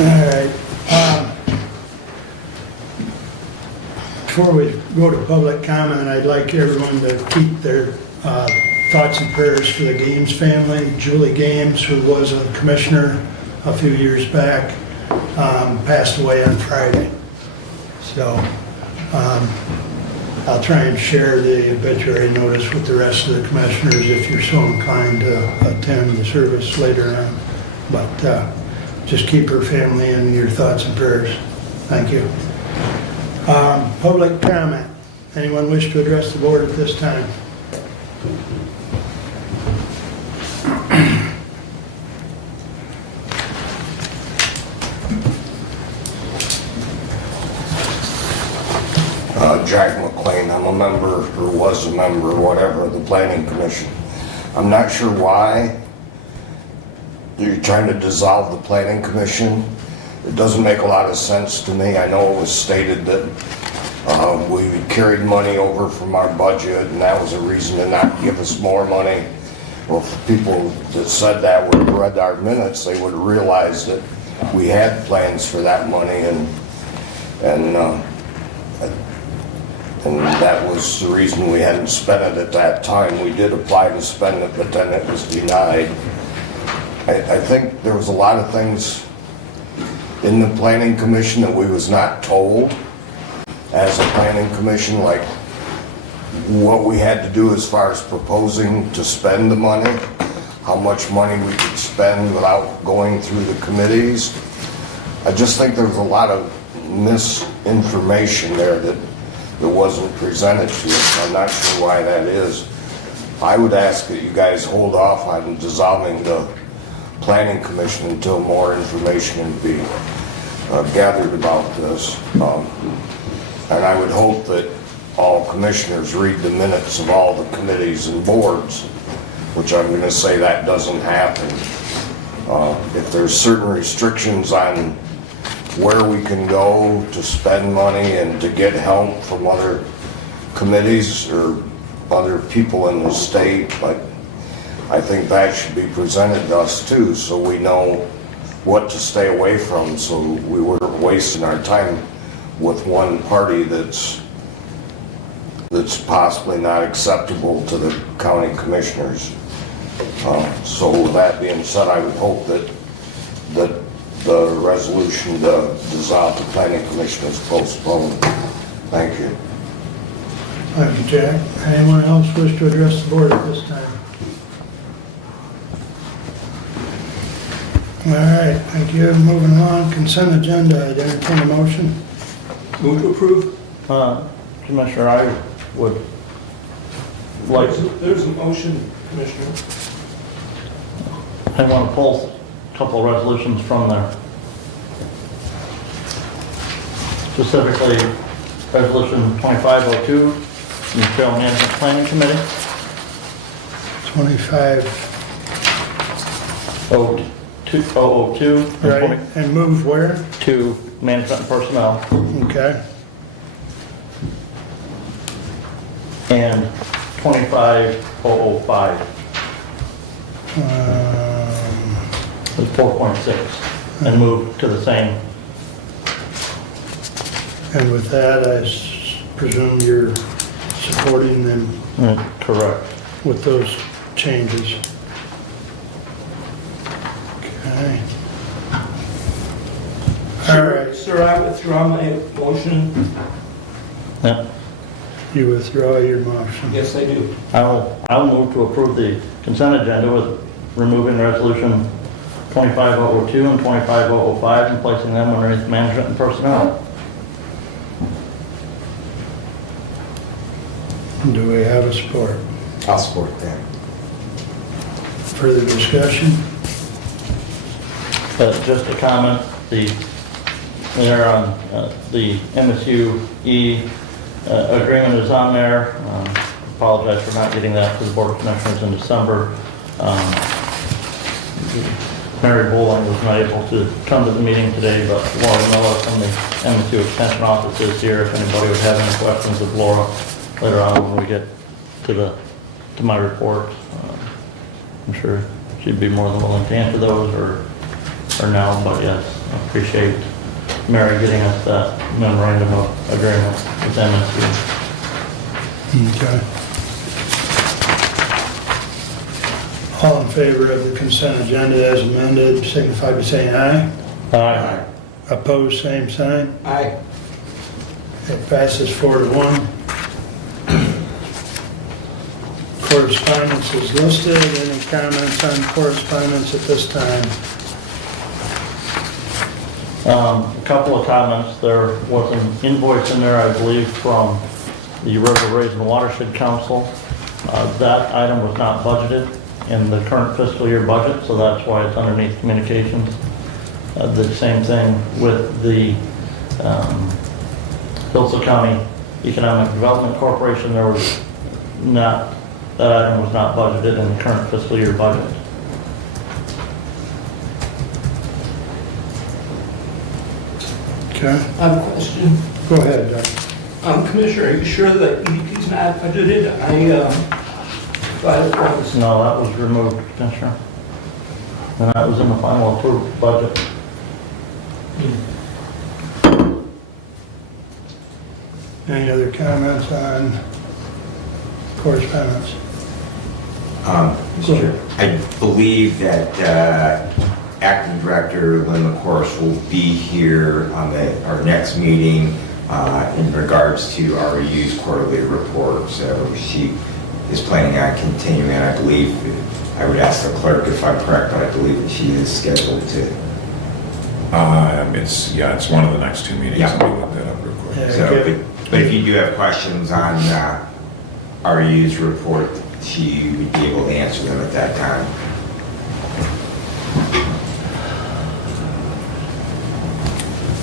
All right. Before we go to public comment, I'd like everyone to keep their thoughts and prayers for the Games family. Julie Games, who was a commissioner a few years back, passed away on Friday. So I'll try and share the obituary notice with the rest of the commissioners if you're so inclined to attend the service later on. But just keep her family in your thoughts and prayers. Thank you. Public comment. Anyone wish to address the board at this time? Jack McLean. I'm a member, or was a member, or whatever, of the Planning Commission. I'm not sure why you're trying to dissolve the Planning Commission. It doesn't make a lot of sense to me. I know it was stated that we carried money over from our budget, and that was a reason to not give us more money. Well, if people that said that would have read our minutes, they would have realized that we had plans for that money, and that was the reason we hadn't spent it at that time. We did apply to spend it, but then it was denied. I think there was a lot of things in the Planning Commission that we was not told as a Planning Commission, like what we had to do as far as proposing to spend the money, how much money we could spend without going through the committees. I just think there was a lot of misinformation there that wasn't presented to us. I'm not sure why that is. I would ask that you guys hold off on dissolving the Planning Commission until more information can be gathered about this. And I would hope that all commissioners read the minutes of all the committees and boards, which I'm going to say that doesn't happen. If there's certain restrictions on where we can go to spend money and to get help from other committees or other people in the state, but I think that should be presented to us too, so we know what to stay away from, so we weren't wasting our time with one party that's possibly not acceptable to the county commissioners. So with that being said, I would hope that the resolution to dissolve the Planning Commission is postponed. Thank you. Thank you, Jack. Anyone else wish to address the board at this time? All right, thank you. Moving along, consent agenda. I'd entertain a motion. Move to approve. Commissioner, I would like... There's a motion, Commissioner. I want to pull a couple of resolutions from there. Specifically, Resolution 2502, from the Trail Management Planning Committee. 2502. Right, and move where? To Management and Personnel. Okay. And 25005. It's 4.6, and move to the same. And with that, I presume you're supporting them Correct. with those changes. Okay. All right. Sir, I withdraw my motion. Yeah. You withdraw your motion. Yes, I do. I'll move to approve the consent agenda with removing Resolution 25002 and 25005 and placing them underneath Management and Personnel. Do we have a support? I'll support that. Further discussion? Just a comment, there on the MSU-E agreement is on there. Apologize for not getting that to the Board of Commissioners in December. Mary Bowling was not able to come to the meeting today, but Laura Miller from the MSU Extension Office is here if anybody would have any questions of Laura later on when we get to my report. I'm sure she'd be more than willing to answer those or or now, but yes, I appreciate Mary getting us that memorandum of agreement with MSU. Okay. All in favor of the consent agenda as amended, signify by saying aye. Aye. Opposed, same sign. Aye. It passes 4-1. Correspondence is listed. Any comments on correspondence at this time? A couple of comments. There was an invoice in there, I believe, from the River Raisin Watershed Council. That item was not budgeted in the current fiscal year budget, so that's why it's underneath communications. The same thing with the Hillsdale County Economic Development Corporation. There was not, that item was not budgeted in the current fiscal year budget. Okay, I have a question. go ahead, Doug. Commissioner, are you sure that EDP's not budgeted? I thought it was. No, that was removed, Commissioner. And that was in the final approved budget. Any other comments on correspondence? Mr. Chair, I believe that Acting Director Lynn LaCourse will be here on our next meeting in regards to REU's quarterly report. So she is planning on continuing, and I believe, I would ask the clerk if I'm correct, but I believe that she is scheduled to. It's one of the next two meetings. Yeah. Let me look that up real quick. Yeah, So, okay. but if you do have questions on REU's report, she would be able to answer them at that time.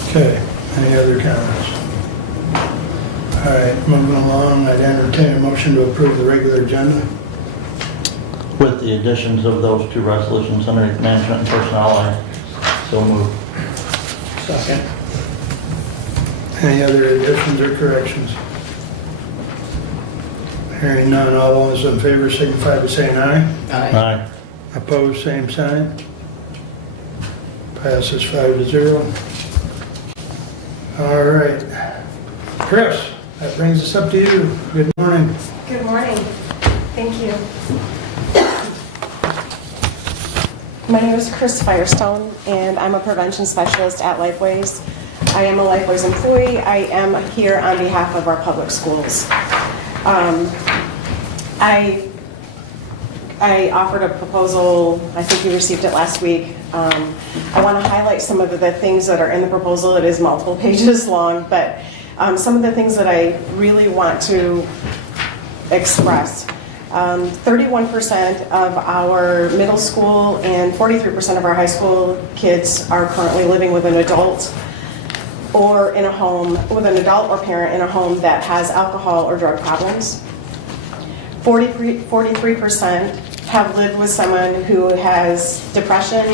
Okay, any other comments? All right, moving along, I'd entertain a motion to approve the regular agenda. With the additions of those two resolutions underneath management and personnel, I so move. Second. Any other additions or corrections? Hearing none, all those in favor signify by saying aye. Aye. Opposed, same sign. Passes 5-0. All right. Chris, that brings us up to you. Good morning. Good morning. Thank you. My name is Chris Firestone, and I'm a prevention specialist at Lifeways. I am a Lifeways employee. I am here on behalf of our public schools. I offered a proposal, I think you received it last week. I want to highlight some of the things that are in the proposal. It is multiple pages long, but some of the things that I really want to express. 31% of our middle school and 43% of our high school kids are currently living with an adult or in a home, with an adult or parent in a home that has alcohol or drug problems. 43% have lived with someone who has depression,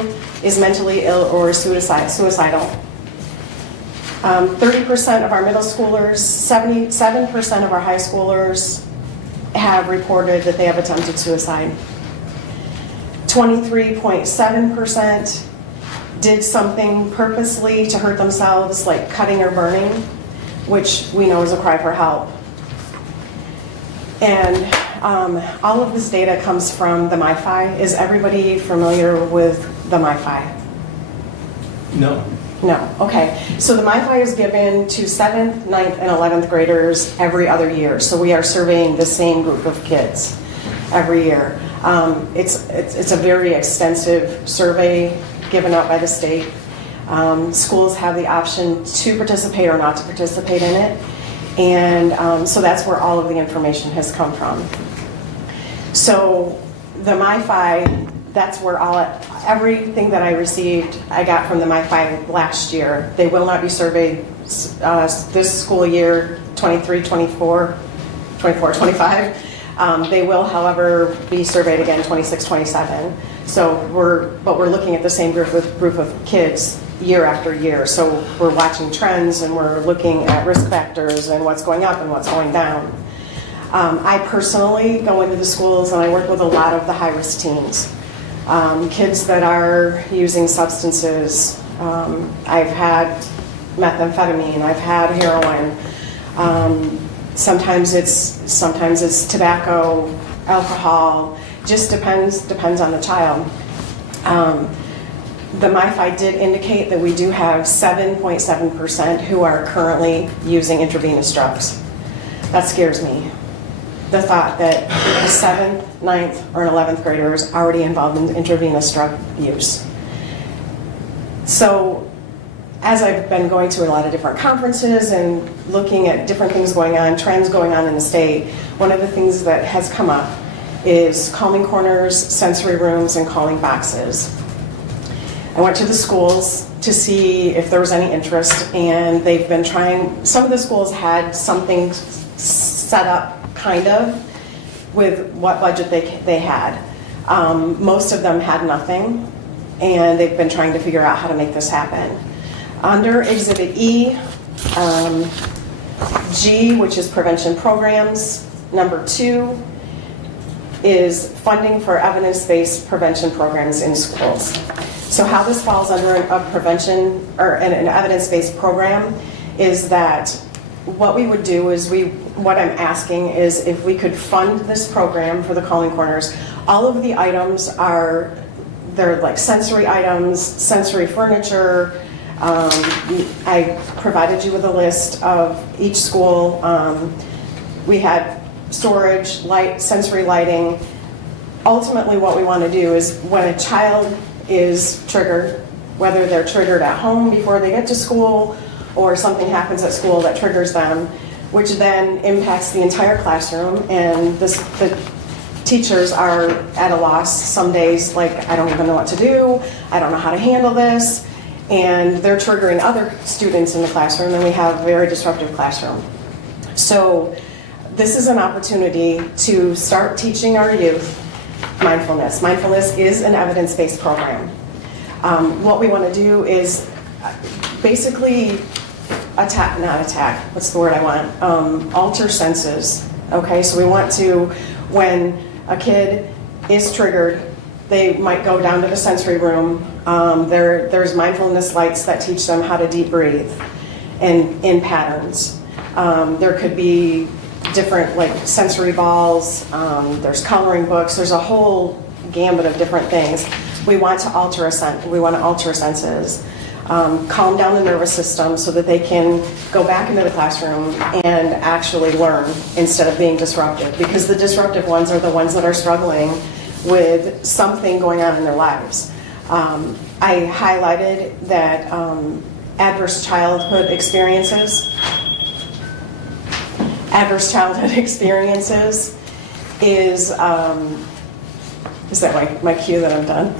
is mentally ill, or is suicidal. 30% of our middle schoolers, 77% of our high schoolers have reported that they have attempted suicide. 23.7% did something purposely to hurt themselves, like cutting or burning, which we know is a cry for help. And all of this data comes from the MyFi. Is everybody familiar with the MyFi? No. No, okay. So the MyFi is given to 7th, 9th, and 11th graders every other year. So we are surveying the same group of kids every year. It's a very extensive survey given out by the state. Schools have the option to participate or not to participate in it. And so that's where all of the information has come from. So the MyFi, that's where everything that I received, I got from the MyFi last year. They will not be surveyed this school year, 23-24, 24-25. They will, however, be surveyed again 26-27. So we're looking at the same group of kids year after year. So we're watching trends and we're looking at risk factors and what's going up and what's going down. I personally go into the schools and I work with a lot of the high-risk teens. kids that are using substances. I've had methamphetamine, I've had heroin. Sometimes it's tobacco, alcohol, just depends on the child. The MiFi did indicate that we do have 7.7% who are currently using intravenous drugs. That scares me. The thought that a 7th, 9th, or an 11th grader is already involved in intravenous drug use. So, as I've been going to a lot of different conferences and looking at different things going on, trends going on in the state, one of the things that has come up is calming corners, sensory rooms, and calling boxes. I went to the schools to see if there was any interest, and they've been trying. Some of the schools had something set up, kind of, with what budget they had. Most of them had nothing, and they've been trying to figure out how to make this happen. Under Exhibit E, G, which is prevention programs, number 2 is funding for evidence-based prevention programs in schools. So how this falls under a prevention or an evidence-based program is that what we would do is what I'm asking is if we could fund this program for the calling corners. All of the items they're like sensory items, sensory furniture. I provided you with a list of each school. We had storage, sensory lighting. Ultimately, what we want to do is when a child is triggered, whether they're triggered at home before they get to school or something happens at school that triggers them, which then impacts the entire classroom, and the teachers are at a loss some days, like, I don't even know what to do, I don't know how to handle this, and they're triggering other students in the classroom, and we have a very disruptive classroom. So this is an opportunity to start teaching our youth mindfulness. Mindfulness is an evidence-based program. What we want to do is basically alter senses. Okay, so we want to, when a kid is triggered, they might go down to the sensory room. There's mindfulness lights that teach them how to deep breathe and in patterns. There could be different like sensory balls, there's coloring books, there's a whole gambit of different things. We want to alter senses, calm down the nervous system so that they can go back into the classroom and actually learn instead of being disruptive, because the disruptive ones are the ones that are struggling with something going on in their lives. I highlighted that adverse childhood experiences is that my cue that I'm done?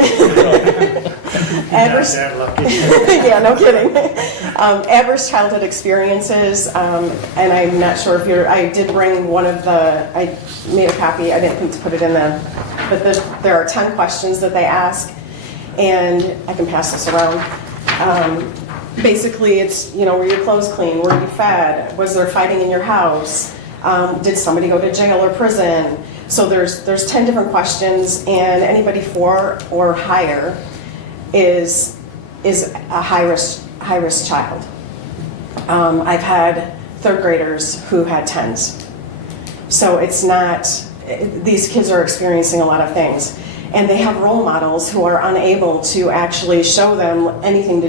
Adverse, Not that lucky. yeah, no kidding. Adverse childhood experiences, and I'm not sure if I did bring I made a copy, I didn't think to put it in but there are 10 questions that they ask, and I can pass this around. Basically, it's, were your clothes clean? Were you fed? Was there fighting in your house? Did somebody go to jail or prison? So there's 10 different questions, and anybody 4 or higher is a high-risk child. I've had 3rd graders who had 10s. So it's not, these kids are experiencing a lot of things. And they have role models who are unable to actually show them anything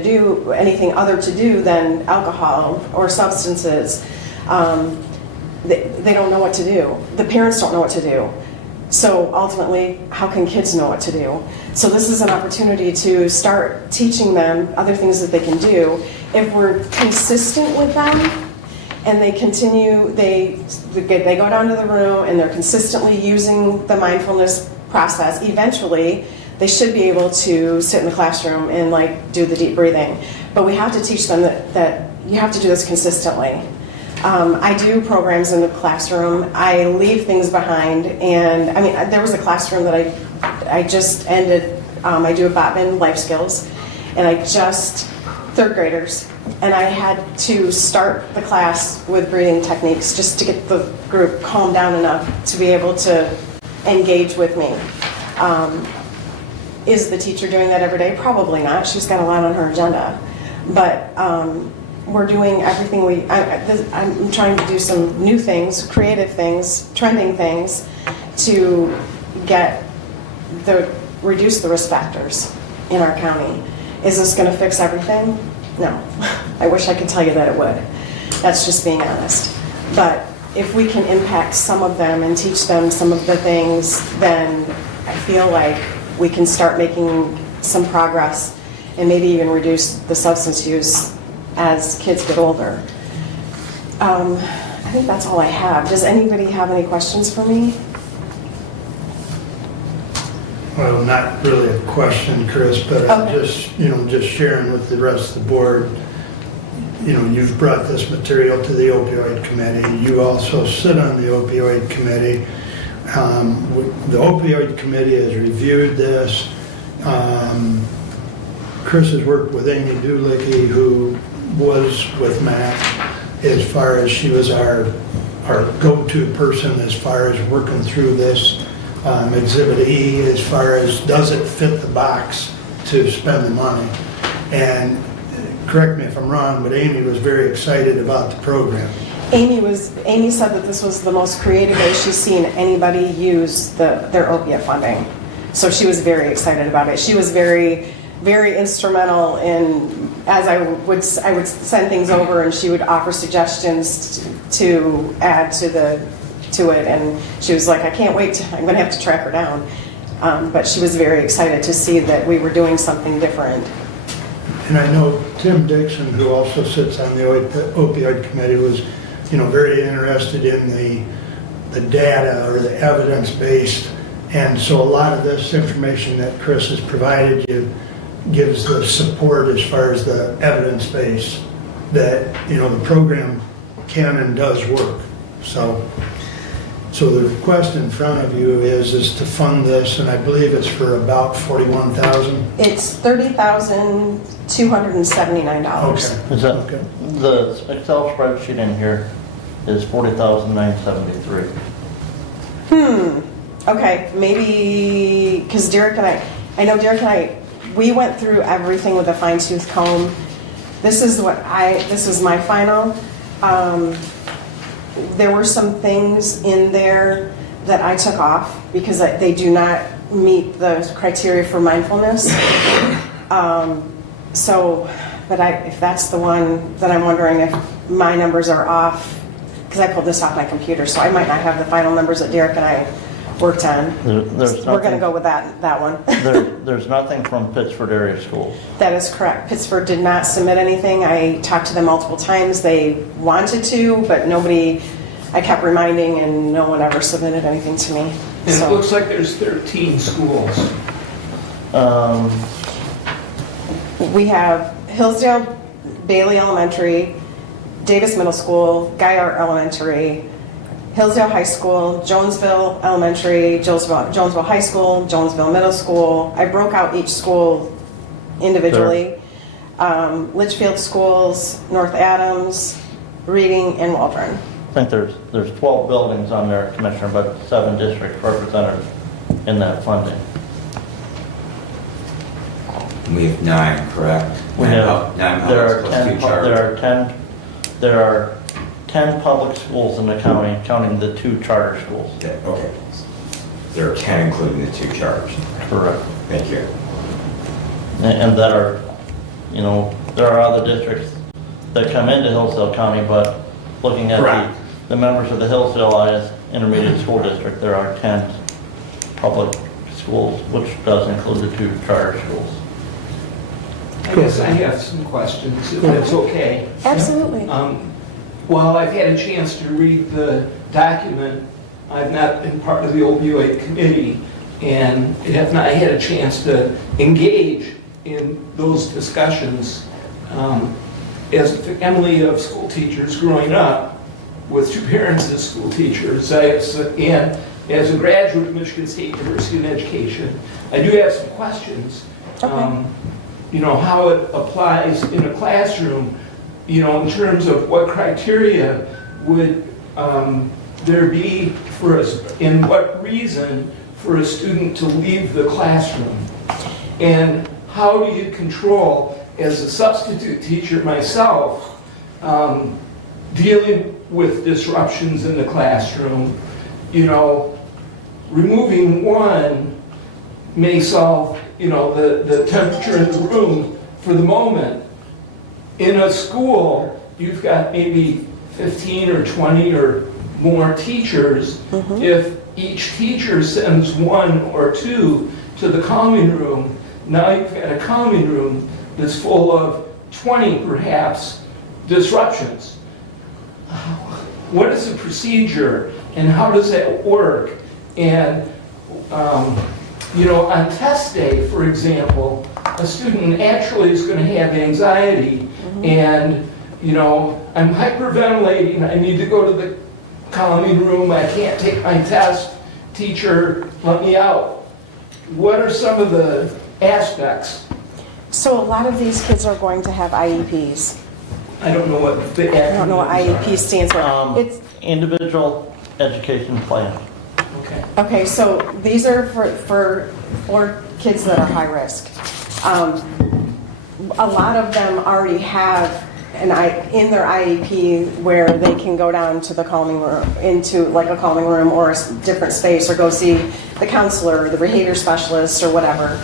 other to do than alcohol or substances. They don't know what to do. The parents don't know what to do. So ultimately, how can kids know what to do? So this is an opportunity to start teaching them other things that they can do. If we're consistent with them and they continue, they go down to the room and they're consistently using the mindfulness process, eventually they should be able to sit in the classroom and do the deep breathing. But we have to teach them that you have to do this consistently. I do programs in the classroom. I leave things behind, and there was a classroom that I just ended. I do a Botman life skills, and 3rd graders, and I had to start the class with breathing techniques just to get the group calmed down enough to be able to engage with me. Is the teacher doing that every day? Probably not. She's got a lot on her agenda. But we're doing everything I'm trying to do some new things, creative things, trending things to reduce the risk factors in our county. Is this going to fix everything? No. I wish I could tell you that it would. That's just being honest. But if we can impact some of them and teach them some of the things, then I feel like we can start making some progress and maybe even reduce the substance use as kids get older. I think that's all I have. Does anybody have any questions for me? Well, not really a question, Chris, but I'm Okay. just sharing with the rest of the board. You've brought this material to the opioid committee. You also sit on the opioid committee. The opioid committee has reviewed this. Chris has worked with Amy Dulicki, who was with Matt, as far as she was our go-to person as far as working through this. Exhibit E, as far as does it fit the box to spend the money. And correct me if I'm wrong, but Amy was very excited about the program. Amy said that this was the most creative way she's seen anybody use their opiate funding. So she was very excited about it. She was very, very instrumental in, as I would send things over and she would offer suggestions to add to it, and she was like, I can't wait, I'm going to have to track her down. But she was very excited to see that we were doing something different. And I know Tim Dixon, who also sits on the opioid committee, was, very interested in the data or the evidence-based. And so a lot of this information that Chris has provided you gives the support as far as the evidence base that, the program can and does work. So the request in front of you is to fund this, and I believe it's for about $41,000. It's $30,279. Okay. Is that, Okay. the Excel spreadsheet in here is 40,973. Okay, maybe, because Derek and I, we went through everything with a fine tooth comb. This is my final. There were some things in there that I took off because they do not meet the criteria for mindfulness. If that's the one that I'm wondering if my numbers are off, because I pulled this off my computer, so I might not have the final numbers that Derek and I worked on. We're going to go with that one. There's nothing from Pittsford area schools. That is correct. Pittsford did not submit anything. I talked to them multiple times. They wanted to, but I kept reminding, and no one ever submitted anything to me. And it So looks like there's 13 schools. we have Hillsdale, Bailey Elementary, Davis Middle School, Guyart Elementary, Hillsdale High School, Jonesville Elementary, Jonesville High School, Jonesville Middle School. I broke out each school individually. Litchfield Schools, North Adams, Reading, and Waldron. I think there's 12 buildings on there, Commissioner, but 7 districts represented in that funding. We have 9, correct? We have, Nine there publics are plus 2 charter. there are 10 public schools in the county, counting the 2 charter schools. Okay. There are 10 including the 2 charters. Correct. Thank you. And that are, there are other districts that come into Hillsdale County, but looking at Correct. the members of the Hillsdale IS Intermediate School District, there are 10 public schools, which does include the 2 charter schools. I guess I have some questions, if that's okay. Absolutely. While I've had a chance to read the document, I've not been part of the opioid committee and have not had a chance to engage in those discussions. As a family of school teachers growing up with 2 parents as school teachers, and as a graduate of Michigan State University in education, I do have some questions. Okay. How it applies in a classroom, in terms of what criteria would there be for us, and what reason for a student to leave the classroom? And how do you control, as a substitute teacher myself, dealing with disruptions in the classroom? You know, removing one may solve, you know, the temperature in the room for the moment. In a school, you've got maybe 15 or 20 or more teachers. If each teacher sends one or two to the calming room, now you've got a calming room that's full of 20 perhaps disruptions. What is the procedure and how does that work? And you know, on test day, for example, a student actually is going to have anxiety and, you know, I'm hyperventilating, I need to go to the calming room, I can't take my test, teacher, let me out. What are some of the aspects? So a lot of these kids are going to have IEPs. I don't know what the I don't know what IEP stands for. It's, Individual education plan. Okay. okay, so these are for kids that are high risk. A lot of them already have in their IEP where they can go down to the calming room, into like a calming room or a different space, or go see the counselor, or the behavior specialist, or whatever.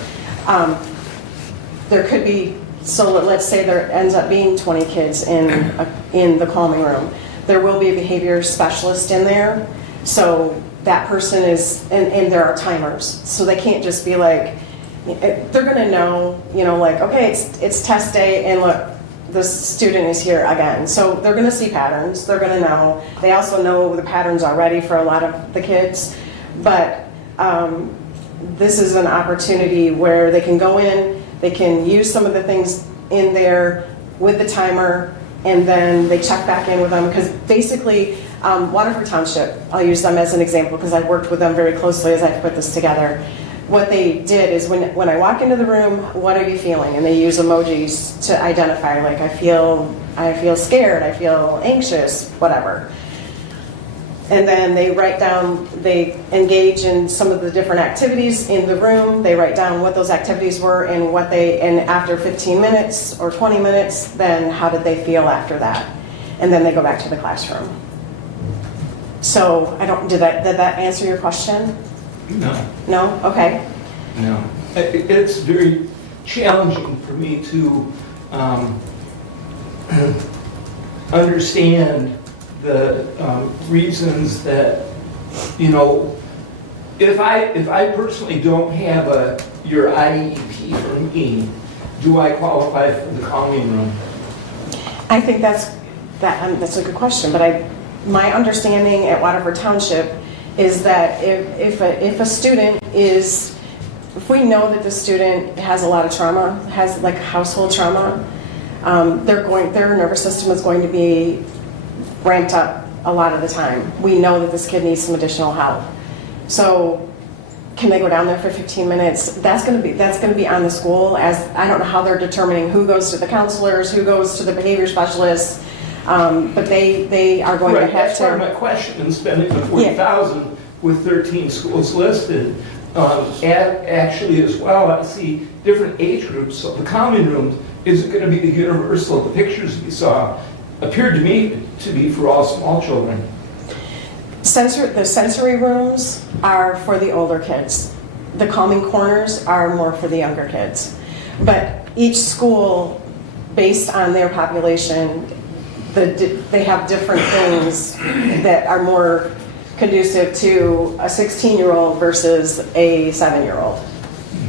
There could be, so let's say there ends up being 20 kids in the calming room. There will be a behavior specialist in there, so that person is, and there are timers, so they can't just be like, they're gonna know, you know, like, okay, it's test day, and look, the student is here again. So they're gonna see patterns, they're gonna know. They also know the patterns already for a lot of the kids, but this is an opportunity where they can go in, they can use some of the things in there with the timer, and then they check back in with them, because basically, Waterford Township, I'll use them as an example because I've worked with them very closely as I've put this together. What they did is when I walk into the room, what are you feeling? And they use emojis to identify, like I feel scared, I feel anxious, whatever. And then they write down, they engage in some of the different activities in the room. They write down what those activities were and and after 15 minutes or 20 minutes, then how did they feel after that? And then they go back to the classroom. So did that answer your question? No. No? Okay. No. It's very challenging for me to understand the reasons that, you know, if I personally don't have your IEP for me, do I qualify for the calming room? I think that's a good question, but my understanding at Waterford Township is that if a student is, if we know that the student has a lot of trauma, has like household trauma, their nervous system is going to be ramped up a lot of the time. We know that this kid needs some additional help. So can they go down there for 15 minutes? That's going to be on the school, as I don't know how they're determining who goes to the counselors, who goes to the behavior specialists, but they are going to have That's to. part of my question in spending the $40,000 with 13 schools listed. Actually, as well, I see different age groups. So the calming room isn't going to be the universal. The pictures we saw appeared to me to be for all small children. The sensory rooms are for the older kids. The calming corners are more for the younger kids. But each school, based on their population, they have different things that are more conducive to a 16-year-old versus a 7-year-old.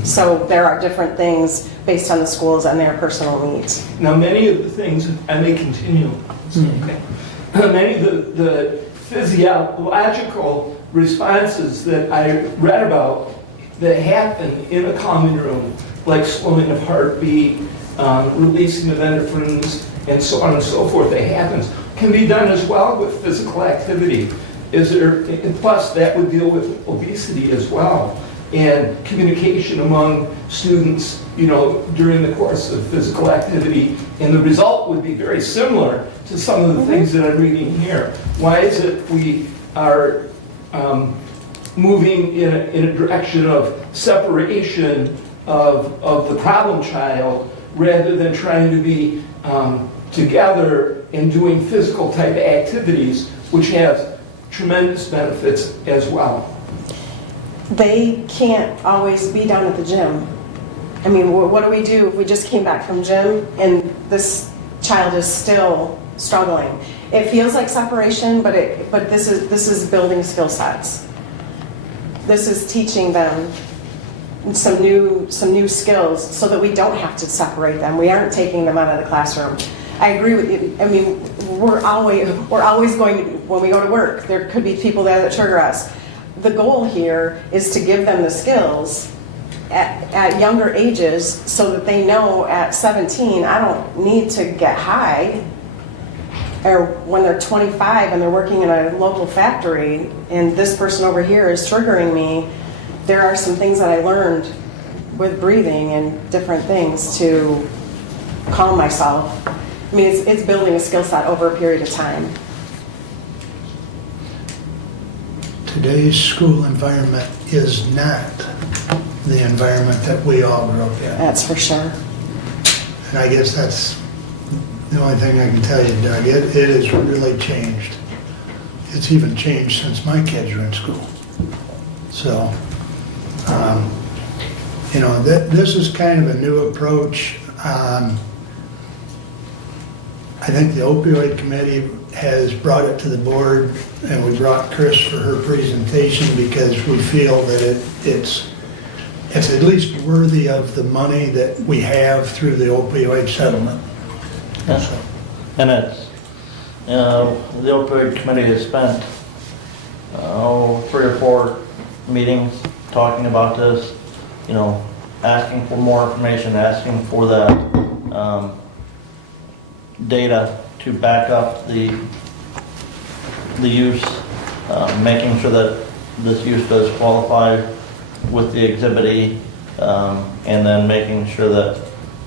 So there are different things based on the schools and their personal needs. Now, many of the things, I may continue. Okay. Many of the physiological responses that I read about that happen in a calming room, like slowing of heartbeat, releasing of endorphins, and so on and so forth, that happens, can be done as well with physical activity. And plus, that would deal with obesity as well, and communication among students, you know, during the course of physical activity, and the result would be very similar to some of the things that I'm reading here. Why is it we are moving in a direction of separation of the problem child rather than trying to be together and doing physical type activities, which have tremendous benefits as well. They can't always be down at the gym. I mean, what do we do if we just came back from gym and this child is still struggling? It feels like separation, but this is building skill sets. This is teaching them some new skills so that we don't have to separate them. We aren't taking them out of the classroom. I agree with you. I mean, we're always going to, when we go to work, there could be people there that trigger us. The goal here is to give them the skills at younger ages so that they know at 17, I don't need to get high. Or when they're 25 and they're working in a local factory and this person over here is triggering me, there are some things that I learned with breathing and different things to calm myself. I mean, it's building a skill set over a period of time. Today's school environment is not the environment that we all grew up in. That's for sure. And I guess that's the only thing I can tell you, Doug. It has really changed. It's even changed since my kids were in school. So, you know, this is kind of a new approach. I think the opioid committee has brought it to the board, and we brought Chris for her presentation because we feel that it's at least worthy of the money that we have through the opioid settlement. Yeah. And it's, the opioid committee has spent 3 or 4 meetings talking about this, you know, asking for more information, asking for that data to back up the use, making sure that this use does qualify with the Exhibit E, and then making sure that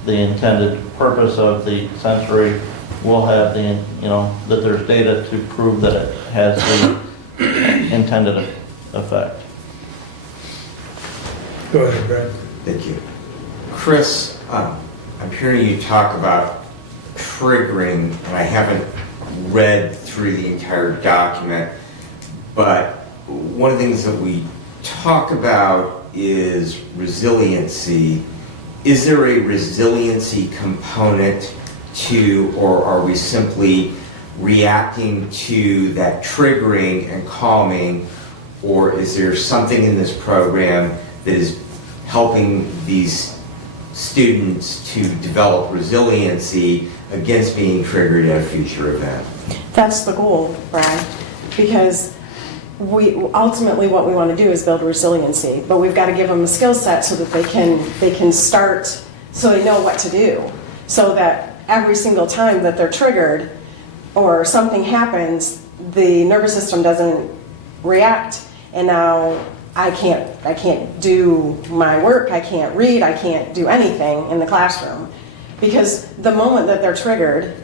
the intended purpose of the sensory will have the, you know, that there's data to prove that it has the intended effect. Go ahead, Brad. Thank you. Chris, I'm hearing you talk about triggering, and I haven't read through the entire document, but one of the things that we talk about is resiliency. Is there a resiliency component to, or are we simply reacting to that triggering and calming, or is there something in this program that is helping these students to develop resiliency against being triggered at a future event? That's the goal, Brad, because we ultimately what we want to do is build resiliency, but we've got to give them a skill set so that they can start, so they know what to do, so that every single time that they're triggered or something happens, the nervous system doesn't react, and now I can't do my work, I can't read, I can't do anything in the classroom, because the moment that they're triggered,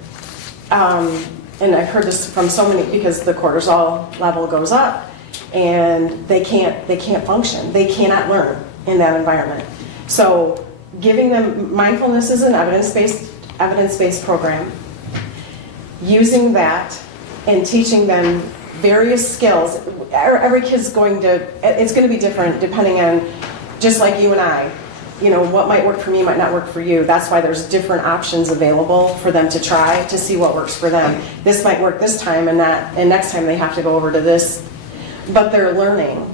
and I've heard this from so many, because the cortisol level goes up and they can't function. They cannot learn in that environment. So giving them, mindfulness is an evidence-based program. Using that and teaching them various skills. Every kid's it's going to be different depending on, just like you and I. You know, what might work for me might not work for you. That's why there's different options available for them to try to see what works for them. This might work this time and next time they have to go over to this. But they're learning.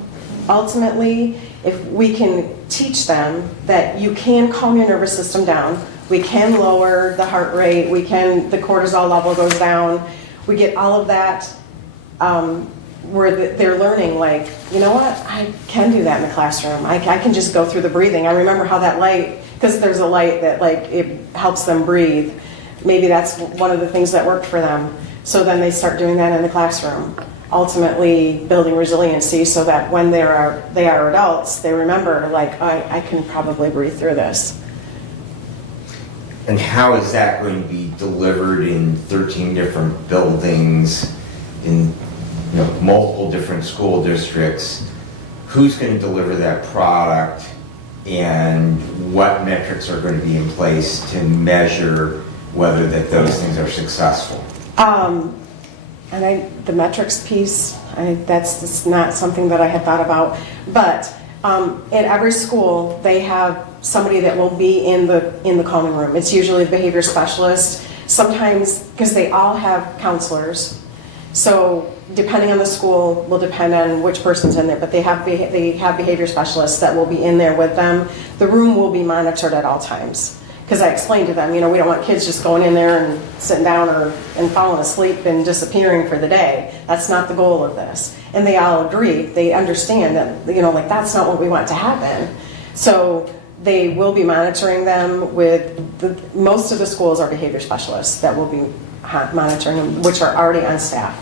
Ultimately, if we can teach them that you can calm your nervous system down, we can lower the heart rate, the cortisol level goes down, we get all of that, where they're learning, like, you know what, I can do that in the classroom. I can just go through the breathing. I remember how that light, because there's a light that, like, it helps them breathe. Maybe that's one of the things that worked for them. So then they start doing that in the classroom. Ultimately building resiliency so that when they are adults, they remember, like, I can probably breathe through this. And how is that going to be delivered in 13 different buildings, in multiple different school districts? Who's going to deliver that product? and what metrics are going to be in place to measure whether that those things are successful? And the metrics piece, that's not something that I had thought about. But at every school, they have somebody that will be in the calming room. It's usually a behavior specialist. Sometimes, because they all have counselors, so depending on the school will depend on which person's in there. But they have behavior specialists that will be in there with them. The room will be monitored at all times. Because I explained to them, we don't want kids just going in there and sitting down and falling asleep and disappearing for the day. That's not the goal of this. And they all agree. They understand that, that's not what we want to happen. So they will be monitoring them with, most of the schools are behavior specialists that will be monitoring them, which are already on staff.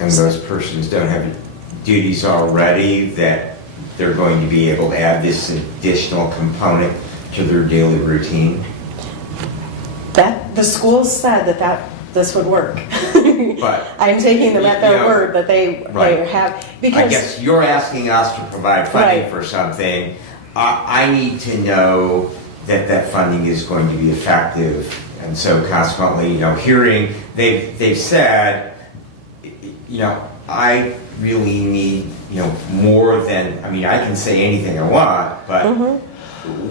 And those persons don't have duties already that they're going to be able to add this additional component to their daily routine? That the schools said that this would work. But I'm taking them at their word that they have, because I guess you're asking us to provide funding Right. for something. I need to know that funding is going to be effective, and so consequently, hearing they've said, I really need more than, I can say anything I want, but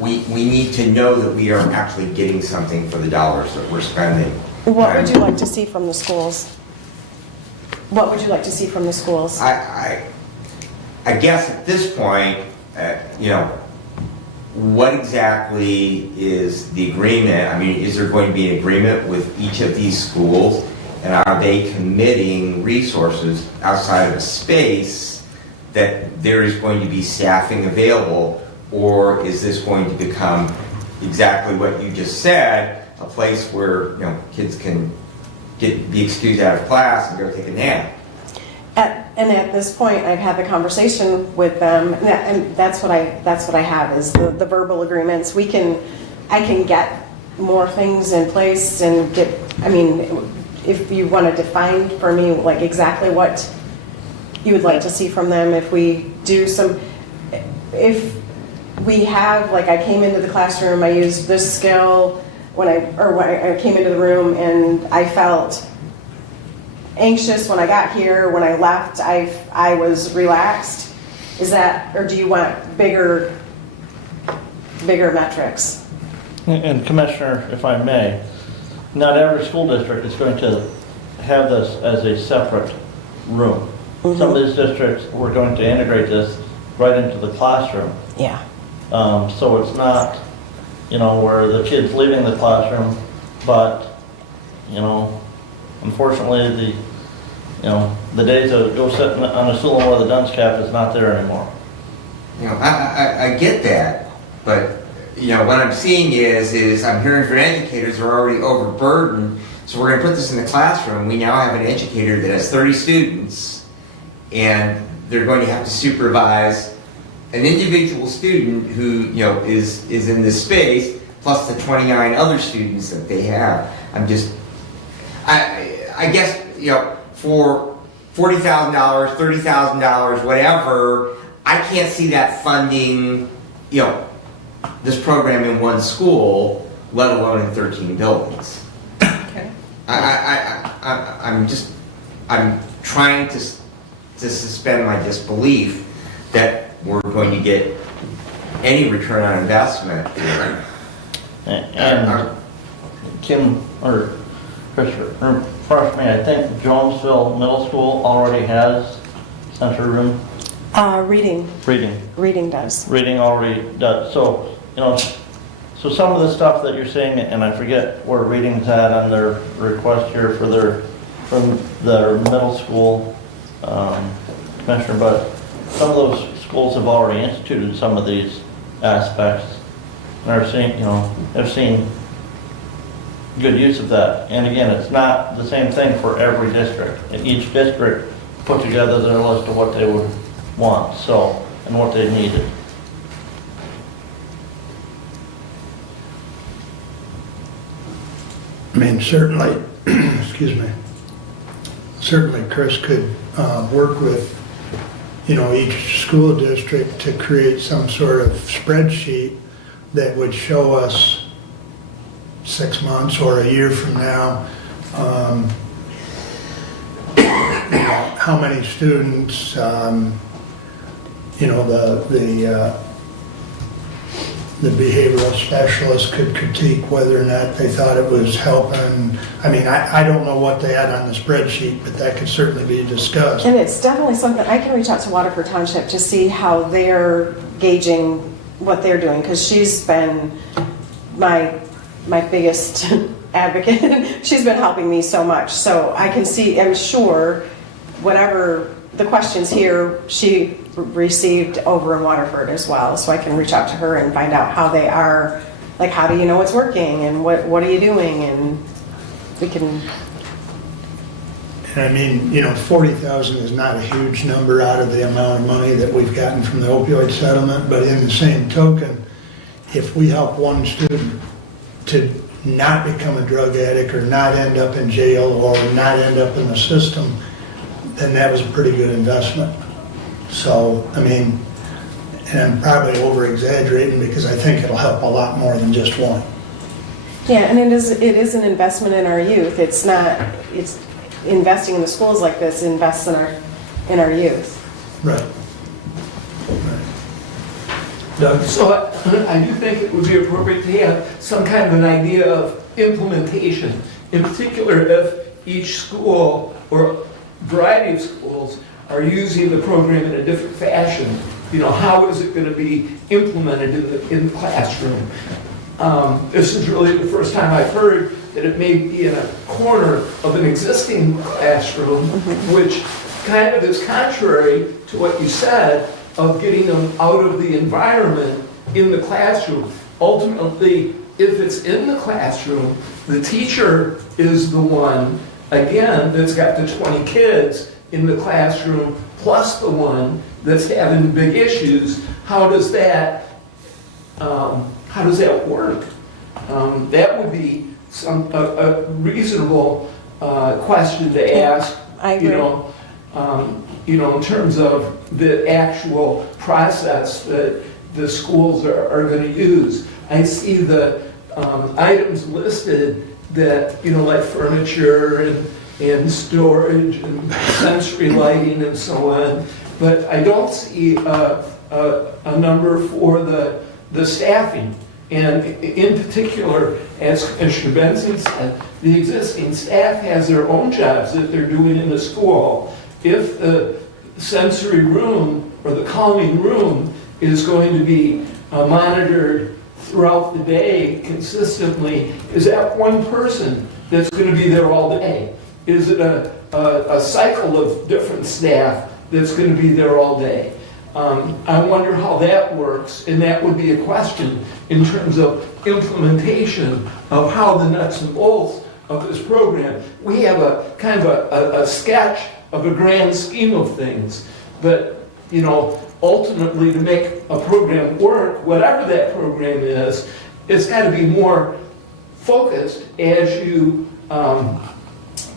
we need to know that we are actually getting something for the dollars that we're spending. what would you like to see from the schools? What would you like to see from the schools? I guess at this point, what exactly is the agreement? Is there going to be an agreement with each of these schools? And are they committing resources outside of a space that there is going to be staffing available? Or is this going to become exactly what you just said, a place where kids can be excused out of class and go take a nap? And at this point, I've had the conversation with them, and that's what I have is the verbal agreements. I can get more things in place and get. If you want to define for me like exactly what you would like to see from them, if we have, like, I came into the classroom, I used this skill when I came into the room and I felt anxious when I got here. When I left, I was relaxed. Is that, or do you want bigger metrics? And Commissioner, if I may, not every school district is going to have this as a separate room. Mm-hmm. Some of these districts, we're going to integrate this right into the classroom. Yeah. So it's not, where the kid's leaving the classroom, but, unfortunately, the days of go sit on a stool and wear the dunce cap is not there anymore. I get that, but what I'm seeing is I'm hearing from educators who are already overburdened. So we're going to put this in the classroom. We now have an educator that has 30 students, and they're going to have to supervise an individual student who is in this space, plus the 29 other students that they have. I guess for $40,000, $30,000, whatever, I can't see that funding this program in one school, let alone in 13 buildings. Okay. I'm trying to suspend my disbelief that we're going to get any return on investment here. And Kim, or Christopher, refresh me, I think Jonesville Middle School already has sensory room. Reading. Reading does. Reading already does. So, so some of the stuff that you're saying, and I forget where reading's at on their request here from their middle school commissioner, but some of those schools have already instituted some of these aspects and are seeing, have seen good use of that. And again, it's not the same thing for every district. And each district put together their list of what they would want, and what they needed. Certainly, excuse me, certainly Chris could work with each school district to create some sort of spreadsheet that would show us 6 months or a year from now, how many students, the behavioral specialist could critique whether or not they thought it was helping. I mean, I don't know what they had on the spreadsheet, but that could certainly be discussed. And it's definitely something, I can reach out to Waterford Township to see how they're gauging what they're doing, because she's been my biggest advocate. She's been helping me so much. So I can see, I'm sure, whatever the questions here, she received over in Waterford as well. So I can reach out to her and find out how they are, like, how do you know what's working and what are you doing, and we can. And I mean, 40,000 is not a huge number out of the amount of money that we've gotten from the opioid settlement, but in the same token, if we help one student to not become a drug addict or not end up in jail or not end up in the system, then that was a pretty good investment. So, I mean, and I'm probably over-exaggerating because I think it'll help a lot more than just one. Yeah, and it is an investment in our youth. It's investing in the schools like this invests in our youth. Right. Doug? So I do think it would be appropriate to have some kind of an idea of implementation. In particular, if each school or variety of schools are using the program in a different fashion, how is it going to be implemented in the classroom? This is really the first time I've heard that it may be in a corner of an existing classroom, which kind of is contrary to what you said of getting them out of the environment in the classroom. Ultimately, if it's in the classroom, the teacher is the one, again, that's got the 20 kids in the classroom, plus the one that's having big issues. How does that work? That would be a reasonable question to ask. I agree. In terms of the actual process that the schools are going to use. I see the items listed that, like furniture and storage and sensory lighting and so on, but I don't see a number for the staffing. And in particular, as Commissioner Benson said, the existing staff has their own jobs that they're doing in the school. If the sensory room or the calming room is going to be monitored throughout the day consistently, is that one person that's going to be there all day? Is it a cycle of different staff that's going to be there all day? I wonder how that works, and that would be a question in terms of implementation of how the nuts and bolts of this program. We have a kind of a sketch of a grand scheme of things, but ultimately to make a program work, whatever that program is, it's got to be more focused as you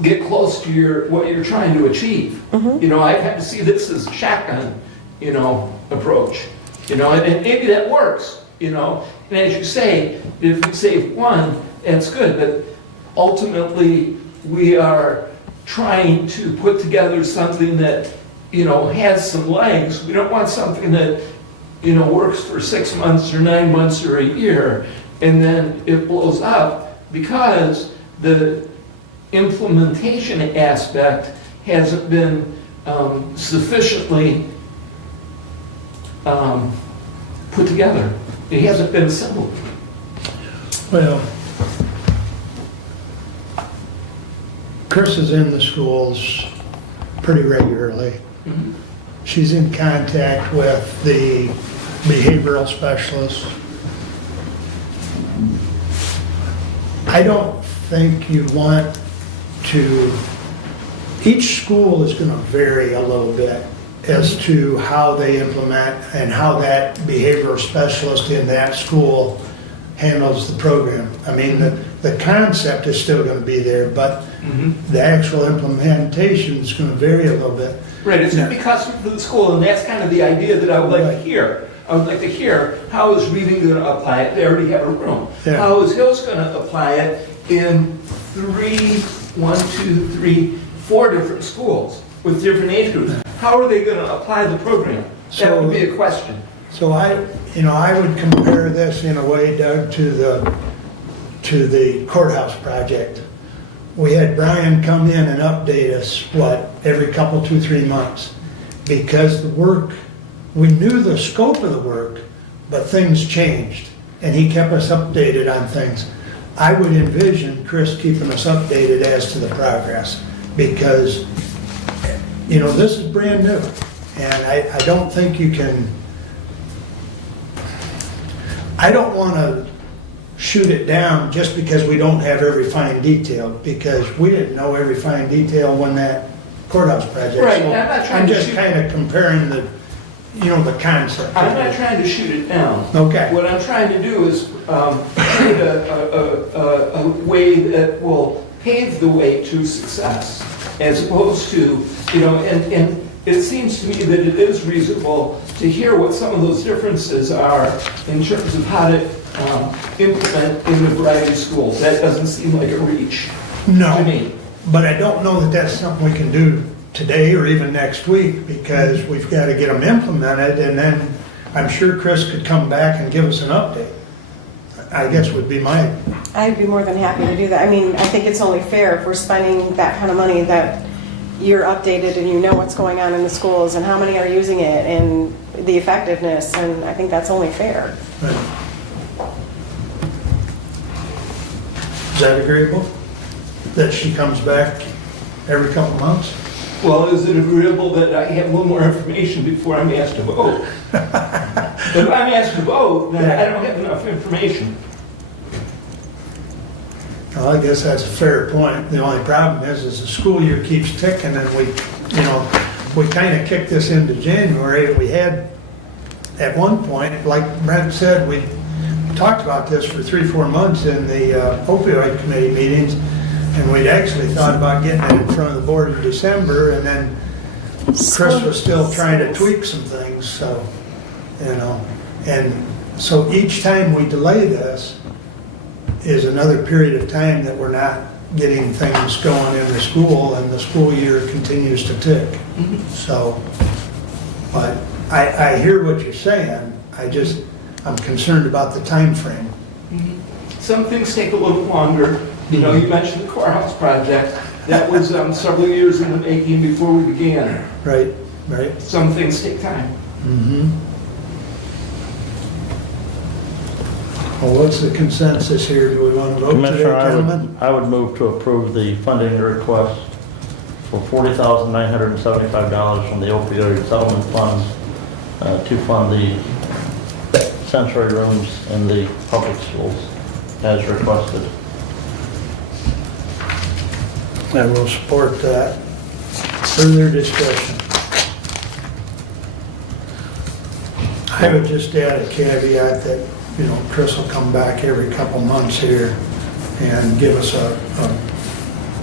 get close to what you're trying to achieve. I have to see this as a shotgun, approach, and maybe that works, and as you say, if we save one, that's good, but ultimately we are trying to put together something that, has some legs. We don't want something that, works for 6 months or 9 months or a year, and then it blows up because the implementation aspect hasn't been sufficiently put together. It hasn't been assembled. Well, Chris is in the schools pretty regularly. She's in contact with the behavioral specialists. I don't think you want to, each school is going to vary a little bit as to how they implement and how that behavioral specialist in that school handles the program. I mean, the concept is still gonna be there, but the actual implementation is gonna vary a little bit. Right, it's gonna be custom for the school, and that's kind of the idea that I would like to Right. hear. I would like to hear, how is Reading gonna apply it? They already have a room. Yeah. How is Hills gonna apply it in 4 different schools with different age groups? How are they gonna apply the program? That would be a question. So I would compare this in a way, Doug, to the courthouse project. We had Brian come in and update us, every couple, 2, 3 months. Because the work, we knew the scope of the work, but things changed. And he kept us updated on things. I would envision Chris keeping us updated as to the progress. Because, this is brand new. And I don't think you can, I don't want to shoot it down just because we don't have every fine detail, because we didn't know every fine detail when that courthouse project. Right, So I'm not trying I'm to just shoot- kind of comparing the concept. I'm not trying to shoot it down. Okay. What I'm trying to do is create a way that will pave the way to success, as opposed to, and it seems to me that it is reasonable to hear what some of those differences are in terms of how to implement in a variety of schools. That doesn't seem like a reach to No, me. but I don't know that that's something we can do today or even next week, because we've got to get them implemented, and then I'm sure Chris could come back and give us an update. I guess would be my, I'd be more than happy to do that. I mean, I think it's only fair if we're spending that kind of money that you're updated and you know what's going on in the schools and how many are using it and the effectiveness, and I think that's only fair. is that agreeable? That she comes back every couple months? Well, is it agreeable that I have a little more information before I'm asked to vote? If I'm asked to vote, then I don't have enough information. Well, I guess that's a fair point. The only problem is the school year keeps ticking, and we kind of kicked this into January. We had, at one point, like Brent said, we talked about this for 3, 4 months in the opioid committee meetings, and we'd actually thought about getting it in front of the board in December, and then Chris was still trying to tweak some things, so, and so each time we delay this is another period of time that we're not getting things going in the school, and the school year continues to tick. So, but I hear what you're saying, I'm concerned about the time frame. Some things take a little longer. You mentioned the courthouse project. That was several years in the making before we began. Right. Some things take time. Well, what's the consensus here? Do we want to vote today, Commissioner, gentlemen? I would move to approve the funding request for $40,975 from the opioid settlement funds to fund the sensory rooms in the public schools as requested. I will support that. Further discussion? I would just add a caveat that, Chris will come back every couple months here and give us a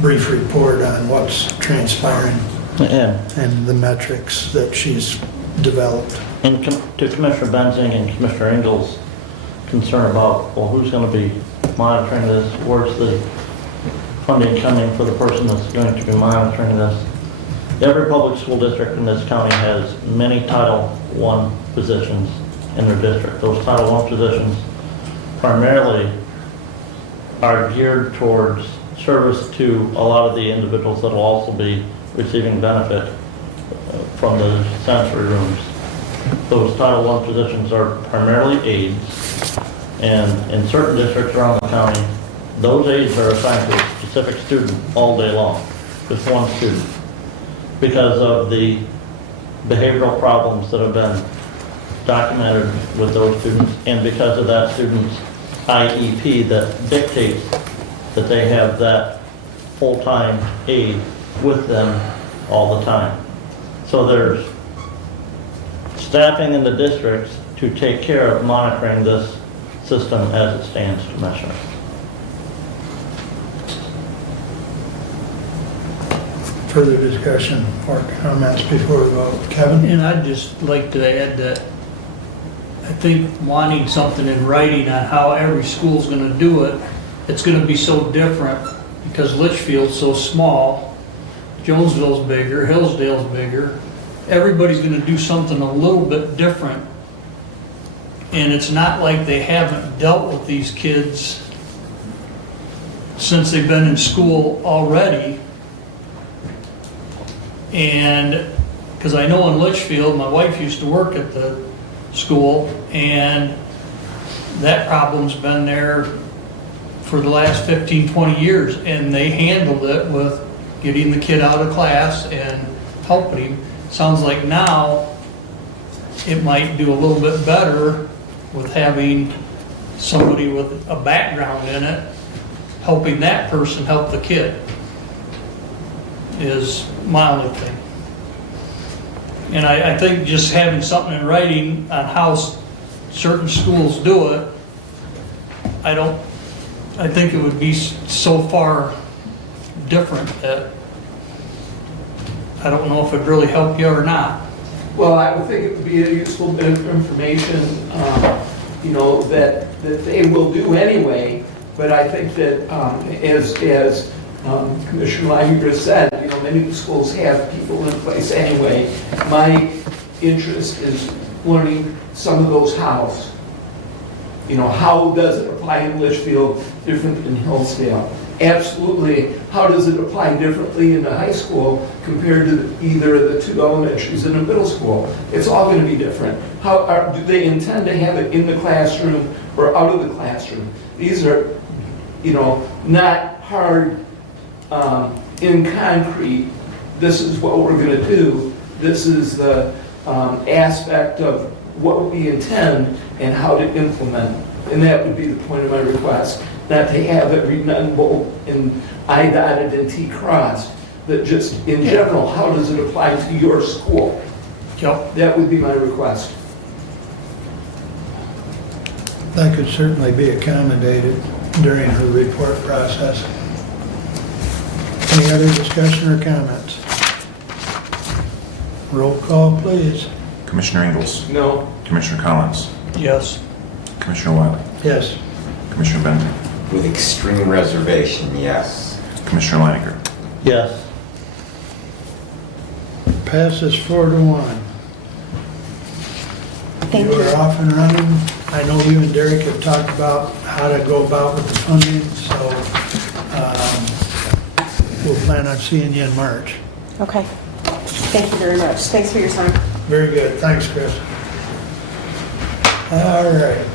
brief report on what's transpiring And and the metrics that she's developed. to Commissioner Benzing and Commissioner Ingles' concern about, who's going to be monitoring this? Where's the funding coming for the person that's going to be monitoring this? Every public school district in this county has many Title I positions in their district. Those Title I positions primarily are geared towards service to a lot of the individuals that will also be receiving benefit from the sensory rooms. Those Title I positions are primarily aides, and in certain districts around the county, those aides are assigned to a specific student all day long, just one student, because of the behavioral problems that have been documented with those students, and because of that student's IEP that dictates that they have that full-time aide with them all the time. So there's staffing in the districts to take care of monitoring this system as it stands, Commissioner. further discussion or comments before we vote? Kevin? And I'd just like to add that I think wanting something in writing on how every school's gonna do it, it's gonna be so different because Litchfield's so small, Jonesville's bigger, Hillsdale's bigger. Everybody's gonna do something a little bit different. And it's not like they haven't dealt with these kids since they've been in school already. And, because I know in Litchfield, my wife used to work at the school, and that problem's been there for the last 15, 20 years, and they handled it with getting the kid out of class and helping him. Sounds like now it might do a little bit better with having somebody with a background in it, helping that person help the kid, is my only thing. And I think just having something in writing on how certain schools do it, I think it would be so far different that I don't know if it'd really help you or not. Well, I would think it would be a useful bit of information, that they will do anyway, but I think that, as Commissioner Leininger said, many of the schools have people in place anyway. My interest is learning some of those hows. How does it apply in Litchfield different than Hillsdale? Absolutely. How does it apply differently in the high school compared to either of the two elementaries in the middle school? It's all going to be different. Do they intend to have it in the classroom or out of the classroom? These are, not hard in concrete. This is what we're going to do. This is the aspect of what we intend and how to implement. And that would be the point of my request. Not to have it written on bold and I dotted and T crossed, but just in general, how does it apply to your school? Yep. That would be my request. That could certainly be accommodated during her report process. Any other discussion or comments? Roll call, please. Commissioner Ingles, No. Commissioner Collins, Yes. Commissioner Wiley, Yes. Commissioner Bender, With extreme reservation, yes. Commissioner Leininger. Yes. Passes 4-1. Thank You you. are off and running. I know you and Derek have talked about how to go about with the funding, so we'll plan on seeing you in March. Okay. Thank you very much. Thanks for your time. Very good. Thanks, Chris. All right.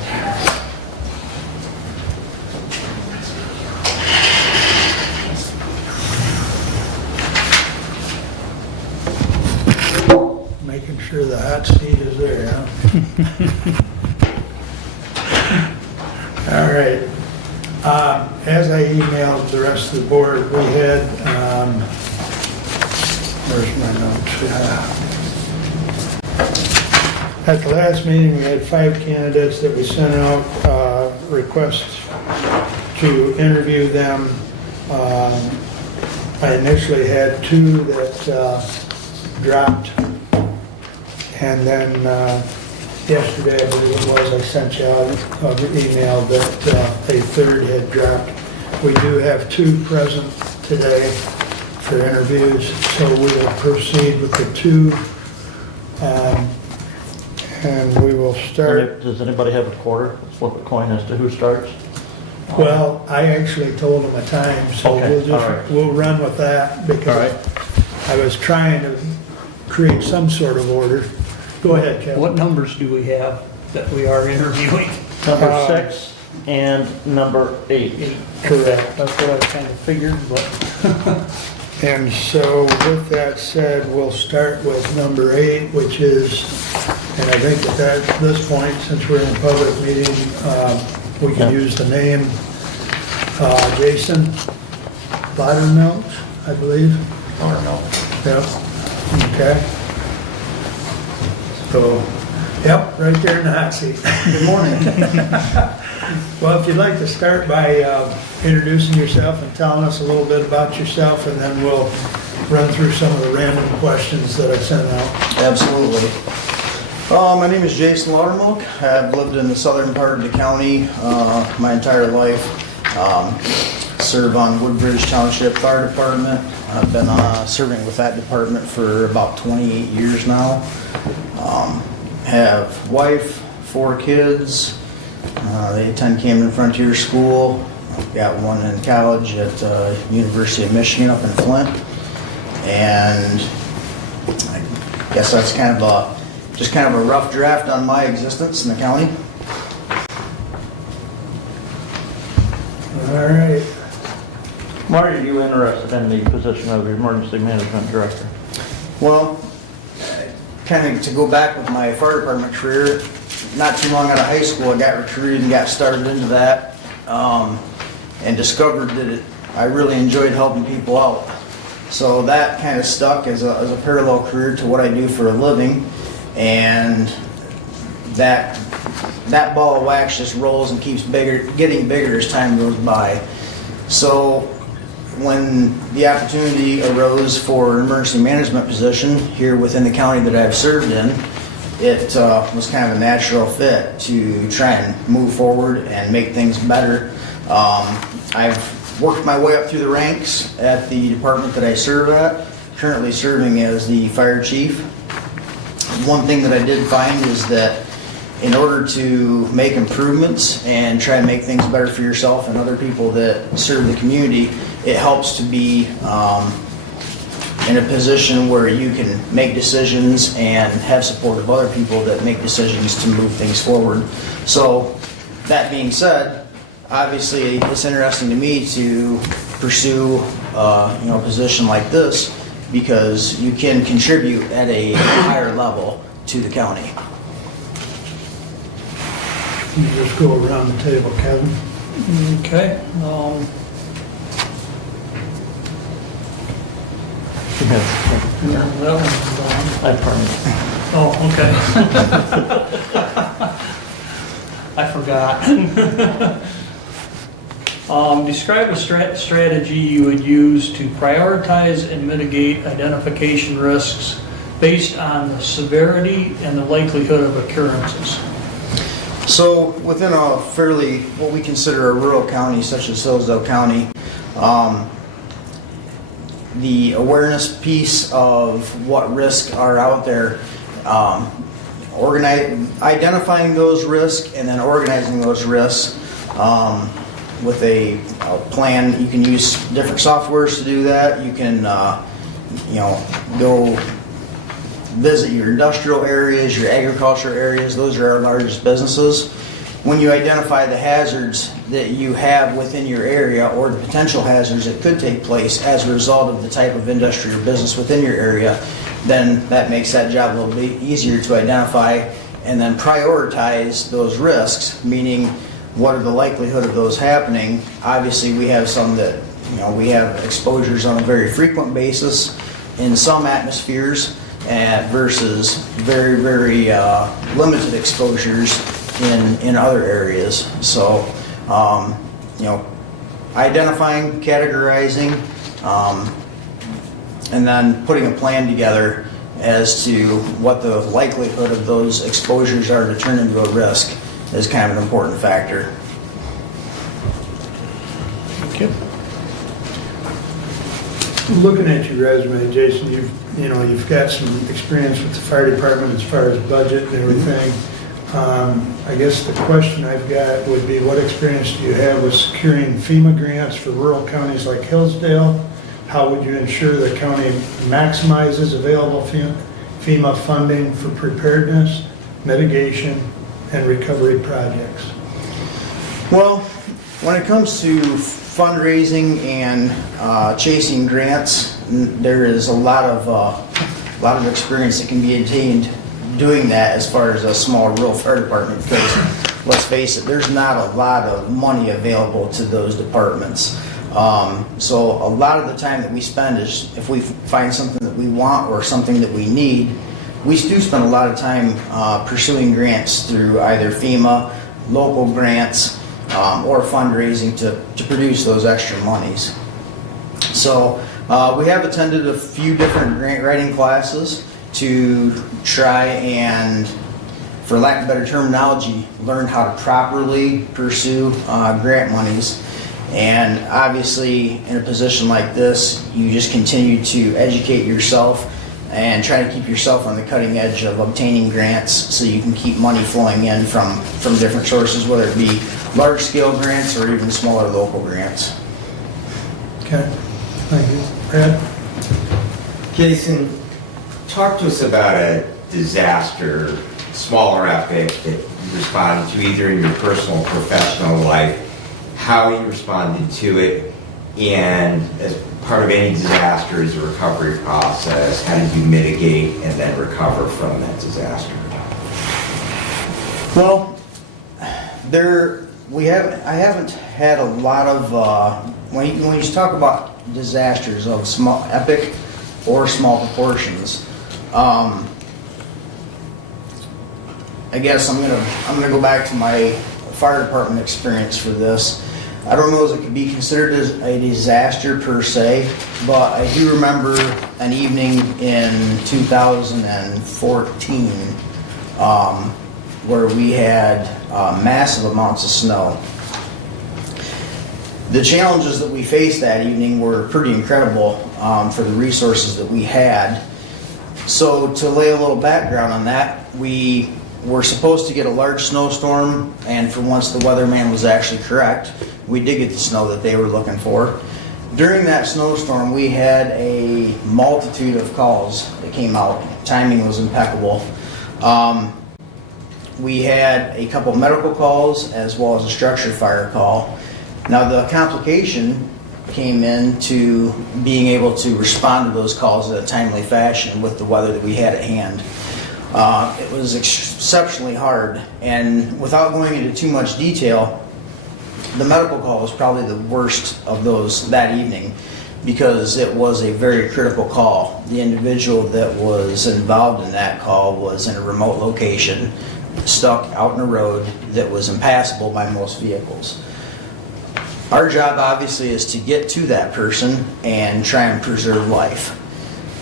Making sure the hot seat is there, huh? All right. As I emailed the rest of the board, we had, where's my notes? At the last meeting, we had 5 candidates that we sent out requests to interview them. I initially had 2 that dropped, and then yesterday, I believe it was, I sent you out an email that a 3rd had dropped. We do have 2 present today for interviews, so we will proceed with the 2. And we will start. Does anybody have a quarter? Flip a coin as to who starts? Well, I actually told them a time, so Okay, all right. we'll run with that All because right. I was trying to create some sort of order. Go ahead, Kevin. What numbers do we have that we are interviewing? Number 6 and number 8. Correct. That's what I kind of figured, but And so with that said, we'll start with number 8, which is, and I think at this point, since we're in a public meeting, we can Yeah. use the name Jason Buttermilk, I believe. Buttermilk. Yep, okay. So Yep, right there in the hot seat. Good morning. Well, if you'd like to start by introducing yourself and telling us a little bit about yourself, and then we'll run through some of the random questions that I sent out. Absolutely. My name is Jason Laudermilk. I've lived in the southern part of the county my entire life. Serve on Woodbridge Township Fire Department. I've been serving with that department for about 28 years now. Have wife, 4 kids. They attend Camden Frontier School. I've got one in college at University of Michigan up in Flint. And I guess that's kind of a rough draft on my existence in the county. All right. Why are you interested in the position of emergency management director? Well, kind of to go back with my fire department career, not too long out of high school, I got recruited and got started into that, and discovered that I really enjoyed helping people out. So that kind of stuck as a parallel career to what I do for a living, and that ball of wax just rolls and keeps getting bigger as time goes by. So when the opportunity arose for an emergency management position here within the county that I've served in, it was kind of a natural fit to try and move forward and make things better. I've worked my way up through the ranks at the department that I serve at, currently serving as the fire chief. One thing that I did find is that in order to make improvements and try and make things better for yourself and other people that serve the community, it helps to be in a position where you can make decisions and have support of other people that make decisions to move things forward. So that being said, obviously it's interesting to me to pursue a position like this because you can contribute at a higher level to the county. You just go around the table, Kevin. Okay. That one's gone. I promise. Oh, okay. I forgot. Describe a strategy you would use to prioritize and mitigate identification risks based on the severity and the likelihood of occurrences. So within a fairly, what we consider a rural county such as Hillsdale County, the awareness piece of what risks are out there, identifying those risks and then organizing those risks with a plan. You can use different softwares to do that. You can go visit your industrial areas, your agriculture areas. Those are our largest businesses. When you identify the hazards that you have within your area or the potential hazards that could take place as a result of the type of industry or business within your area, then that makes that job a little bit easier to identify and then prioritize those risks, meaning what are the likelihood of those happening. Obviously we have some that, we have exposures on a very frequent basis in some atmospheres versus very, very limited exposures in other areas. So, identifying, categorizing, and then putting a plan together as to what the likelihood of those exposures are to turn into a risk is kind of an important factor. Thank you. Looking at your resume, Jason, you've got some experience with the fire department as far as budget and everything. I guess the question I've got would be, what experience do you have with securing FEMA grants for rural counties like Hillsdale? How would you ensure the county maximizes available FEMA funding for preparedness, mitigation, and recovery projects? Well, when it comes to fundraising and chasing grants, there is a lot of experience that can be attained doing that as far as a small rural fire department, because let's face it, there's not a lot of money available to those departments. So a lot of the time that we spend is if we find something that we want or something that we need, we do spend a lot of time pursuing grants through either FEMA, local grants, or fundraising to produce those extra monies. So we have attended a few different grant writing classes to try and, for lack of better terminology, learn how to properly pursue grant monies. And obviously, in a position like this, you just continue to educate yourself and try to keep yourself on the cutting edge of obtaining grants so you can keep money flowing in from different sources, whether it be large-scale grants or even smaller local grants. Okay, thank you. Brad? Jason, talk to us about a disaster, smaller epic that you responded to either in your personal or professional life, how you responded to it, and as part of any disaster is a recovery process. How did you mitigate and then recover from that disaster? Well, I haven't had a lot of, when you talk about disasters of small, epic or small proportions, I guess I'm gonna go back to my fire department experience for this. I don't know if it could be considered as a disaster per se, but I do remember an evening in 2014 where we had massive amounts of snow. The challenges that we faced that evening were pretty incredible for the resources that we had. So to lay a little background on that, we were supposed to get a large snowstorm, and for once the weatherman was actually correct. We did get the snow that they were looking for. During that snowstorm, we had a multitude of calls that came out. Timing was impeccable. We had a couple medical calls as well as a structure fire call. Now the complication came into being able to respond to those calls in a timely fashion with the weather that we had at hand. It was exceptionally hard, and without going into too much detail, the medical call was probably the worst of those that evening because it was a very critical call. The individual that was involved in that call was in a remote location, stuck out in a road that was impassable by most vehicles. Our job obviously is to get to that person and try and preserve life.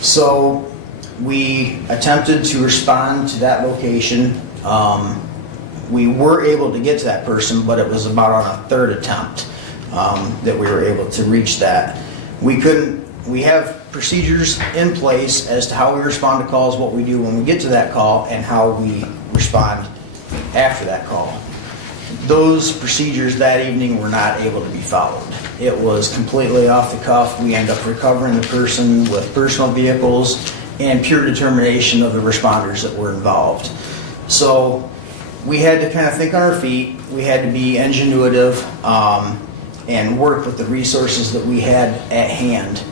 So we attempted to respond to that location. We were able to get to that person, but it was about on a third attempt that we were able to reach that. We have procedures in place as to how we respond to calls, what we do when we get to that call, and how we respond after that call. Those procedures that evening were not able to be followed. It was completely off the cuff. We ended up recovering the person with personal vehicles and pure determination of the responders that were involved. So we had to kind of think on our feet. We had to be ingenuitive and work with the resources that we had at hand.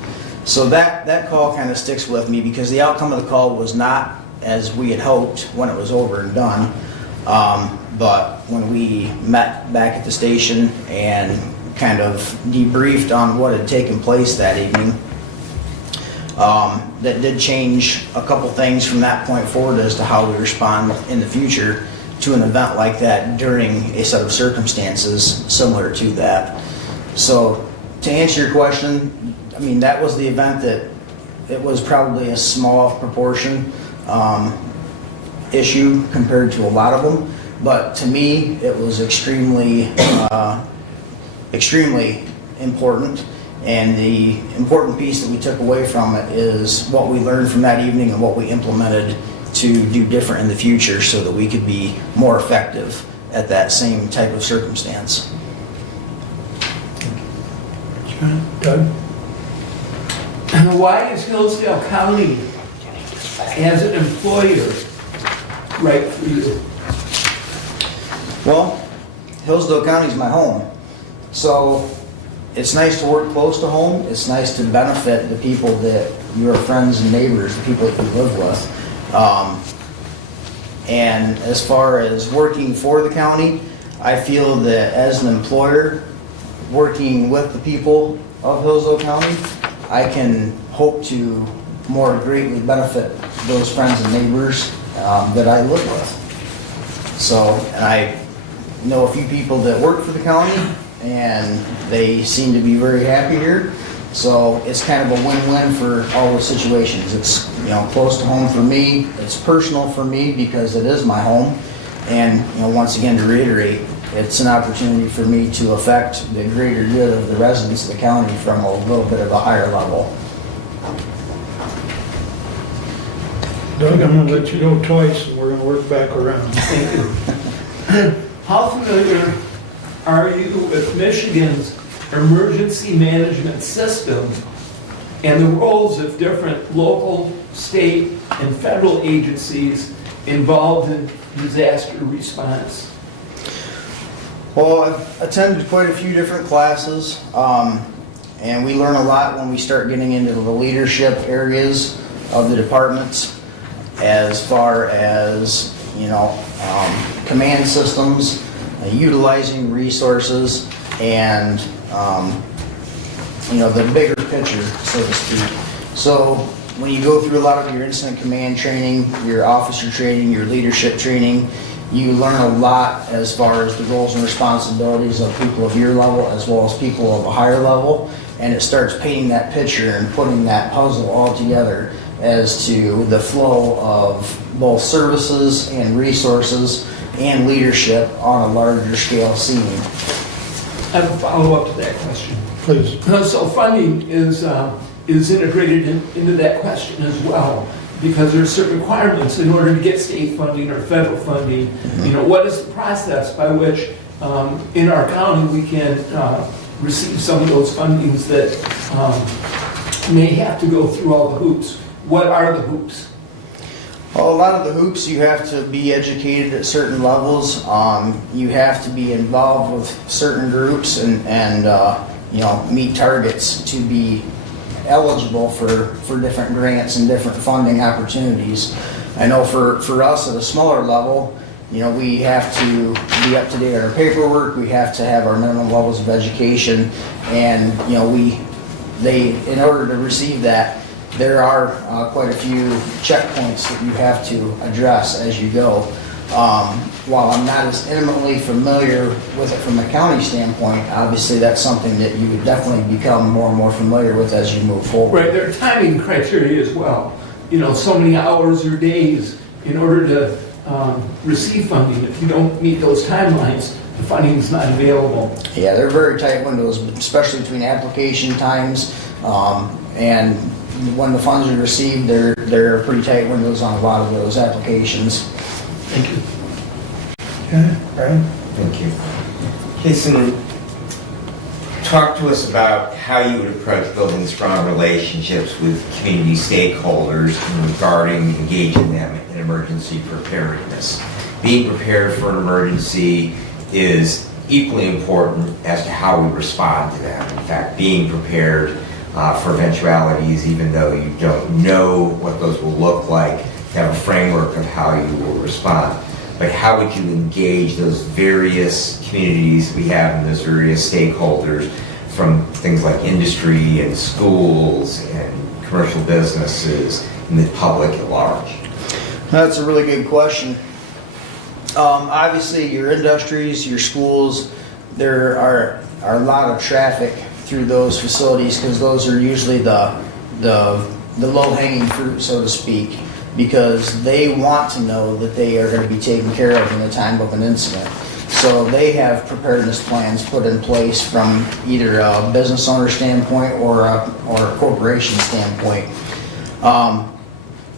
So that call kind of sticks with me because the outcome of the call was not as we had hoped when it was over and done. But when we met back at the station and kind of debriefed on what had taken place that evening, that did change a couple things from that point forward as to how we respond in the future to an event like that during a set of circumstances similar to that. So to answer your question, I mean, that was the event that it was probably a small proportion issue compared to a lot of them. But to me, it was extremely important. And the important piece that we took away from it is what we learned from that evening and what we implemented to do different in the future so that we could be more effective at that same type of circumstance. Doug? Why is Hillsdale County, as an employer, right for you? Well, Hillsdale County is my home. So it's nice to work close to home. It's nice to benefit the people that your friends and neighbors, the people that you live with. And as far as working for the county, I feel that as an employer, working with the people of Hillsdale County, I can hope to more greatly benefit those friends and neighbors that I live with. So, and I know a few people that work for the county, and they seem to be very happy here. So it's kind of a win-win for all the situations. It's, close to home for me. It's personal for me because it is my home. And, once again, to reiterate, it's an opportunity for me to affect the greater good of the residents of the county from a little bit of a higher level. Doug, I'm gonna let you go twice, and we're gonna work back around. Thank you. How familiar are you with Michigan's emergency management system and the roles of different local, state, and federal agencies involved in disaster response? Well, I've attended quite a few different classes, and we learn a lot when we start getting into the leadership areas of the departments, as far as, command systems, utilizing resources, and, the bigger picture, so to speak. So when you go through a lot of your incident command training, your officer training, your leadership training, you learn a lot as far as the roles and responsibilities of people of your level as well as people of a higher level, and it starts painting that picture and putting that puzzle all together as to the flow of both services and resources and leadership on a larger scale scene. I have a follow-up to that question. Please. So funding is integrated into that question as well, because there are certain requirements in order to get state funding or federal funding. What is the process by which in our county we can receive some of those fundings that may have to go through all the hoops? What are the hoops? Well, a lot of the hoops, you have to be educated at certain levels. You have to be involved with certain groups and meet targets to be eligible for different grants and different funding opportunities. I know for us at a smaller level, we have to be up to date on our paperwork. We have to have our minimum levels of education, and in order to receive that, there are quite a few checkpoints that you have to address as you go. While I'm not as intimately familiar with it from a county standpoint, obviously that's something that you would definitely become more and more familiar with as you move forward. Right, there are timing criteria as well. So many hours or days in order to receive funding. If you don't meet those timelines, the funding is not available. Yeah, they're very tight windows, especially between application times and when the funds are received. There are pretty tight windows on a lot of those applications. Thank you. Okay, Brian? Thank you. Jason, talk to us about how you would approach building strong relationships with community stakeholders regarding engaging them in emergency preparedness. Being prepared for an emergency is equally important as to how we respond to them. In fact, being prepared for eventualities, even though you don't know what those will look like, have a framework of how you will respond. But how would you engage those various communities we have and those various stakeholders, from things like industry and schools and commercial businesses and the public at large? That's a really good question. Obviously, your industries, your schools, there are a lot of traffic through those facilities because those are usually the low-hanging fruit, so to speak, because they want to know that they are going to be taken care of in the time of an incident. So they have preparedness plans put in place from either a business owner standpoint or a corporation standpoint.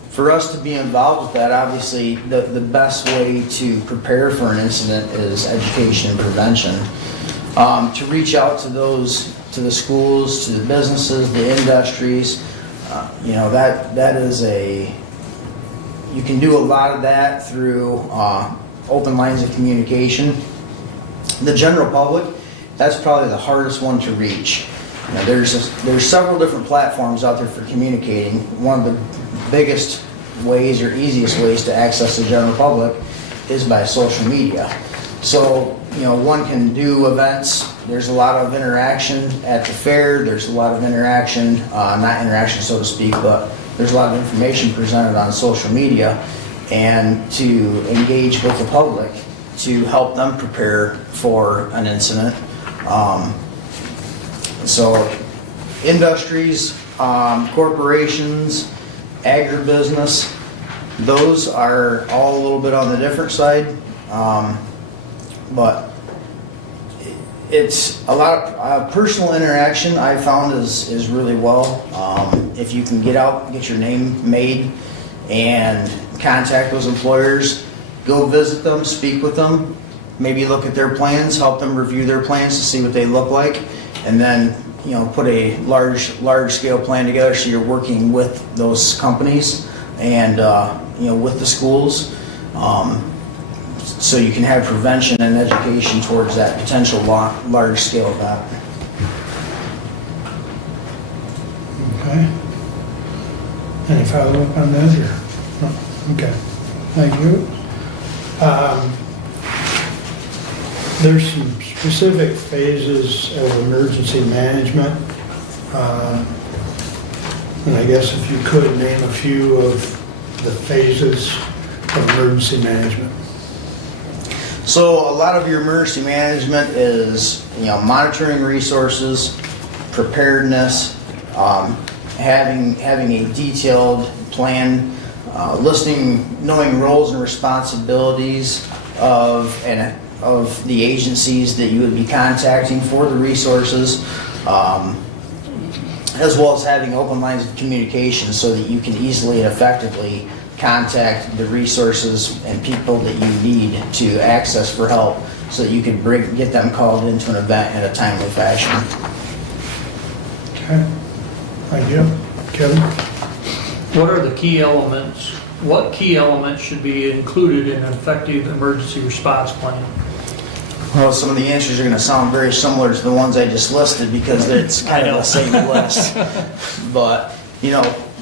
For us to be involved with that, obviously, the best way to prepare for an incident is education and prevention. To reach out to to the schools, to the businesses, the industries, that is you can do a lot of that through open lines of communication. The general public, that's probably the hardest one to reach. There's several different platforms out there for communicating. One of the biggest ways or easiest ways to access the general public is by social media. So, one can do events. There's a lot of interaction at the fair. There's a lot of interaction, not interaction so to speak, but there's a lot of information presented on social media, and to engage with the public to help them prepare for an incident. So industries, corporations, agribusiness, those are all a little bit on the different side. But it's a lot of personal interaction I found is really well. If you can get out, get your name made, and contact those employers, go visit them, speak with them, maybe look at their plans, help them review their plans to see what they look like, and then put a large scale plan together so you're working with those companies and with the schools. So you can have prevention and education towards that potential large-scale event. Okay. Any follow-up on that, or? No? Okay, thank you. There's some specific phases of emergency management. And I guess if you could name a few of the phases of emergency management. So a lot of your emergency management is, monitoring resources, preparedness, having a detailed plan, knowing roles and responsibilities of the agencies that you would be contacting for the resources, as well as having open lines of communication so that you can easily and effectively contact the resources and people that you need to access for help so that you can get them called into an event in a timely fashion. Okay, thank you. Kevin? What are the key elements? What key elements should be included in an effective emergency response plan? Well, some of the answers are going to sound very similar to the ones I just listed because it's kind of the same list. But,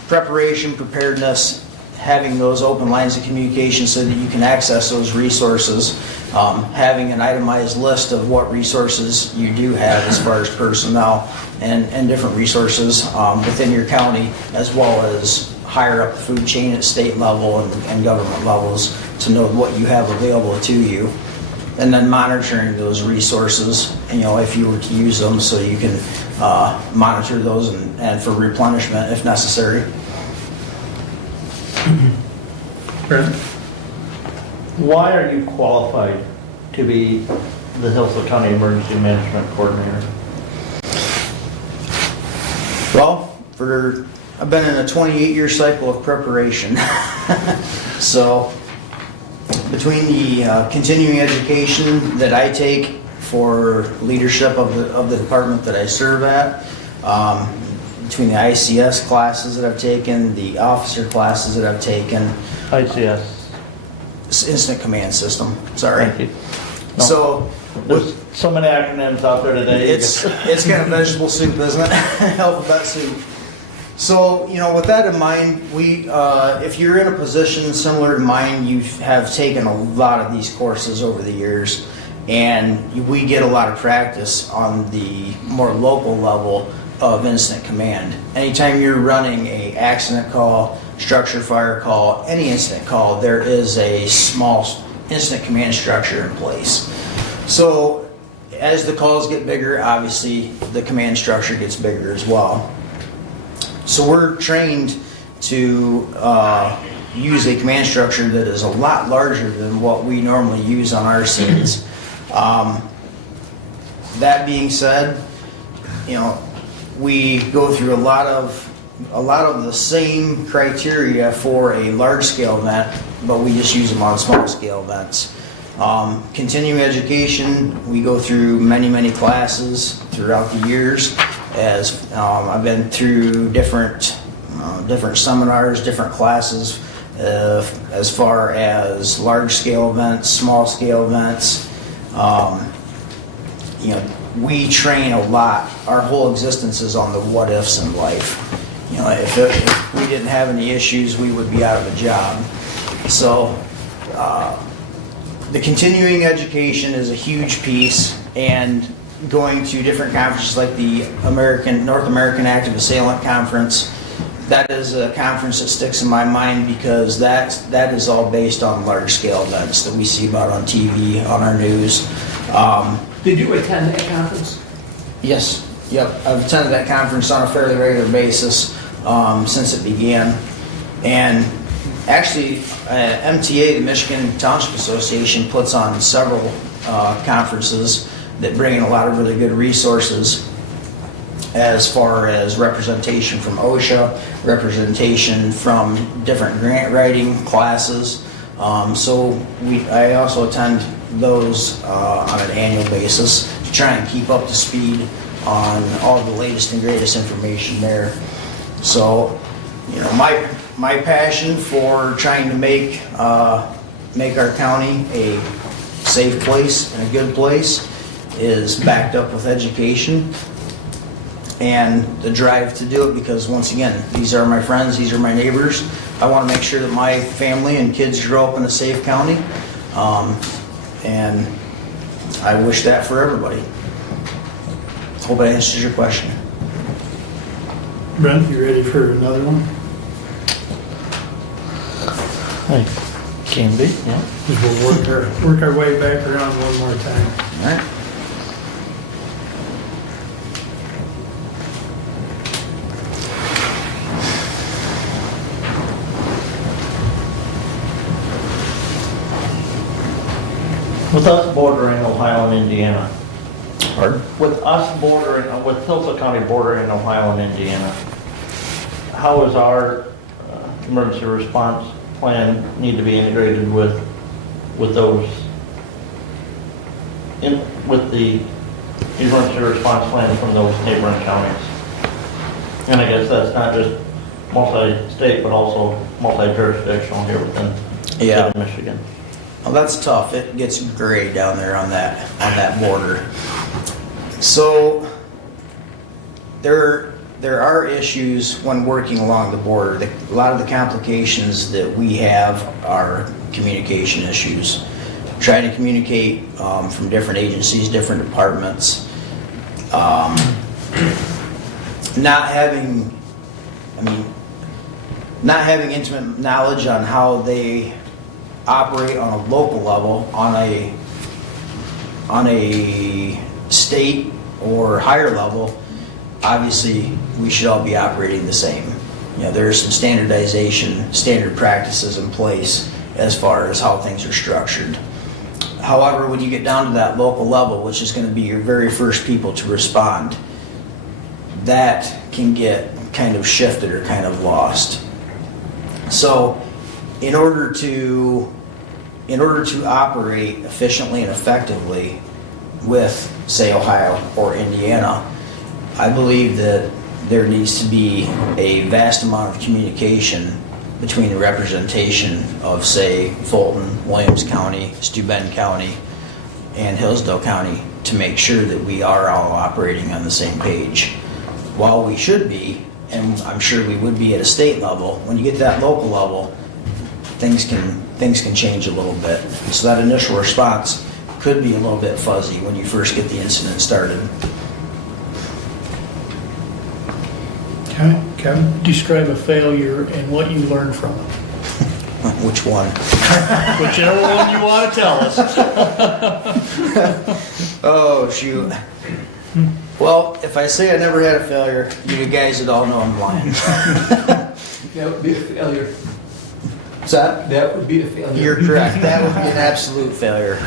preparation, preparedness, having those open lines of communication so that you can access those resources, having an itemized list of what resources you do have as far as personnel and different resources within your county, as well as higher up the food chain at state level and government levels to know what you have available to you. And then monitoring those resources, if you were to use them so you can monitor those and for replenishment if necessary. Why are you qualified to be the Hillsdale County Emergency Management Coordinator? Well, I've been in a 28-year cycle of preparation. So between the continuing education that I take for leadership of the department that I serve at, between the ICS classes that I've taken, the officer classes that I've taken. ICS. Incident Command System, sorry. Thank you. No. So, There's so many acronyms out there today. it's kind of vegetable soup, isn't it? Alphabet soup. So, with that in mind, if you're in a position similar to mine, you have taken a lot of these courses over the years, and we get a lot of practice on the more local level of incident command. Anytime you're running a accident call, structure fire call, any incident call, there is a small incident command structure in place. So as the calls get bigger, obviously the command structure gets bigger as well. So we're trained to use a command structure that is a lot larger than what we normally use on our scenes. That being said, we go through a lot of the same criteria for a large-scale event, but we just use them on small-scale events. Continuing education, we go through many classes throughout the years. As I've been through different seminars, different classes, as far as large-scale events, small-scale events. We train a lot. Our whole existence is on the what ifs in life. If we didn't have any issues, we would be out of a job. So the continuing education is a huge piece, and going to different conferences like the North American Active Assailant Conference, that is a conference that sticks in my mind because that is all based on large-scale events that we see about on TV, on our news. Did you attend that conference? Yes, yep. I've attended that conference on a fairly regular basis since it began. And actually, MTA, the Michigan Township Association, puts on several conferences that bring in a lot of really good resources as far as representation from OSHA, representation from different grant writing classes. I also attend those on an annual basis to try and keep up to speed on all the latest and greatest information there. So, you know, my passion for trying to make our county a safe place and a good place is backed up with education and the drive to do it because, once again, these are my friends, these are my neighbors. I want to make sure that my family and kids grow up in a safe county, and I wish that for everybody. Hope that answers your question. Brent, you ready for another one? I can be, yeah. We'll work our way back around one more time. All right. With us bordering Ohio and Indiana, Pardon? with Hillsdale County bordering Ohio and Indiana, how is our emergency response plan need to be integrated with those, with the emergency response plan from those neighboring counties? And I guess that's not just multi-state, but also multi-jurisdictional here within the state of Michigan. Well, that's tough. It gets gray down there on that border. So there are issues when working along the border. A lot of the complications that we have are communication issues. Trying to communicate from different agencies, different departments. Not having intimate knowledge on how they operate on a local level, on a state or higher level. Obviously, we should all be operating the same. You know, there's some standardization, standard practices in place as far as how things are structured. However, when you get down to that local level, which is going to be your very first people to respond, that can get kind of shifted or kind of lost. So, in order to operate efficiently and effectively with, say, Ohio or Indiana, I believe that there needs to be a vast amount of communication between the representation of, say, Fulton, Williams County, Steuben County, and Hillsdale County to make sure that we are all operating on the same page. While we should be, and I'm sure we would be at a state level, when you get to that local level, things can change a little bit. So that initial response could be a little bit fuzzy when you first get the incident started. Okay, Kevin? Describe a failure and what you learned from it. Which one? Whichever one you want to tell us. Oh, shoot. Well, if I say I never had a failure, you guys would all know I'm lying. That would be a failure. What's that? That would be a failure. You're correct. That would be an absolute failure.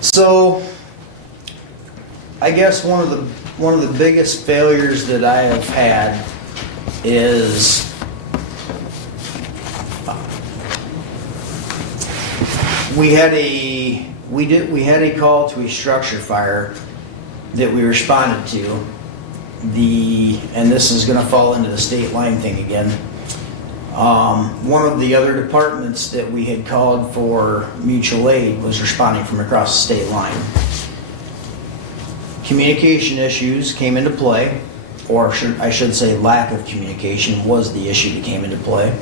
So, I guess one of the biggest failures that I have had is we had a call to a structure fire that we responded to. And this is going to fall into the state line thing again. One of the other departments that we had called for mutual aid was responding from across the state line. Communication issues came into play, or I should say lack of communication was the issue that came into play.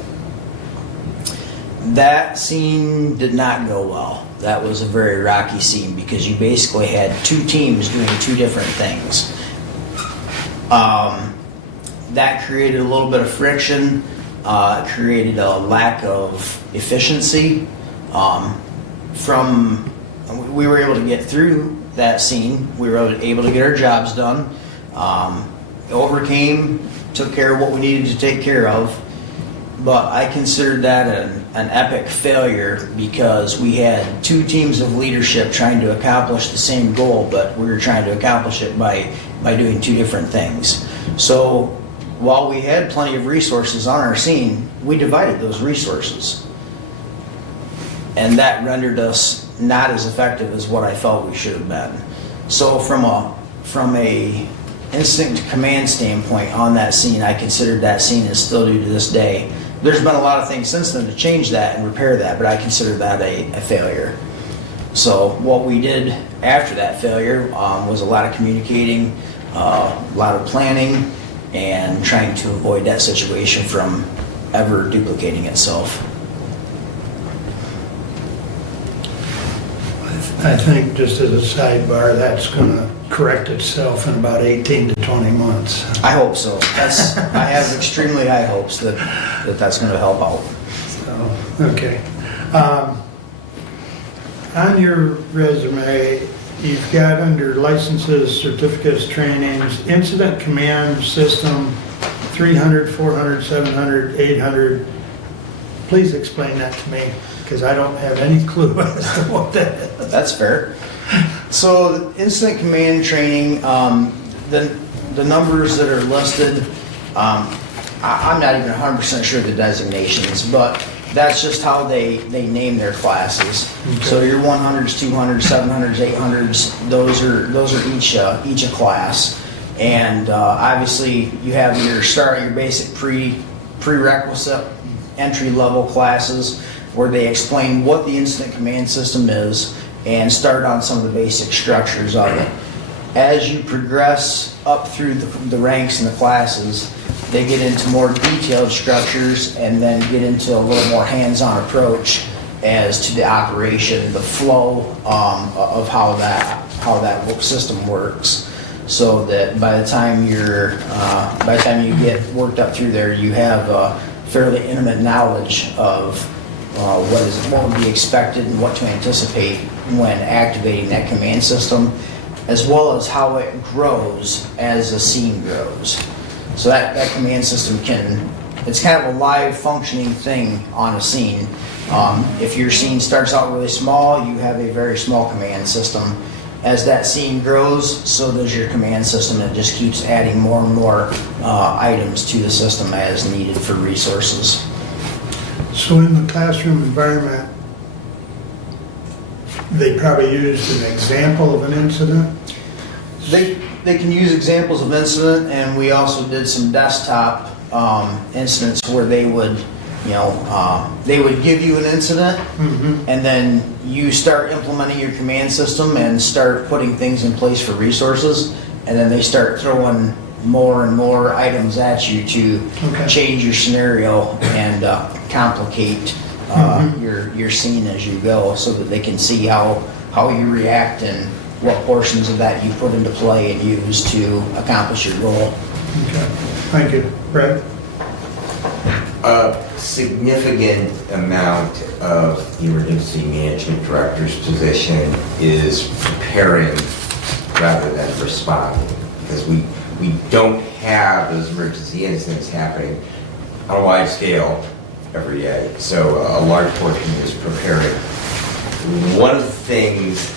That scene did not go well. That was a very rocky scene because you basically had two teams doing two different things. That created a little bit of friction, created a lack of efficiency. We were able to get through that scene. We were able to get our jobs done. Overcame, took care of what we needed to take care of. But I considered that an epic failure because we had two teams of leadership trying to accomplish the same goal, but we were trying to accomplish it by doing two different things. So while we had plenty of resources on our scene, we divided those resources. And that rendered us not as effective as what I felt we should have been. So from a incident command standpoint on that scene, I considered that scene and still do to this day. There's been a lot of things since then to change that and repair that, but I consider that a failure. So what we did after that failure was a lot of communicating, a lot of planning, and trying to avoid that situation from ever duplicating itself. I think, just as a sidebar, that's going to correct itself in about 18 to 20 months. I hope so. I have extremely high hopes that that's going to help out. So, okay. On your resume, you've got under licenses, certificates, trainings, incident command system, 300, 400, 700, 800. Please explain that to me, because I don't have any clue as to what that is. That's fair. So incident command training, the numbers that are listed, I'm not even 100% sure of the designations, but that's just how they name their classes. Okay. So your 100s, 200s, 700s, 800s, those are each a class. And obviously you have your basic prerequisite entry level classes where they explain what the incident command system is and start on some of the basic structures of it. As you progress up through the ranks and the classes, they get into more detailed structures and then get into a little more hands-on approach as to the operation, the flow of how that system works. So that by the time you get worked up through there, you have a fairly intimate knowledge of what would be expected and what to anticipate when activating that command system, as well as how it grows as the scene grows. So that command system it's kind of a live functioning thing on a scene. If your scene starts out really small, you have a very small command system. As that scene grows, so does your command system. It just keeps adding more and more items to the system as needed for resources. So in the classroom environment, they probably used an example of an incident? They can use examples of incident, and we also did some desktop incidents where they would give you an incident, and then you start implementing your command system and start putting things in place for resources, and then they start throwing more and more items at you to change your scenario and complicate your scene as you go, so that they can see how you react and what portions of that you put into play and use to accomplish your goal. Okay, thank you. Brett? A significant amount of the emergency management director's position is preparing rather than responding, because we don't have those emergency incidents happening on a wide scale every day. So a large portion is preparing. One of the things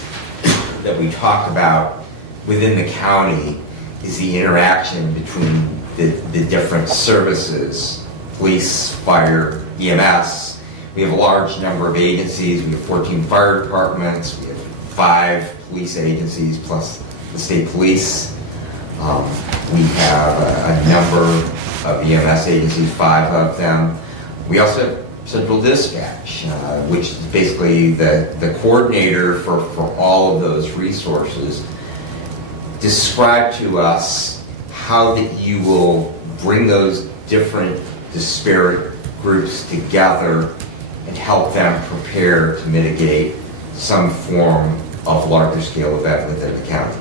that we talk about within the county is the interaction between the different services, police, fire, EMS. We have a large number of agencies. We have 14 fire departments. We have 5 police agencies plus the state police. We have a number of EMS agencies, 5 of them. We also have central dispatch, which is basically the coordinator for all of those resources. Describe to us how that you will bring those different disparate groups together and help them prepare to mitigate some form of larger scale event within the county.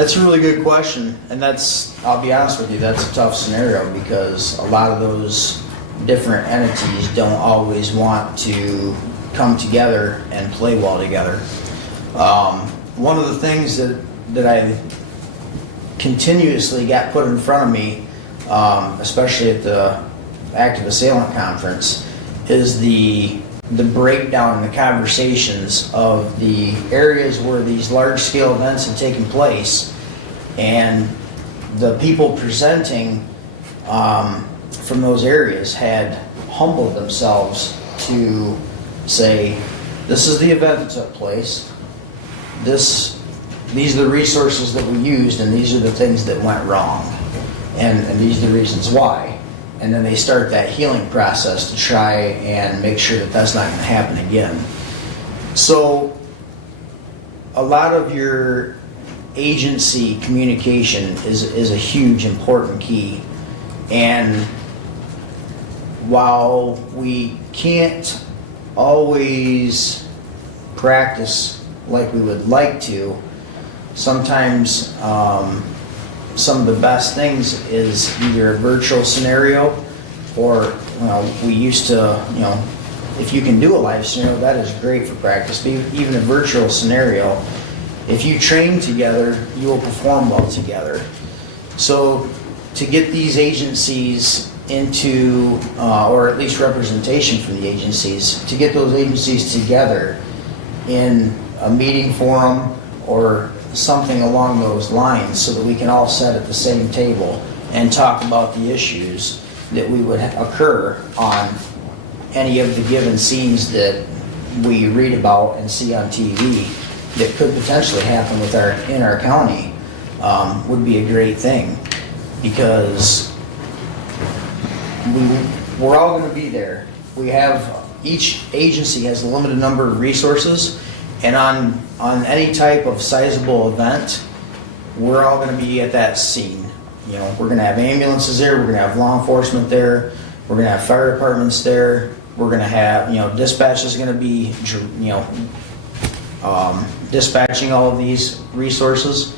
That's a really good question, and I'll be honest with you, that's a tough scenario because a lot of those different entities don't always want to come together and play well together. One of the things that I continuously got put in front of me, especially at the Active Assailant Conference, is the breakdown in the conversations of the areas where these large-scale events have taken place, and the people presenting from those areas had humbled themselves to say, this is the event that took place, these are the resources that we used, and these are the things that went wrong, and these are the reasons why. And then they start that healing process to try and make sure that that's not going to happen again. So a lot of your agency communication is a huge important key. And while we can't always practice like we would like to, sometimes some of the best things is either a virtual scenario or, we used to, if you can do a live scenario, that is great for practice. But even a virtual scenario, if you train together, you will perform well together. So to get these agencies into, or at least representation from the agencies, to get those agencies together in a meeting forum or something along those lines so that we can all sit at the same table and talk about the issues that we would occur on any of the given scenes that we read about and see on TV that could potentially happen in our county would be a great thing, because we're all going to be there. Each agency has a limited number of resources, and on any type of sizable event, we're all going to be at that scene. We're going to have ambulances there, we're going to have law enforcement there, we're going to have fire departments there, we're going to have, dispatch is going to be, dispatching all of these resources.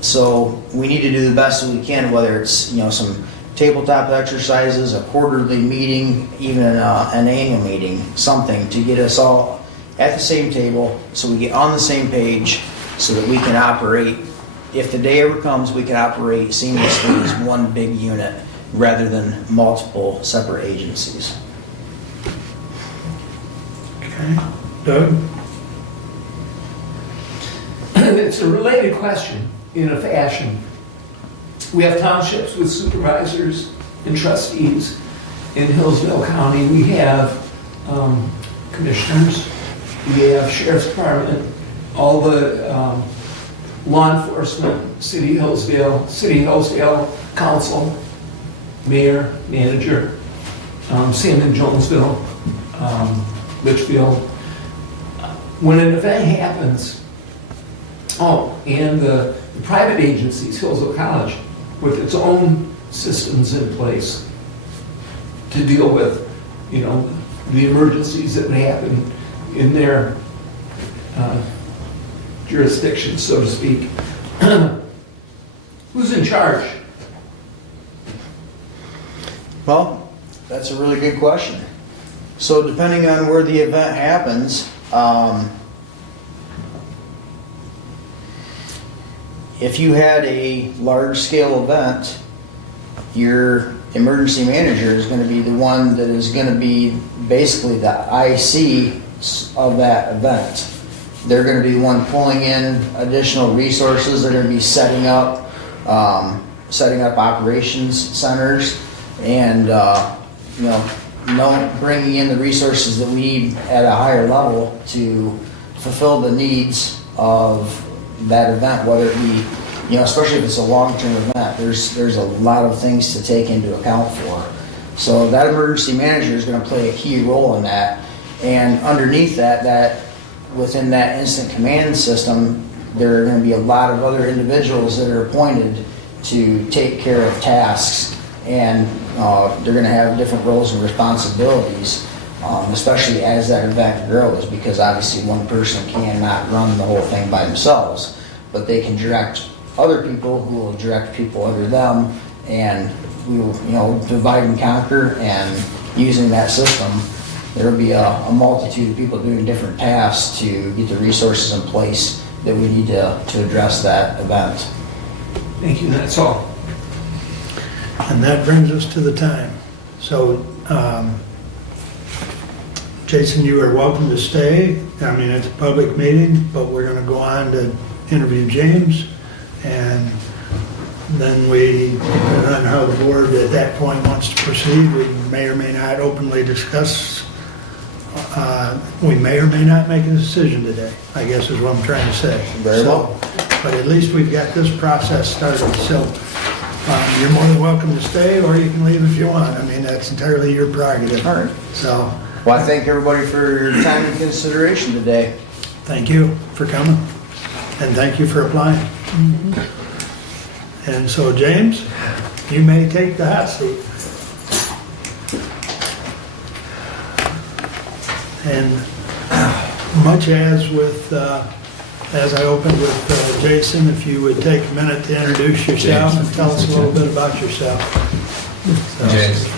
So we need to do the best that we can, whether it's, some tabletop exercises, a quarterly meeting, even an annual meeting, something to get us all at the same table so we get on the same page so that we can operate, if the day ever comes, we can operate seamlessly as one big unit rather than multiple separate agencies. Okay. Doug? It's a related question in a fashion. We have townships with supervisors and trustees. In Hillsdale County, we have commissioners, we have sheriff's department, all the law enforcement, City Hillsdale Council, mayor, manager, same in Jonesville, Litchfield. When an event happens, and the private agencies, Hillsdale College, with its own systems in place to deal with, the emergencies that would happen in their jurisdiction, so to speak. Who's in charge? Well, that's a really good question. So depending on where the event happens, if you had a large-scale event, your emergency manager is going to be the one that is going to be basically the IC of that event. They're going to be the one pulling in additional resources. They're going to be setting up operations centers, and bringing in the resources that we need at a higher level to fulfill the needs of that event, whether it be, especially if it's a long-term event, there's a lot of things to take into account for. So that emergency manager is going to play a key role in that. And underneath that within that instant command system, there are going to be a lot of other individuals that are appointed to take care of tasks, and they're going to have different roles and responsibilities, especially as that event grows, because obviously one person cannot run the whole thing by themselves, but they can direct other people who will direct people under them, and we will, divide and conquer, and using that system, there will be a multitude of people doing different tasks to get the resources in place that we need to address that event. Thank you, that's all. And that brings us to the time. So, Jason, you are welcome to stay. I mean, it's a public meeting, but we're going to go on to interview James. And then we, depending on how the board at that point wants to proceed, we may or may not openly discuss. We may or may not make a decision today, I guess is what I'm trying to say. Very well. But at least we've got this process started. So you're more than welcome to stay, or you can leave if you want. I mean, that's entirely your prerogative. All right. So, Well, I thank everybody for your time and consideration today. thank you for coming, and thank you for applying. And so, James, you may take the hot seat. And much as I opened with Jason, if you would take a minute to introduce yourself and tell us a little bit about yourself. So, James.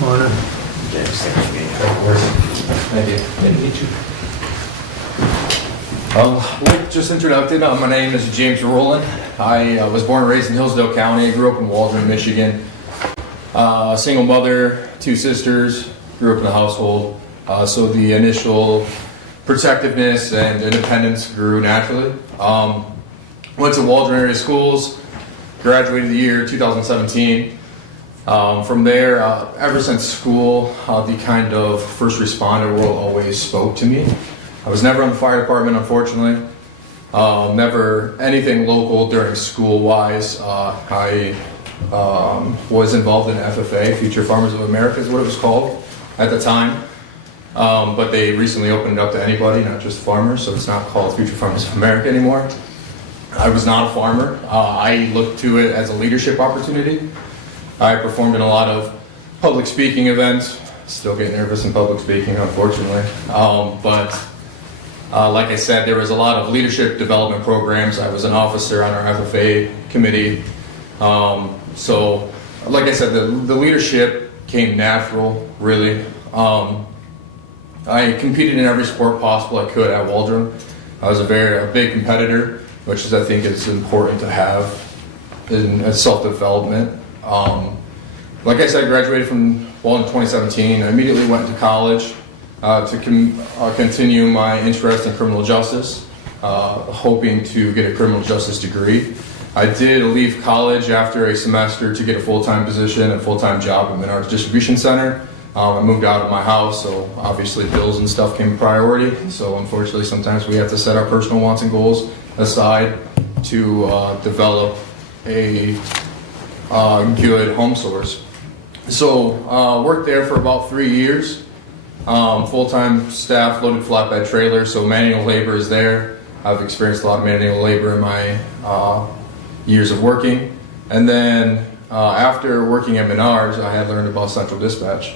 Morning. Thank you. Good to meet you. Well, just introduced, my name is James Rowland. I was born and raised in Hillsdale County. I grew up in Waldron, Michigan. Single mother, 2 sisters, grew up in a household. So the initial protectiveness and independence grew naturally. Went to Waldron area schools, graduated the year 2017. From there, ever since school, the kind of first responder world always spoke to me. I was never in the fire department, unfortunately. Never anything local during school-wise. I was involved in FFA, Future Farmers of America is what it was called at the time. But they recently opened it up to anybody, not just farmers, so it's not called Future Farmers of America anymore. I was not a farmer. I looked to it as a leadership opportunity. I performed in a lot of public speaking events. Still get nervous in public speaking, unfortunately. Like I said, there was a lot of leadership development programs. I was an officer on our FFA committee. So, like I said, the leadership came natural, really. I competed in every sport possible I could at Waldron. I was a big competitor, which I think is important to have in self-development. Like I said, I graduated from Waldron in 2017. I immediately went to college to continue my interest in criminal justice, hoping to get a criminal justice degree. I did leave college after a semester to get a full-time position, a full-time job at Menards Distribution Center. I moved out of my house, so obviously bills and stuff came priority. So unfortunately, sometimes we have to set our personal wants and goals aside to develop a good home source. So worked there for about 3 years. Full-time staff, loaded flatbed trailer, so manual labor is there. I've experienced a lot of manual labor in my years of working. And then after working at Menards, I had learned about Central Dispatch.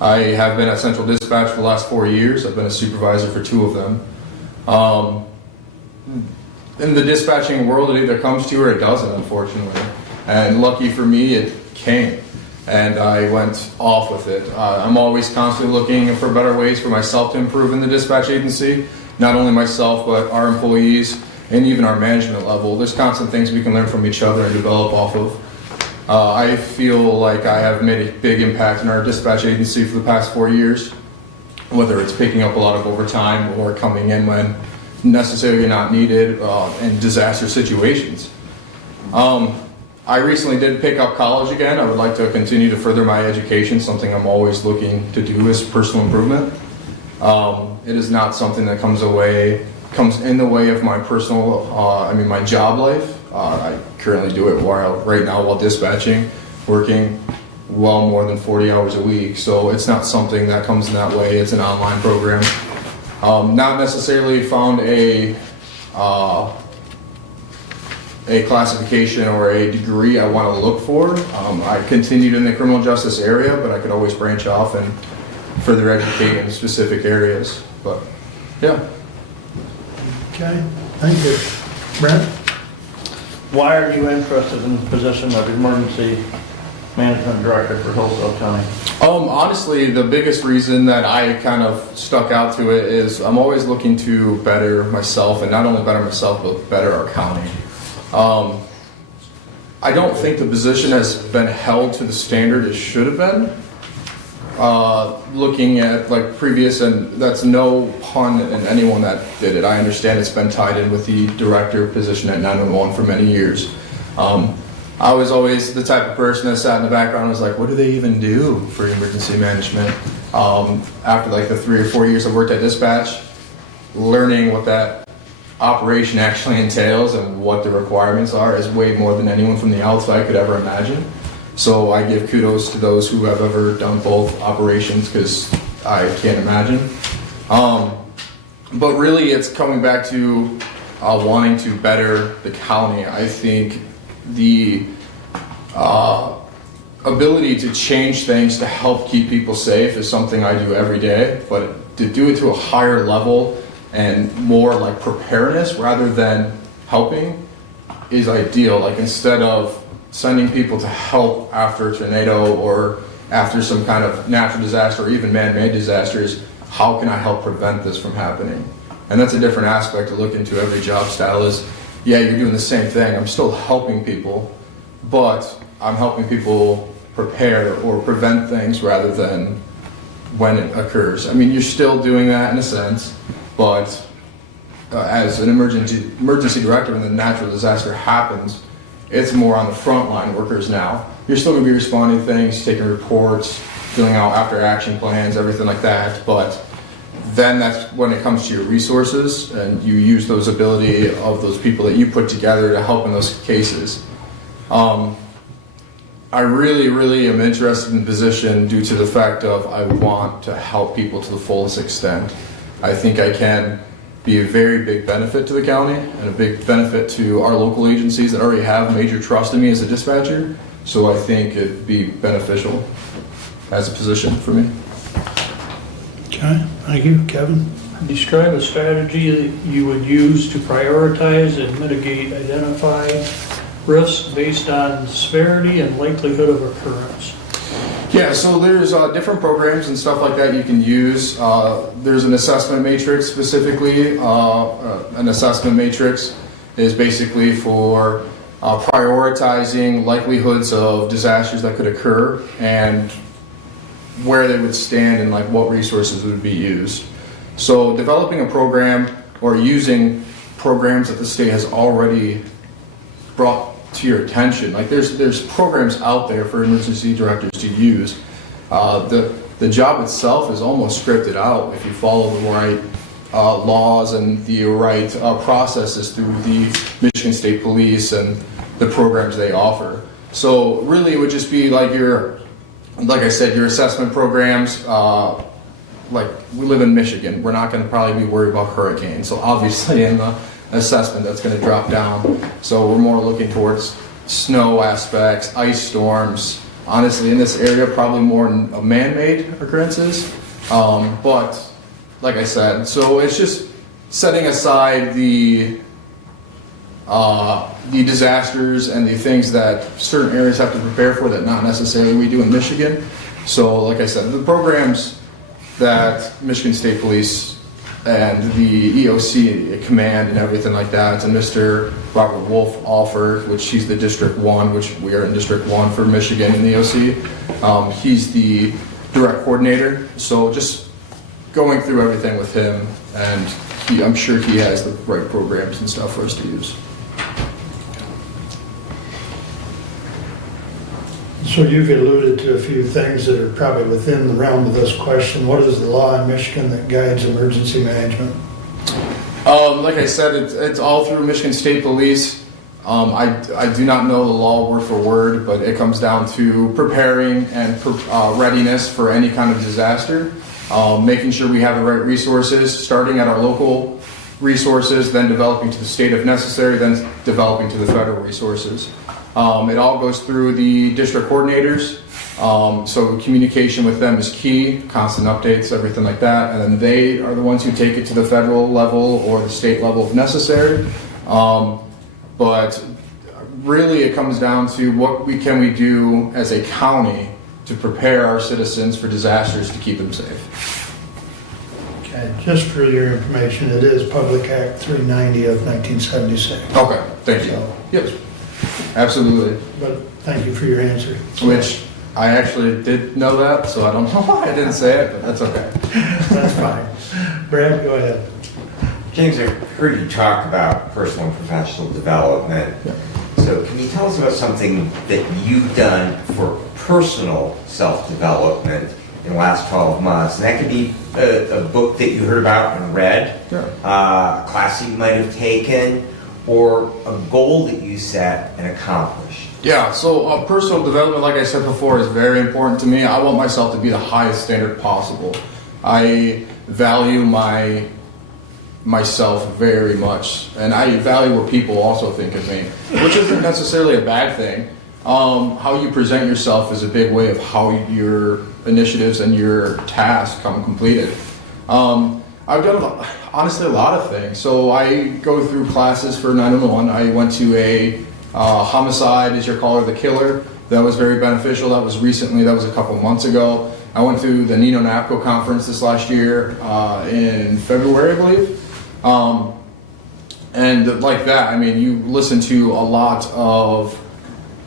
I have been at Central Dispatch for the last 4 years. I've been a supervisor for 2 of them. In the dispatching world, it either comes to you or it doesn't, unfortunately. And lucky for me, it came. And I went off with it. I'm always constantly looking for better ways for myself to improve in the dispatch agency. Not only myself, but our employees and even our management level. There's constant things we can learn from each other and develop off of. I feel like I have made a big impact in our dispatch agency for the past 4 years, whether it's picking up a lot of overtime or coming in when necessarily not needed in disaster situations. I recently did pick up college again. I would like to continue to further my education. Something I'm always looking to do is personal improvement. It is not something that comes in the way of my personal, my job life. I currently do it right now while dispatching, working well more than 40 hours a week. So it's not something that comes in that way. It's an online program. Not necessarily found a classification or a degree I want to look for. I continued in the criminal justice area, but I could always branch off and further educate in specific areas. But yeah. Okay, Thank you. Brent? Why are you interested in the position of emergency management director for Hillsdale County? Honestly, the biggest reason that I kind of stuck out to it is I'm always looking to better myself, and not only better myself, but better our county. I don't think the position has been held to the standard it should have been. Looking at like previous, and that's no pun in anyone that did it. I understand it's been tied in with the director position at 911 for many years. I was always the type of person that sat in the background and was like, what do they even do for emergency management? After like the 3 or 4 years I worked at dispatch, learning what that operation actually entails and what the requirements are is way more than anyone from the outside could ever imagine. So I give kudos to those who have ever done both operations, because I can't imagine. But really it's coming back to wanting to better the county. I think the ability to change things to help keep people safe is something I do every day, but to do it to a higher level and more like preparedness rather than helping is ideal. Like instead of sending people to help after a tornado or after some kind of natural disaster or even man-made disasters, how can I help prevent this from happening? And that's a different aspect to look into every job style is, yeah, you're doing the same thing. I'm still helping people, but I'm helping people prepare or prevent things rather than when it occurs. I mean, you're still doing that in a sense, but as an emergency director when the natural disaster happens, it's more on the frontline workers now. You're still going to be responding to things, taking reports, filling out after action plans, everything like that, but then that's when it comes to your resources and you use those ability of those people that you put together to help in those cases. I really am interested in the position due to the fact of I want to help people to the fullest extent. I think I can be a very big benefit to the county and a big benefit to our local agencies that already have major trust in me as a dispatcher. So I think it'd be beneficial as a position for me. Okay, thank you. Kevin? Describe a strategy that you would use to prioritize and mitigate identified risks based on severity and likelihood of occurrence. Yeah, so there's different programs and stuff like that you can use. There's an assessment matrix specifically. An assessment matrix is basically for prioritizing likelihoods of disasters that could occur and where they would stand and like what resources would be used. So developing a program or using programs that the state has already brought to your attention. Like there's programs out there for emergency directors to use. The job itself is almost scripted out if you follow the right laws and the right processes through the Michigan State Police and the programs they offer. So really it would just be like like I said, your assessment programs. Like we live in Michigan, we're not going to probably be worried about hurricanes. So obviously in the assessment that's going to drop down. So we're more looking towards snow aspects, ice storms. Honestly, in this area, probably more man-made occurrences. But like I said, so it's just setting aside the disasters and the things that certain areas have to prepare for that not necessarily we do in Michigan. So like I said, the programs that Michigan State Police and the EOC command and everything like that, and Mr. Robert Wolf offered, which he's the District 1, which we are in District 1 for Michigan in the EOC. He's the direct coordinator, so just going through everything with him, and I'm sure he has the right programs and stuff for us to use. So you've alluded to a few things that are probably within the realm of this question. What is the law in Michigan that guides emergency management? Like I said, it's all through Michigan State Police. I do not know the law word for word, but it comes down to preparing and readiness for any kind of disaster, making sure we have the right resources, starting at our local resources, then developing to the state if necessary, then developing to the federal resources. It all goes through the district coordinators, So communication with them is key, constant updates, everything like that. And then they are the ones who take it to the federal level or the state level if necessary. But really it comes down to what can we do as a county to prepare our citizens for disasters to keep them safe. Okay, just for your information, it is Public Act 390 of 1976. Okay, thank you. So- Yes, absolutely. But thank you for your answer. Which I actually did know that, so I don't know why I didn't say it, but that's okay. That's fine. Brad, go ahead. James, I heard you talk about personal and professional development. Yeah. So can you tell us about something that you've done for personal self-development in the last 12 months? And that could be a book that you heard about and read, Sure. a class that you might have taken, or a goal that you set and accomplished. Yeah, so personal development, like I said before, is very important to me. I want myself to be the highest standard possible. I value myself very much, and I value what people also think of me, which isn't necessarily a bad thing. How you present yourself is a big way of how your initiatives and your tasks come completed. I've done honestly a lot of things. So I go through classes for 911. I went to a homicide is your caller the killer. That was very beneficial. That was recently. That was a couple months ago. I went to the Nino NAPCO conference this last year in February, I believe. And like that, I mean, you listen to a lot of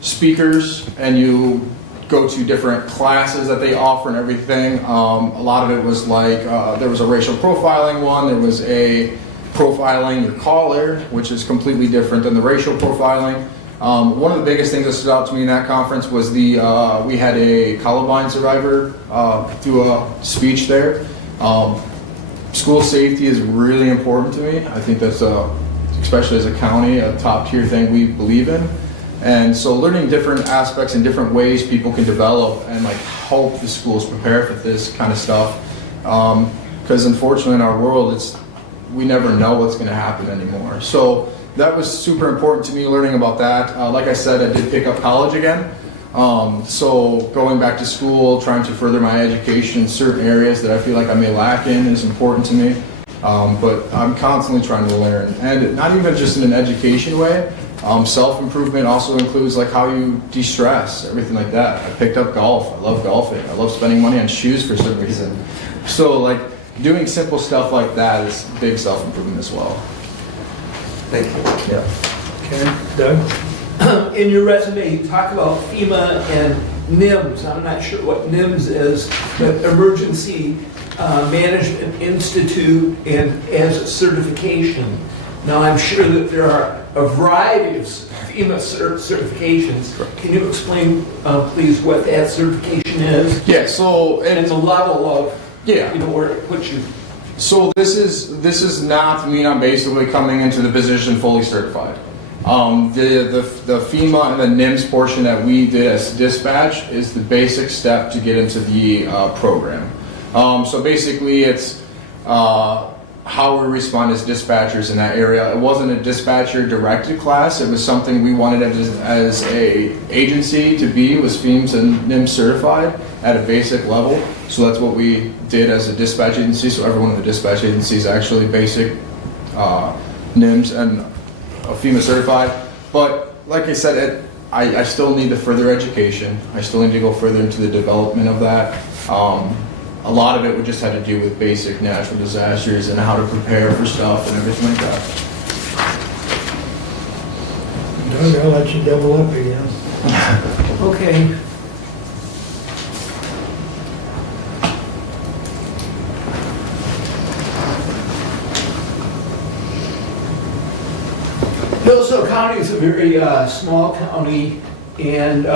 speakers and you go to different classes that they offer and everything. A lot of it was like, there was a racial profiling one, there was a profiling your caller, which is completely different than the racial profiling. One of the biggest things that stood out to me in that conference was we had a Columbine survivor do a speech there. School safety is really important to me. I think that's, especially as a county, a top tier thing we believe in. And so learning different aspects and different ways people can develop and like help the schools prepare for this kind of stuff. Because unfortunately in our world, we never know what's going to happen anymore. So that was super important to me, learning about that. Like I said, I did pick up college again. So going back to school, trying to further my education in certain areas that I feel like I may lack in is important to me. But I'm constantly trying to learn, and not even just in an education way. Self-improvement also includes like how you de-stress, everything like that. I picked up golf. I love golfing. I love spending money on shoes for some reason. So like doing simple stuff like that is big self-improvement as well. Thank you. Yeah. Okay, Doug? In your resume, you talk about FEMA and NIMS. I'm not sure what NIMS is, but Emergency Management Institute and as a certification. Now, I'm sure that there are a variety of FEMA certifications. Can you explain, please, what that certification is? Yeah. So And the level of, yeah. where it puts you. So this is not mean I'm basically coming into the position fully certified. The FEMA and the NIMS portion that we did as dispatch is the basic step to get into the program. So basically it's how we respond as dispatchers in that area. It wasn't a dispatcher directed class. It was something we wanted as a agency to be, was FEMS and NIMS certified at a basic level. So that's what we did as a dispatch agency. So every one of the dispatch agencies actually basic NIMS and FEMA certified. But like I said, I still need the further education. I still need to go further into the development of that. A lot of it would just have to do with basic natural disasters and how to prepare for stuff and everything like that. Doug, I'll let you double up again. Okay. Hillsdale County is a very small county, and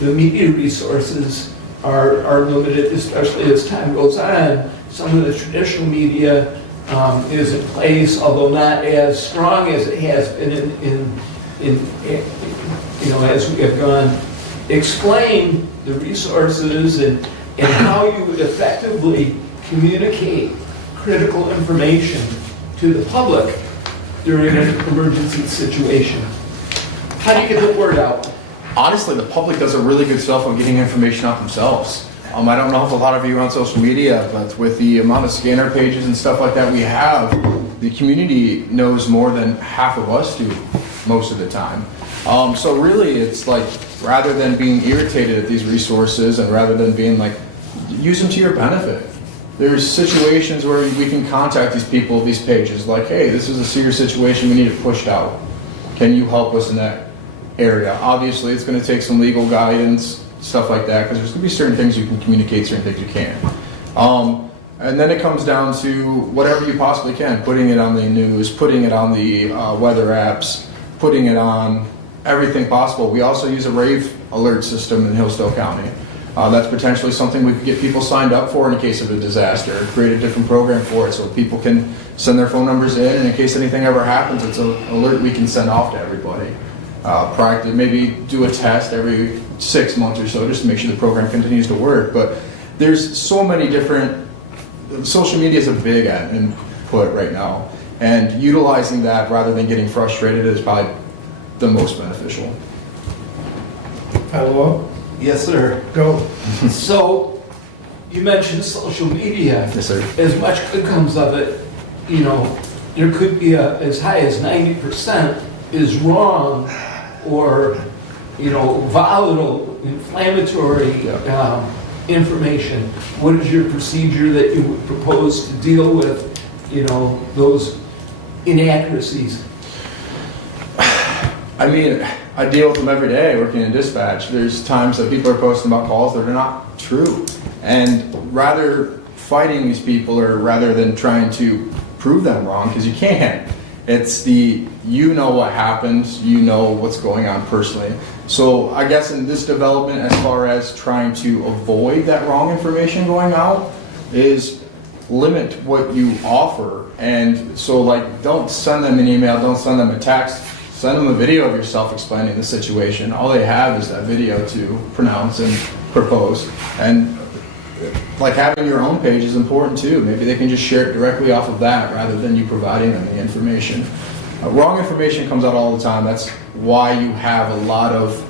the media resources are limited, especially as time goes on. Some of the traditional media is in place, although not as strong as it has been as we have gone. Explain the resources and how you would effectively communicate critical information to the public during an emergency situation. How do you get the word out? honestly, the public does a really good job of getting information out themselves. I don't know if a lot of you are on social media, but with the amount of scanner pages and stuff like that we have, the community knows more than half of us do most of the time. So really, it's like, rather than being irritated at these resources and rather than being like, use them to your benefit. There's situations where we can contact these people, these pages, like, hey, this is a serious situation, we need it pushed out. Can you help us in that area? Obviously, it's going to take some legal guidance, stuff like that, because there's going to be certain things you can communicate, certain things you can't. And then it comes down to whatever you possibly can, putting it on the news, putting it on the weather apps, putting it on everything possible. We also use a rave alert system in Hillsdale County. That's potentially something we could get people signed up for in case of a disaster, create a different program for it so people can send their phone numbers in, and in case anything ever happens, it's an alert we can send off to everybody. Practice, maybe do a test every 6 months or so just to make sure the program continues to work. But there's so many different, social media is a big input right now, and utilizing that rather than getting frustrated is probably the most beneficial. Hello? Yes, sir. Go. So, you mentioned social media. Yes, sir. As much good comes of it, you know, there could be as high as 90% is wrong or, you know, volatile, inflammatory information. What is your procedure that you would propose to deal with, you know, those inaccuracies? I mean, I deal with them every day working in dispatch. There's times that people are posting about calls that are not true. And rather fighting these people or rather than trying to prove them wrong, because you can't. It's the, you know what happened, you know what's going on personally. So I guess in this development, as far as trying to avoid that wrong information going out, is limit what you offer. And so like, don't send them an email, don't send them a text, send them a video of yourself explaining the situation. All they have is that video to pronounce and propose. And like having your own page is important too. Maybe they can just share it directly off of that rather than you providing them the information. Wrong information comes out all the time. That's why you have a lot of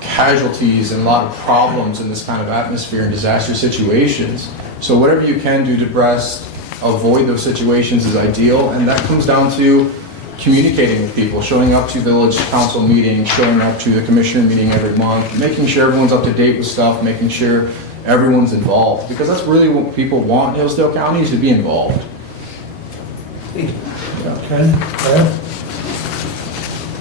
casualties and a lot of problems in this kind of atmosphere in disaster situations. So whatever you can do to best avoid those situations is ideal, and that comes down to communicating with people, showing up to village council meetings, showing up to the commissioner meeting every month, making sure everyone's up to date with stuff, making sure everyone's involved, because that's really what people want in Hillsdale County, is to be involved. Okay. Brad?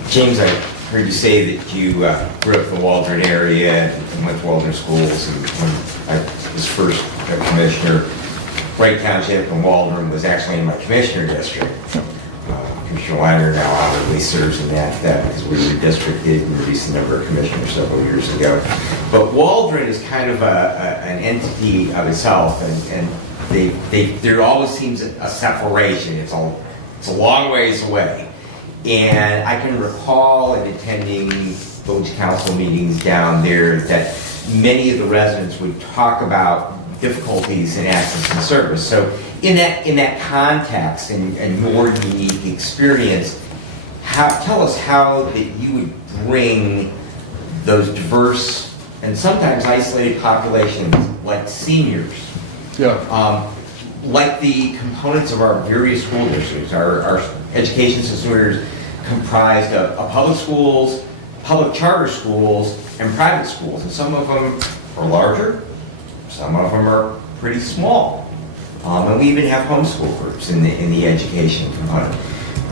James, I heard you say that you grew up in the Waldron area and went to Waldron schools, and when I was first a commissioner, Wright Township and Waldron was actually in my commissioner district. Commissioner Weiner now honorably serves in that because we redistricted and reduced the number of commissioners several years ago. But Waldron is kind of an entity of itself, and there always seems a separation. It's a long ways away. And I can recall in attending village council meetings down there that many of the residents would talk about difficulties in access and service. So in that context and your unique experience, tell us how that you would bring those diverse and sometimes isolated populations like seniors, like the components of our various school districts. Our education system is comprised of public schools, public charter schools, and private schools, and some of them are larger, some of them are pretty small. And we even have homeschool groups in the education component.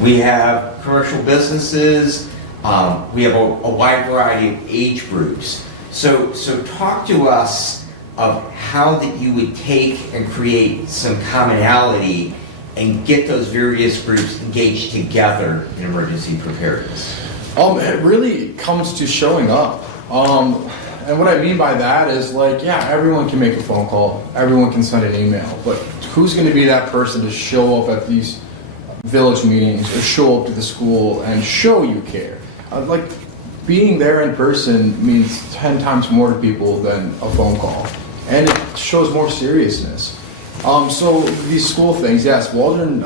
We have commercial businesses. We have a wide variety of age groups. So talk to us of how that you would take and create some commonality and get those various groups engaged together in emergency preparedness. It really comes to showing up. And what I mean by that is like, yeah, everyone can make a phone call, everyone can send an email, but who's going to be that person to show up at these village meetings or show up to the school and show you care? Like, being there in person means 10 times more to people than a phone call, and it shows more seriousness. So these school things, yes, Waldron,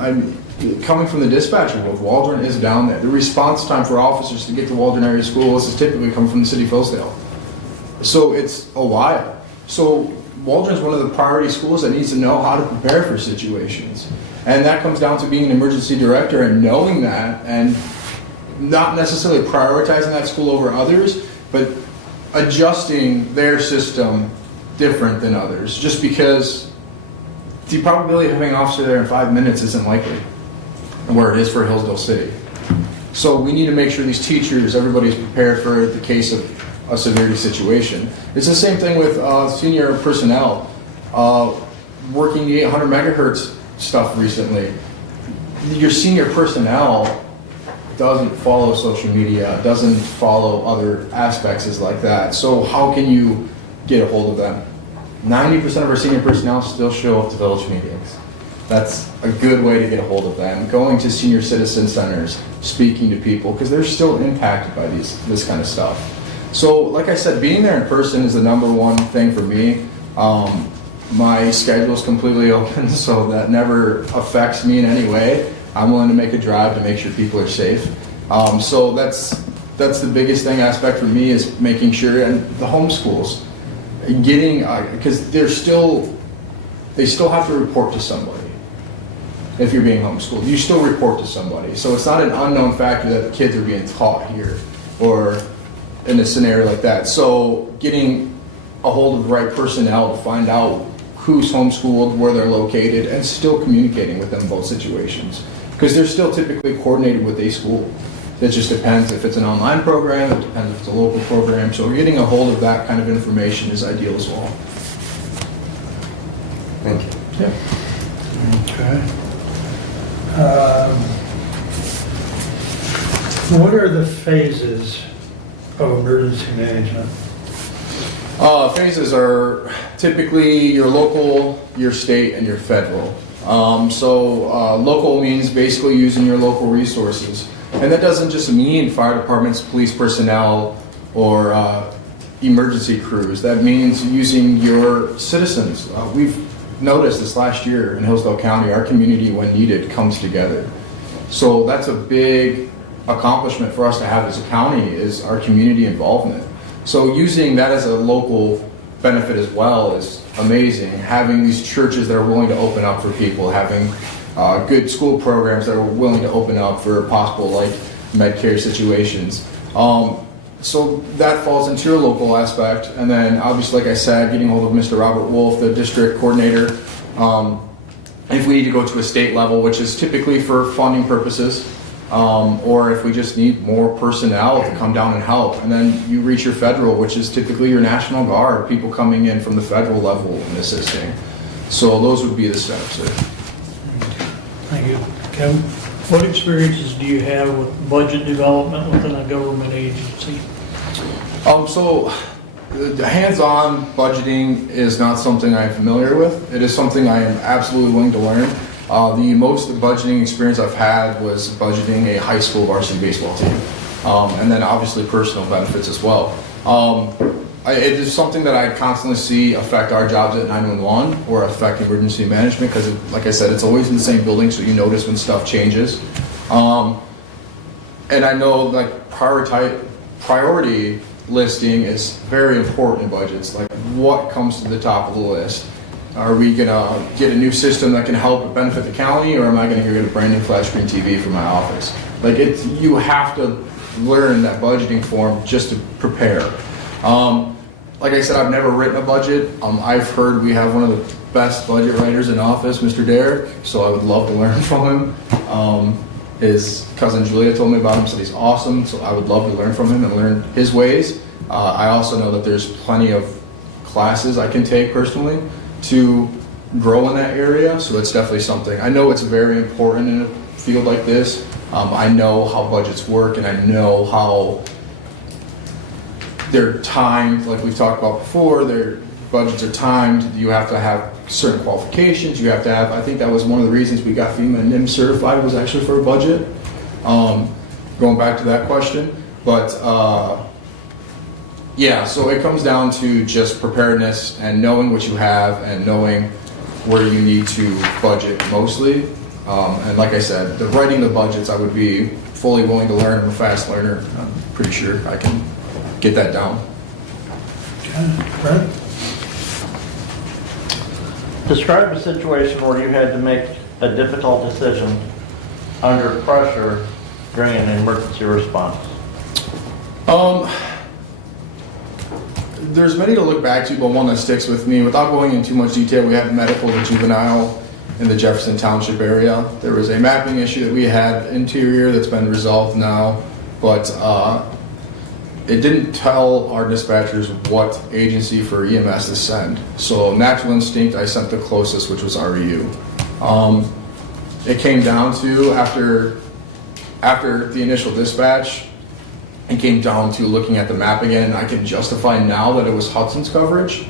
coming from the dispatcher booth, Waldron is down there. The response time for officers to get to Waldron area schools is typically coming from the city of Hillsdale. So it's a while. So Waldron is one of the priority schools that needs to know how to prepare for situations. And that comes down to being an emergency director and knowing that and not necessarily prioritizing that school over others, but adjusting their system different than others. Just because the probability of having an officer there in 5 minutes isn't likely, where it is for Hillsdale City. So we need to make sure these teachers, everybody's prepared for the case of a severity situation. It's the same thing with senior personnel. Working the 800 megahertz stuff recently, your senior personnel doesn't follow social media, doesn't follow other aspects like that. So how can you get a hold of them? 90% of our senior personnel still show up to village meetings. That's a good way to get a hold of them. Going to senior citizen centers, speaking to people, because they're still impacted by this kind of stuff. So like I said, being there in person is the number one thing for me. My schedule is completely open, so that never affects me in any way. I'm willing to make a drive to make sure people are safe. So that's the biggest aspect for me, is making sure, and the homeschools, getting, because they still have to report to somebody. If you're being homeschooled, you still report to somebody. So it's not an unknown factor that the kids are being taught here or in a scenario like that. So getting a hold of the right personnel to find out who's homeschooled, where they're located, and still communicating with them in both situations. Because they're still typically coordinated with a school. It just depends if it's an online program, it depends if it's a local program. So getting a hold of that kind of information is ideal as well. Thank you. Yeah. Okay. What are the phases of emergency management? Phases are typically your local, your state, and your federal. Local means basically using your local resources. And that doesn't just mean fire departments, police personnel, or emergency crews. That means using your citizens. We've noticed this last year in Hillsdale County, our community, when needed, comes together. So that's a big accomplishment for us to have as a county, is our community involvement. So using that as a local benefit as well is amazing. Having these churches that are willing to open up for people, having good school programs that are willing to open up for possible like med care situations. So that falls into your local aspect. And then obviously, like I said, getting hold of Mr. Robert Wolf, the district coordinator. If we need to go to a state level, which is typically for funding purposes, or if we just need more personnel to come down and help. And then you reach your federal, which is typically your National Guard, people coming in from the federal level and assisting. So those would be the steps there. Thank you. Kevin, what experiences do you have with budget development within a government agency? So the hands-on budgeting is not something I'm familiar with. It is something I am absolutely willing to learn. The most budgeting experience I've had was budgeting a high school varsity baseball team. And then obviously personal benefits as well. It is something that I constantly see affect our jobs at 911 or affect emergency management, because like I said, it's always in the same building, so you notice when stuff changes. And I know like priority listing is very important in budgets. Like what comes to the top of the list? Are we gonna get a new system that can help benefit the county, or am I gonna get a brand new flat screen TV for my office? Like you have to learn that budgeting form just to prepare. Like I said, I've never written a budget. I've heard we have one of the best budget writers in office, Mr. Derek, so I would love to learn from him. His cousin Julia told me about him, said he's awesome, so I would love to learn from him and learn his ways. I also know that there's plenty of classes I can take personally to grow in that area, so it's definitely something. I know it's very important in a field like this. I know how budgets work, and I know how they're timed, like we've talked about before. Their budgets are timed. You have to have certain qualifications. You have to have, I think that was one of the reasons we got FEMA and NIM certified, was actually for a budget. Going back to that question. But yeah, so it comes down to just preparedness and knowing what you have and knowing where you need to budget mostly. And like I said, the writing the budgets, I would be fully willing to learn. I'm a fast learner. I'm pretty sure I can get that down. Okay, Brett? Describe a situation where you had to make a difficult decision under pressure during an emergency response. There's many to look back to, but one that sticks with me, without going into too much detail, we had medical to juvenile in the Jefferson Township area. There was a mapping issue that we had interior that's been resolved now, but it didn't tell our dispatchers what agency for EMS to send. So natural instinct, I sent the closest, which was REU. It came down to, after the initial dispatch, it came down to looking at the map again, and I can justify now that it was Hudson's coverage.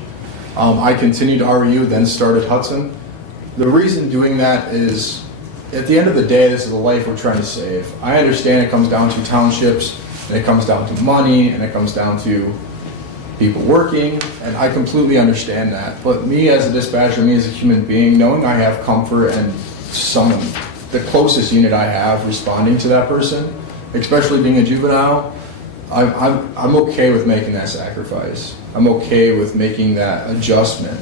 I continued REU, then started Hudson. The reason doing that is, at the end of the day, this is a life we're trying to save. I understand it comes down to townships, and it comes down to money, and it comes down to people working, and I completely understand that. But me as a dispatcher, me as a human being, knowing I have comfort and someone, the closest unit I have responding to that person, especially being a juvenile, I'm okay with making that sacrifice. I'm okay with making that adjustment.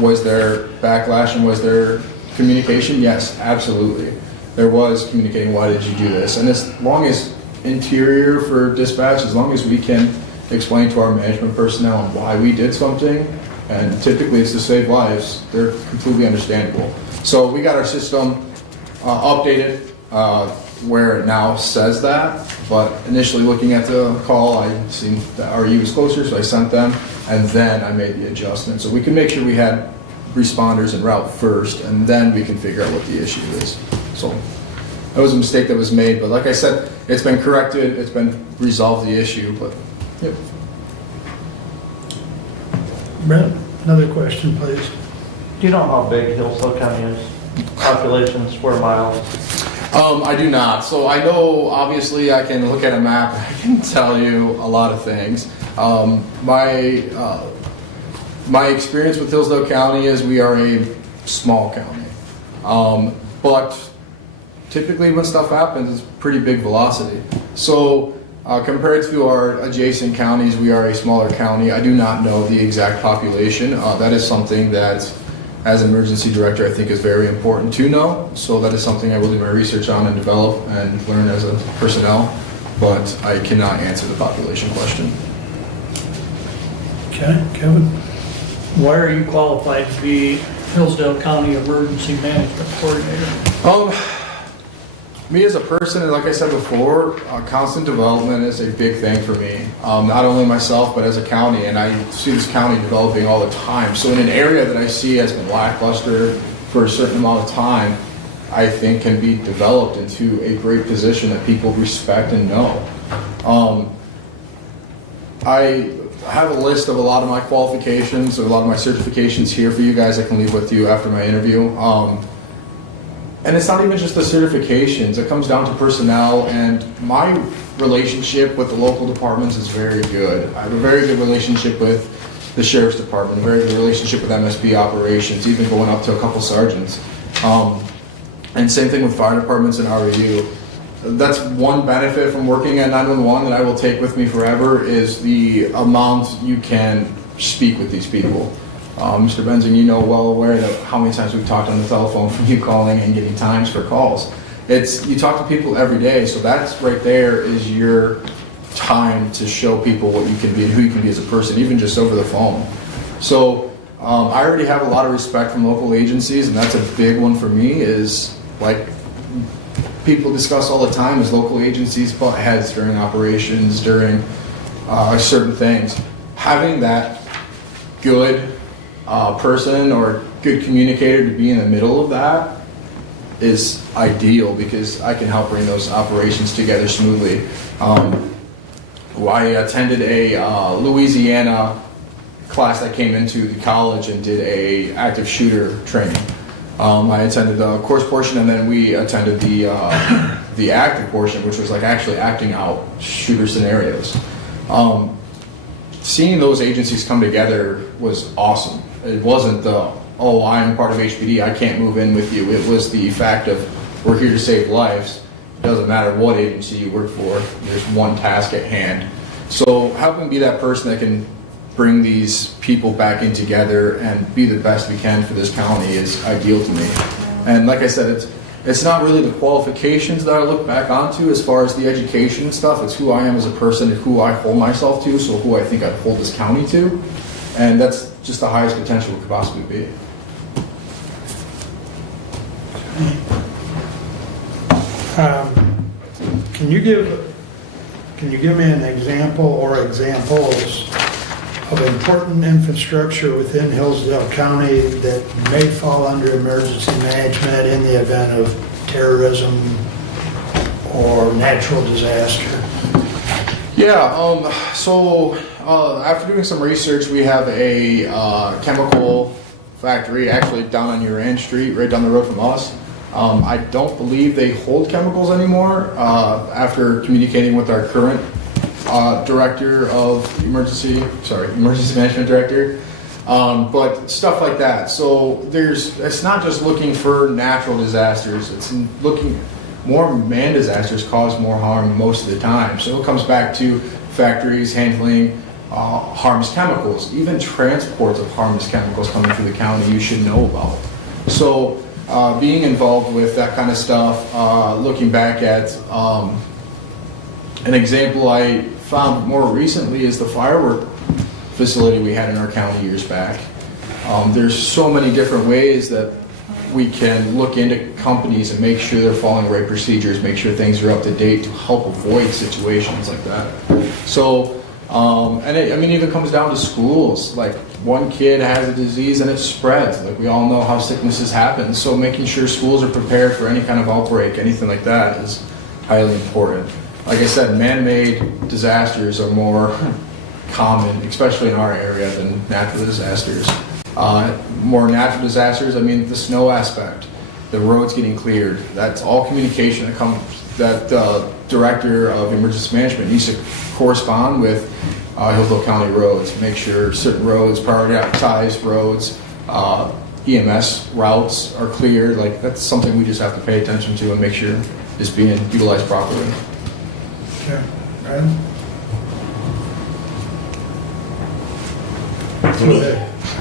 Was there backlash and was there communication? Yes, absolutely. There was communicating, why did you do this? And as long as interior for dispatch, as long as we can explain to our management personnel why we did something, and typically it's to save lives, they're completely understandable. So we got our system updated where it now says that, but initially looking at the call, I seen that REU was closer, so I sent them, and then I made the adjustment. So we can make sure we had responders en route first, and then we can figure out what the issue is. So that was a mistake that was made, but like I said, it's been corrected, it's been resolved the issue, but yep. Brett, another question, please. Do you know how big Hillsdale County is? Population, square miles? I do not. So I know, obviously, I can look at a map and I can tell you a lot of things. My experience with Hillsdale County is we are a small county. But typically when stuff happens, it's pretty big velocity. So compared to our adjacent counties, we are a smaller county. I do not know the exact population. That is something that, as an emergency director, I think is very important to know. So that is something I will do my research on and develop and learn as a personnel. But I cannot answer the population question. Okay, Kevin? Why are you qualified to be Hillsdale County Emergency Management Coordinator? Me as a person, and like I said before, constant development is a big thing for me. Not only myself, but as a county, and I see this county developing all the time. So in an area that I see has been lackluster for a certain amount of time, I think can be developed into a great position that people respect and know. I have a list of a lot of my qualifications, or a lot of my certifications here for you guys. I can leave with you after my interview. And it's not even just the certifications, it comes down to personnel, and my relationship with the local departments is very good. I have a very good relationship with the Sheriff's Department, a very good relationship with MSB operations, even going up to a couple sergeants. And same thing with fire departments and REU. That's one benefit from working at 911 that I will take with me forever, is the amount you can speak with these people. Mr. Benzing, you know well aware of how many times we've talked on the telephone from you calling and getting times for calls. You talk to people every day, so that's right there is your time to show people what you can be and who you can be as a person, even just over the phone. So I already have a lot of respect from local agencies, and that's a big one for me, is like people discuss all the time is local agencies butt heads during operations, during certain things. Having that good person or good communicator to be in the middle of that is ideal, because I can help bring those operations together smoothly. I attended a Louisiana class that came into the college and did a active shooter training. I attended the course portion, and then we attended the active portion, which was like actually acting out shooter scenarios. Seeing those agencies come together was awesome. It wasn't the oh, I'm part of HPD, I can't move in with you. It was the fact of, we're here to save lives. It doesn't matter what agency you work for, there's one task at hand. So helping be that person that can bring these people back in together and be the best we can for this county is ideal to me. And like I said, it's not really the qualifications that I look back onto as far as the education and stuff. It's who I am as a person, who I hold myself to, so who I think I'd hold this county to. And that's just the highest potential it could possibly be. Can you give me an example or examples of important infrastructure within Hillsdale County that may fall under emergency management in the event of terrorism or natural disaster? Yeah, so after doing some research, we have a chemical factory actually down on Uran Street, right down the road from us. I don't believe they hold chemicals anymore after communicating with our current director of emergency management director, but stuff like that. So it's not just looking for natural disasters, it's looking more man disasters cause more harm most of the time. So it comes back to factories handling harmless chemicals, even transports of harmless chemicals coming through the county you should know about. So being involved with that kind of stuff, looking back at an example I found more recently is the firework facility we had in our county years back. There's so many different ways that we can look into companies and make sure they're following right procedures, make sure things are up to date to help avoid situations like that. So, and it even comes down to schools. Like, one kid has a disease and it spreads. Like, we all know how sicknesses happen. So making sure schools are prepared for any kind of outbreak, anything like that, is highly important. Like I said, man-made disasters are more common, especially in our area, than natural disasters. More natural disasters, the snow aspect, the roads getting cleared, that's all communication that comes, that director of emergency management needs to correspond with Hillsdale County roads, make sure certain roads, prioritized roads, EMS routes are cleared. Like, that's something we just have to pay attention to and make sure is being utilized properly. Okay, Brad?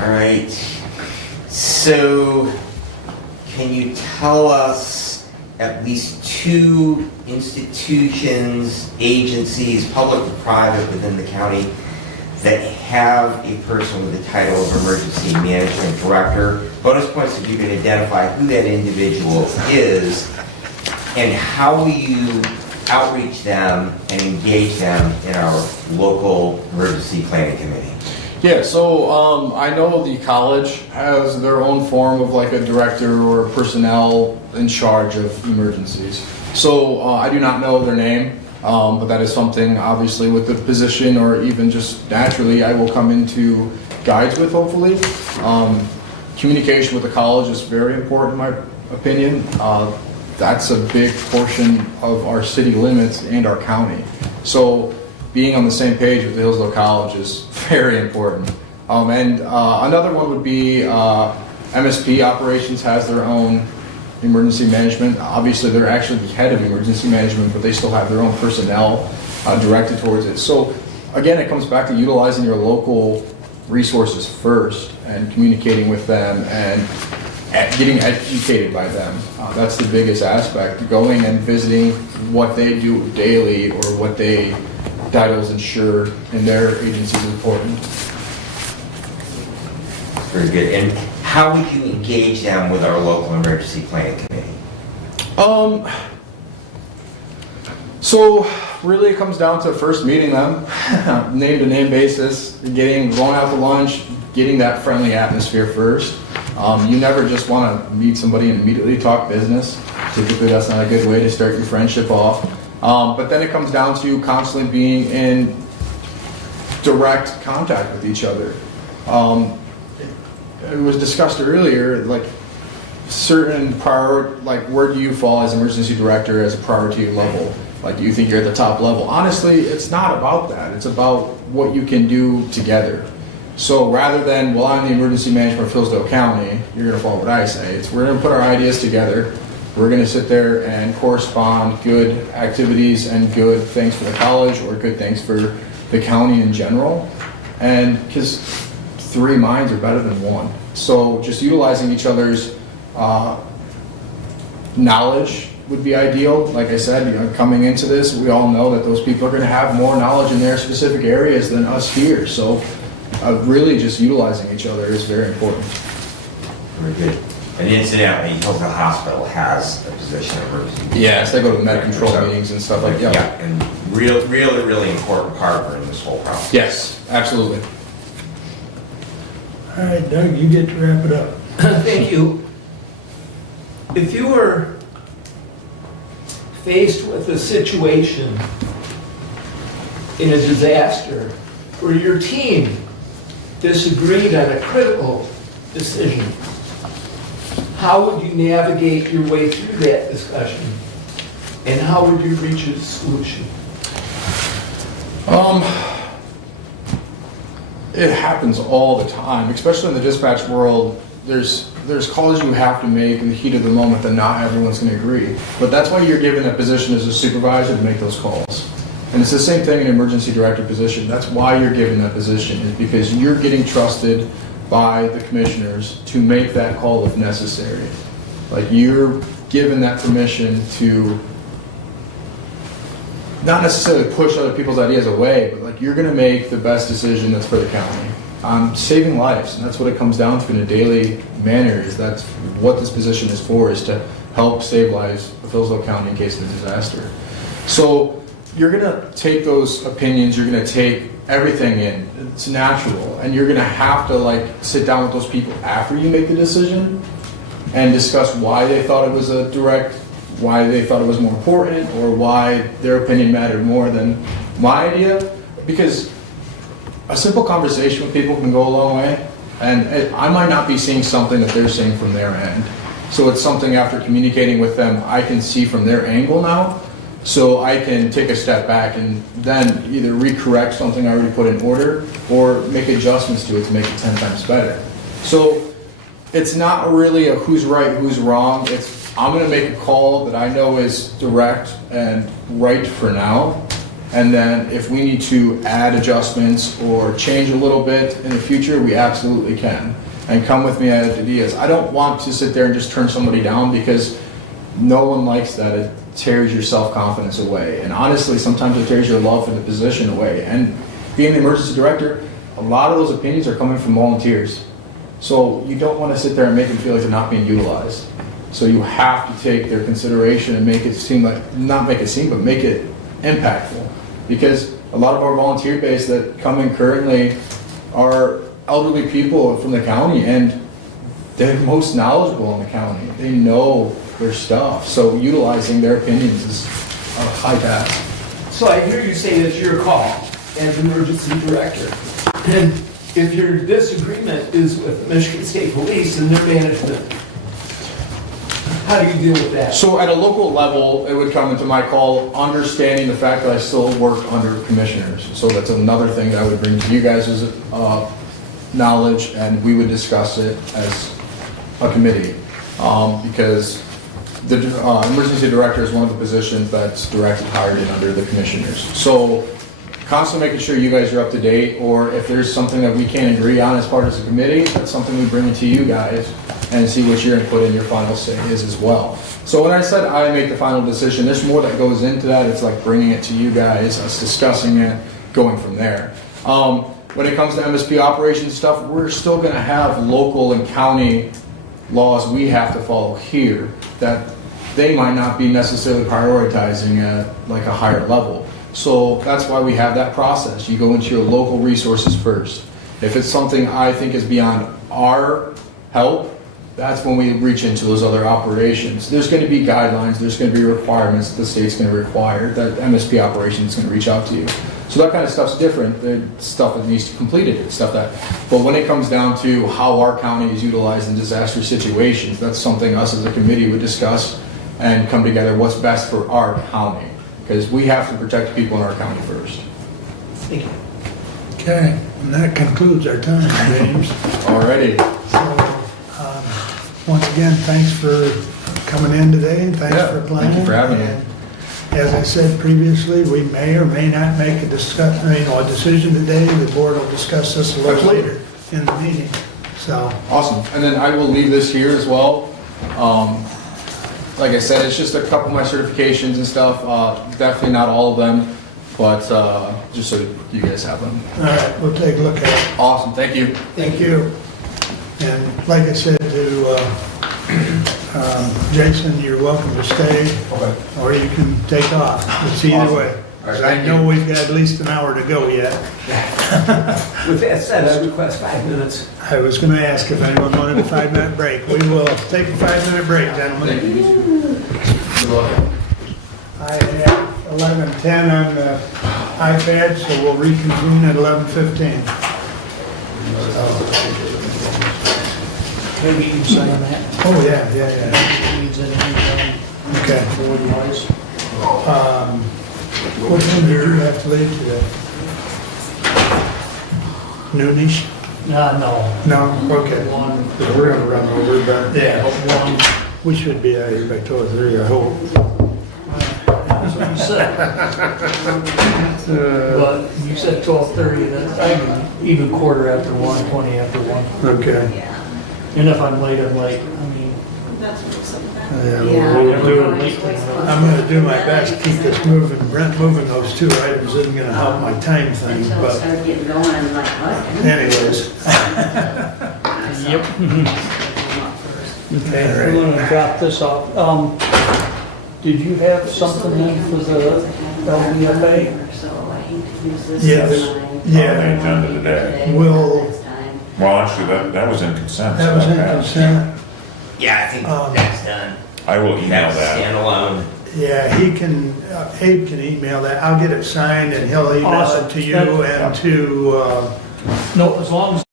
All right. So, can you tell us at least 2 institutions, agencies, public or private, within the county that have a person with the title of emergency management director? Bonus points if you can identify who that individual is, and how will you outreach them and engage them in our local emergency planning committee? Yeah, so I know the college has their own form of like a director or a personnel in charge of emergencies. So I do not know their name, but that is something obviously with the position or even just naturally I will come into guides with, hopefully. Communication with the college is very important in my opinion. That's a big portion of our city limits and our county. So being on the same page with the Hillsdale College is very important. And another one would be MSP Operations has their own emergency management. Obviously, they're actually the head of emergency management, but they still have their own personnel directed towards it. So again, it comes back to utilizing your local resources first and communicating with them and getting educated by them. That's the biggest aspect. Going and visiting what they do daily or what they titles ensure in their agency is important. Very good. And how would you engage them with our local emergency planning committee? So really it comes down to first meeting them, name to name basis, going out to lunch, getting that friendly atmosphere first. You never just want to meet somebody and immediately talk business. Typically that's not a good way to start your friendship off. But then it comes down to constantly being in direct contact with each other. It was discussed earlier, like certain like where do you fall as emergency director as a priority level? Like, do you think you're at the top level? Honestly, it's not about that. It's about what you can do together. So rather than, well, I'm the emergency management of Hillsdale County, you're gonna follow what I say. It's, we're gonna put our ideas together. We're gonna sit there and correspond good activities and good things for the college or good things for the county in general. And because 3 minds are better than 1. So just utilizing each other's knowledge would be ideal. Like I said, you know, coming into this, we all know that those people are going to have more knowledge in their specific areas than us here. So really just utilizing each other is very important. Very good. And incidentally, Hillsdale Hospital has a position of emergency. Yes, they go to med control meetings and stuff like that. Yeah, and really important partner in this whole process. Yes, absolutely. All right, Doug, you get to wrap it up. Thank you. If you were faced with a situation in a disaster where your team disagreed on a critical decision, how would you navigate your way through that discussion? And how would you reach a solution? It happens all the time, especially in the dispatch world. There's calls you have to make in the heat of the moment that not everyone's going to agree. But that's why you're given that position as a supervisor to make those calls. And it's the same thing in an emergency director position. That's why you're given that position, is because you're getting trusted by the commissioners to make that call if necessary. Like, you're given that permission to not necessarily push other people's ideas away, but like, you're going to make the best decision that's for the county. Saving lives, and that's what it comes down to in a daily manner. Is that's what this position is for, is to help save lives of Hillsdale County in case of a disaster. So you're going to take those opinions, you're going to take everything in. It's natural, and you're going to have to like sit down with those people after you make the decision and discuss why they thought it was a direct, why they thought it was more important, or why their opinion mattered more than my idea. Because a simple conversation with people can go a long way, and I might not be seeing something that they're seeing from their end. So it's something, after communicating with them, I can see from their angle now, so I can take a step back and then either recorrect something I already put in order or make adjustments to it to make it 10 times better. So it's not really a who's right, who's wrong. It's, I'm going to make a call that I know is direct and right for now. And then if we need to add adjustments or change a little bit in the future, we absolutely can. And come with me at ideas. I don't want to sit there and just turn somebody down, because no one likes that. It tears your self-confidence away. And honestly, sometimes it tears your love for the position away. And being the emergency director, a lot of those opinions are coming from volunteers. So you don't want to sit there and make them feel like they're not being utilized. So you have to take their consideration and make it seem like, not make it seem, but make it impactful. Because a lot of our volunteer base that come in currently are elderly people from the county, and they're most knowledgeable in the county. They know their stuff. So utilizing their opinions is a high task. So I hear you say that's your call as emergency director. And if your disagreement is with the Michigan State Police and their management, how do you deal with that? So at a local level, it would come into my call, understanding the fact that I still work under commissioners. So that's another thing that I would bring to you guys as knowledge, and we would discuss it as a committee. Because the emergency director is one of the positions that's directly hired in under the commissioners. So constantly making sure you guys are up to date, or if there's something that we can't agree on as part of the committee, that's something we bring it to you guys and see what your input and your final say is as well. So when I said I make the final decision, there's more that goes into that. It's like bringing it to you guys, us discussing it, going from there. When it comes to MSP operations stuff, we're still going to have local and county laws we have to follow here that they might not be necessarily prioritizing at like a higher level. So that's why we have that process. You go into your local resources first. If it's something I think is beyond our help, that's when we reach into those other operations. There's going to be guidelines, there's going to be requirements that the state's going to require, that MSP operation is going to reach out to you. So that kind of stuff's different. The stuff that needs to complete it, stuff that. But when it comes down to how our county is utilized in disaster situations, that's something us as a committee would discuss and come together what's best for our county. Because we have to protect people in our county first. Thank you. Okay, and that concludes our time, James. Alrighty. So, once again, thanks for coming in today, and thanks Yeah, for thank planning. you for having me. And as I said previously, we may or may not make a a decision today. The board will discuss this a little Absolutely. later in the meeting, so. Awesome. And then I will leave this here as well. Like I said, it's just a couple of my certifications and stuff. Definitely not all of them, but just so you guys have them. All right, we'll take a look at it. Awesome. Thank you. Thank you. And like I said to Jason, you're welcome to stay, Okay. or you can take off. It's either Awesome. way. All right, 'Cause I thank know you. we've got at least an hour to go yet. With that said, I request 5 minutes. I was gonna ask if anyone wanted a 5-minute break. We will take a 5-minute break, Thank gentlemen. you. Good luck. I have 11:10 on the iPad, so we'll reconvene at 11:15. Maybe you can sign that. Oh, yeah. Needs anything Okay. board-wise. What time did you have to leave today? Noonish? No. No? Okay. One, We're gonna run over, but yeah, one, we should be out here by 12:30, I hope. that's what you said. But you said 12:30, that's, I can even quarter after 1, 20 after 1. Okay. And if I'm late, I'm late. I mean, Yeah, we'll do it. I'm gonna do my best to keep this moving. Brent moving those two items isn't gonna help my time thing, Until it but started getting going, I'm like, what? anyways. yep. Okay, we're gonna drop this off. Did you have something in for the LBFA? So I hate to use this. Yes. as my- On the Yeah, agenda today. We'll- Next time. Well, actually, that was in consent. so that was in passed. consent. Yeah, I think Um, that's done. I will email That's that. standalone. Yeah, he can, Abe can email that. I'll get it signed and he'll email Awesome. it to you and to, No, as long as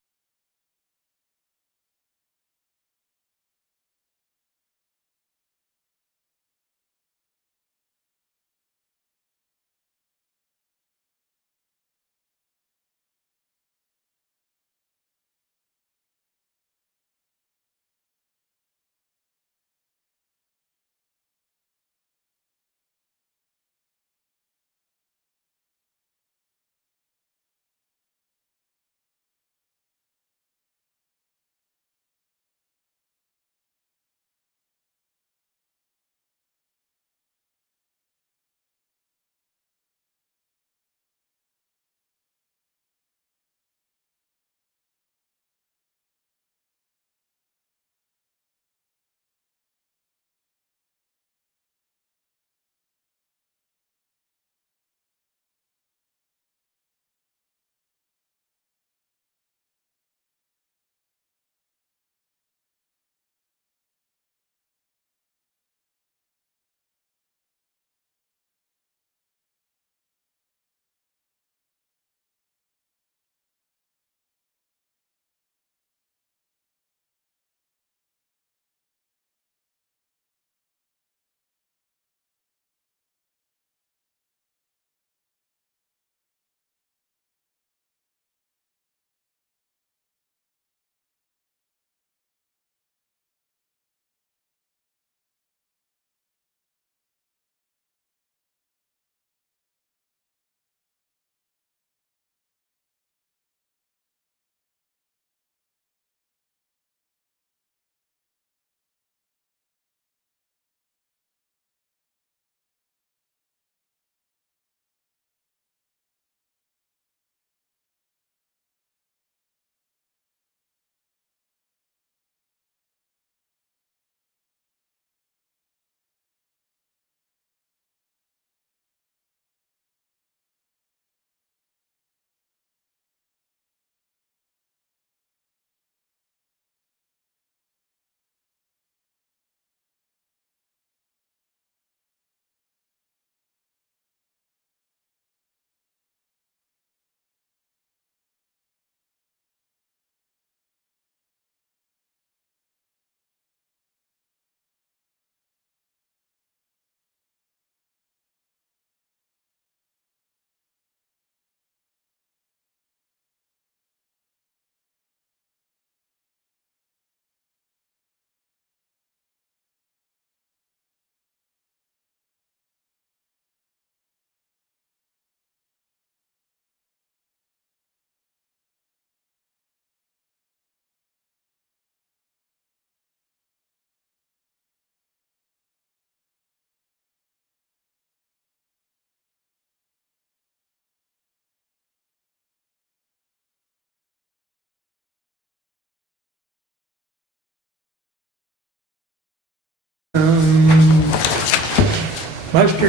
Meister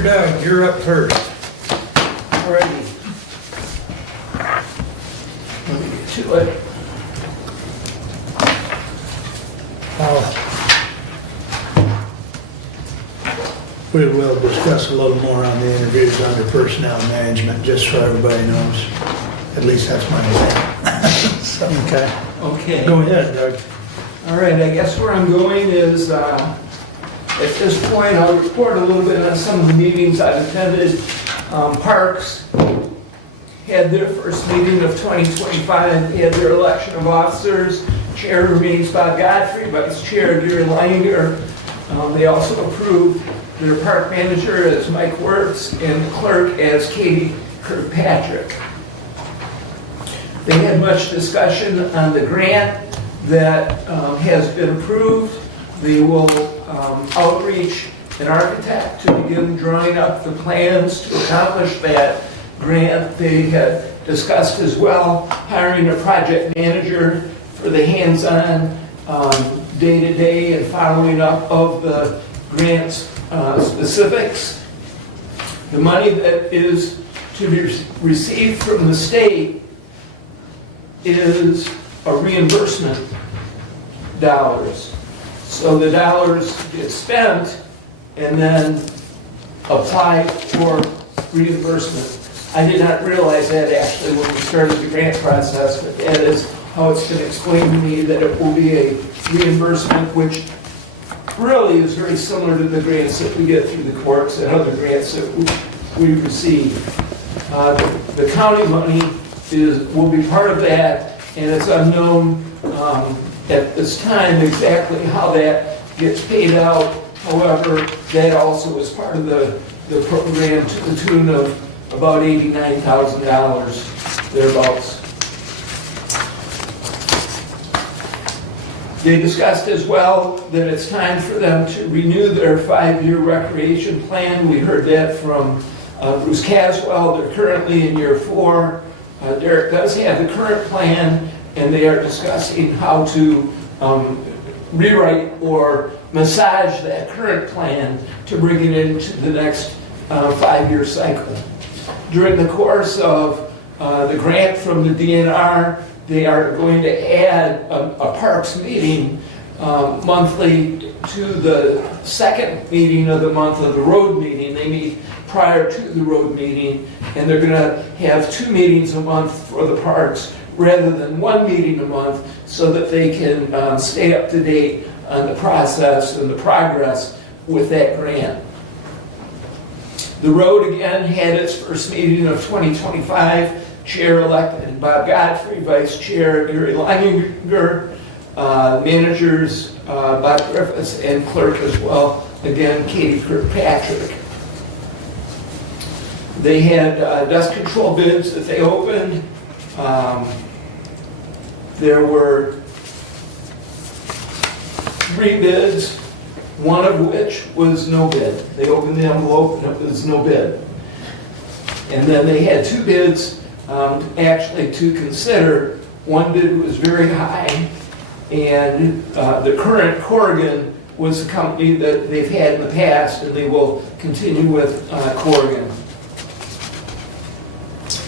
Doug, you're up first. Alrighty. Let me get to it. We will discuss a little more on the interviews under personnel management, just so everybody knows. At least that's my intent. So, okay. Okay. Go ahead, Doug. All right, I guess where I'm going is, at this point, I'll report a little bit on some of the meetings I've attended. Parks had their first meeting of 2025, had their election of officers. Chair remains Bob Godfrey, Vice Chair Gary Leininger. They also approved their park manager as Mike Wertz and clerk as Katie Kirkpatrick. They had much discussion on the grant that has been approved. They will outreach an architect to begin drawing up the plans to accomplish that grant. They had discussed as well hiring a project manager for the hands-on, day-to-day and following up of the grant's specifics. The money that is to be received from the state is a reimbursement dollars. So the dollars get spent and then apply for reimbursement. I did not realize that actually when we started the grant process, but that is how it's been explained to me, that it will be a reimbursement, which really is very similar to the grants that we get through the courts and other grants that we receive. The county money will be part of that, and it's unknown at this time exactly how that gets paid out. However, that also is part of the program to the tune of about $89,000, thereabouts. They discussed as well that it's time for them to renew their 5-year recreation plan. We heard that from Bruce Caswell. They're currently in year 4. Derek does have the current plan, and they are discussing how to rewrite or massage that current plan to bring it into the next 5-year cycle. During the course of the grant from the DNR, they are going to add a parks meeting monthly to the second meeting of the month of the road meeting. They meet prior to the road meeting, and they're going to have 2 meetings a month for the parks rather than 1 meeting a month, so that they can stay up to date on the process and the progress with that grant. The road again had its first meeting of 2025. Chair elected Bob Godfrey, Vice Chair Gary Leininger, managers Bob Griffiths, and clerk as well, again Katie Kirkpatrick. They had dust control bids that they opened. There were 3 bids, one of which was no bid. They opened the envelope and it was no bid. And then they had 2 bids actually to consider. One bid was very high, and the current Corrigan was a company that they've had in the past, and they will continue with Corrigan.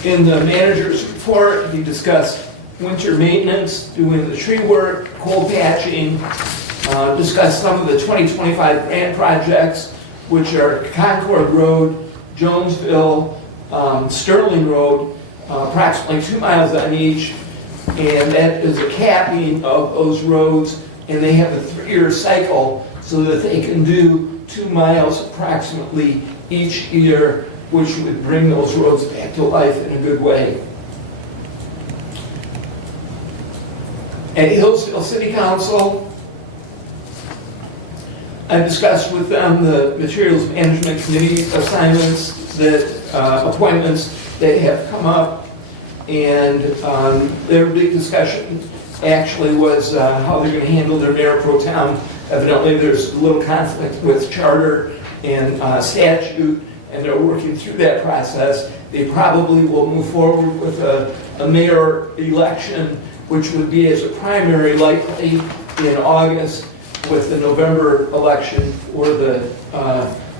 In the manager's report, he discussed winter maintenance, doing the tree work, cold patching, discussed some of the 2025 grant projects, which are Concord Road, Jonesville, Sterling Road, approximately 2 miles on each, and that is a capping of those roads, and they have a 3-year cycle so that they can do 2 miles approximately each year, which would bring those roads back to life in a good way. At Hillsdale City Council, I discussed with them the Materials Management Committee assignments, appointments that have come up, and their big discussion actually was how they're going to handle their mayor pro tem. Evidently, there's a little conflict with charter and statute, and they're working through that process. They probably will move forward with a mayor election, which would be as a primary likely in August, with the November election for the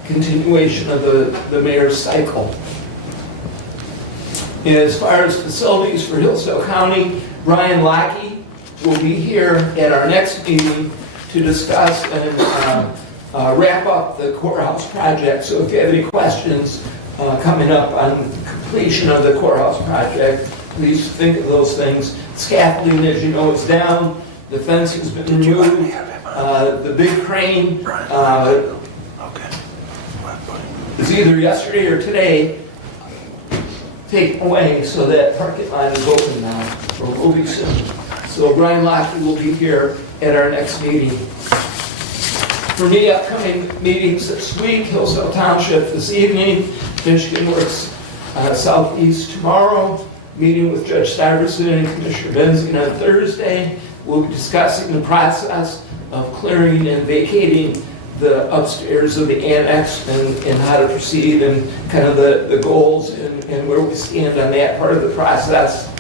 continuation of the mayor's cycle. As far as facilities for Hillsdale County, Brian Lackey will be here at our next meeting to discuss and wrap up the courthouse project. So if you have any questions coming up on completion of the courthouse project, please think of those things. Scaffolding, as you know, is down. The fencing's been removed. The big crane is either yesterday or today taken away, so that parking lot is open now, or will be soon. So Brian Lockwood will be here at our next meeting. For me, upcoming meetings this week, Hillsdale Township this evening, Michigan Works Southeast tomorrow, meeting with Judge Stuyvesant and Commissioner Benzing on Thursday. We'll be discussing the process of clearing and vacating the upstairs of the annex and how to proceed and kind of the goals and where we stand on that part of the process.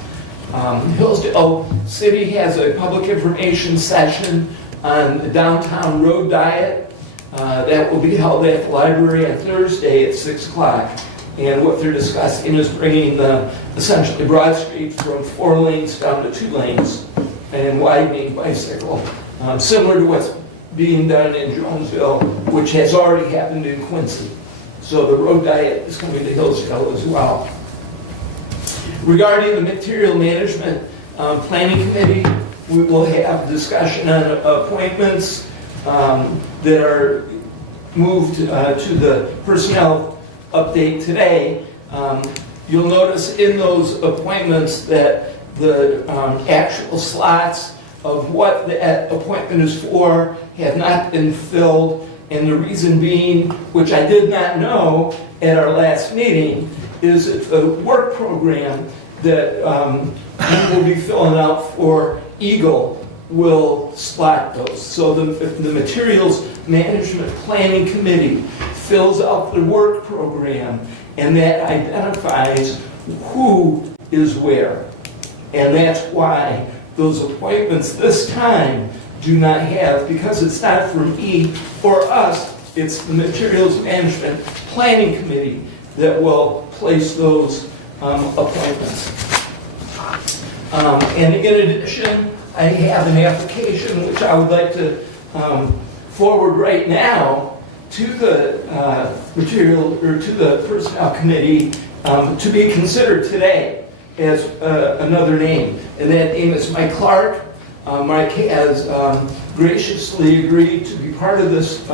Hillsdale City has a public information session on the downtown road diet. That will be held at the library on Thursday at 6 o'clock. And what they're discussing is bringing the essentially Broad Street from 4 lanes down to 2 lanes and widening bicycle, similar to what's being done in Jonesville, which has already happened in Quincy. So the road diet is coming to Hillsdale as well. Regarding the material management planning committee, we will have discussion on appointments that are moved to the personnel update today. You'll notice in those appointments that the actual slots of what the appointment is for have not been filled, and the reason being, which I did not know at our last meeting, is that the work program that we will be filling out for Eagle will slot those. So the materials management planning committee fills out the work program, and that identifies who is where. And that's why those appointments this time do not have, because it's not from E or us, it's the Materials Management Planning Committee that will place those appointments. And in addition, I have an application which I would like to forward right now to the to the Personnel Committee to be considered today as another name, and that name is Mike Clark. Mike has graciously agreed to be part of this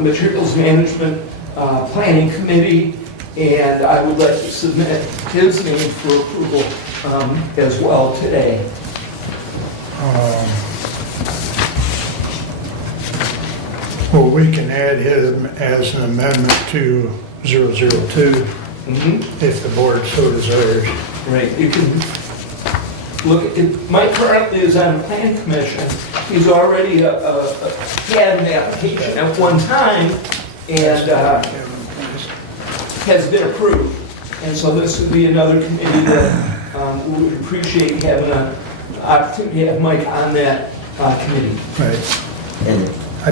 Materials Management Planning Committee, and I would like to submit his name for approval as well today. Well, we can add him as an amendment to 002 if the board so desires. Right, you can look at it. Mike currently is on the Plan Commission. He's already had an application at one time and has been approved. And so this would be another committee that we would appreciate having an opportunity to have Mike on that committee. Right. And I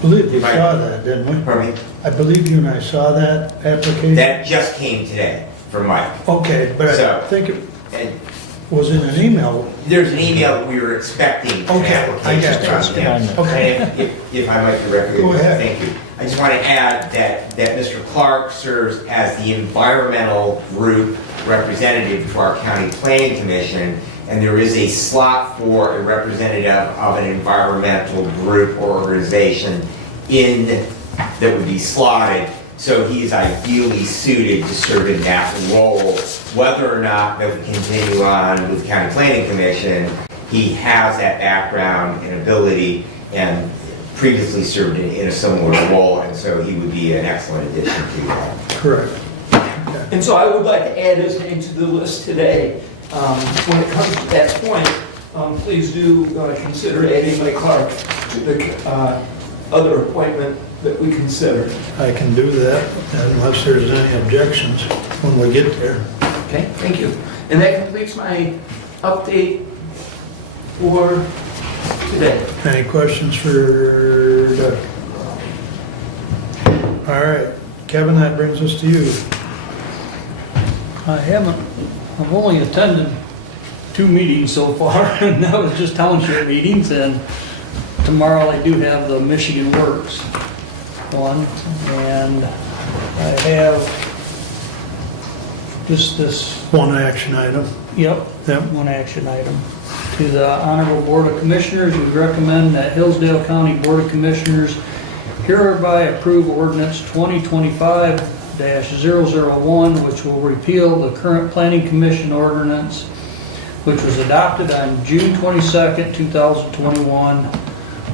believe we saw that, didn't we? Pardon me? I believe you and I saw that application. That just came today from Mike. Okay, but I So- think it And was in an email. there's an email we were expecting an Okay, I application got from you. him. Okay. And if I might directly, Go ahead. thank you. I just want to add that Mr. Clark serves as the environmental group representative to our county planning commission, and there is a slot for a representative of an environmental group or organization that would be slotted. So he is ideally suited to serve in that role. Whether or not that we continue on with county planning commission, he has that background and ability and previously served in a similar role, and so he would be an excellent addition to that. Correct. And so I would like to add his name to the list today. When it comes to that point, please do consider adding Mike Clark to the other appointment that we consider. I can do that unless there's any objections when we get there. Okay, thank you. And that completes my update for today. Any questions for Doug? All right, Kevin, that brings us to you. I've only attended 2 meetings so far, and that was just township meetings, and tomorrow I do have the Michigan Works one, and I have just this, One action item. yep, one action item. To the Honorable Board of Commissioners, we recommend that Hillsdale County Board of Commissioners hereby approve ordinance 2025-001, which will repeal the current Planning Commission ordinance, which was adopted on June 22nd, 2021.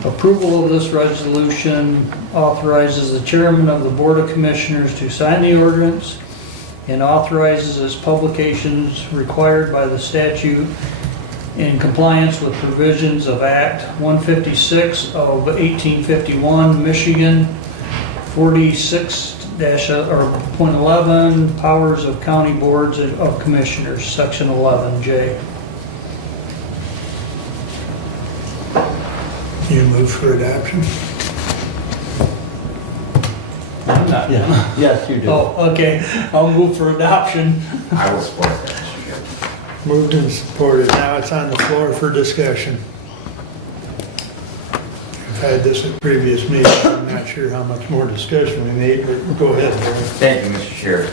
Approval of this resolution authorizes the chairman of the Board of Commissioners to sign the ordinance and authorizes its publications required by the statute in compliance with provisions of Act 156 of 1851, Michigan 46-.11, Powers of County Boards of Commissioners, Section 11J. You move for adoption? Yes, you do. Oh, okay, I'll move for adoption. I will support that, Mr. Chairman. Moved and supported. Now it's on the floor for discussion. We've had this at previous meetings. I'm not sure how much more discussion we made, but go ahead, Barry. Thank you, Mr. Chair.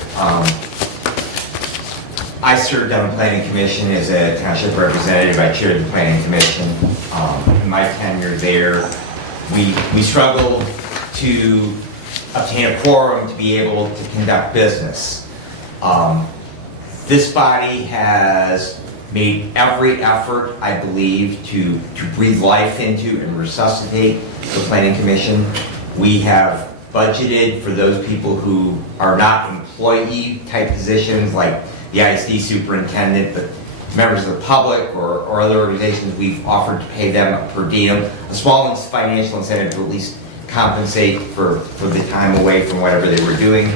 I served on the Planning Commission as a township representative. I chaired the Planning Commission. In my tenure there, we struggled to obtain a quorum to be able to conduct business. This body has made every effort, I believe, to breathe life into and resuscitate the Planning Commission. We have budgeted for those people who are not employee type positions like the ISD superintendent, but members of the public or other organizations, we've offered to pay them a per diem, a small financial incentive to at least compensate for the time away from whatever they were doing.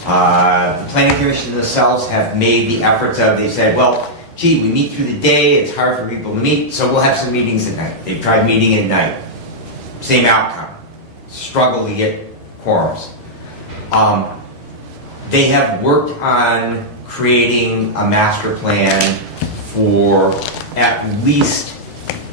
The Planning Commission themselves have made the efforts of, they said, well, gee, we meet through the day, it's hard for people to meet, so we'll have some meetings at night. They've tried meeting at night. Same outcome. Struggle to get quorums. They have worked on creating a master plan for at least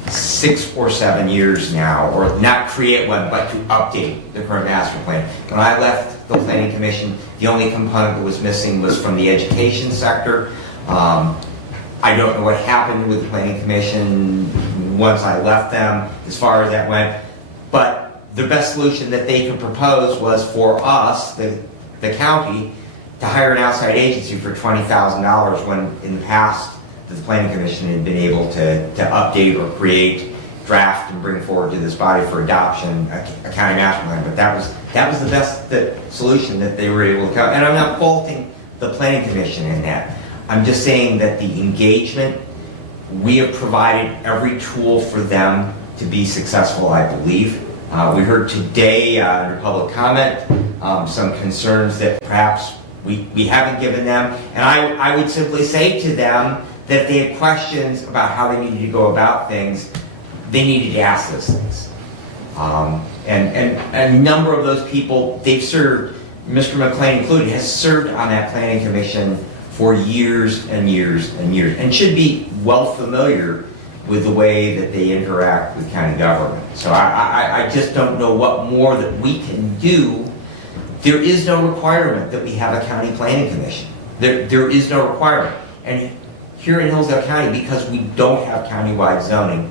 6 or 7 years now, or not create one, but to update the current master plan. When I left the Planning Commission, the only component that was missing was from the education sector. I don't know what happened with the Planning Commission once I left them, as far as that went, but the best solution that they could propose was for us, the county, to hire an outside agency for $20,000 when in the past the Planning Commission had been able to update or create, draft, and bring forward to this body for adoption a county master plan. But that was the best solution that they were able to come. And I'm not faulting the Planning Commission in that. I'm just saying that the engagement, we have provided every tool for them to be successful, I believe. We heard today under public comment some concerns that perhaps we haven't given them. And I would simply say to them that if they had questions about how they needed to go about things, they needed to ask those things. And a number of those people, they've served, Mr. McLean included, has served on that Planning Commission for years and years and years, and should be well familiar with the way that they interact with county government. So I just don't know what more that we can do. There is no requirement that we have a county planning commission. There is no requirement. And here in Hillsdale County, because we don't have countywide zoning,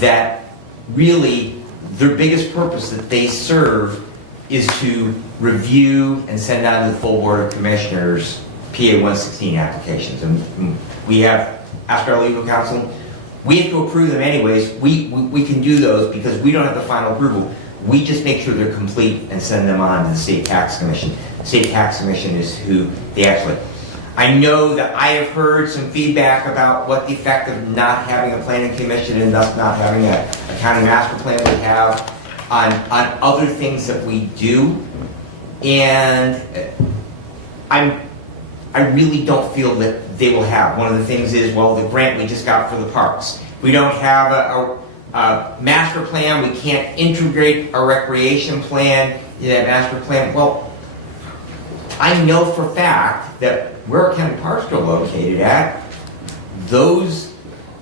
that really their biggest purpose that they serve is to review and send out to the full Board of Commissioners PA 116 applications. And we have asked our legal counsel, we have to approve them anyways. We can do those because we don't have the final approval. We just make sure they're complete and send them on to the State Tax Commission. The State Tax Commission is who they actually... I know that I have heard some feedback about what the effect of not having a planning commission and thus not having a county master plan would have on other things that we do. And I really don't feel that they will have. One of the things is, well, the grant we just got for the parks. We don't have master plan, we can't integrate our recreation plan in that master plan. Well, I know for a fact that where our county parks are located at, those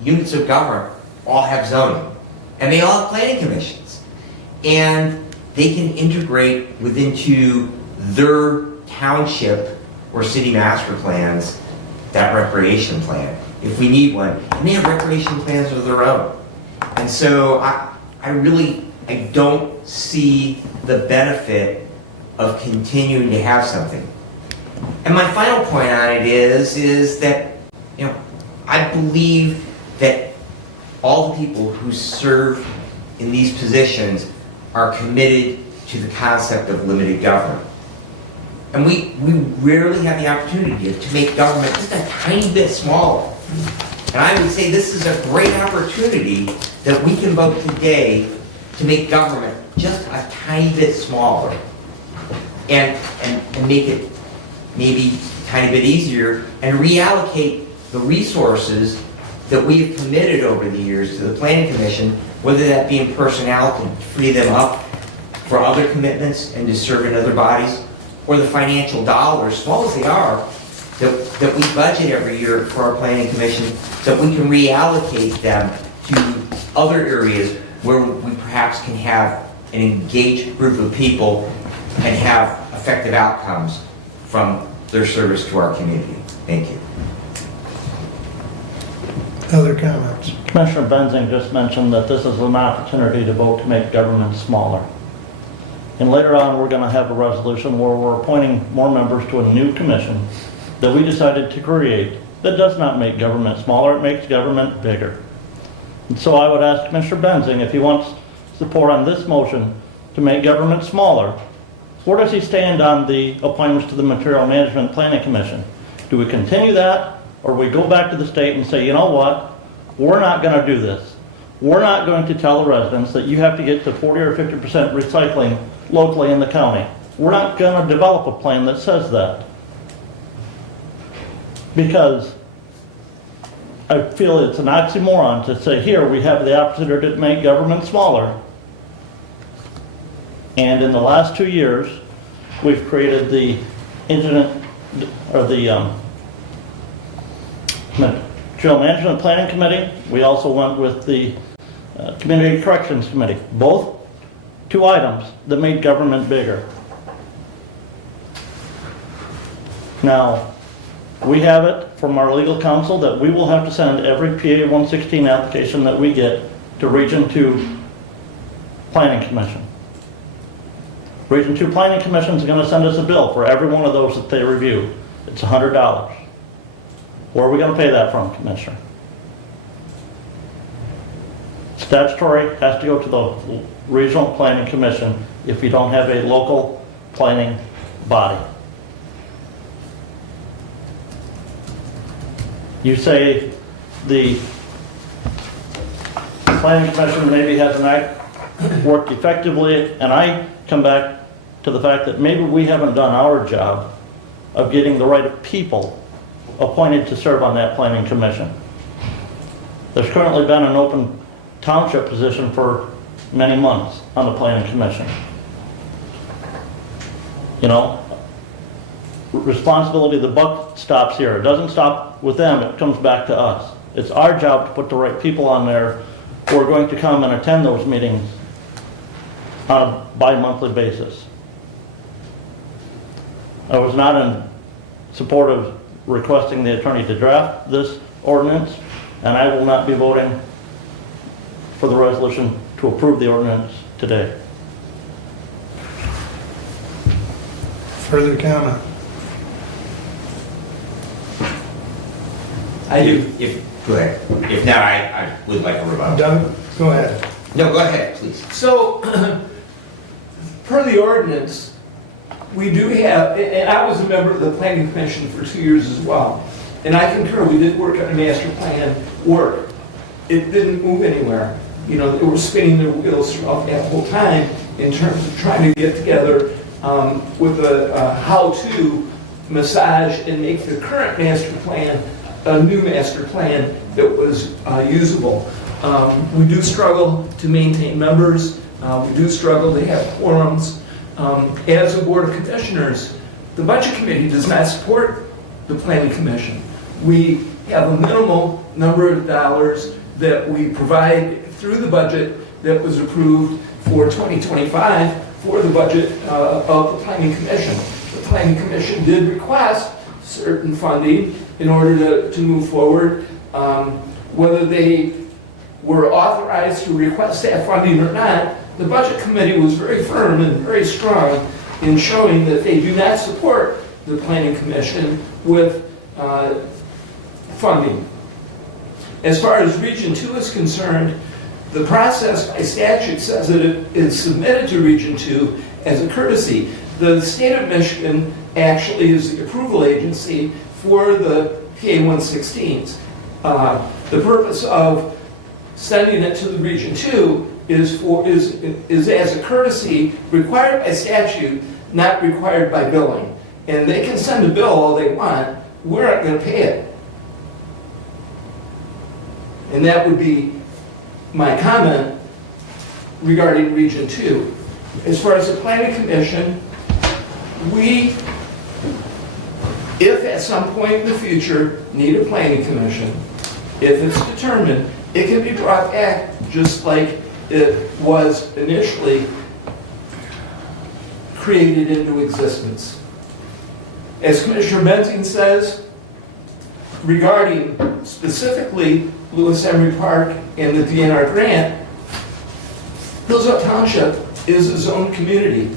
units of government all have zoning, and they all have planning commissions, and they can integrate into their township or city master plans that recreation plan if we need one, and they have recreation plans of their own. And so I don't see the benefit of continuing to have something. And my final point on it is that, you know, I believe that all the people who serve in these positions are committed to the concept of limited government. And we rarely have the opportunity to make government just a tiny bit smaller. And I would say this is a great opportunity that we can vote today to make government just a tiny bit smaller and make it maybe a tiny bit easier and reallocate the resources that we have committed over the years to the Planning Commission, whether that be in personnel to free them up for other commitments and to serve in other bodies, or the financial dollars, small as they are, that we budget every year for our Planning Commission, that we can reallocate them to other areas where we perhaps can have an engaged group of people and have effective outcomes from their service to our community. Thank you. Other comments? Commissioner Benzing just mentioned that this is an opportunity to vote to make government smaller. And later on, we're going to have a resolution where we're appointing more members to a new commission that we decided to create that does not make government smaller, it makes government bigger. And so I would ask Commissioner Benzing if he wants support on this motion to make government smaller. Where does he stand on the appointments to the Material Management Planning Commission? Do we continue that, or we go back to the state and say, you know what, we're not going to do this. We're not going to tell the residents that you have to get to 40 or 50% recycling locally in the county. We're not going to develop a plan that says that. Because I feel it's an oxymoron to say, here, we have the opportunity to make government smaller. And in the last 2 years, we've created the Material Management Planning Committee. We also went with the Community Corrections Committee. Both 2 items that made government bigger. Now, we have it from our legal counsel that we will have to send every PA 116 application that we get to Region 2 Planning Commission. Region 2 Planning Commission is going to send us a bill for every one of those that they review. It's $100. Where are we going to pay that from, Commissioner? Statutory has to go to the Regional Planning Commission if you don't have a local planning body. You say the Planning Commission maybe hasn't worked effectively, and I come back to the fact that maybe we haven't done our job of getting the right people appointed to serve on that Planning Commission. There's currently been an open township position for many months on the Planning Commission. You know, responsibility, the buck stops here. It doesn't stop with them, it comes back to us. It's our job to put the right people on there who are going to come and attend those meetings on a bi-monthly basis. I was not in support of requesting the attorney to draft this ordinance, and I will not be voting for the resolution to approve the ordinance today. Further comment? I do. Go ahead. If not, I would like a rebuttal. Doug, go ahead. No, go ahead, please. So, per the ordinance, we do have, and I was a member of the Planning Commission for 2 years as well, and I concur, we did work on a master plan work. It didn't move anywhere. You know, they were spinning their wheels throughout that whole time in terms of trying to get together with a how-to massage and make the current master plan a new master plan that was usable. We do struggle to maintain members. We do struggle to have quorums. As a Board of Commissioners, the Budget Committee does not support the Planning Commission. We have a minimal number of dollars that we provide through the budget that was approved for 2025 for the budget of the Planning Commission. The Planning Commission did request certain funding in order to move forward. Whether they were authorized to request that funding or not, the Budget Committee was very firm and very strong in showing that they do not support the Planning Commission with funding. As far as Region 2 is concerned, the process by statute says that it is submitted to Region 2 as a courtesy. The state of Michigan actually is the approval agency for the PA-116s. The purpose of sending it to the Region 2 is as a courtesy required by statute, not required by billing. And they can send a bill all they want, we're not going to pay it. And that would be my comment regarding Region 2. As far as the Planning Commission, if at some point in the future need a Planning Commission, if it's determined, it can be brought back just like it was initially created into existence. As Commissioner Benzing says, regarding specifically Lewis Emery Park and the DNR grant, Hillsdale Township is a zoned community.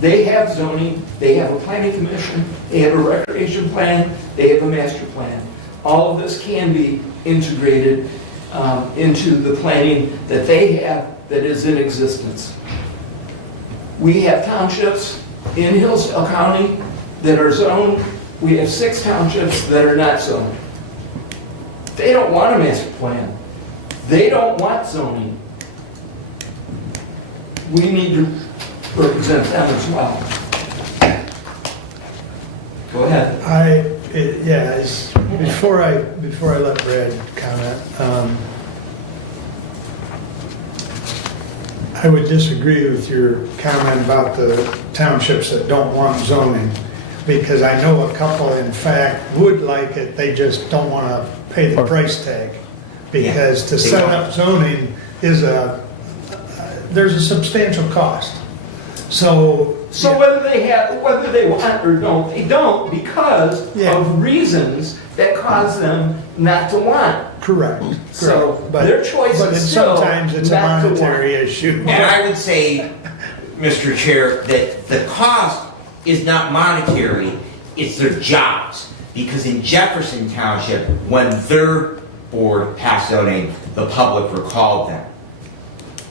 They have zoning, they have a planning commission, they have a recreation plan, they have a master plan. All of this can be integrated into the planning that they have that is in existence. We have townships in Hillsdale County that are zoned. We have 6 townships that are not zoned. They don't want a master plan. They don't want zoning. We need to represent them as well. Go ahead. Before I let Brad comment, I would disagree with your comment about the townships that don't want zoning, because I know a couple, in fact, would like it, they just don't want to pay the price tag. Because to set up zoning is there's a substantial cost. So whether they want or don't, they don't because of reasons that cause them not to want. Correct. So their choice is still sometimes it's a not to monetary want. issue. And I would say, Mr. Chair, that the cost is not monetary, it's their jobs. Because in Jefferson Township, when their board passed zoning, the public recalled them.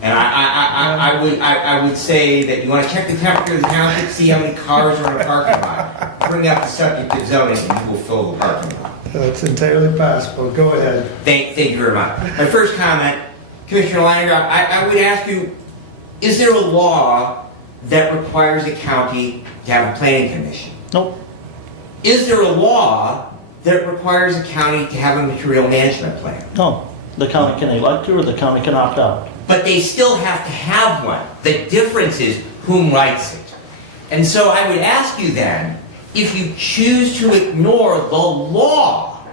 And I would say that you want to check the temperature of the township, see how many cars are in the parking lot. Bring up the subject of zoning and you will fill the parking lot. That's entirely possible. Go ahead. Thank you very much. My first comment, Commissioner Langer, I would ask you, is there a law that requires a county to have a planning commission? Nope. Is there a law that requires a county to have a material management plan? No. The county can elect to, or the county can opt out. But they still have to have one. The difference is whom writes it. And so I would ask you then, if you choose to ignore the law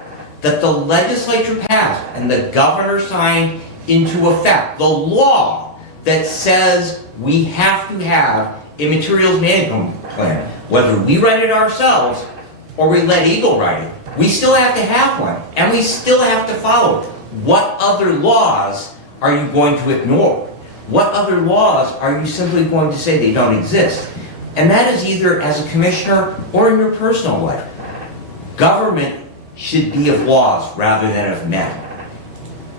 that the legislature passed and the governor signed into effect, the law that says we have to have a materials management plan, whether we write it ourselves or we let Eagle write it, we still have to have one, and we still have to follow it. What other laws are you going to ignore? What other laws are you simply going to say they don't exist? And that is either as a commissioner or in your personal life. Government should be of laws rather than of men.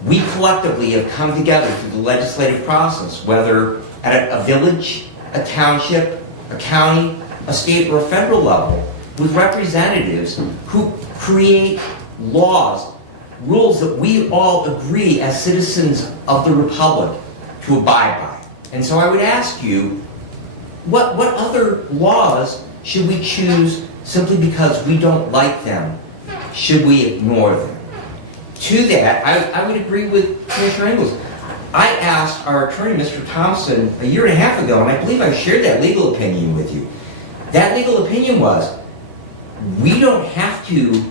We collectively have come together through the legislative process, whether at a village, a township, a county, a state, or a federal level, with representatives who create laws, rules that we all agree as citizens of the republic to abide by. And so I would ask you, what other laws should we choose simply because we don't like them? Should we ignore them? to that, I would agree with Commissioner Ingles. I asked our attorney, Mr. Thompson, a year and a half ago, and I believe I shared that legal opinion with you. That legal opinion was, we don't have to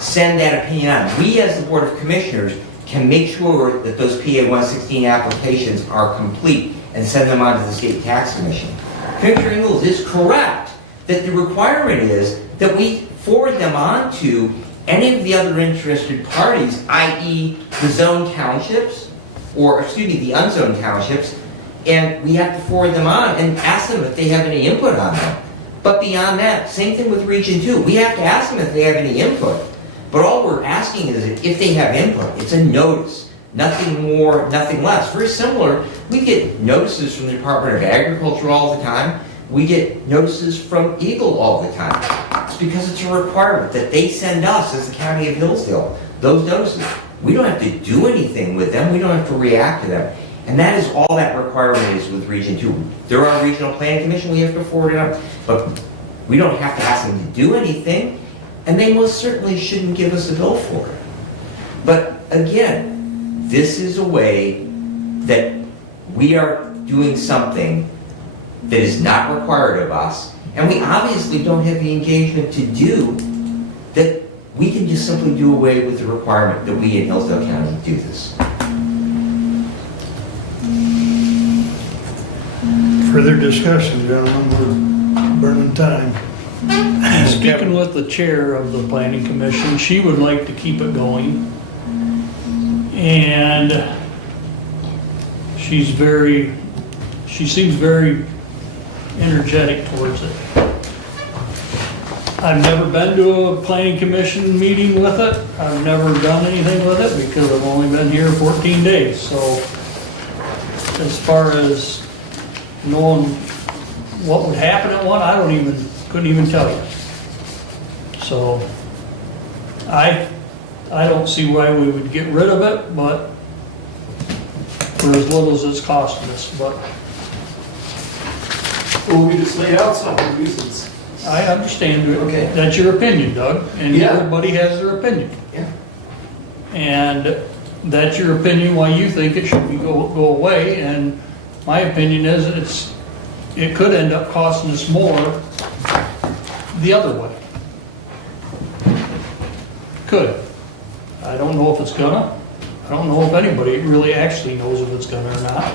send that opinion on. We, as the Board of Commissioners, can make sure that those PA 116 applications are complete and send them on to the State Tax Commission. Commissioner Ingles is correct that the requirement is that we forward them on to any of the other interested parties, i.e. the zoned townships, or excuse me, the unzoned townships, and we have to forward them on and ask them if they have any input on them. But beyond that, same thing with Region 2. We have to ask them if they have any input. But all we're asking is that if they have input, it's a notice. Nothing more, nothing less. Very similar, we get notices from the Department of Agriculture all the time. We get notices from Eagle all the time. It's because it's a requirement that they send us as the County of Hillsdale those notices. We don't have to do anything with them. We don't have to react to them. And that is all that requirement is with Region 2. They're our Regional Planning Commission. We have to forward it up. But we don't have to ask them to do anything. And they most certainly shouldn't give us a bill for it. But again, this is a way that we are doing something that is not required of us, and we obviously don't have the engagement to do that. We can just simply do away with the requirement that we in Hillsdale County do this. Further discussion, gentlemen, we're burning time. Speaking with the chair of the planning commission, she would like to keep it going. And she seems very energetic towards it. I've never been to a planning commission meeting with it. I've never done anything with it because I've only been here 14 days. So as far as knowing what would happen at one, couldn't even tell you. So I don't see why we would get rid of it, but for as little as it's costing us, but Well, we just laid out some of the reasons. I understand. Okay. That's your opinion, Doug, and Yeah. everybody has their opinion. Yeah. And that's your opinion why you think it should go away, and my opinion is it could end up costing us more the other way. Could. I don't know if it's gonna. I don't know if anybody really actually knows if it's gonna or not.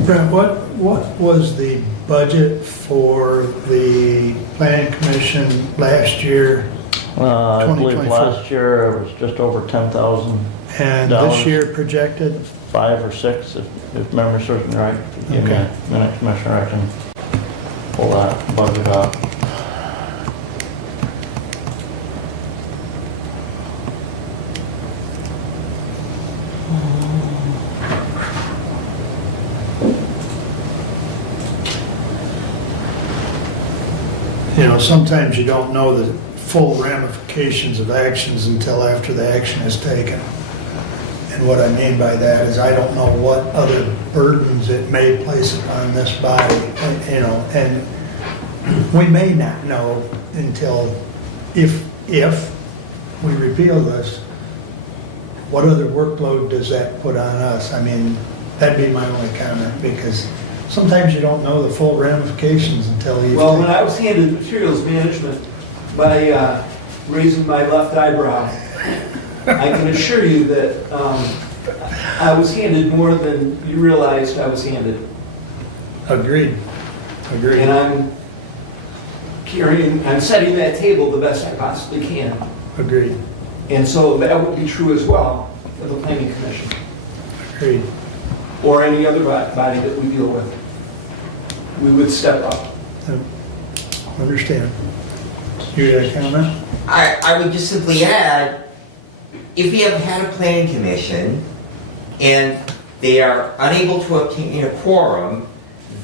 Brent, what was the budget for the planning commission last year? I believe 2024. last year it was just over 10,000, And Dollars. this year projected? 5 or 6, if memory serves me right. Give me Okay. a minute, Commissioner, I can pull that budget up. You know, sometimes you don't know the full ramifications of actions until after the action is taken. And what I mean by that is I don't know what other burdens it may place upon this body, you know, and we may not know until, if we repeal this, what other workload does that put on us? I mean, that'd be my only comment, because sometimes you don't know the full ramifications until you. Well, when I was handed materials management by raising my left eyebrow, I can assure you that I was handed more than you realized I was handed. Agreed. And I'm setting that table the best I possibly can. Agreed. And so that would be true as well for the planning commission Agreed. or any other body that we deal with. We would step up. Understand. You got a comment? I would just simply add, if we have had a planning commission and they are unable to obtain a quorum,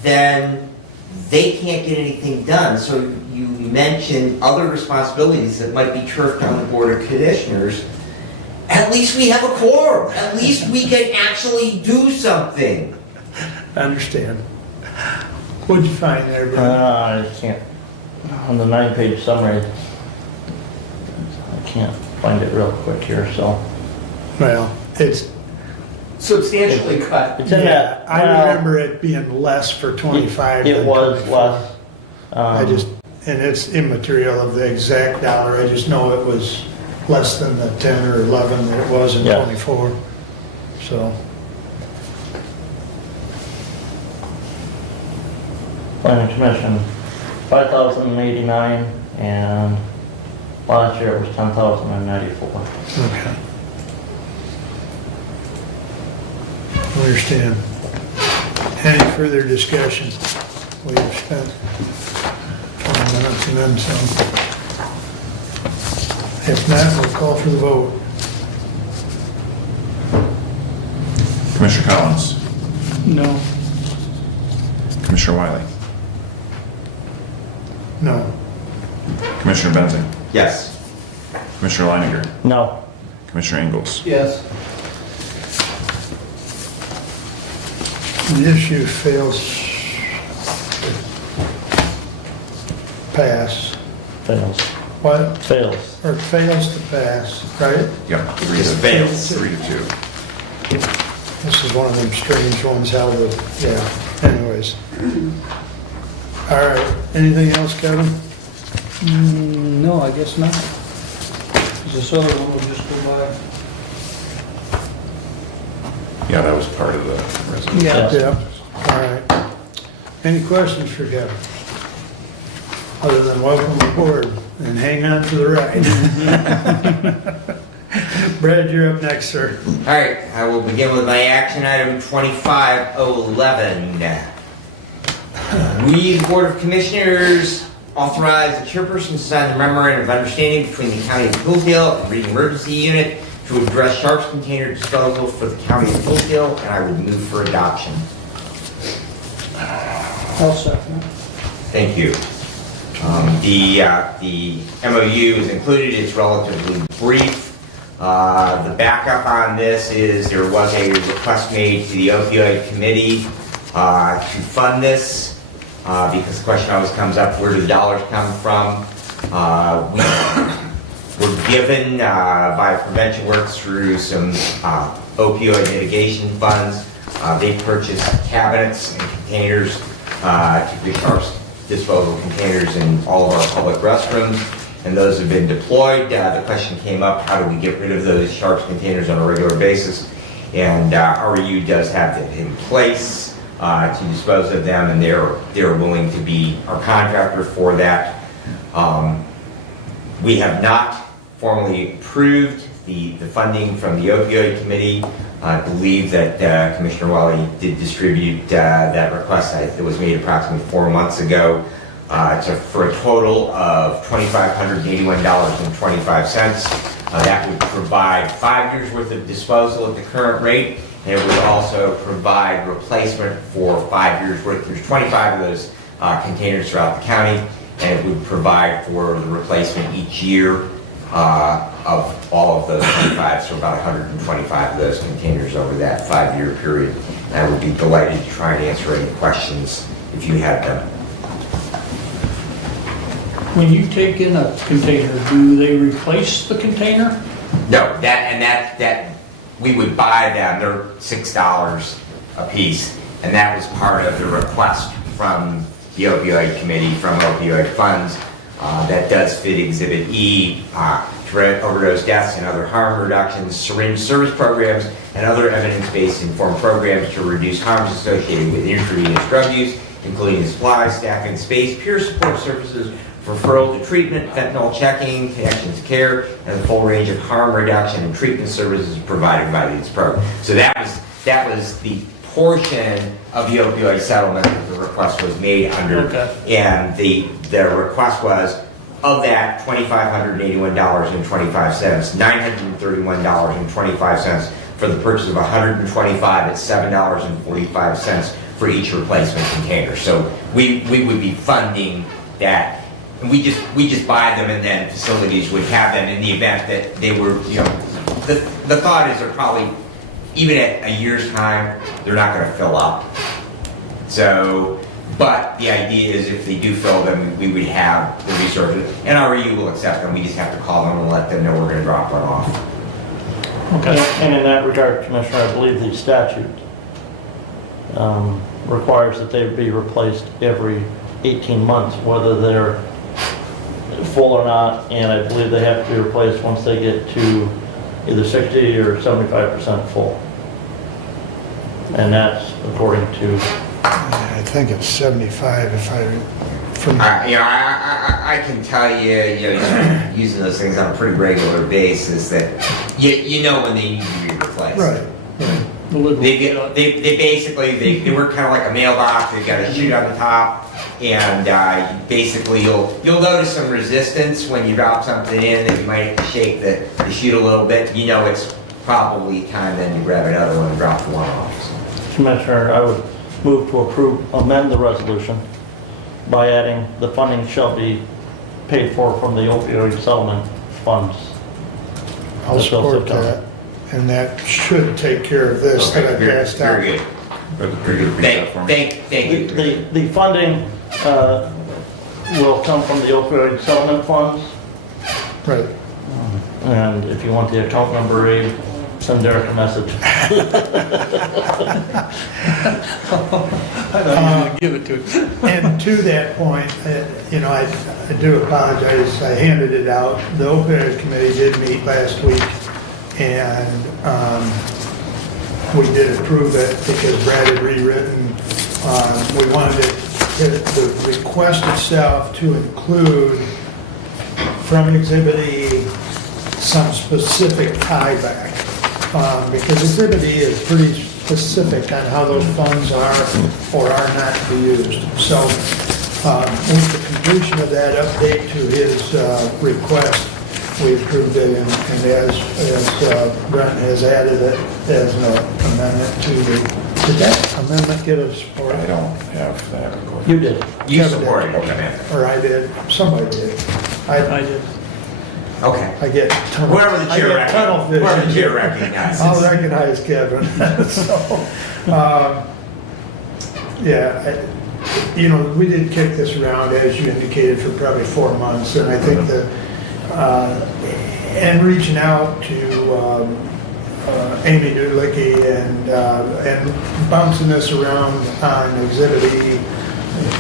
then they can't get anything done. So you mentioned other responsibilities that might be turfed on the Board of Commissioners. At least we have a quorum. At least we can actually do something. I understand. What'd you find there, Brent? I can't, on the 9-page summary, can't find it real quick here, so. Well, it's, Substantially cut. It's in yeah, that, I well, remember it being less for 25 It than was 24. less. I just, and it's immaterial of the exact dollar, I just know it was less than the 10 or 11 that it was in Yeah. 24, so. Planning Commission, 5,089, and last year it was 10,094. Okay. Understand. Any further discussion? We have spent 20 minutes and then some. If not, we'll call for the vote. Commissioner Collins, No. Commissioner Wiley, No. Commissioner Benzing, Yes. Commissioner Leininger, No. Commissioner Ingalls. Yes. The issue fails. Pass. Fails. What? Fails. Or fails to pass, right? Yep. Just fails. 3-2. This is one of them strange ones, how the, yeah, anyways. All right, anything else, Kevin? No, I guess not. 'Cause this other one will just go by. Yeah, that was part of the resolution. Yeah. Yeah, all right. Any questions for Kevin? Other than welcome aboard and hang on for the ride. Brad, you're up next, sir. All right, I will begin with my action item 2511. We, the Board of Commissioners, authorize the chairperson to sign the memorandum of understanding between the County of Hillsdale and Reading Emergency Unit to address sharps container disposal for the County of Hillsdale, and I would move for adoption. I'll second. Thank you. The MOU is included, it's relatively brief. The backup on this is there was a request made to the opioid committee to fund this because the question always comes up, where do the dollars come from? We were given by Prevention Works through some opioid mitigation funds. They purchased cabinets and containers to be sharps disposal containers in all of our public restrooms, and those have been deployed. The question came up, how do we get rid of those sharps containers on a regular basis? And REU does have it in place to dispose of them, and they're willing to be our contractor for that. We have not formally approved the funding from the opioid committee. I believe that Commissioner Wiley did distribute that request. It was made approximately 4 months ago. For a total of $2,581.25. That would provide 5 years worth of disposal at the current rate, and it would also provide replacement for 5 years worth. There's 25 of those containers throughout the county, and it would provide for the replacement each year of all of those 25, so about 125 of those containers over that 5-year period. And I would be delighted to try and answer any questions if you had them. When you take in a container, do they replace the container? No, that we would buy them. They're $6 a piece, and that was part of the request from the opioid committee from opioid funds. That does fit Exhibit E, to prevent overdose deaths and other harm reductions, syringe service programs, and other evidence-based informed programs to reduce harms associated with intravenous drug use, including supplies, staffing, space, peer support services, referral to treatment, fentanyl checking, connection to care, and the full range of harm reduction and treatment services provided by this program. So that was the portion of the opioid settlement that the request was made under. Okay. And the request was, of that $2,581.25, $931.25 for the purchase of 125 at $7.45 for each replacement container. So we would be funding that. And we just buy them, and then facilities would have them in the event that they were, the thought is they're probably, even at a year's time, they're not going to fill up. So But the idea is if they do fill them, we would have the resources, and REU will accept them, we just have to call them and let them know we're gonna drop one off. Okay. And in that regard, Commissioner, I believe the statute requires that they be replaced every 18 months, whether they're full or not, and I believe they have to be replaced once they get to either 60 or 75% full. And that's according to, I think it's 75 if I, from, I can tell you, using those things on a pretty regular basis, that you know when they need to be replaced. right. The lid will They get up. basically, they work kind of like a mailbox, they've got a chute on the top, and basically you'll notice some resistance when you drop something in, that you might have to shake the chute a little bit. You know it's probably time then to grab another one and drop the one off. So. Commissioner, I would move to amend the resolution by adding the funding shall be paid for from the opioid settlement funds. I'll That's also support done. that. And that should take care of this that I passed out. Very good. Could you repeat that for me? Thank you. The funding will come from the opioid settlement funds, Right. and if you want the account number, Abe, send Derek a message. I thought you were gonna give it to him. And to that point, I do apologize, I handed it out. The opioid committee did meet last week, and we did approve it because Brad had rewritten. We wanted the request itself to include from Exhibit E some specific tieback, because Exhibit E is pretty specific on how those funds are or are not to be used. So with the completion of that update to his request, we approved it, and as Brent has added it as an amendment to the, did that amendment get us support? I don't have that. You did. You Kevin supported did. it, man. Or I did, somebody did. I did. Okay. I get tunnel. Whoever the I chair get tunnel vision. whoever the chair recognizes. I'll recognize Kevin. So, yeah, we did kick this around, as you indicated, for probably 4 months, and I think that, and reaching out to Amy Dudlicki and bouncing this around on Exhibit E,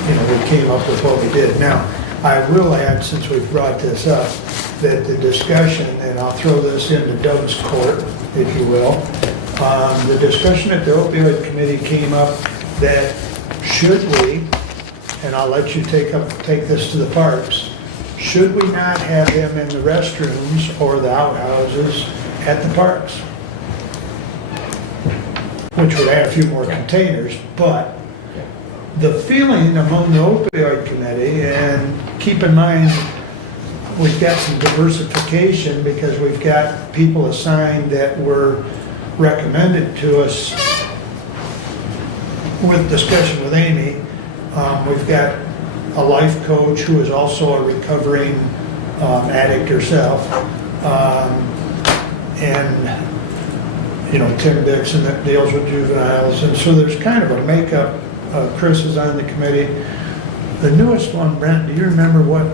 we came up with what we did. Now, I will add, since we've brought this up, that the discussion, and I'll throw this into Doug's court, if you will, the discussion at the opioid committee came up that should we, and I'll let you take this to the parks, should we not have them in the restrooms or the outhouses at the parks? Which would add a few more containers, but the feeling among the opioid committee, and keep in mind, we've got some diversification because we've got people assigned that were recommended to us with discussion with Amy. We've got a life coach who is also a recovering addict herself. And Tim Dixon that deals with juveniles. And so there's kind of a makeup. Chris is on the committee. The newest one, Brent, do you remember what?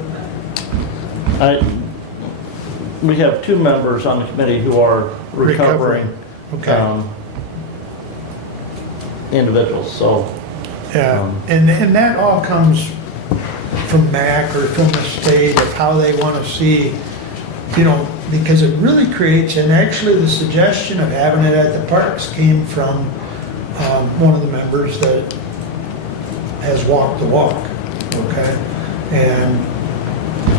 We have 2 members on the committee who are recovering Okay. individuals, so. Yeah, and that all comes from MAC or from the state of how they want to see, because it really creates, and actually the suggestion of having it at the parks came from one of the members that has walked the walk, okay? And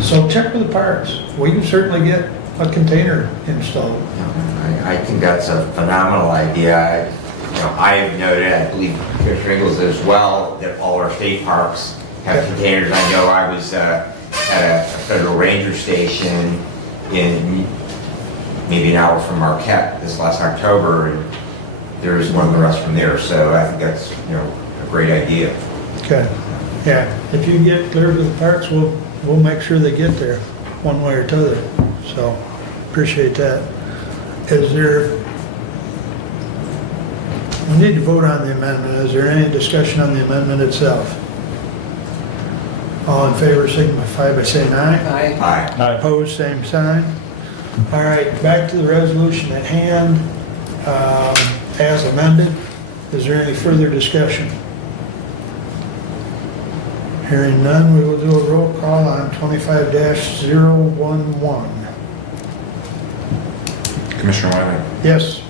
so check with the parks. We can certainly get a container installed. I think that's a phenomenal idea. I have noted, I believe Commissioner Ingalls as well, that all our state parks have containers. I know I was at a federal ranger station in maybe an hour from Marquette this last October, and there's one of the rest from there. So I think that's a great idea. Okay, yeah, if you get clear to the parks, we'll make sure they get there, one way or t'other. So, appreciate that. We need to vote on the amendment. Is there any discussion on the amendment itself? All in favor signify by saying aye. I, Aye. Opposed, same sign. All right, back to the resolution at hand, as amended. Is there any further discussion? Hearing none, we will do a roll call on 25-011. Commissioner Wyman, Yes?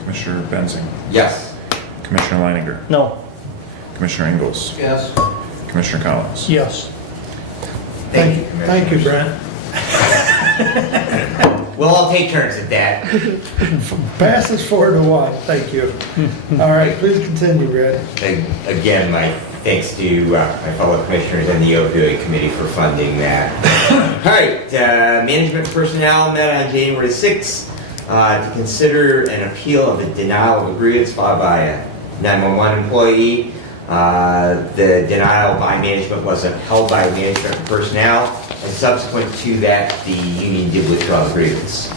Commissioner Benzing, Yes. Commissioner Leininger, No. Commissioner Ingalls, yes. Commissioner Collins. Yes. Thank you, Thank you, Commissioners. Brent. We'll all take turns at that. Passes 4-1, thank you. All right, please continue, Brad. Again, my thanks to my fellow commissioners and the opioid committee for funding that. All right, management personnel met on January 6th to consider an appeal of a denial of agreements filed by a 911 employee. The denial by management was upheld by management and personnel, and subsequent to that, the union did withdraw the grievance.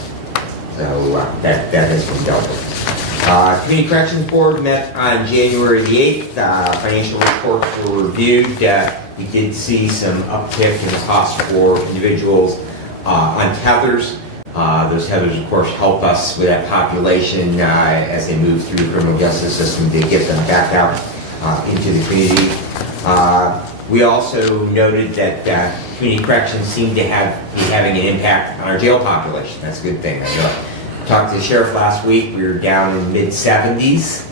So that has been dealt with. Community Corrections Board met on January the 8th. Financial reports were reviewed. We did see some uptick in the cost for individuals on tethers. Those tethers, of course, help us with that population as they move through the criminal justice system to get them back out into the community. We also noted that community corrections seem to be having an impact on our jail population. That's a good thing. I talked to the sheriff last week. We were down in mid-70s,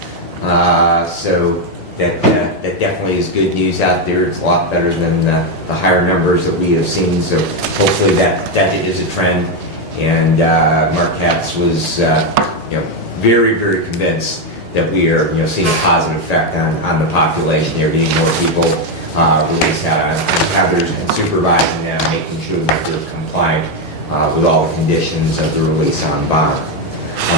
so that definitely is good news out there. It's a lot better than the higher numbers that we have seen. So hopefully that is a trend. And Mark Katz was, very, very convinced that we are, seeing a positive effect on the population. They're getting more people released out on tethers and supervising them, making sure that they're compliant with all the conditions of the release on bond.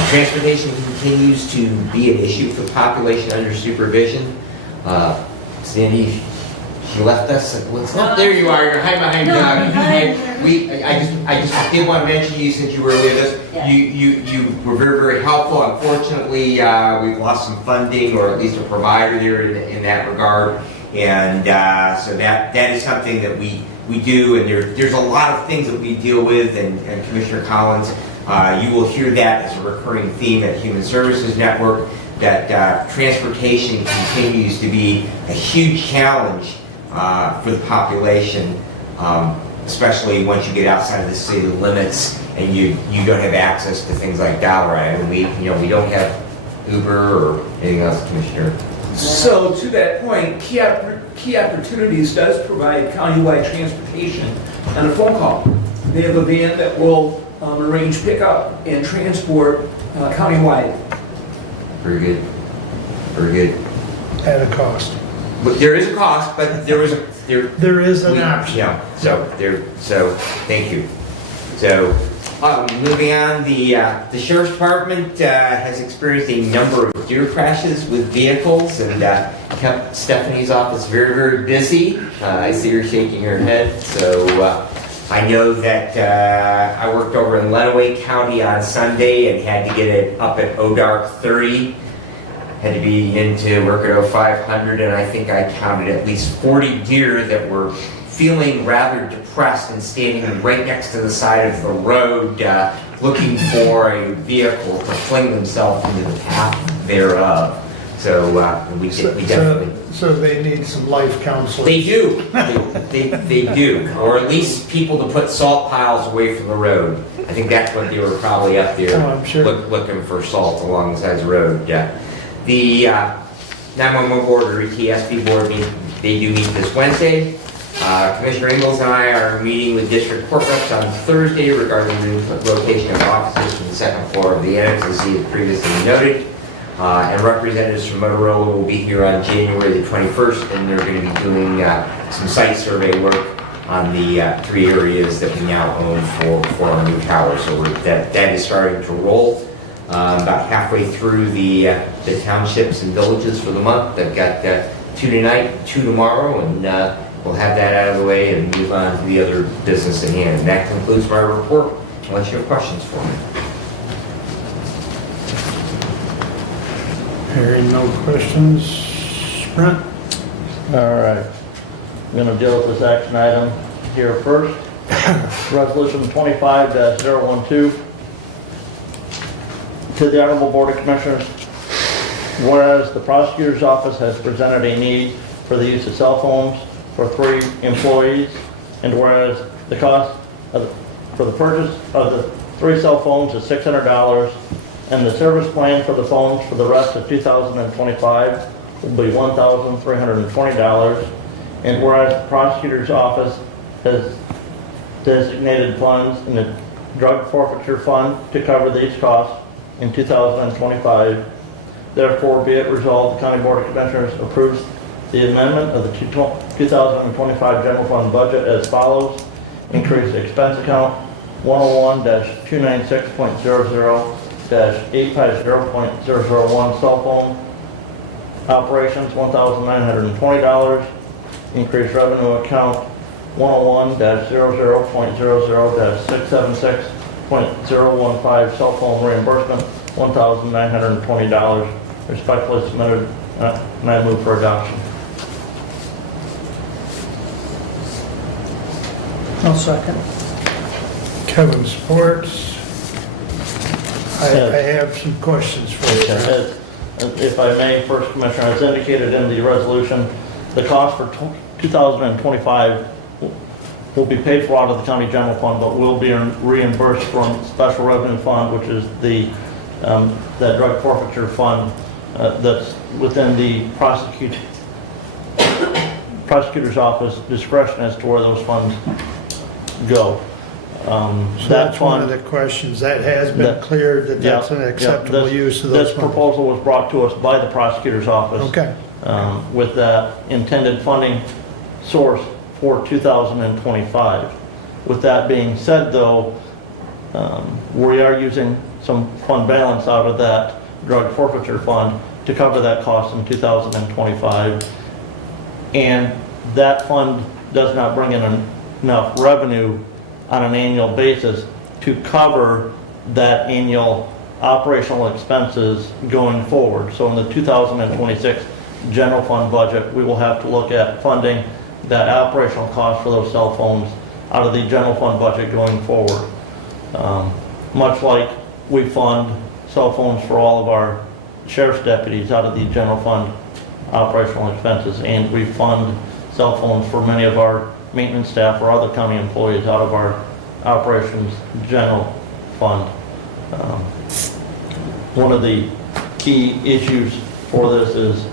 Transportation continues to be an issue for the population under supervision. Sandy, she left us. There you are. You're hiding behind Doug. I just did want to mention you since you were with us. Yeah. You were very, very helpful. Unfortunately, we've lost some funding, or at least a provider there in that regard. And so that is something that we do, and there's a lot of things that we deal with, and Commissioner Collins, you will hear that as a recurring theme at Human Services Network, that transportation continues to be a huge challenge for the population, especially once you get outside of the city limits and you don't have access to things like Dollaride, and we don't have Uber or anything else, Commissioner. So to that point, Key Opportunities does provide countywide transportation on a phone call. They have a van that will arrange pickup and transport countywide. Very good. Very good. At a cost. But there is a cost, but there is an option. Yeah. So thank you. So moving on, the sheriff's department has experienced a number of deer crashes with vehicles, and kept Stephanie's office very, very busy. I see her shaking her head. So I know that I worked over in Lenawee County on Sunday and had to get it up at ODark 30. Had to be into work at 0500, and I think I counted at least 40 deer that were feeling rather depressed and standing right next to the side of the road looking for a vehicle to fling themselves into the path thereof. So we definitely... So they need some life counseling. They do. They do. Or at least people to put salt piles away from the road. I think that's what they were probably up there I'm sure. looking for salt along the sides of the road. Yeah. The 911 board, or ETSB board, they do meet this Wednesday. Commissioner Ingalls and I are meeting with district court reps on Thursday regarding the location of offices from the second floor of the annex, as he had previously noted. And representatives from Motorola will be here on January the 21st, and they're going to be doing some site survey work on the 3 areas that we now own for our new tower. So that is starting to roll. About halfway through the townships and villages for the month. I've got 2 tonight, 2 tomorrow, and we'll have that out of the way and move on to the other business at hand. And that concludes my report, unless you have questions for me. Hearing no questions. Brent? All right. I'm going to deal with this action item here first. Resolution 25-012. To the Honorable Board of Commissioners, whereas the prosecutor's office has presented a need for the use of cell phones for 3 employees, and whereas the cost for the purchase of the 3 cell phones is $600, and the service plan for the phones for the rest of 2025 will be $1,320, and whereas the prosecutor's office has designated funds in the drug forfeiture fund to cover these costs in 2025, therefore be it resolved, the County Board of Commissioners approves the amendment of the 2025 general fund budget as follows. Increase expense account 101-296.00-850.001 cell phone operations $1,920. Increase revenue account 101-00.00-676.015 cell phone reimbursement $1,920. Respectfully submitted, and I move for adoption. I'll second. Kevin supports. I have some questions for you. If I may, first, Commissioner, as indicated in the resolution, the cost for 2025 will be paid for out of the county general fund, but will be reimbursed from special revenue fund, which is the that drug forfeiture fund that's within the prosecutor's office discretion as to where those funds go. So that's one of the questions. That has been cleared, that that's an acceptable use of those This funds. proposal was brought to us by the prosecutor's office. Okay. With that intended funding source for 2025. With that being said, though, we are using some fund balance out of that drug forfeiture fund to cover that cost in 2025. And that fund does not bring in enough revenue on an annual basis to cover that annual operational expenses going forward. So in the 2026 general fund budget, we will have to look at funding that operational cost for those cell phones out of the general fund budget going forward. Much like we fund cell phones for all of our sheriff's deputies out of the general fund operational expenses, and we fund cell phones for many of our maintenance staff or other county employees out of our operations general fund. One of the key issues for this is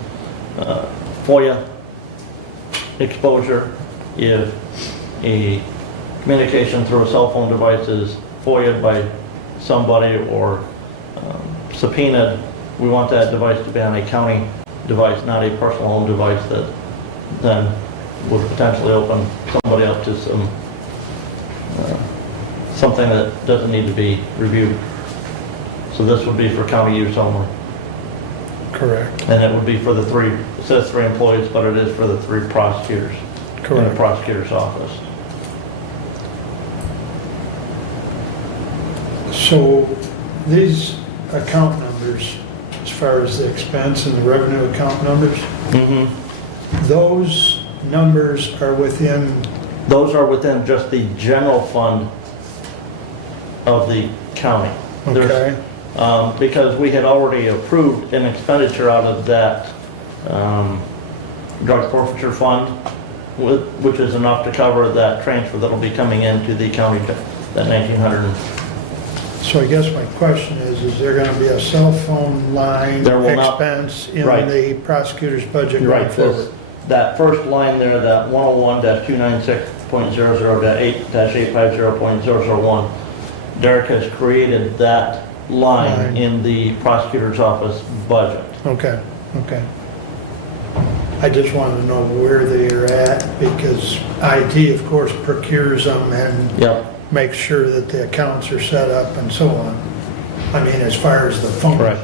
FOIA exposure. If a communication through a cell phone device is FOIA'd by somebody or subpoenaed, we want that device to be on a county device, not a personal owned device that then would potentially open somebody up to something that doesn't need to be reviewed. So this would be for county use only. Correct. And it would be for the 3, it says 3 employees, but it is for the 3 prosecutors in the Correct. prosecutor's office. So these account numbers, as far as the expense and the revenue account numbers, those numbers are within, Those are within just the general fund of the county. okay? Because we had already approved an expenditure out of that drug forfeiture fund, which is enough to cover that transfer that'll be coming into the county, that 1,900. So I guess my question is there going to be a cell phone line There will not- expense in Right. the prosecutor's budget going Right, forward? that first line there, that 101-296.00-8-850.001, Derek has created that line Line. in the prosecutor's office budget. Okay, okay. I just wanted to know where they are at, because IT, of course, procures them and Yep, makes sure that the accounts are set up and so on. I mean, as far as the phone correct.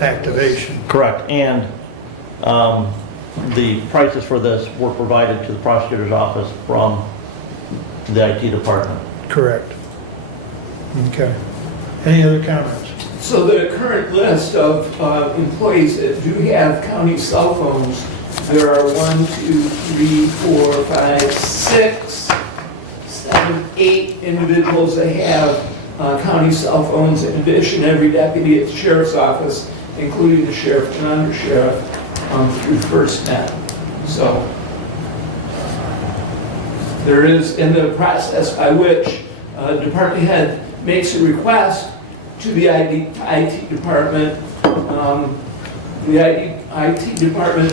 activation. Correct, and the prices for this were provided to the prosecutor's office from the IT department. Correct. Okay. Any other comments? So the current list of employees that do have county cell phones there are 1, 2, 3, 4, 5, 6, 7, 8 individuals that have county cell phones. In addition, every deputy at the sheriff's office, including the sheriff and undersheriff, through FirstNet. So there is, in the process by which department head makes a request to the IT department, the IT department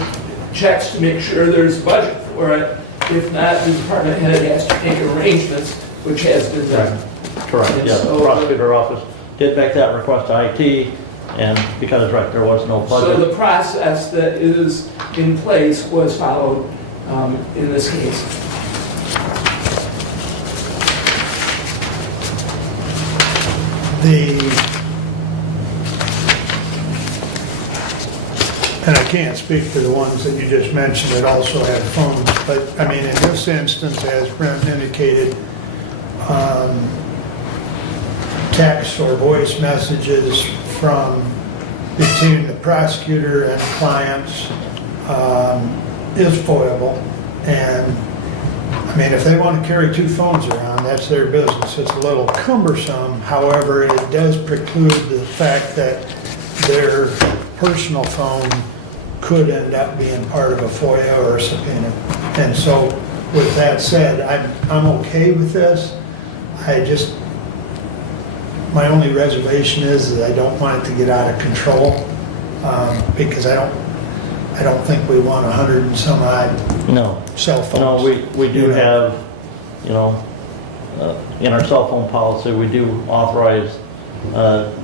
checks to make sure there's budget for it. If not, the department head has to make arrangements, which has been done. Correct, And yeah, the so- prosecutor office did make that request to IT, and because, right, there was no So budget. the process that is in place was followed in this case. And I can't speak to the ones that you just mentioned that also have phones, but I mean, in this instance, as Brent indicated, text or voice messages from between the prosecutor and clients is foilable. And I mean, if they want to carry 2 phones around, that's their business. It's a little cumbersome. However, it does preclude the fact that their personal phone could end up being part of a FOIA or a subpoena. And so, with that said, I'm okay with this. My only reservation is that I don't want it to get out of control, because I don't think we want 100 and some odd No, cell phones. no, we do You know? have, you know, in our cell phone policy, we do authorize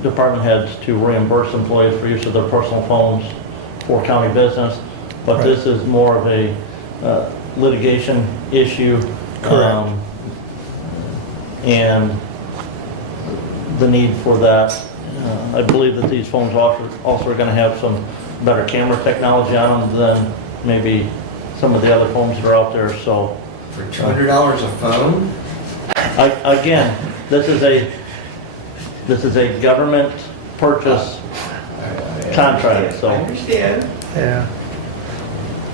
department heads to reimburse employees for use of their personal phones for county business, but Right. this is more of a litigation issue. Correct. And the need for that. I believe that these phones also are going to have some better camera technology on them than maybe some of the other phones that are out there, so. For $200 a phone? Again, this is a government purchase contract, so. I understand. Yeah.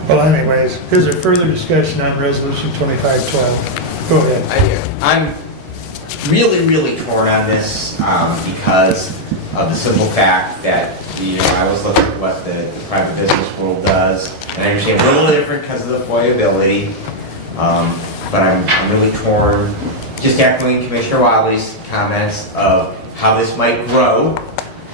Well, anyways, is there further discussion on Resolution 2512? Go ahead. I'm really torn on this because of the simple fact that, I was looking at what the private business world does, and I understand a little different because of the FOIAbility, but I'm really torn, just echoing Commissioner Wiley's comments of how this might grow,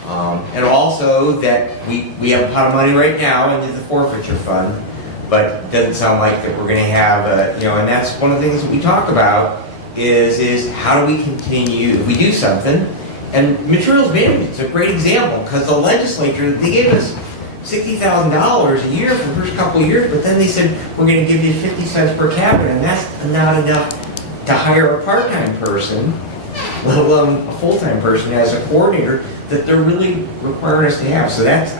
and also that we have a pot of money right now into the forfeiture fund, but it doesn't sound like that we're going to have and that's one of the things that we talk about is how do we continue, if we do something, and materials management's a great example, because the legislature, they gave us $60,000 a year for the first couple of years, but then they said, we're going to give you 50 cents per capita, and that's not enough to hire a part-time person, let alone a full-time person as a coordinator, that they're really requiring us to have. So that's,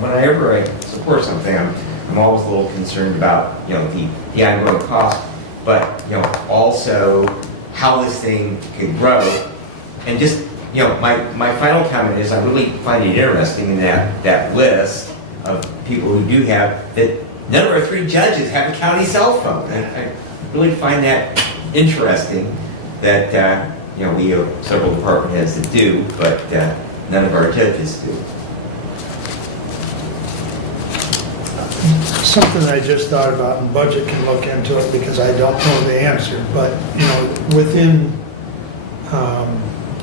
whenever I support something, I'm always a little concerned about, the ongoing cost, but, also how this thing could grow. And just, my final comment is I really find it interesting in that list of people who do have, that none of our 3 judges have a county cell phone. And I really find that interesting that, we have several department heads that do, but none of our judges do. Something I just thought about, and Budget can look into it because I don't know the answer, but, within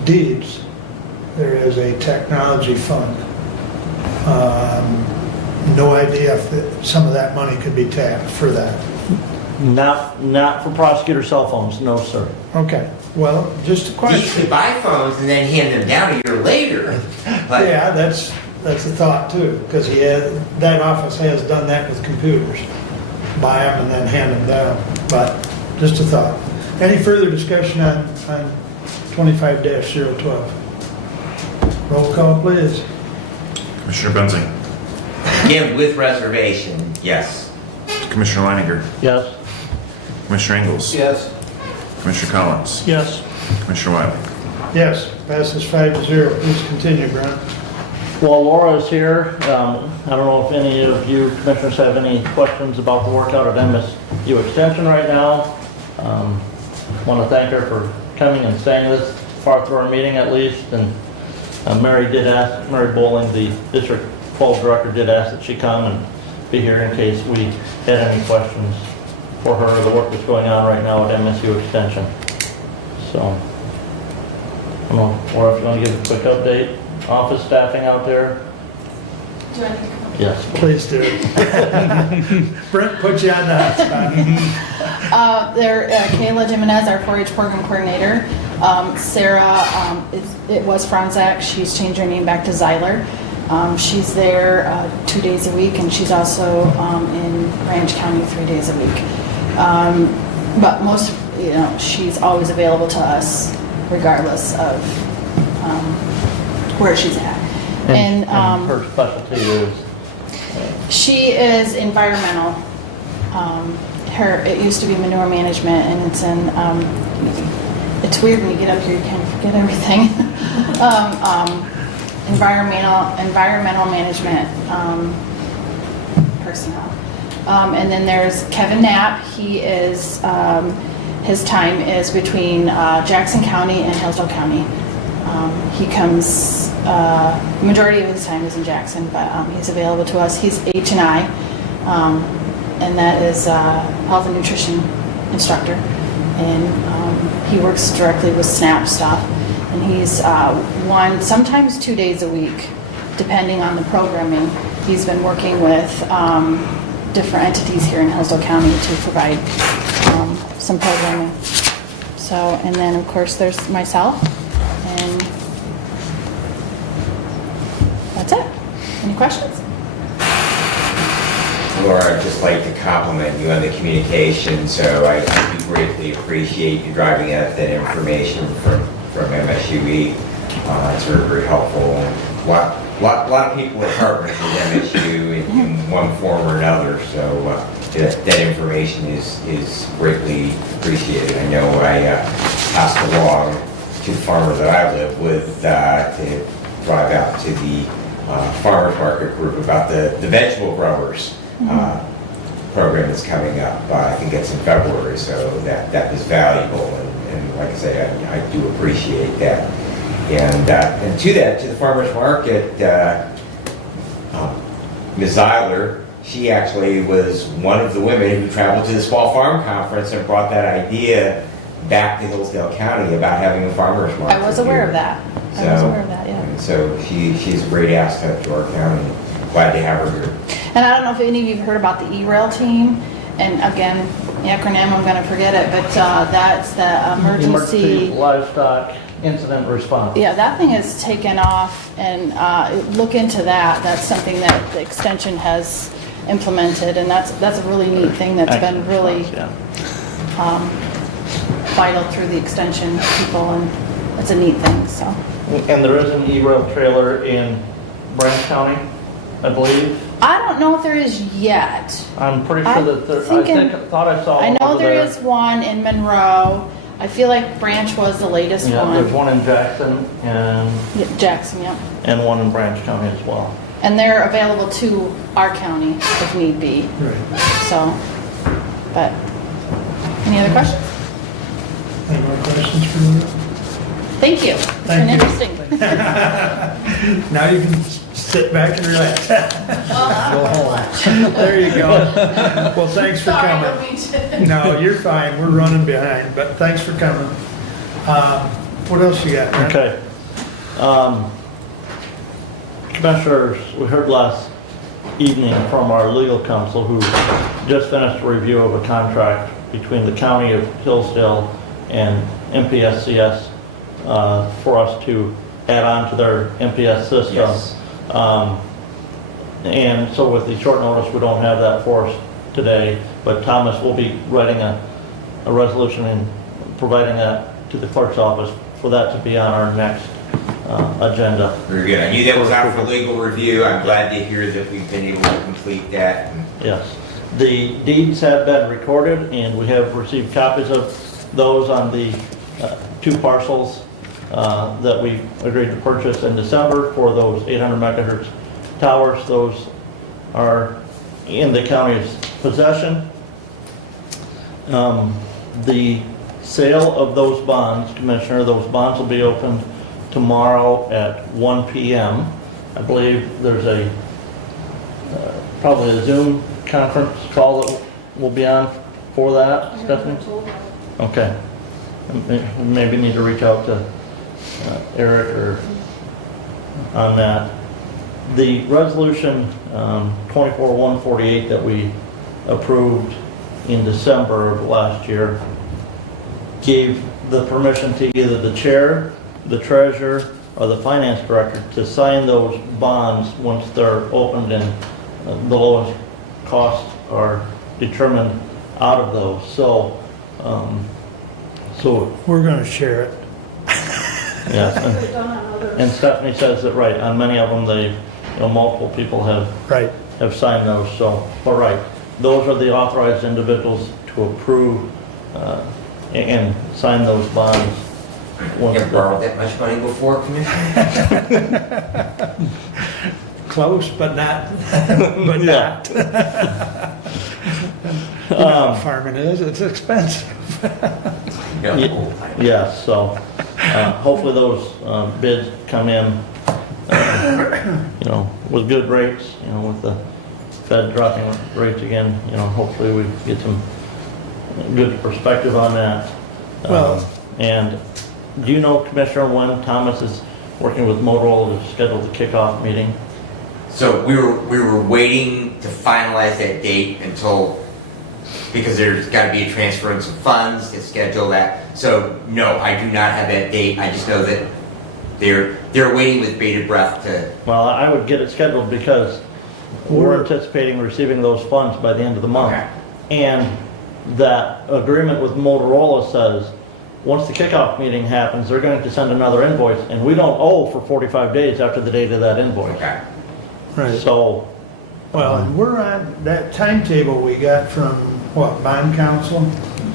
deeds, there is a technology fund. No idea if some of that money could be tapped for that. Not for prosecutor cell phones, no, sir. Okay, well, just a You question. could buy phones and then hand them down a year later. But Yeah, that's a thought too, because that office has done that with computers. Buy them and then hand them down, but just a thought. Any further discussion on 25-012? Roll call, please. Commissioner Benzing, again, with reservation, yes. Commissioner Leininger, Yes? Commissioner Ingalls, Yes. Commissioner Collins, Yes. Commissioner Wiley. Yes, passes 5-0. Please continue, Brent. Well, Laura's here. I don't know if any of you commissioners have any questions about the workout at MSU Extension right now. Want to thank her for coming and staying this far through our meeting at least. And Mary Bowling, the District 12 Director, did ask that she come and be here in case we had any questions for her, the work that's going on right now at MSU Extension. So, I don't know, Laura, if you want to give a quick update. Office staffing out there? Do I need to come? Yes. Please do. Brent put you on the hot spot. Kayla Jimenez, our 4-H program coordinator. Sarah, it was Franzak. She's changed her name back to Zeiler. She's there 2 days a week, and she's also in Branch County 3 days a week. But most, she's always available to us, regardless of where she's at. And her specialty is? She is environmental. It used to be manure management, and it's in. It's weird when you get up here, you kind of forget everything. Environmental management personnel. And then there's Kevin Knapp. He is. His time is between Jackson County and Hillsdale County. He comes, majority of his time is in Jackson, but he's available to us. He's H&I, and that is health and nutrition instructor. And he works directly with SNAP stuff. And he's sometimes 2 days a week, depending on the programming. He's been working with different entities here in Hillsdale County to provide some programming. So, and then of course there's myself. And that's it. Any questions? Laura, I'd just like to compliment you on the communication, so I do greatly appreciate you driving out that information from MSUE. It's very, very helpful. A lot of people are partners with MSU in one form or another, so that information is greatly appreciated. I know I passed along to the farmer that I live with to drive out to the farmers market group about the vegetable growers program that's coming up. I think it's in February, so that is valuable, and like I say, I do appreciate that. And to the farmers market, Ms. Zeiler, she actually was one of the women who traveled to the Small Farm Conference and brought that idea back to Hillsdale County about having a farmers market. I was aware of that. Yeah. And so she's a great asset to our county. Glad to have her here. And I don't know if any of you have heard about the E-Rail team. And again, the acronym, I'm going to forget it, but that's the emergency livestock incident response. Yeah, that thing has taken off, and look into that. That's something that the extension has implemented, and that's a really neat thing that's been really vital through the extension people, and it's a neat thing. So. And there is an E-Rail trailer in Branch County, I believe. I don't know if there is yet. I'm pretty sure that there. I thought I saw. I know over there is one in Monroe. I feel like Branch was the latest one. Yeah, there's one in Jackson and Jackson, yeah. And one in Branch County as well. And they're available to our county if need be. Right. So, but any other questions? Any more questions for me? Thank you. It's been interesting. Now you can sit back and relax. Go home. There you go. Well, thanks for coming. No, you're fine. We're running behind, but thanks for coming. What else you got, man? Okay. Commissioners, we heard last evening from our legal counsel who just finished a review of a contract between the County of Hillsdale and MPSCS for us to add on to their MPS system. Yes. And so with the short notice, we don't have that for us today, but Thomas will be writing a resolution and providing that to the clerk's office for that to be on our next agenda. Very good. I knew that was out for legal review. I'm glad to hear that we've been able to complete that. Yes. The deeds have been recorded, and we have received copies of those on the two parcels that we agreed to purchase in December for those 800 megahertz towers. Those are in the county's possession. The sale of those bonds, Commissioner, those bonds will be opened tomorrow at 1 p.m. I believe there's probably a Zoom conference call that will be on for that, Stephanie? Okay. Maybe need to reach out to Eric or on that. The resolution 24-148 that we approved in December of last year gave the permission to either the chair, the treasurer, or the finance director to sign those bonds once they're opened and the lowest costs are determined out of those. So, We're gonna share it. yes, and Stephanie says that right on many of them, multiple people have Right. signed those. So, all right, those are the authorized individuals to approve and sign those bonds. You ever borrowed that much money before, Commissioner? Close, but not, but not. You know how farming is, it's expensive. Yes, so hopefully those bids come in, with good rates, with the Fed dropping rates again, hopefully we get some good perspective on that. Well- And do you know, Commissioner, when Thomas is working with Motorola to schedule the kickoff meeting? So we were waiting to finalize that date because there's got to be a transference of funds to schedule that. So no, I do not have that date. I just know that they're waiting with bated breath to. Well, I would get it scheduled because we're anticipating receiving those funds by the end of the month. Okay. And that agreement with Motorola says, once the kickoff meeting happens, they're going to send another invoice, and we don't owe for 45 days after the date of that invoice. Okay. Right. So, Well, and we're on that timetable we got from, bond council?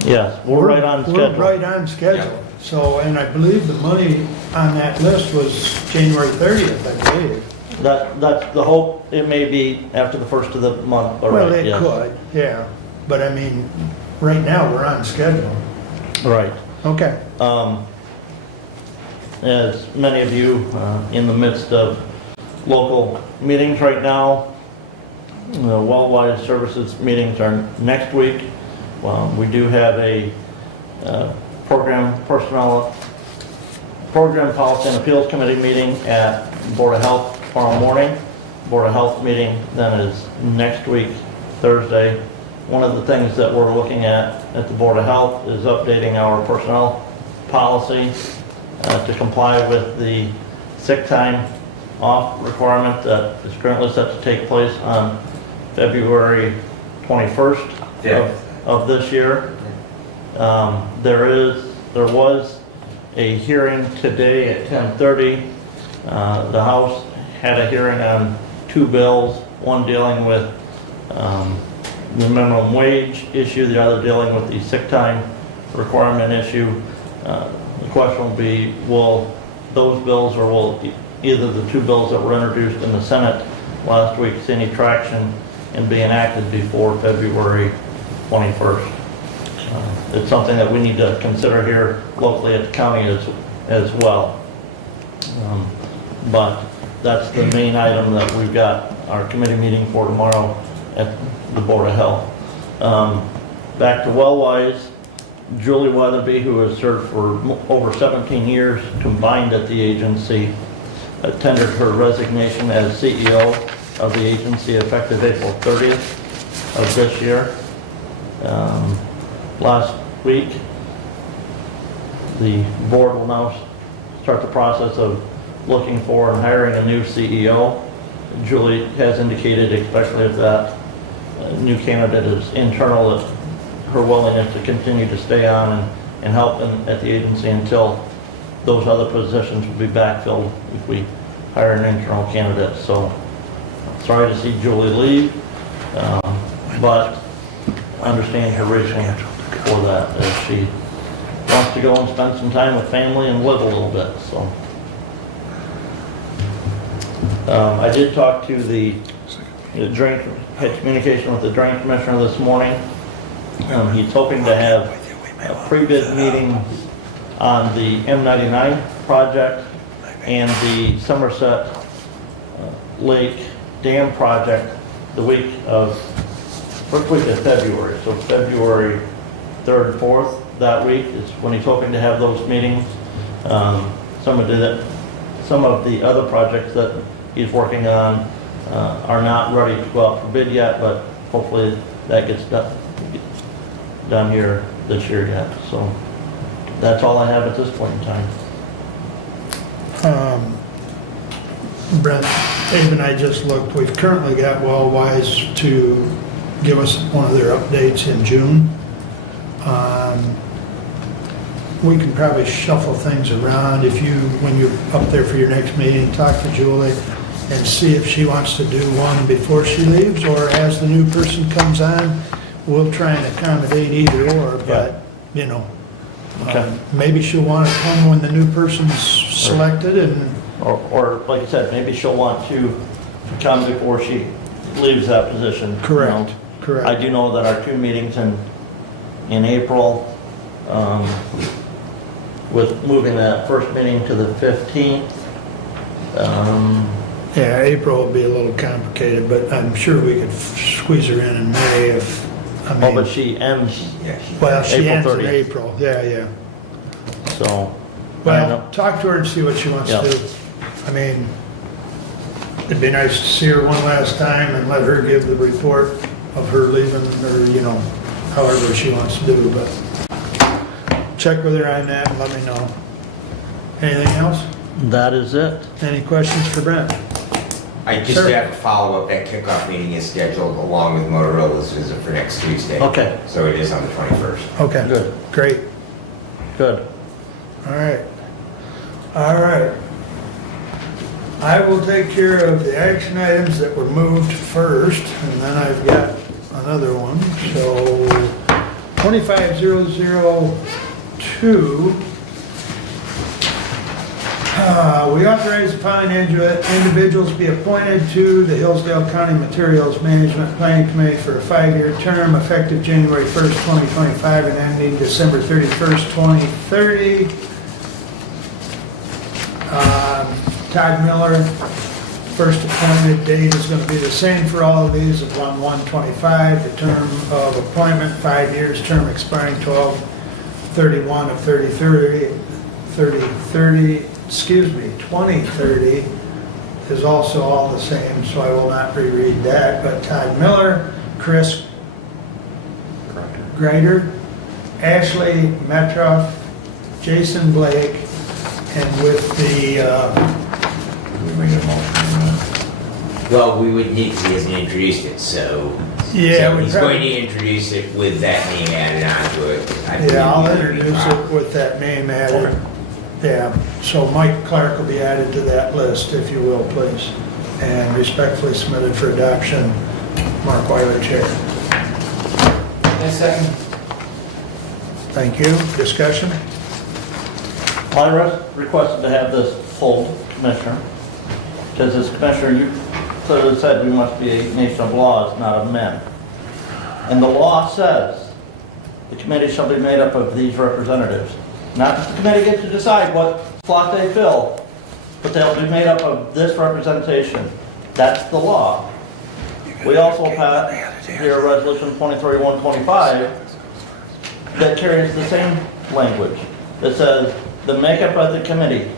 yes, we're right on We're schedule. right on schedule. So, and I believe the money on that list was January 30th, I believe. That's the hope. It may be after the first of the month. All Well, right, it yes. could, yeah. But I mean, right now, we're on schedule. Right. Okay. As many of you in the midst of local meetings right now, well-wise services meetings are next week. We do have a program policy and appeals committee meeting at Board of Health tomorrow morning. Board of Health meeting then is next week, Thursday. One of the things that we're looking at the Board of Health is updating our personnel policy to comply with the sick time off requirement that is currently set to take place on February 21st of this year. There was a hearing today at 10:30. The House had a hearing on two bills, one dealing with the minimum wage issue, the other dealing with the sick time requirement issue. The question will be, will those bills, or will either the two bills that were introduced in the Senate last week see any traction and be enacted before February 21st? It's something that we need to consider here locally at the county as well. But that's the main item that we've got our committee meeting for tomorrow at the Board of Health. Back to Wellwise, Julie Weatherby, who has served for over 17 years combined at the agency, tendered her resignation as CEO of the agency effective April 30th of this year. Last week, the board will now start the process of looking for and hiring a new CEO. Julie has indicated, especially if that new candidate is internal, that her willingness to continue to stay on and help at the agency until those other positions will be backfilled if we hire an internal candidate. So sorry to see Julie leave, but understand her reasoning for that, as she wants to go and spend some time with family and live a little bit, so. I did talk to the drain, had communication with the drain commissioner this morning. He's hoping to have a pre-bid meeting on the M99 project and the Somerset Lake Dam project the first week of February. So February 3rd, 4th, that week is when he's hoping to have those meetings. Some of the other projects that he's working on are not ready to go out for bid yet, but hopefully that gets done here this year yet. So that's all I have at this point in time. Brent, Dave and I just looked, we've currently got Wellwise to give us one of their updates in June. We can probably shuffle things around when you're up there for your next meeting, talk to Julie and see if she wants to do one before she leaves, or as the new person comes on, we'll try and accommodate either or, but, you know. Okay. Maybe she'll want to come when the new person's selected and. Or like I said, maybe she'll want to come before she leaves that position. Correct, You know, correct. I do know that our 2 meetings in April, with moving that first meeting to the 15th. Yeah, April will be a little complicated, but I'm sure we could squeeze her in May if, Oh, but she ends, well, she April ends in 30th. April, yeah. so. I don't Well, know. talk to her and see what she wants Yeah. to do. I mean, it'd be nice to see her one last time and let her give the report of her leaving, or, you know, however she wants to do, but check with her on that and let me know. Anything else? That is it. Any questions for Brent? I just Sure. have to follow up, that kickoff meeting is scheduled along with Motorola's visit for next Tuesday. Okay. So it is on the 21st. Okay. Good. Great. Good. All right. All right. I will take care of the action items that were moved first, and then I've got another one. So 25002, we authorize the following individuals be appointed to the Hillsdale County Materials Management Planning Committee for a 5-year term effective January 1st, 2025 and ending December 31st, 2030. Todd Miller, first appointed date is going to be the same for all of these of 1/1/25. The term of appointment, 5 years, term expiring 12/31 of 2030 is also all the same, so I will not reread that. But Todd Miller, Chris Greider, Ashley Metroff, Jason Blake, and with the Well, we would need, because he hasn't introduced it, so. Yeah, So we he's probably- going to introduce it with that name added onto it. I believe Yeah, I'll we would be introduce fine. it with that name added. Yeah, so Mike Clark will be added to that list, if you will, please. And respectfully submitted for adoption, Mark Weiler, Chair. I second. Thank you. Discussion? I requested to have this full, Commissioner, because as Commissioner, you clearly said we must be a nation of laws, not of men. And the law says the committee shall be made up of these representatives. Not that the committee gets to decide what slot they fill, but they'll be made up of this representation. That's the law. We also passed here Resolution 2031-25 that carries the same language. That says the makeup of the committee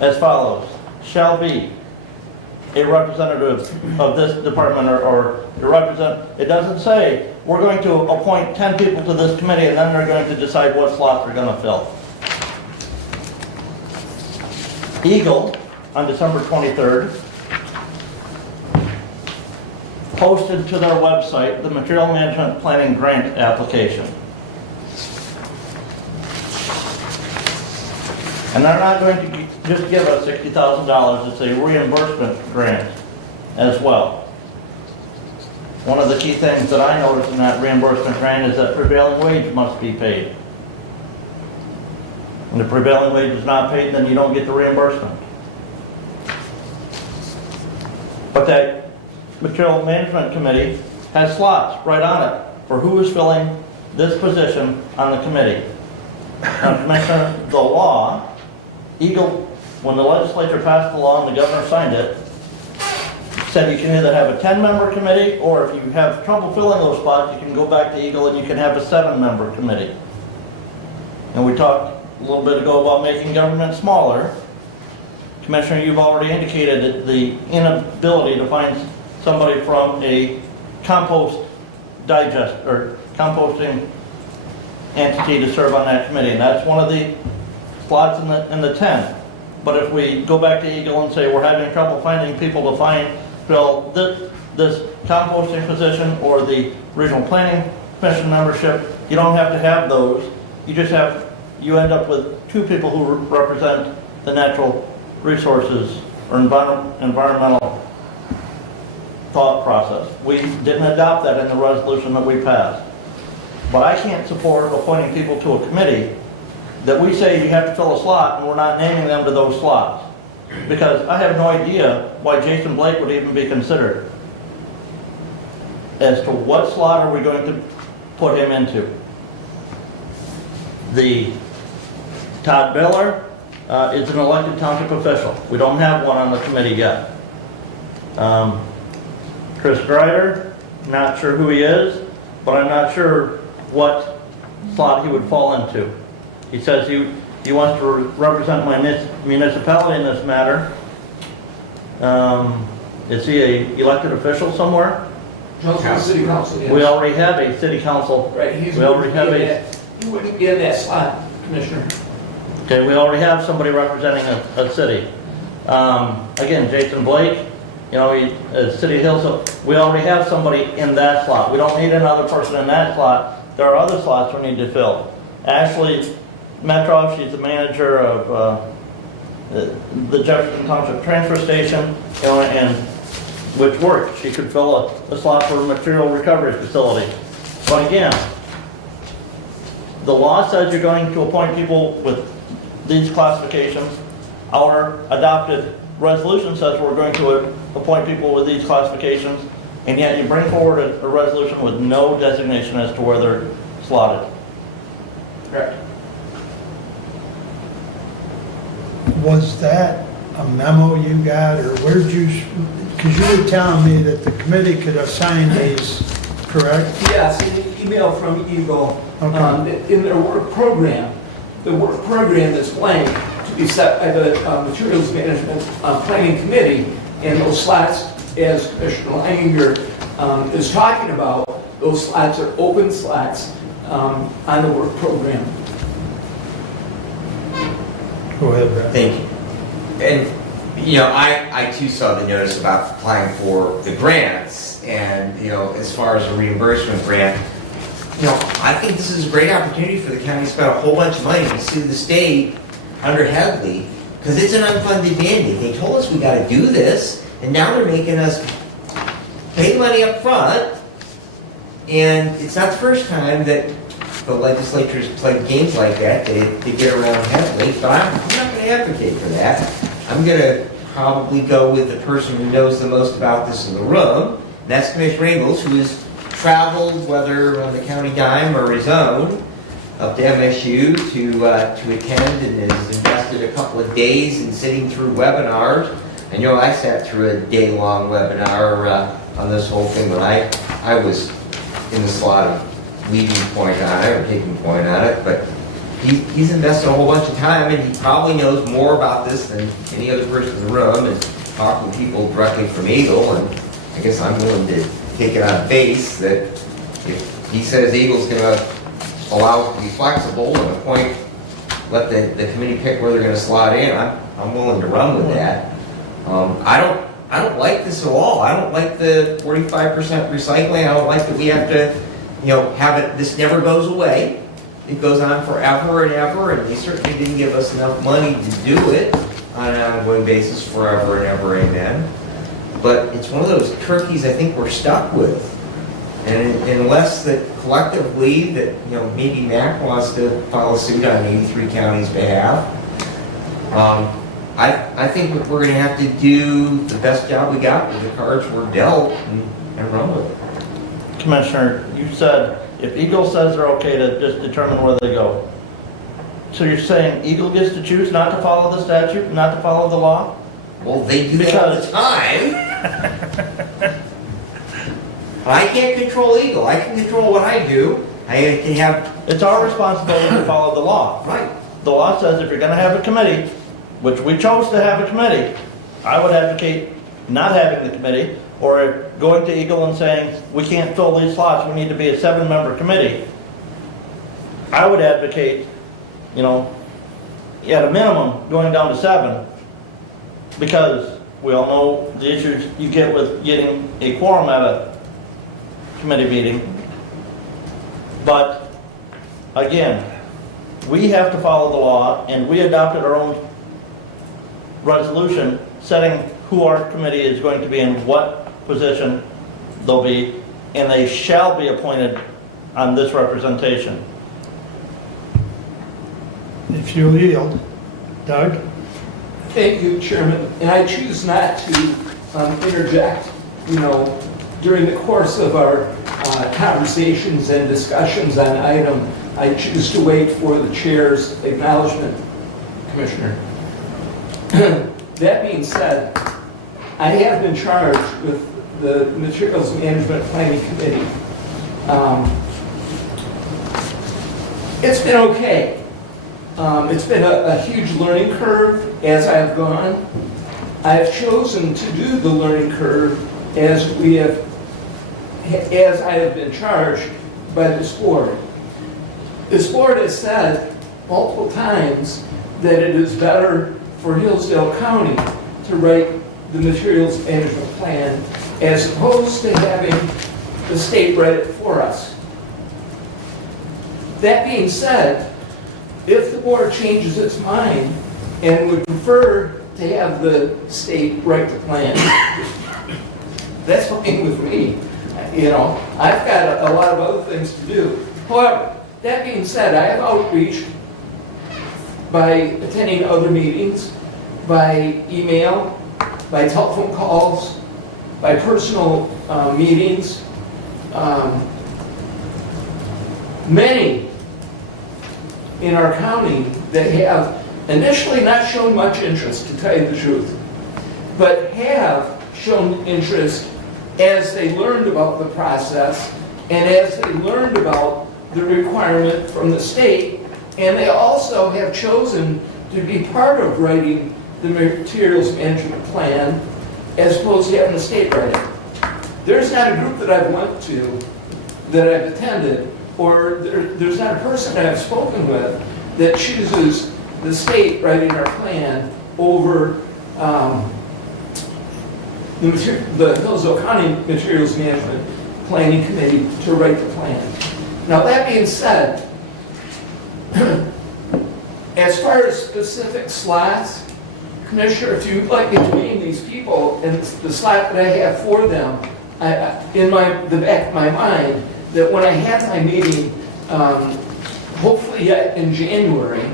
as follows, shall be a representative of this department or it doesn't say we're going to appoint 10 people to this committee and then they're going to decide what slots they're going to fill. Eagle, on December 23rd, posted to their website the Material Management Planning Grant application. And they're not going to just give us $60,000, it's a reimbursement grant as well. One of the key things that I noticed in that reimbursement grant is that prevailing wage must be paid. and the prevailing wage is not paid, then you don't get the reimbursement. But that material management committee has slots right on it for who is filling this position on the committee. Now, Commissioner, the law, Eagle, when the legislature passed the law and the governor signed it, said you can either have a 10-member committee, or if you have trouble filling those spots, you can go back to Eagle and you can have a 7-member committee. And we talked a little bit ago about making government smaller. Commissioner, you've already indicated the inability to find somebody from a compost digest or composting entity to serve on that committee, and that's one of the slots in the 10. But if we go back to Eagle and say we're having trouble finding people to fill this composting position or the regional planning commission membership, you don't have to have those. You end up with 2 people who represent the natural resources or environmental thought process. We didn't adopt that in the resolution that we passed. But I can't support appointing people to a committee that we say you have to fill a slot and we're not naming them to those slots. Because I have no idea why Jason Blake would even be considered. As to what slot are we going to put him into? The Todd Baylor is an elected township official. We don't have one on the committee yet. Chris Greider, not sure who he is, but I'm not sure what slot he would fall into. He says he wants to represent my municipality in this matter. Is he an elected official somewhere? Johnson City Council, yes. We already have a city council. Right, he We already have he wouldn't be in that slot, Commissioner. Okay, we already have somebody representing a city. Again, Jason Blake, City of Hillsdale, we already have somebody in that slot. We don't need another person in that slot. There are other slots we need to fill. Ashley Metroff, she's the manager of the Jefferson Township Transfer Station, and which works. She could fill a slot for a material recovery facility. But again, the law says you're going to appoint people with these classifications. Our adopted resolution says we're going to appoint people with these classifications, and yet you bring forward a resolution with no designation as to where they're slotted. Correct. Was that a memo you got, or where'd you, because you were telling me that the committee could assign these, correct? Yes, an email from Eagle Okay. in their work program. The work program that's blank to be set by the Materials Management Planning Committee, and those slots, as Commissioner Leininger is talking about, those slots are open slots on the work program. Go ahead, Brad. Thank you. And, I too saw the notice about applying for the grants, and, as far as a reimbursement grant, I think this is a great opportunity for the county to spend a whole bunch of money to sue the state under Headley, because it's an unfunded mandate. They told us we got to do this, and now they're making us pay money up front, and it's not the first time that the legislature's played games like that to get around Headley, but I'm not going to advocate for that. I'm going to probably go with the person who knows the most about this in the room, and that's Commissioner Ingalls, who has traveled, whether on the county dime or his own, up to MSU to attend, and has invested a couple of days in sitting through webinars. I know I sat through a day-long webinar on this whole thing when I was in the slot of leading point on it or taking point on it, but he's invested a whole bunch of time, and he probably knows more about this than any other person in the room, and talking to people directly from Eagle, and I guess I'm willing to take it on base that if he says Eagle's going to allow it to be flexible and appoint, let the committee pick where they're going to slot in, I'm willing to run with that. I don't like this at all. I don't like the 45% recycling. I don't like that we have to, have it. This never goes away. It goes on forever and ever, and they certainly didn't give us enough money to do it on an ongoing basis forever and ever. Amen. But it's one of those turkeys I think we're stuck with. And unless that collectively, that, you know, maybe MAC wants to follow suit on 83 counties' behalf, I think that we're gonna have to do the best job we got with the cards we're dealt and run with it. Commissioner, you said if Eagle says they're okay to just determine where they go. So you're saying Eagle gets to choose not to follow the statute, not to follow the law? Well, they do that all the time. I can't control Eagle. I can control what I do. I can have... It's our responsibility to follow the law. Right. The law says if you're gonna have a committee, which we chose to have a committee, I would advocate not having the committee, or going to Eagle and saying, we can't fill these slots, we need to be a 7-member committee. I would advocate, you know, at a minimum, going down to 7, because we all know the issues you get with getting a quorum at a committee meeting. But again, we have to follow the law, and we adopted our own resolution setting who our committee is going to be in what position they'll be, and they shall be appointed on this representation. If you yield. Doug? Thank you, Chairman. And I choose not to interject, you know, during the course of our conversations and discussions on item. I choose to wait for the chair's acknowledgement, Commissioner. That being said, I have been charged with the Materials Management Planning Committee. It's been okay. It's been a huge learning curve as I've gone. I have chosen to do the learning curve as I have been charged by this board. This board has said multiple times that it is better for Hillsdale County to write the materials management plan as opposed to having the state write it for us. That being said, if the board changes its mind and would prefer to have the state write the plan, that's fine with me. You know, I've got a lot of other things to do. However, that being said, I have outreach by attending other meetings, by email, by telephone calls, by personal meetings. Many in our county that have initially not shown much interest, to tell you the truth, but have shown interest as they learned about the process and as they learned about the requirement from the state, and they also have chosen to be part of writing the materials management plan as opposed to having the state write it. There's not a group that I've went to, that I've attended, or there's not a person that I've spoken with that chooses the state writing our plan over the Hillsdale County Materials Management Planning Committee to write the plan. Now, that being said, as far as specific slots, Commissioner, if you'd like me to name these people and the slot that I have for them, in the back of my mind, that when I have my meeting, hopefully yet in January,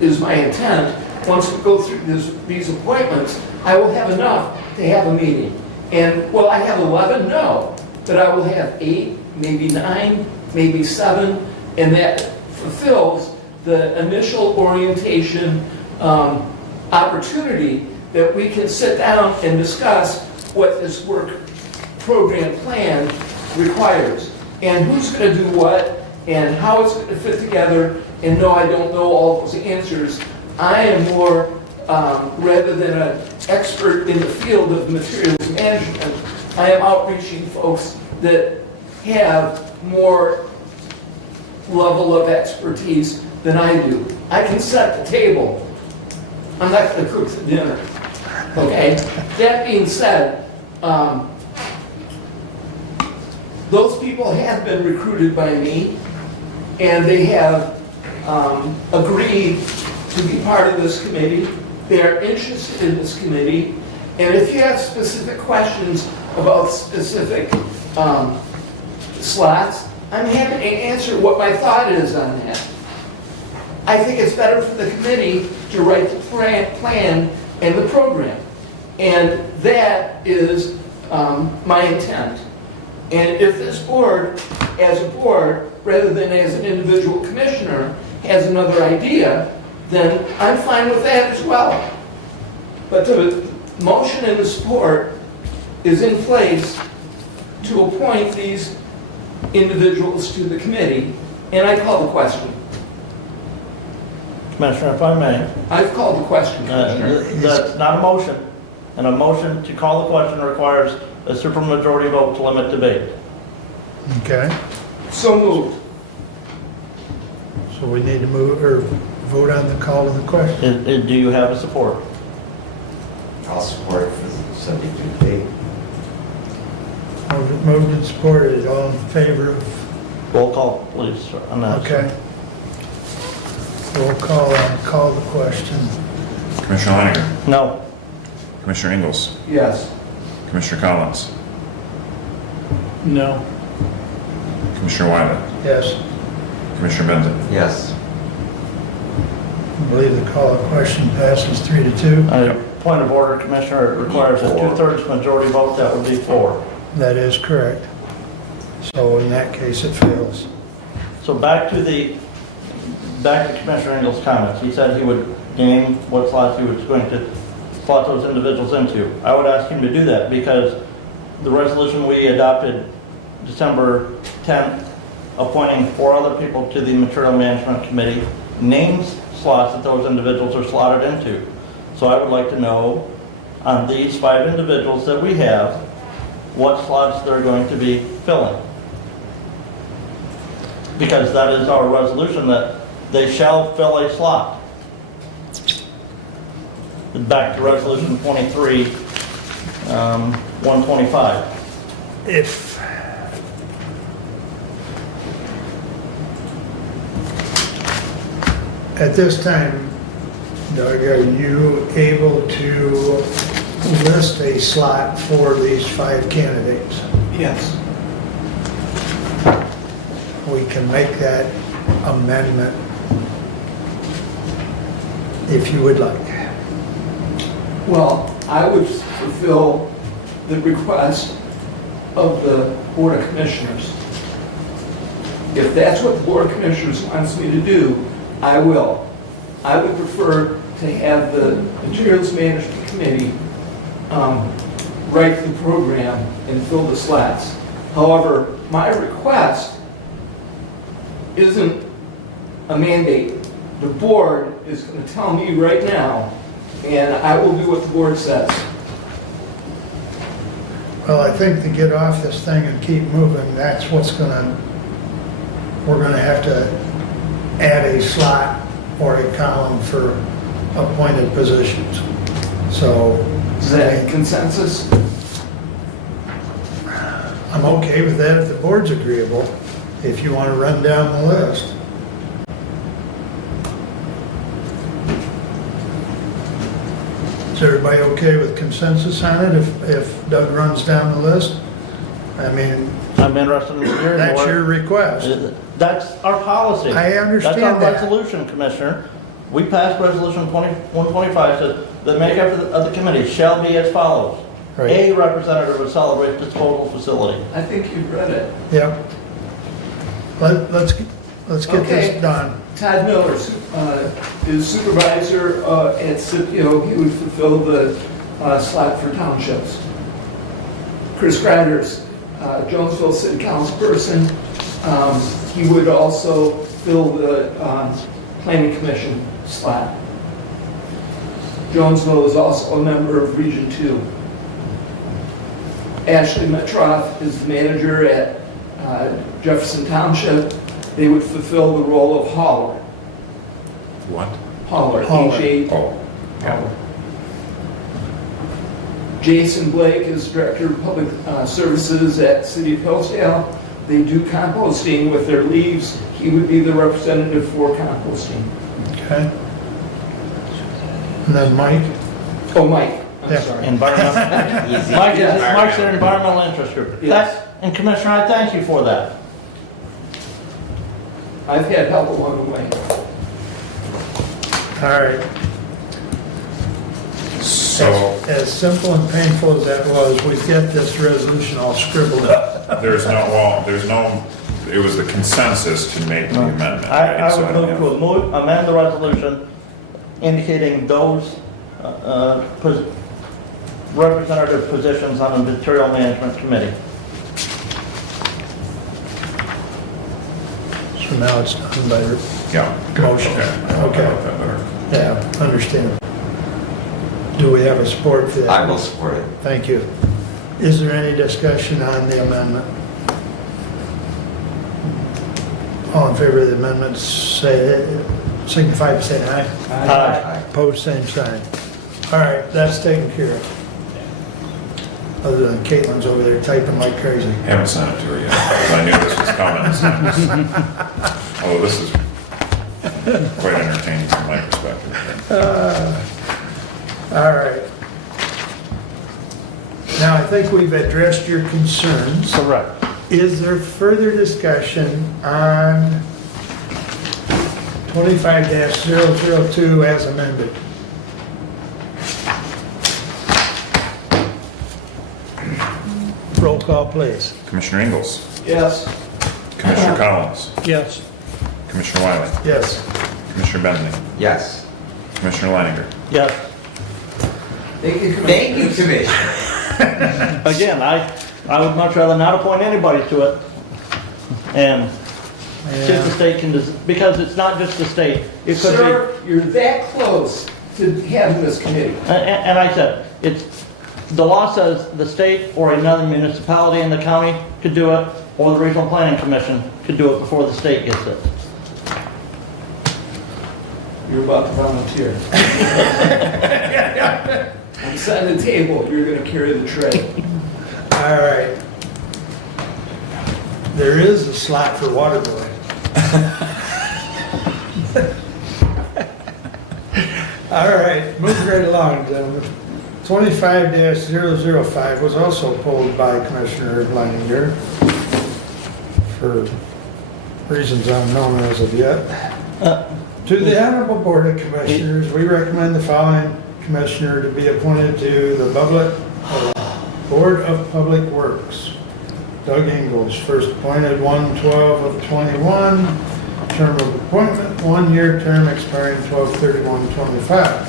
is my intent, once we go through these appointments, I will have enough to have a meeting. And will I have 11? No. But I will have 8, maybe 9, maybe 7, and that fulfills the initial orientation opportunity that we can sit down and discuss what this work program plan requires and who's going to do what and how it's going to fit together. And no, I don't know all those answers. I am more, rather than an expert in the field of materials management, I am outreaching folks that have more level of expertise than I do. I can set the table. I'm not going to cook the dinner. Okay? That being said, those people have been recruited by me, and they have agreed to be part of this committee. They are interested in this committee, and if you have specific questions about specific slots, I'm happy to answer what my thought is on that. I think it's better for the committee to write the plan and the program. And that is my intent. And if this board, as a board, rather than as an individual commissioner, has another idea, then I'm fine with that as well. But the motion and the support is in place to appoint these individuals to the committee, and I call the question. Commissioner, if I may, I've called the question, Commissioner. that's not a motion. And a motion to call the question requires a supermajority vote to limit debate. Okay, So moved. so we need to move, or vote on the call of the question. Do you have a support? I'll support it for the subject to debate. Moved and supported, all in favor of, Roll call, please, on that. okay. Roll call the question. Commissioner Leininger, No. Commissioner Ingalls, Yes. Commissioner Collins, No. Commissioner Wiley, Yes, Commissioner Benson. Yes. I believe the call of question passes 3-2. Point of order, Commissioner, it requires a 2/3 majority vote, that would be 4. That is correct. So in that case, it fails. So back to Commissioner Engel's comments. He said he would name what slots he was going to slot those individuals into. I would ask him to do that because the resolution we adopted December 10th, appointing 4 other people to the Material Management Committee, names slots that those individuals are slotted into. So I would like to know on these 5 individuals that we have, what slots they're going to be filling. Because that is our resolution, that they shall fill a slot. Back to resolution 23, 125. If, at this time, Doug, are you able to list a slot for these 5 candidates? Yes. We can make that amendment if you would like. Well, I would fulfill the request of the Board of Commissioners. If that's what the Board of Commissioners wants me to do, I will. I would prefer to have the Materials Management Committee write the program and fill the slots. However, my request isn't a mandate. The board is going to tell me right now, and I will do what the board says. Well, I think to get off this thing and keep moving, that's what's gonna, we're gonna have to add a slot or a column for appointed positions. So. Is that consensus? I'm okay with that if the board's agreeable, if you want to run down the list. Is everybody okay with consensus on it if Doug runs down the list? I mean, I'm interested in hearing that's more. your request. That's our policy. I understand that. That's our resolution, Commissioner. We passed resolution 125, says the makeup of the committee shall be as follows. Right. A representative of solid waste disposal facility. I think you've read it. Yep. Let's get Okay. this done. Todd Miller is supervisor at Scipio. He would fulfill the slot for townships. Chris Grinders, Jonesville City Council person. He would also fill the Planning Commission slot. Jonesville is also a member of Region 2. Ashley Metroff is the manager at Jefferson Township. They would fulfill the role of hauler. What? Hauler, Hauler. H-A. Oh, yeah. Jason Blake is Director of Public Services at City of Hillsdale. They do composting with their leaves. He would be the representative for composting. Okay. And then Mike? Oh, Mike, Yeah. sorry. Environmental. Easy. Mike's an environmental interest group. Yes. And Commissioner, I thank you for that. I've had help along the way. All right. So As simple and painful as that was, we get this resolution all scribbled up. there's no, it was the consensus to make the amendment, right? I So would don't move to amend the resolution indicating those representative positions on the Material Management Committee. So now it's done by, Yeah. good, Motion. Okay. Okay. I like that better. yeah, understand. Do we have a support for that? I will support it. Thank you. Is there any discussion on the amendment? All in favor of the amendment, signify by saying aye. Aye. Opposed, same sign. All right, that's taken care of. Other than Caitlin's over there typing like crazy. Haven't sent it to her yet, 'cause I knew this was coming. Although this is quite entertaining from my perspective. All right. Now, I think we've addressed your concerns. Correct. Is there further discussion on 25-002 as amended? Roll call, please. Commissioner Ingles, Yes. Commissioner Collins, Yes. Commissioner Wiley, Yes. Commissioner Bentley, Yes. Commissioner Leininger. Yes. Thank you, Thank you, Commissioners. Commissioner. Again, I would much rather not appoint anybody to it. And see if the state can, because it's not just the state. It could be. Sir, you're that close to having this committee. And I said, the law says the state or another municipality in the county could do it, or the Regional Planning Commission could do it before the state gets it. You're about to volunteer. I'm setting the table, you're gonna carry the tray. All right. There is a slot for water boy. All right, moving right along, gentlemen. 25-005 was also pulled by Commissioner Leininger for reasons unknown as of yet. To the Honorable Board of Commissioners, we recommend the following commissioner to be appointed to the Board of Public Works. Doug Ingles, first appointed 1/12 of 21, term of appointment, 1-year term expiring 12/31/25.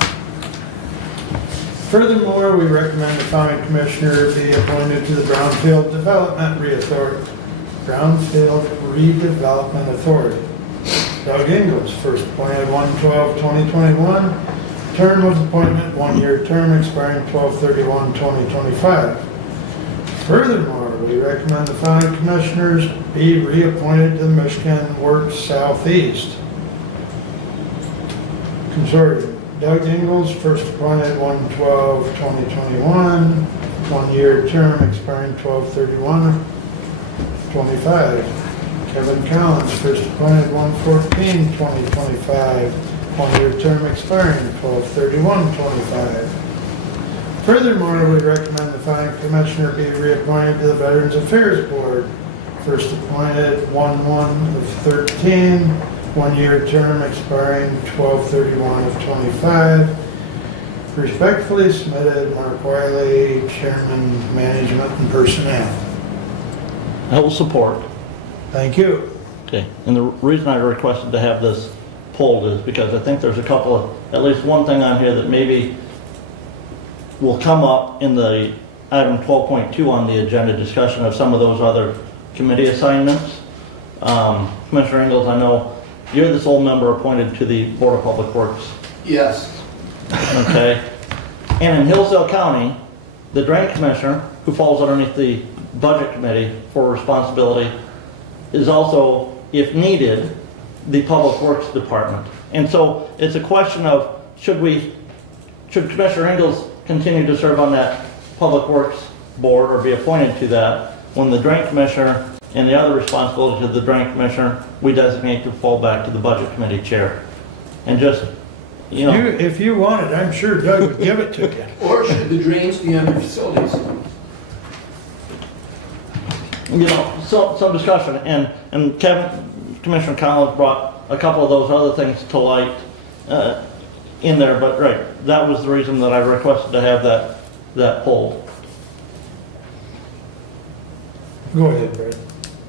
Furthermore, we recommend the following commissioner be appointed to the Brownfield Development Redevelopment Authority. Doug Ingles, first appointed 1/12/2021, term of appointment, 1-year term expiring 12/31/2025. Furthermore, we recommend the following commissioners be reappointed to the Michigan Works Southeast Consortium. Doug Ingles, first appointed 1/12/2021, 1-year term expiring 12/31/25. Kevin Collins, first appointed 1/14/2025, 1-year term expiring 12/31/25. Furthermore, we recommend the following commissioner be reappointed to the Veterans Affairs Board. First appointed 1/1/13, 1-year term expiring 12/31/25. Respectfully submitted, Mark Wiley, Chairman, Management and Personnel. I will support. Thank you. Okay, and the reason I requested to have this pulled is because I think there's a couple of, at least one thing on here that maybe will come up in the item 12.2 on the agenda, discussion of some of those other committee assignments. Commissioner Ingles, I know you're the sole member appointed to the Board of Public Works, Yes. okay? And in Hillsdale County, the Drain Commissioner, who falls underneath the Budget Committee for responsibility, is also, if needed, the Public Works Department. And so it's a question of, should Commissioner Ingles continue to serve on that Public Works Board or be appointed to that, when the Drain Commissioner and the other responsibilities of the Drain Commissioner, we designate to fall back to the Budget Committee Chair. And just you know. If you want it, I'm sure Doug would give it to you. Or should the drains be under facilities? You know, some discussion, and Commissioner Collins brought a couple of those other things to light in there, but right, that was the reason that I requested to have that poll. Go ahead, Brad.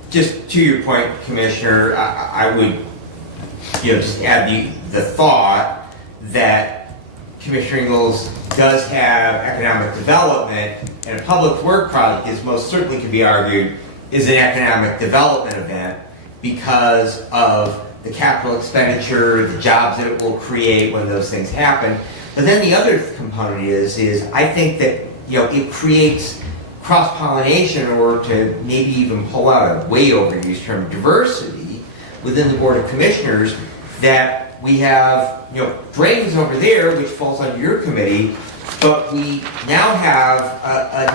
Just to your point, Commissioner, I would, just add the thought that Commissioner Ingles does have economic development, and a public work project is most certainly could be argued is an economic development event because of the capital expenditure, the jobs that it will create when those things happen. But then the other component is I think that, it creates cross-pollination, or to maybe even pull out a way overused term, diversity within the Board of Commissioners, that we have, drains over there, which falls under your committee, but we now have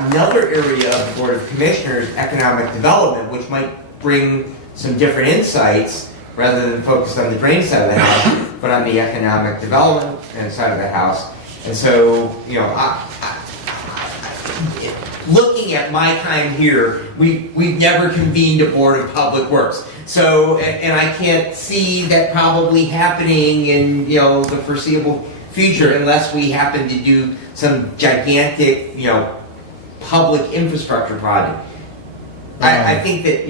another area of the Board of Commissioners, economic development, which might bring some different insights rather than focused on the drain side of the house, but on the economic development side of the house. And so, looking at my time here, we've never convened a Board of Public Works. So, and I can't see that probably happening in, the foreseeable future unless we happen to do some gigantic, public infrastructure project. I think that,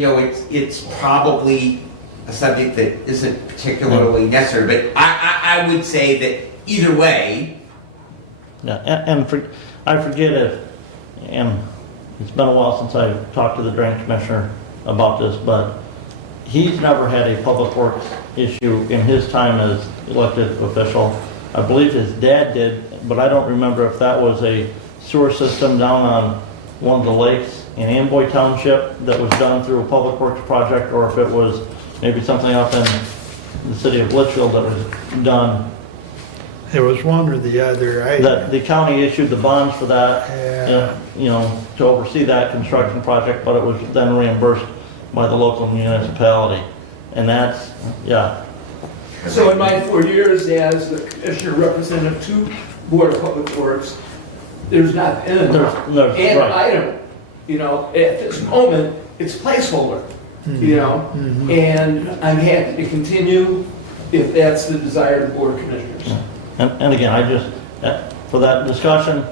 it's probably a subject that isn't particularly necessary, but I would say that either way. Yeah, I forget if, and it's been a while since I talked to the drain commissioner about this, but he's never had a public works issue in his time as elected official. I believe his dad did, but I don't remember if that was a sewer system down on one of the lakes in Amboy Township that was done through a public works project, or if it was maybe something up in the city of Litchfield that was done. There was one or the other. That the county issued the bonds for that, Yeah. to oversee that construction project, but it was then reimbursed by the local municipality. And that's, yeah. So in my 4 years as the commissioner representative to Board of Public Works, there's not been an right. item, at this moment, it's placeholder, and I'm happy to continue if that's the desire of the Board of Commissioners. And again, I just, for that discussion.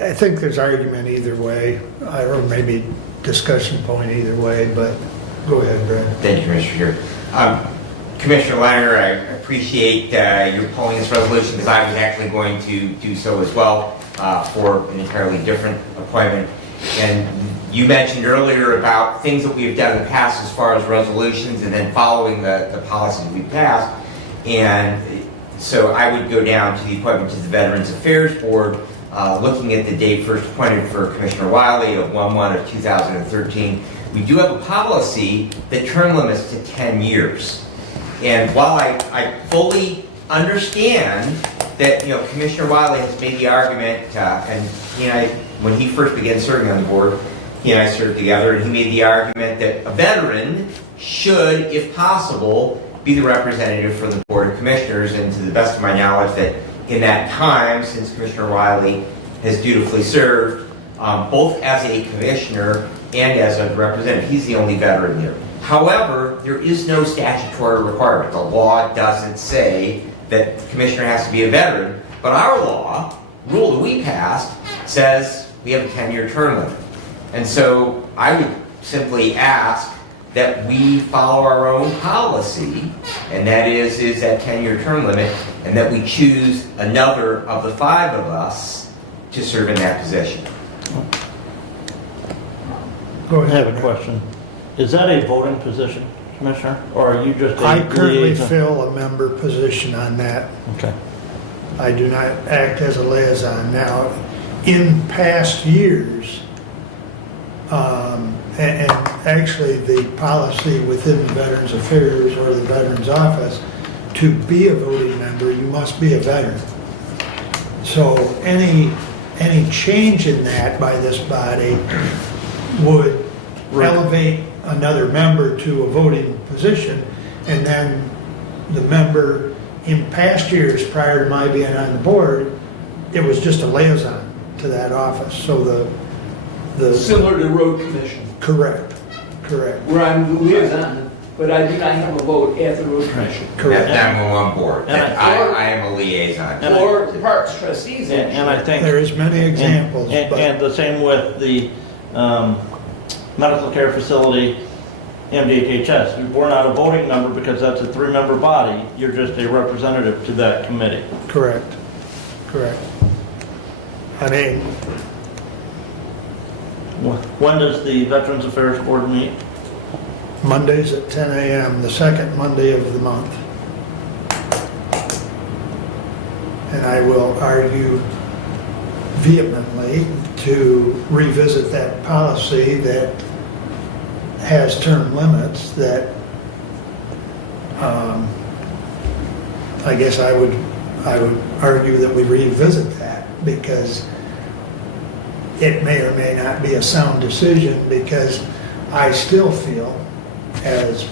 I think there's argument either way, or maybe discussion point either way, but go ahead, Brad. Thank you, Commissioner. Commissioner Leonard, I appreciate your pulling this resolution because I was actually going to do so as well for an entirely different appointment. And you mentioned earlier about things that we have done in the past as far as resolutions and then following the policies we passed. And so I would go down to the appointment to the Veterans Affairs Board, looking at the date first appointed for Commissioner Wiley of 1/1/2013. We do have a policy that term limits to 10 years. And while I fully understand that, Commissioner Wiley has made the argument, and he and I, when he first began serving on the board, he and I served together, and he made the argument that a veteran should, if possible, be the representative for the Board of Commissioners. And to the best of my knowledge, that in that time, since Commissioner Wiley has dutifully served, both as a commissioner and as a representative, he's the only veteran here. However, there is no statutory requirement. The law doesn't say that the commissioner has to be a veteran, but our law, rule that we passed, says we have a 10-year term limit. And so I would simply ask that we follow our own policy, and that is that 10-year term limit, and that we choose another of the 5 of us to serve in that position. Go I ahead. have a question. Is that a voting position, Commissioner, or are you just a I currently liaison? fill a member position on that. Okay. I do not act as a liaison now. In past years, and actually the policy within the Veterans Affairs or the Veterans Office, to be a voting member, you must be a veteran. So any change in that by this body would elevate another member to a voting position, and then the member in past years, prior to my being on the board, it was just a liaison to that office, so the. Similar to road commission, Correct, where I'm the liaison, but I do not have a vote at the road commission. correct. That I'm on board. And I am a liaison. Or parks trustees. And I think. There is many examples, And but the same with the medical care facility, MDHHS. We're not a voting member because that's a 3-member body. You're just a representative to that committee. correct. I mean, When does the Veterans Affairs Board meet? Mondays at 10 a.m., the second Monday of the month. And I will argue vehemently to revisit that policy that has term limits that I guess I would argue that we revisit that because it may or may not be a sound decision because I still feel, as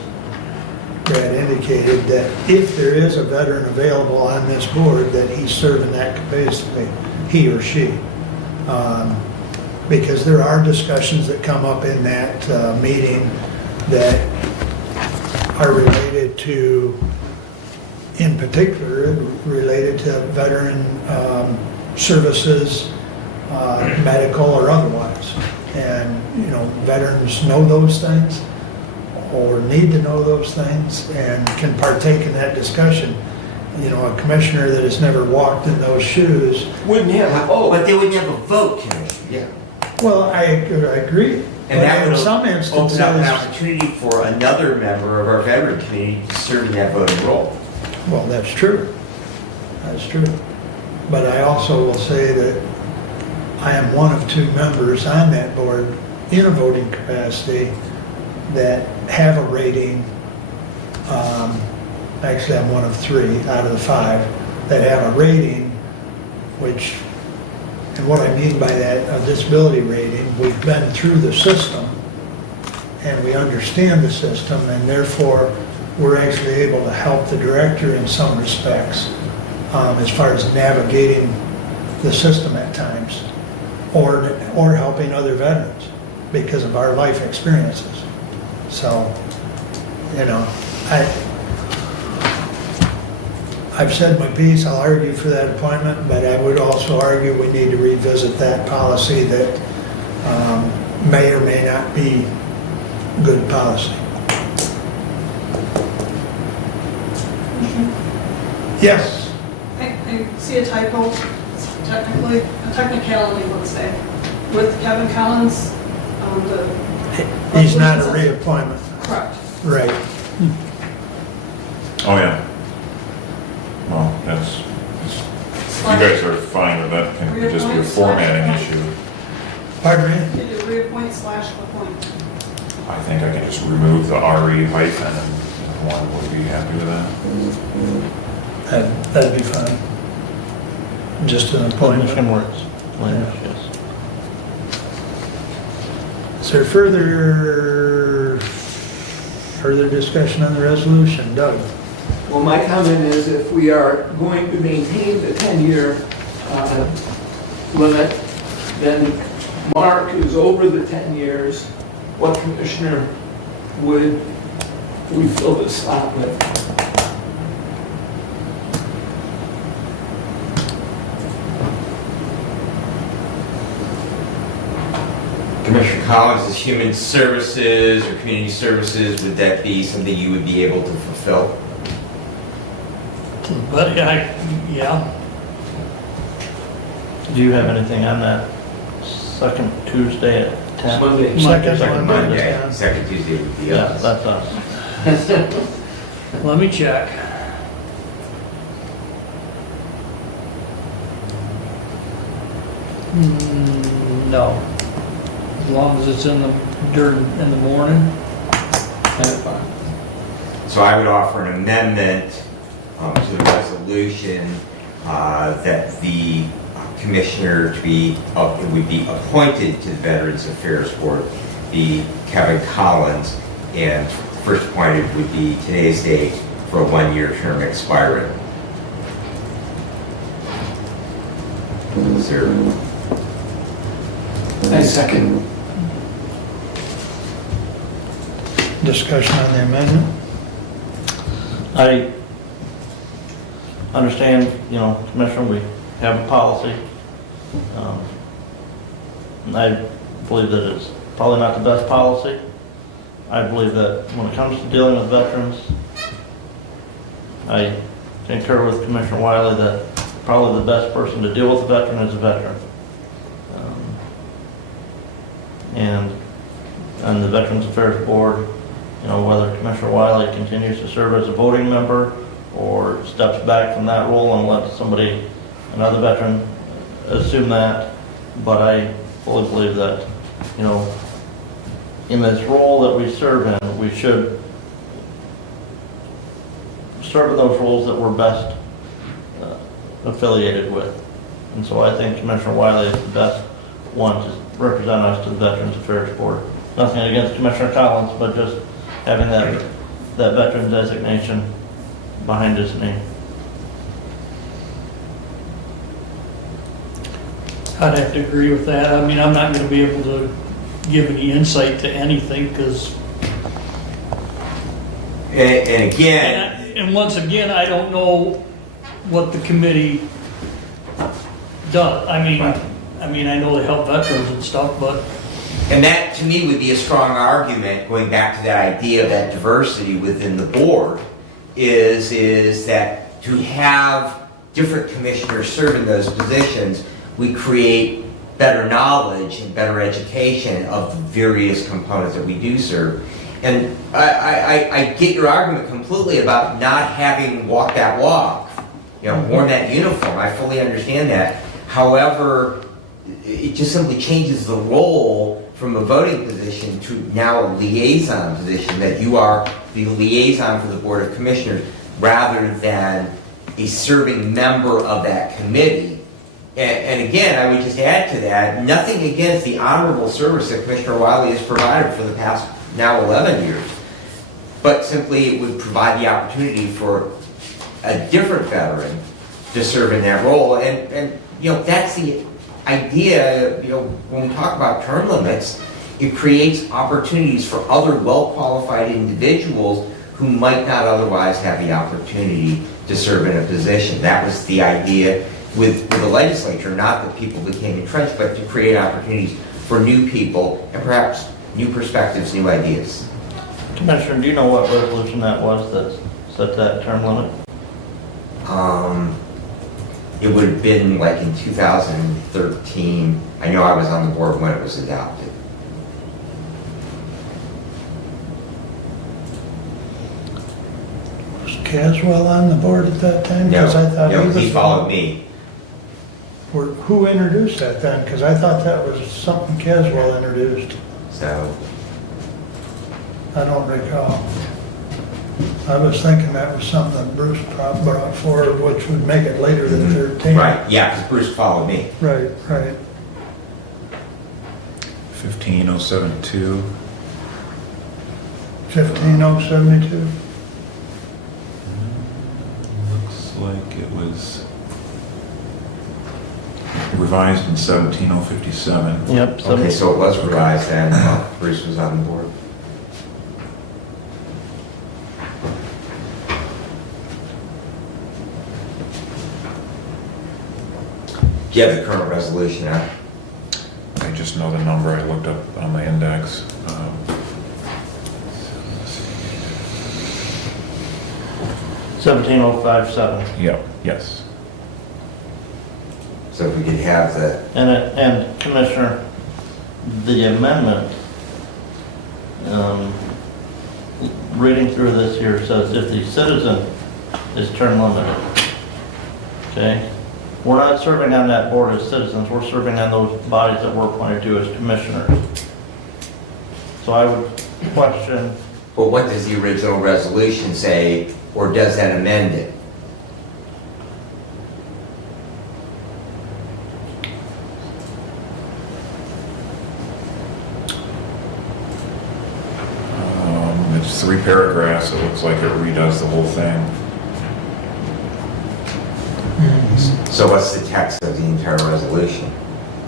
Brad indicated, that if there is a veteran available on this board, that he's serving that capacity, he or she. Because there are discussions that come up in that meeting that are related to, in particular, related to veteran services, medical or otherwise. And, veterans know those things or need to know those things and can partake in that discussion. A commissioner that has never walked in those shoes. Wouldn't have a vote. But they wouldn't have a vote, Commissioner, yeah. Well, I agree. And that But would in some open instances, up an opportunity for another member of our veteran community to serve in that voting role. well, that's true. That's true. But I also will say that I am one of 2 members on that board in a voting capacity that have a rating. Actually, I'm one of 3 out of the 5 that have a rating, which, and what I mean by that, a disability rating, we've been through the system and we understand the system, and therefore we're actually able to help the director in some respects as far as navigating the system at times, or helping other veterans because of our life experiences. So, I've said my piece. I'll argue for that appointment, but I would also argue we need to revisit that policy that may or may not be good policy. Yes. I see a typo, technically, a technicality, let's say, with Kevin Collins, He's not a reappointment. correct. Right. Oh, yeah. Well, you guys are fine with that, can just be a formatting issue. Pardon me? Did you reappoint / appoint? I think I can just remove the RE hyphen and everyone would be happy with that. That'd be fine. Just an appointment. Michigan works. Yes. Is there further discussion on the resolution? Doug? Well, my comment is if we are going to maintain the 10-year limit, then Mark is over the 10 years. What commissioner would we fill this slot with? Commissioner Collins is Human Services or Community Services. Would that be something you would be able to fulfill? But yeah, Do you have anything on that second Tuesday at 10? Monday. Second Monday. Yeah, second Tuesday would be Yeah, us. that's us. let me check. No. As long as it's in the morning, that's fine. So I would offer an amendment to the resolution that the commissioner would be appointed to the Veterans Affairs Board be Kevin Collins, and first appointed would be today's date for a 1-year term expiring serve. I second. Discussion on the amendment? I understand, Commissioner, we have a policy. I believe that it's probably not the best policy. I believe that when it comes to dealing with veterans, I concur with Commissioner Wiley that probably the best person to deal with a veteran is a veteran. And the Veterans Affairs Board, whether Commissioner Wiley continues to serve as a voting member or steps back from that role and lets another veteran assume that. But I fully believe that, in this role that we serve in, we should serve in those roles that we're best affiliated with. And so I think Commissioner Wiley is the best one to represent us to the Veterans Affairs Board. Nothing against Commissioner Collins, but just having that veteran designation behind his name. I'd have to agree with that. I mean, I'm not going to be able to give any insight to anything because, And again, and once again, I don't know what the committee does. I mean, I know they help veterans and stuff, but and that to me would be a strong argument, going back to that idea of that diversity within the board, is that to have different commissioners serve in those positions, we create better knowledge and better education of the various components that we do serve. And I get your argument completely about not having walked that walk, worn that uniform. I fully understand that. However, it just simply changes the role from a voting position to now a liaison position, that you are the liaison for the Board of Commissioners rather than a serving member of that committee. And again, I would just add to that, nothing against the honorable service that Commissioner Wiley has provided for the past now 11 years, but simply it would provide the opportunity for a different veteran to serve in that role. And that's the idea, when we talk about term limits, it creates opportunities for other well-qualified individuals who might not otherwise have the opportunity to serve in a position. That was the idea with the legislature, not that people became entrenched, but to create opportunities for new people and perhaps new perspectives, new ideas. Commissioner, do you know what resolution that was that set that term limit? It would have been like in 2013. I know I was on the board when it was adopted. Was Caswell on the board at that time? No, 'Cause I thought he followed me. Who introduced that then? Because I thought that was something Caswell introduced. So, I don't recall. I was thinking that was something that Bruce brought forward, which would make it later than 13. right, yeah, because Bruce followed me. Right. 15072. 15072. Looks like it was revised in 17057. Yep. Okay, so it was revised then, while Bruce was on the board. Do you have the current resolution out? I just know the number I looked up on the index. 17057. Yep, yes. So if we could have the, And Commissioner, the amendment, reading through this here says if the citizen is term limited, okay? We're not serving on that board as citizens, we're serving on those bodies that we're appointed to as commissioners. So I would question, but what does the original resolution say, or does that amend it? It's 3 paragraphs. It looks like it redoes the whole thing. So what's the text of the entire resolution?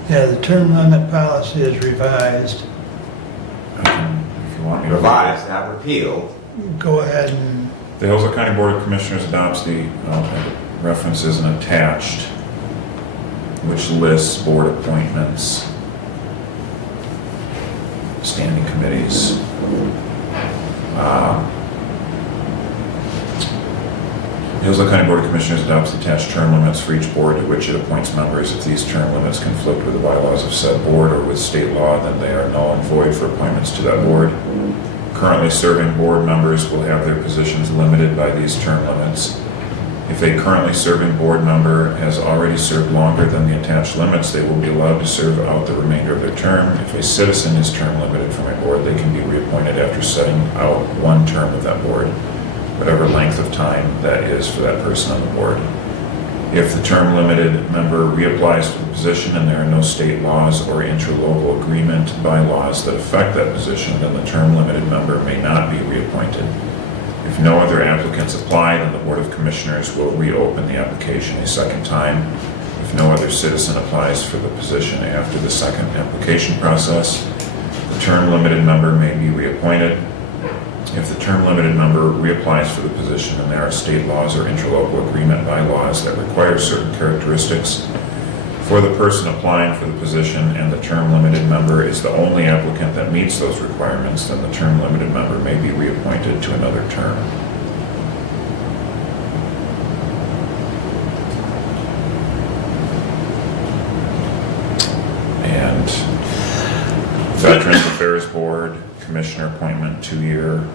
Yeah, the term limit policy is revised. If you want me to. Revised, not repealed. Go ahead and, The Hillsdale County Board of Commissioners adopts the references and attached, which lists board appointments, standing committees. The Hillsdale County Board of Commissioners adopts the attached term limits for each board to which it appoints members. If these term limits conflict with the bylaws of said board or with state law, then they are null and void for appointments to that board. Currently serving board members will have their positions limited by these term limits. If a currently serving board member has already served longer than the attached limits, they will be allowed to serve out the remainder of their term. If a citizen is term limited from a board, they can be reappointed after setting out one term of that board, whatever length of time that is for that person on the board. If the term limited member reapplies for the position and there are no state laws or interlocal agreement bylaws that affect that position, then the term limited member may not be reappointed. If no other applicants apply, then the Board of Commissioners will reopen the application a second time. If no other citizen applies for the position after the second application process, the term limited member may be reappointed. If the term limited member reapplies for the position and there are state laws or interlocal agreement bylaws that require certain characteristics for the person applying for the position and the term limited member is the only applicant that meets those requirements, then the term limited member may be reappointed to another term. And Veterans Affairs Board, Commissioner appointment 2-year,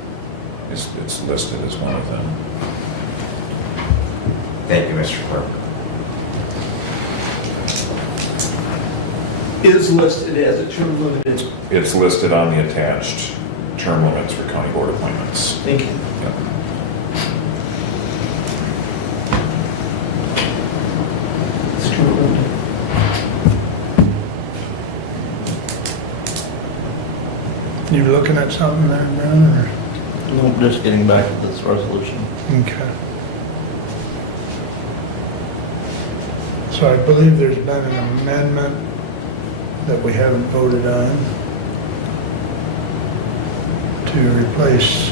it's listed as one of them. Thank you, Mr. Clerk. Is listed as a term limited. It's listed on the attached term limits for county board appointments. Thank you. Yep. It's term limited. you looking at something there, Brown, or? No, just getting back to this resolution. Okay. So I believe there's been an amendment that we haven't voted on to replace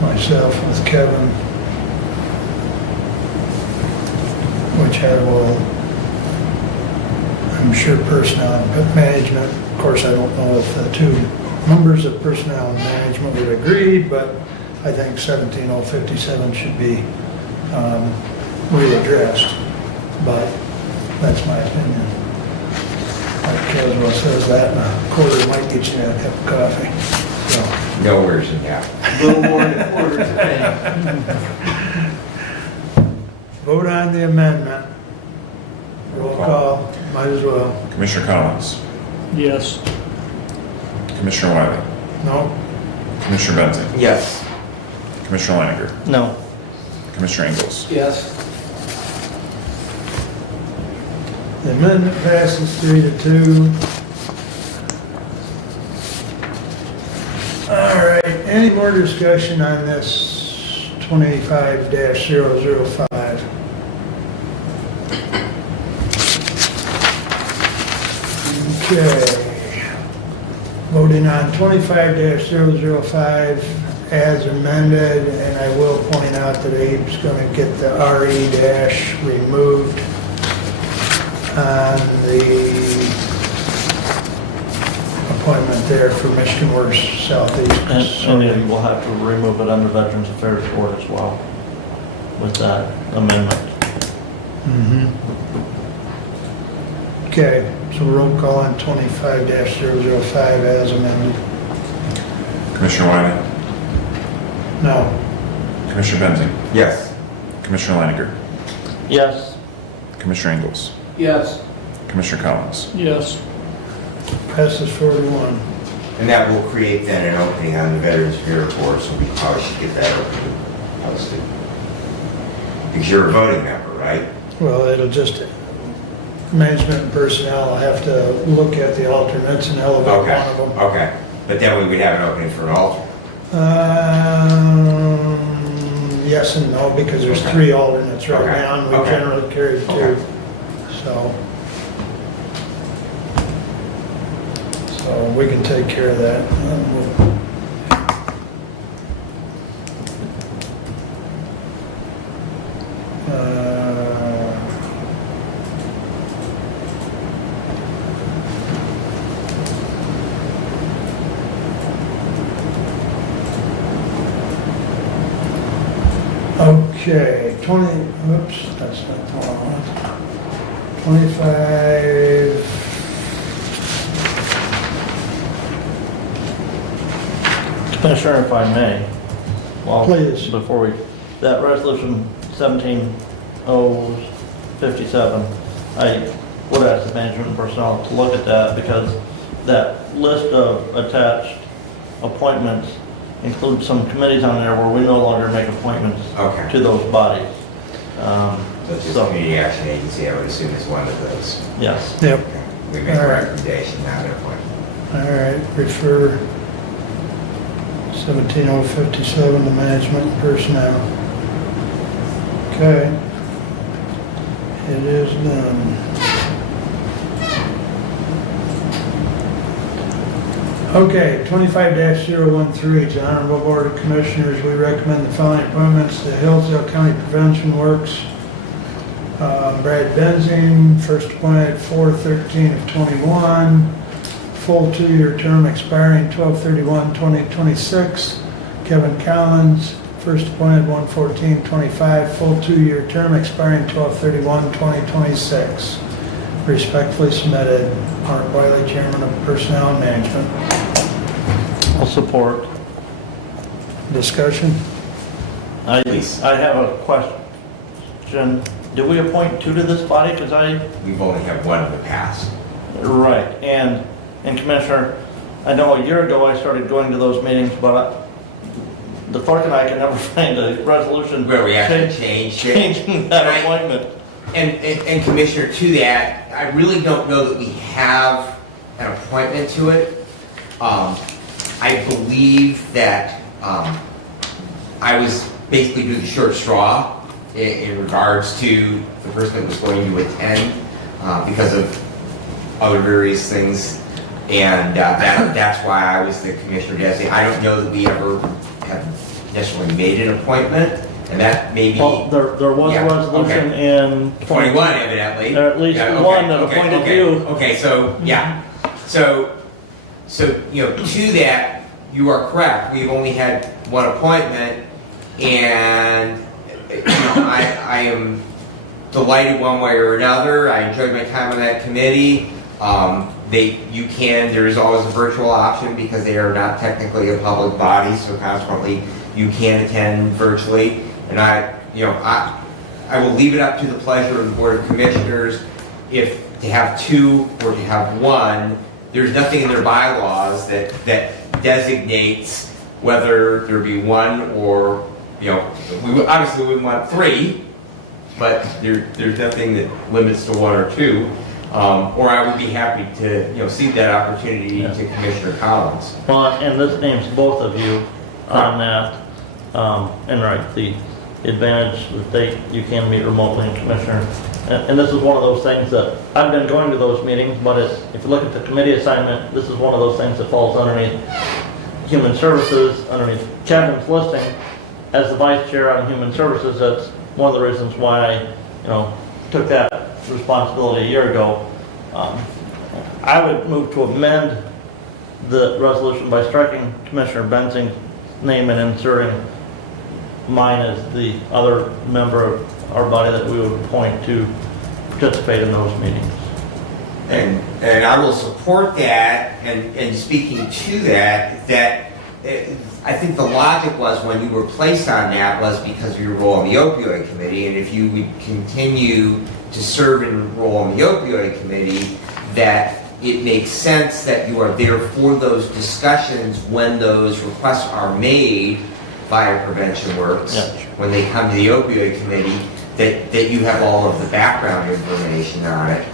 myself with Kevin, which will, I'm sure, personnel and management. Of course, I don't know if the two members of personnel and management would agree, but I think 17057 should be readdressed, but that's my opinion. Like Caswell says, that and a quarter might get you a cup of coffee, so. No worries in that. A little more than a quarter today. Vote on the amendment. Roll call, might as well. Commissioner Collins, Yes. Commissioner Wiley, No? Commissioner Benzing, Yes. Commissioner Leininger, No. Commissioner Ingles. Yes. The amendment passes 3-2. All right, any more discussion on this 25-005? Okay. Voting on 25-005 as amended, and I will point out that Abe's going to get the RE dash removed on the appointment there for Michigan Works Southeast. And then we'll have to remove it under Veterans Affairs Board as well with that amendment. Mhm. Okay, so roll call on 25-005 as amended. Commissioner Wiley, No. Commissioner Benzing, Yes. Commissioner Leininger, Yes. Commissioner Ingles, Yes. Commissioner Collins. Yes. Passes 4-1. And that will create then an opening on the Veterans Affairs Board, so we probably should get that opening posted. Because you're a voting member, right? Well, it'll just, management and personnel will have to look at the alternates and elevate one Okay, of them. okay. But then we would have an opening for an alternate. yes and no, because there's 3 alternates right Okay. now, and we Okay. generally carry 2. Okay. So we can take care of that. Okay, 20, oops, that's not the wrong one. 25, Commissioner, if I may, well, Please. before we, that resolution 17057, I would ask the management and personnel to look at that because that list of attached appointments includes some committees on there where we no longer make appointments Okay. to those bodies. So just Community Action Agency, I would assume is one of those. Yes. yep. Okay. We make a All right. recommendation, not an appointment. All right, refer 17057 to management and personnel. Okay. It is done. Okay, 25-013, to Honorable Board of Commissioners, we recommend the following appointments to Hillsdale County Prevention Works. Brad Benzing, first appointed 4/13/21, full 2-year term expiring 12/31/2026. Kevin Collins, first appointed 1/14/25, full 2-year term expiring 12/31/2026. Respectfully submitted, Mark Wiley, Chairman of Personnel and Management. I'll support. Discussion? I Please. have a question. Do we appoint 2 to this body? Because We've only had one in the past. right, and Commissioner, I know a year ago I started going to those meetings, but the clerk and I can never find a resolution. Where we actually changed it. Changing that Right. appointment. And Commissioner, to that, I really don't know that we have an appointment to it. I believe that I was basically doing the short straw in regards to the person that was going to attend because of other various things. And that's why I was the commissioner designate. I don't know that we ever have necessarily made an appointment, and that may be. Well, there was Yeah, a resolution in 21 evidently. Or at least Yeah, okay, one that okay, appointed okay. you. Okay, so, yeah. So, to that, you are correct. We've only had one appointment, and, I am delighted one way or another. I enjoyed my time on that committee. There is always a virtual option because they are not technically a public body, so consequently, you can attend virtually. And I will leave it up to the pleasure of the Board of Commissioners if to have 2 or to have 1. There's nothing in their bylaws that designates whether there be 1 or, we obviously wouldn't want 3, but there's nothing that limits to 1 or 2. Or I would be happy to, cede that opportunity to Commissioner Collins. Well, and this names both of you on that. And right, the advantage that you can meet remotely, Commissioner. And this is one of those things that, I've been going to those meetings, but if you look at the committee assignment, this is one of those things that falls underneath Human Services, underneath Kevin's listing. As the Vice Chair on Human Services, that's one of the reasons why I, took that responsibility a year ago. I would move to amend the resolution by striking Commissioner Benzing's name and inserting mine as the other member of our body that we would appoint to participate in those meetings. And I will support that, and speaking to that I think the logic was when you were placed on that was because of your role on the opioid committee, and if you would continue to serve and role on the opioid committee, that it makes sense that you are there for those discussions when those requests are made via Prevention Works, when they come to the opioid committee, that you have all of the background information on it.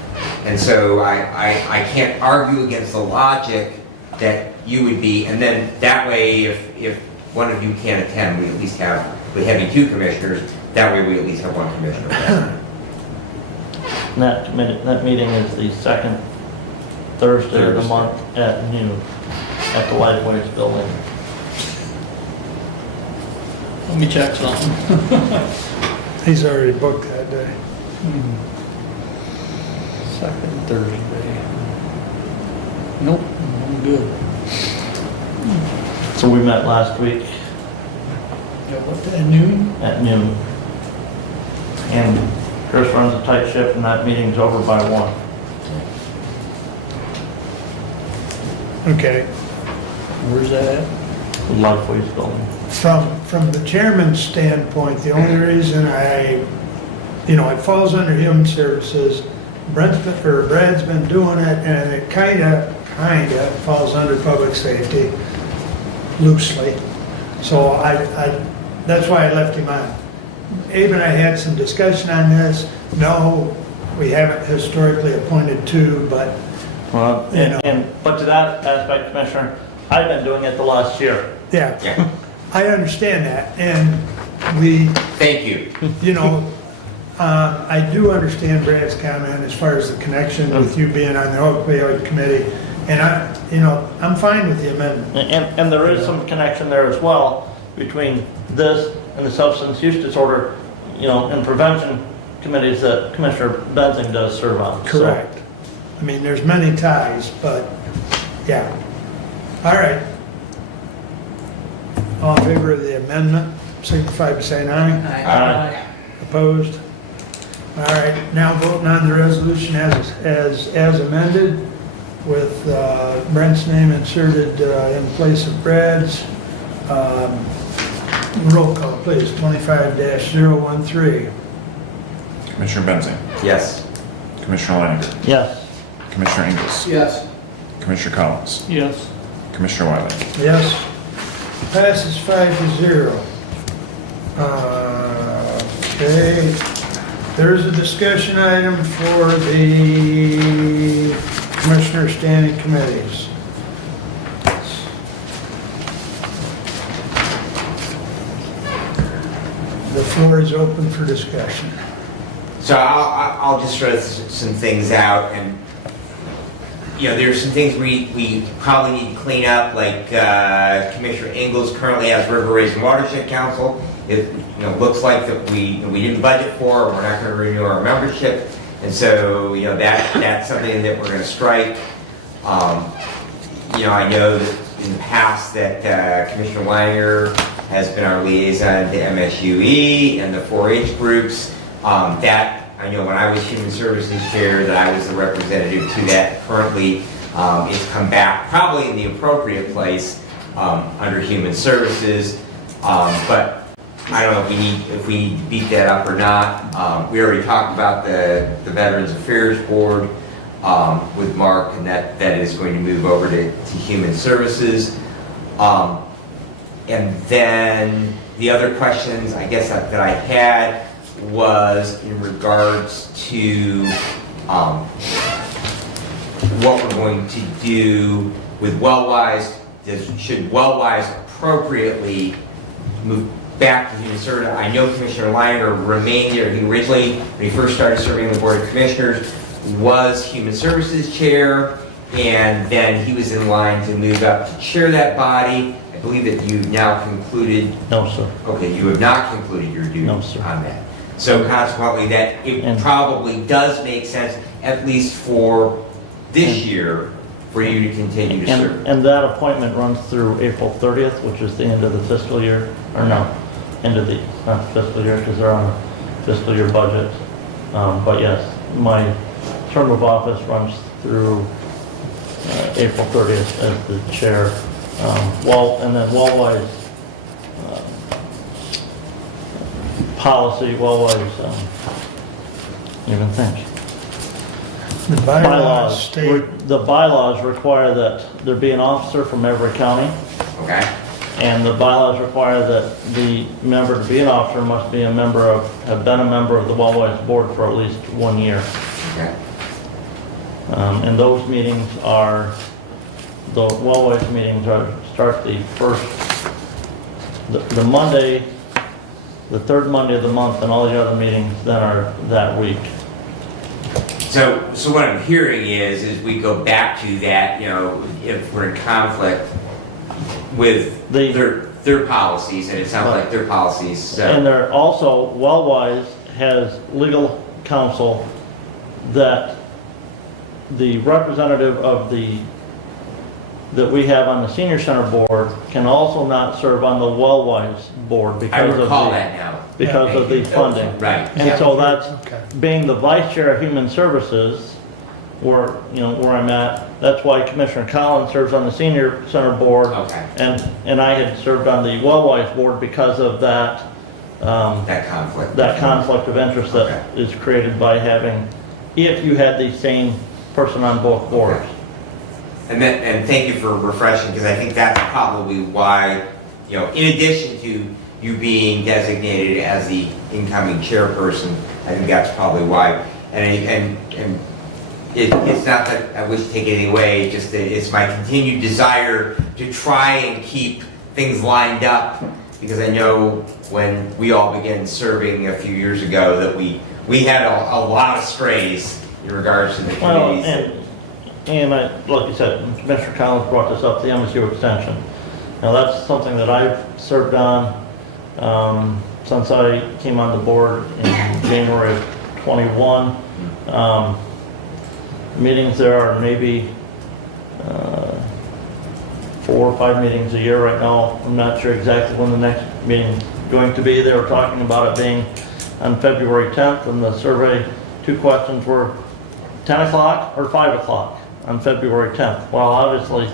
And so I can't argue against the logic that you would be, and then that way if one of you can't attend, we at least have, with having 2 commissioners, that way we at least have 1 commissioner present. And that meeting is the second Thursday of the Thursday. month at noon at the Lightweights building. Let me check something. He's already booked that day. Second Thursday. Nope, I'm good. So we met last week Yeah, what, at noon? at noon. And Chris runs a tight ship and that meeting's over by 1. Okay. Where's that at? The Lightweights building. From the chairman's standpoint, the only reason it falls under human services. Brad's been doing it, and it kind of falls under public safety loosely. So that's why I left him on. Abe and I had some discussion on this. No, we haven't historically appointed 2, but Well, You know. but to that aspect, Commissioner, I've been doing it the last year. yeah, Yeah, I understand that. And we, thank you. I do understand Brad's comment as far as the connection with you being on the opioid committee. And I'm fine with the amendment. And there is some connection there as well between this and the substance use disorder, and prevention committees that Commissioner Benzing does serve on. So- Correct. I mean, there's many ties, but, yeah. All right. All in favor of the amendment, signify by saying aye. Aye. Opposed? All right, now voting on the resolution as amended with Brent's name inserted in place of Brad's. Roll call, please, 25-013. Commissioner Benzing, Yes. Commissioner Leininger, Yes. Commissioner Ingles, Yes. Commissioner Collins, Yes. Commissioner Wiley. Yes. Passes 5-0. Okay. There's a discussion item for the Commissioner Standing Committees. The floor is open for discussion. So I'll just throw some things out, and there's some things we probably need to clean up, like Commissioner Ingles currently has River Basin Watershed Council. It looks like that we didn't budget for, or we're not going to renew our membership, and so that's something that we're going to strike. I know that in the past that Commissioner Langer has been our liaison to MSUE and the 4-H groups. That I know when I was Human Services Chair that I was the representative to that. Currently, it's come back probably in the appropriate place under Human Services, but I don't know if we need to beat that up or not. We already talked about the Veterans Affairs Board with Mark, and that is going to move over to Human Services. And then the other questions I guess that I had was in regards to what we're going to do with Wellwise. Should Wellwise appropriately move back to Human Services? I know Commissioner Langer remained there. He originally, when he first started serving on the Board of Commissioners, was Human Services Chair, and then he was in line to move up to chair that body. I believe that you've now concluded. No, sir. Okay, you have not concluded your duty No, sir. on that. So consequently, that it probably does make sense, at least for this year, for you to continue to serve. And that appointment runs through April 30th, which is the end of the fiscal year, or no, end of the, not fiscal year, because they're on a fiscal year budget. But yes, my term of office runs through April 30th as the chair. And then Wellwise policy, Wellwise, even think. The bylaws state, The bylaws require that there be an officer from every county, Okay? and the bylaws require that the member to be an officer must be have been a member of the Wellwise board for at least 1 year. Okay. And those meetings the Wellwise meetings start the first the Monday, the third Monday of the month, and all the other meetings then are that week. So what I'm hearing is we go back to that, if we're in conflict with their policies, and it sounds like their policies, so. And they're also, Wellwise has legal counsel that the representative of that we have on the senior center board can also not serve on the Wellwise board I because recall that now. because of the funding. Right. And so that's, Okay. being the vice chair of human services, where I'm at, that's why Commissioner Collins serves on the senior center board. Okay. And I had served on the Wellwise board because of that, That conflict. that conflict of interest that is created by having, if you had the same person on both boards. And thank you for refreshing, because I think that's probably why, in addition to you being designated as the incoming chairperson, I think that's probably why. And it's not that I wish to take it away, just that it's my continued desire to try and keep things lined up, because I know when we all began serving a few years ago that we had a lot of strays in regards to the committees. And like you said, Commissioner Collins brought this up, the MSU extension. Now that's something that I've served on since I came on the board in January of 21. Meetings there are maybe 4 or 5 meetings a year right now. I'm not sure exactly when the next meeting is going to be. They were talking about it being on February 10th, and the survey 2 questions were 10 o'clock or 5 o'clock on February 10th. Well, obviously,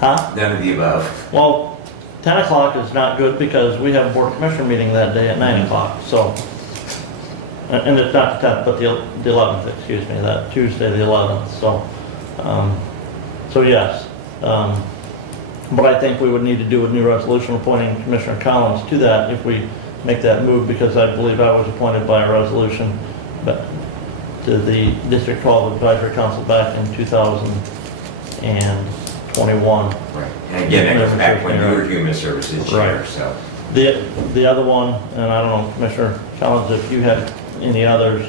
None of the above. Well, 10 o'clock is not good because we have a board commissioner meeting that day at 9 o'clock, so. And it's not the 10th, but the 11th, excuse me, that Tuesday, the 11th, so. So yes. But I think we would need to do a new resolution appointing Commissioner Collins to that if we make that move, because I believe I was appointed by a resolution to the District 12 Advisory Council back in 2021. Right. And again, that goes back when you were Human Services Chair, Right. so. The other one, and I don't know, Commissioner Collins, if you had any others,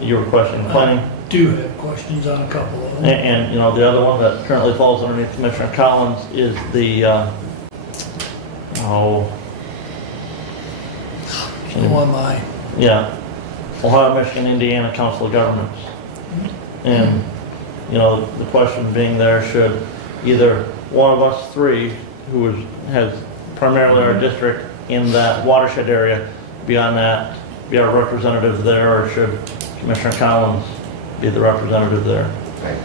you were questioning planning. Do have questions on a couple of them. And the other one that currently falls underneath Commissioner Collins is the, Who am I? yeah, Ohio, Michigan, Indiana Council of Governments. And, the question being there, should either one of us 3, who has primarily our district in that watershed area, be on that, be our representative there, or should Commissioner Collins be the representative there? Right.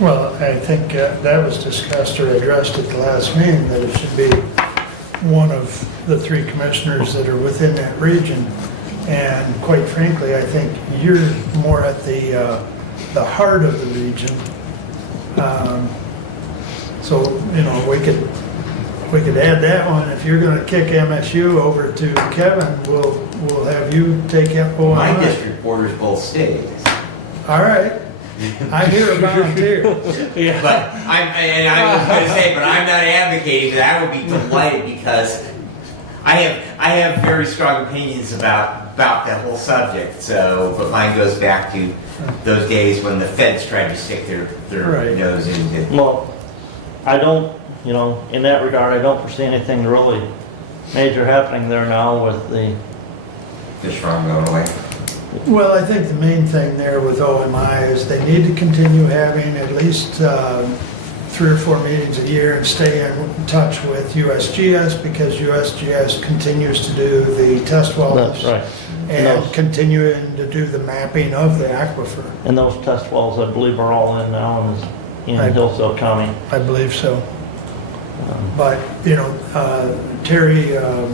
Well, I think that was discussed or addressed at the last meeting, that it should be one of the 3 commissioners that are within that region. And quite frankly, I think you're more at the heart of the region. So, we could add that one. If you're gonna kick MSU over to Kevin, we'll have you take up OMI. My district borders both states. All right. I hear a volunteer. But I was going to say, but I'm not advocating that. I would be delighted, because I have very strong opinions about that whole subject. So, but mine goes back to those days when the feds tried to stick their Right. nose into. Well, I don't, in that regard, I don't foresee anything really major happening there now with the, Fish farm going away. Well, I think the main thing there with OMI is they need to continue having at least 3 or 4 meetings a year and stay in touch with USGS, because USGS continues to do the test wells. that's right. And continuing to do the mapping of the aquifer. And those test wells, I believe, are all in now in Hillsdale County. I believe so. But, Terry, I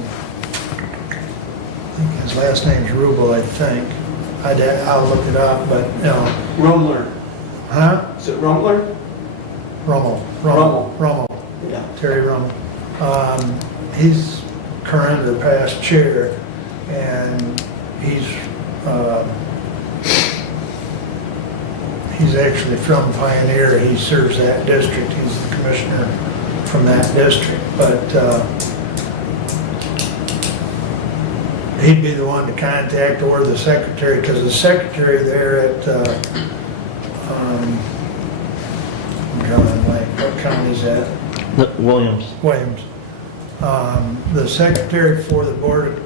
think his last name's Rubel, I think. I'll look it up, but, Rumler. huh? Is it Rumler? Rummel. Yeah. Terry Rummel. He's current or past chair, and he's actually from Pioneer. He serves that district. He's the commissioner from that district. But he'd be the one to contact, or the secretary, because the secretary there at, I'm drawing a blank, what county is that? Williams. Williams. The secretary for the Board of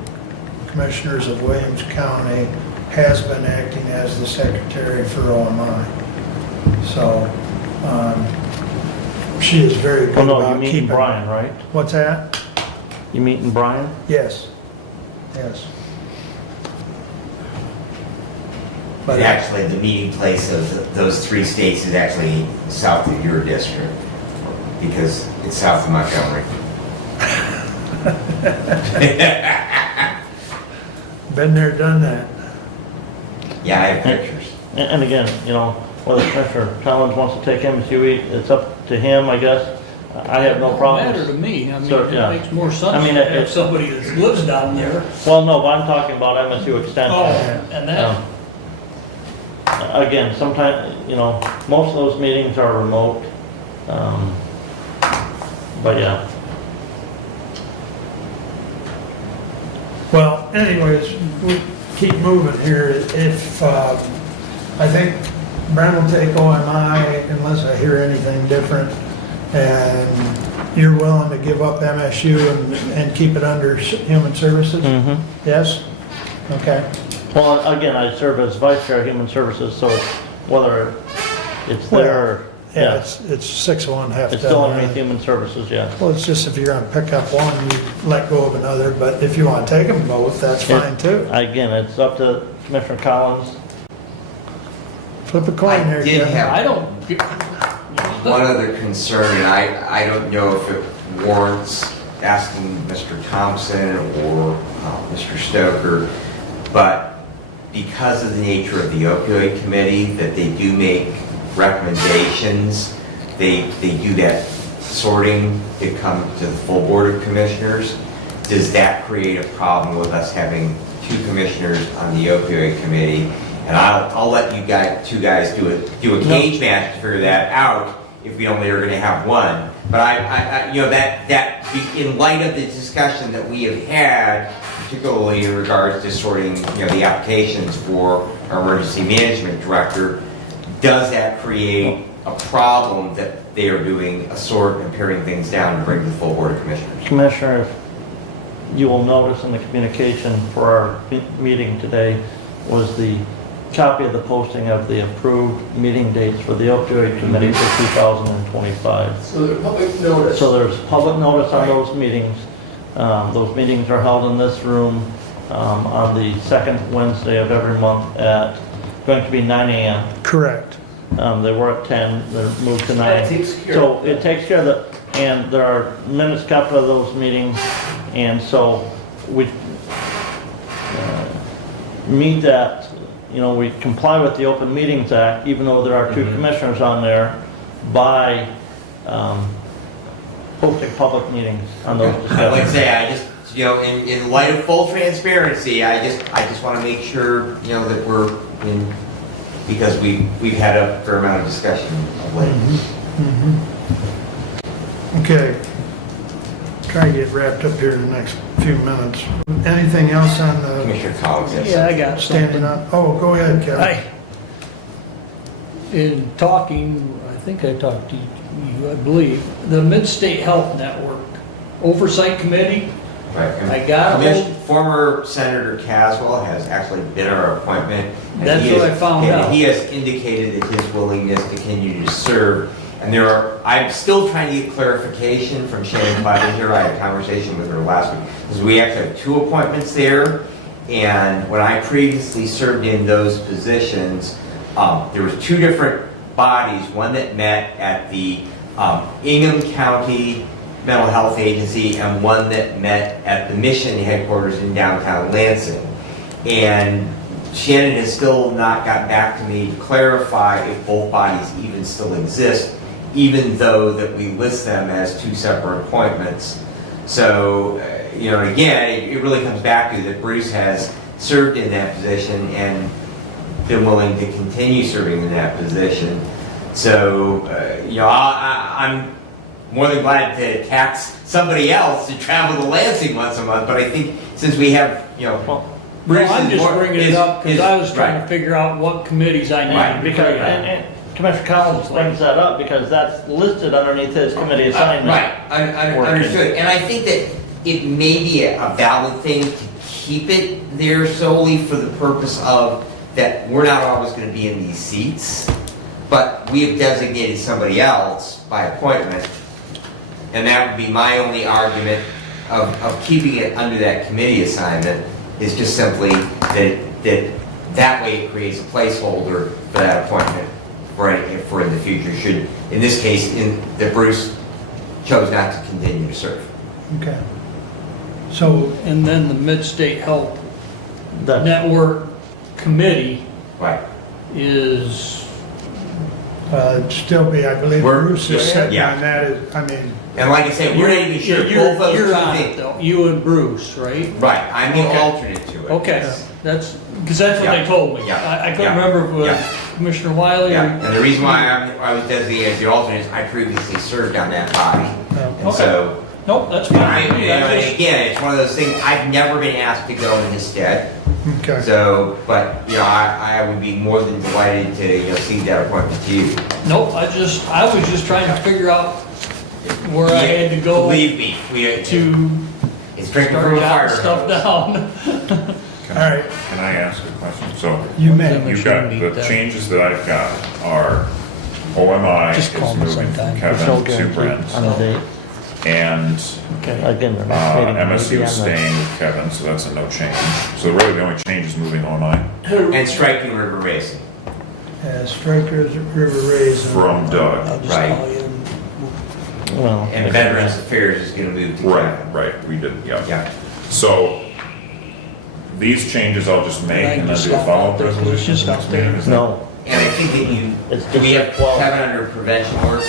Commissioners of Williams County has been acting as the secretary for OMI. So, she is very good Oh, no, you about meet keeping. Brian, right? What's that? You meeting Brian? Yes, yes. But Actually, the meeting place of those 3 states is actually south of your district, because it's south of Montgomery. been there, done that. Yeah, I have pictures. And again, you know, whether Commissioner Collins wants to take MSUE, it's up to him, I guess. I have no Don't problems. matter to me. I mean, So, yeah. it makes more sense I mean, to have it- somebody that lives down there. Well, no, but I'm talking about MSU Extension. Oh, and that, Um, Again, sometimes, you know, most of those meetings are remote. But yeah, Well, anyways, we keep moving here. If, I think Brent will take OMI unless I hear anything different. And you're willing to give up MSU and keep it under Human Services? Mhm. Yes? Okay. well, again, I serve as Vice Chair of Human Services, so whether it's there, or Yeah, it's 6 of one, half a it's still dozen. underneath Human Services, yeah. Well, it's just if you're gonna pick up one, you let go of another, but if you wanna take them both, that's fine too. Again, it's up to Commissioner Collins. Flip a coin I there, did Kevin. have I don't, one other concern, and I don't know if it warrants asking Mr. Thompson or Mr. Stoker, but because of the nature of the opioid committee, that they do make recommendations, they do that sorting to come to the full Board of Commissioners. Does that create a problem with us having 2 commissioners on the opioid committee? And I'll let you guys, 2 guys do a cage match to figure that out if we only are going to have 1. But I you know, that in light of the discussion that we have had, particularly in regards to sorting, you know, the applications for our emergency management director, does that create a problem that they are doing a sort and paring things down to bring to the full Board of Commissioners? Commissioner, if you will notice in the communication for our meeting today was the copy of the posting of the approved meeting dates for the opioid committee for 2025. so the public notice. So there's public notice on those meetings. Those meetings are held in this room on the 2nd Wednesday of every month at, going to be 9 a.m. Correct. They were at 10, they're moved to 9. That takes care So of it takes care of the, and there are minutes kept of those meetings, and so we meet that, you know, we comply with the Open Meetings Act, even though there are 2 commissioners on there, by hosting public meetings on those Like I discussions. say, I just, you know, in light of full transparency, I just want to make sure, you know, that we're in, because we've had a fair amount of discussion of late. Okay. Try to get wrapped up here in the next few minutes. Anything else on the Commissioner Collins, yes. yeah, I got standing something. up? Oh, go ahead, Kevin. In talking, I think I talked to you, I believe, the Mid-State Health Network Oversight Committee, Right. and I got Former Senator Caswell has actually been our appointment. and That's he what has- I found and out. He has indicated that his willingness to continue to serve. And I'm still trying to get clarification from Shannon Clyden here. I had a conversation with her last week. Because we actually have 2 appointments there. And when I previously served in those positions, there was 2 different bodies. One that met at the Ingham County Mental Health Agency, and one that met at the mission headquarters in downtown Lansing. And Shannon has still not gotten back to me to clarify if both bodies even still exist, even though that we list them as 2 separate appointments. So, you know, again, it really comes back to that Bruce has served in that position, and been willing to continue serving in that position. So, I'm more than glad to tax somebody else to travel to Lansing once a month, but I think since we have, Bruce I'm is just more- bringing it is- up because is- I was trying right. to figure out what committees I Right. needed. Because, and Commissioner Collins brings that up because that's listed underneath his committee assignment. Right, understood. And I think that it may be a valid thing to keep it there solely for the purpose of that we're not always going to be in these seats, but we have designated somebody else by appointment. And that would be my only argument of keeping it under that committee assignment, is just simply that way it creates a placeholder for that appointment for in the future, should, in this case, that Bruce chose not to continue to serve. Okay. So, And then the Mid-State Health That- Network Committee Right. is, it'd still be, I believe We're- Bruce is sitting yeah. on that, I mean, And like I say, we're not even sure both those you're two on it things. though, you and Bruce, right? Right, I'm the Okay. alternate to it. Okay, yes. that's, because that's what Yeah. they told me. Yeah. I couldn't Yeah. remember if it was Yeah. Commissioner Wiley Yeah, or. and the reason why I was designated as the alternate is I previously served on that body. And Okay. so, Nope, that's I, fine. with me. I and just- again, it's one of those things, I've never been asked to go in his stead. okay. So, but, I would be more than delighted to, cede that appointment to you. Nope, I was just trying to figure out where I had to go Believe me, to it's drinking start from a fire jotting stuff hose. down. Can All right. Can I ask a question? So, You may. you've got, the changes that I've got are OMI Just call is me moving from sometime. There's no Kevin to guarantee Brent. on the date. And Again, the next meeting. may be MSU is on the- staying with Kevin, so that's a no change. So really the only change is moving OMI And striking river racing. Strikers, River Rays. and- from Doug. I'll just Right. call you and Well. And Veterans Affairs is gonna move to Right, Kevin. right, we did, yeah. Yeah. So these changes I'll just make and then do a follow-up resolution Just for next out there. meeting, is that? No, And I think that It's do we just have 12. Kevin under prevention work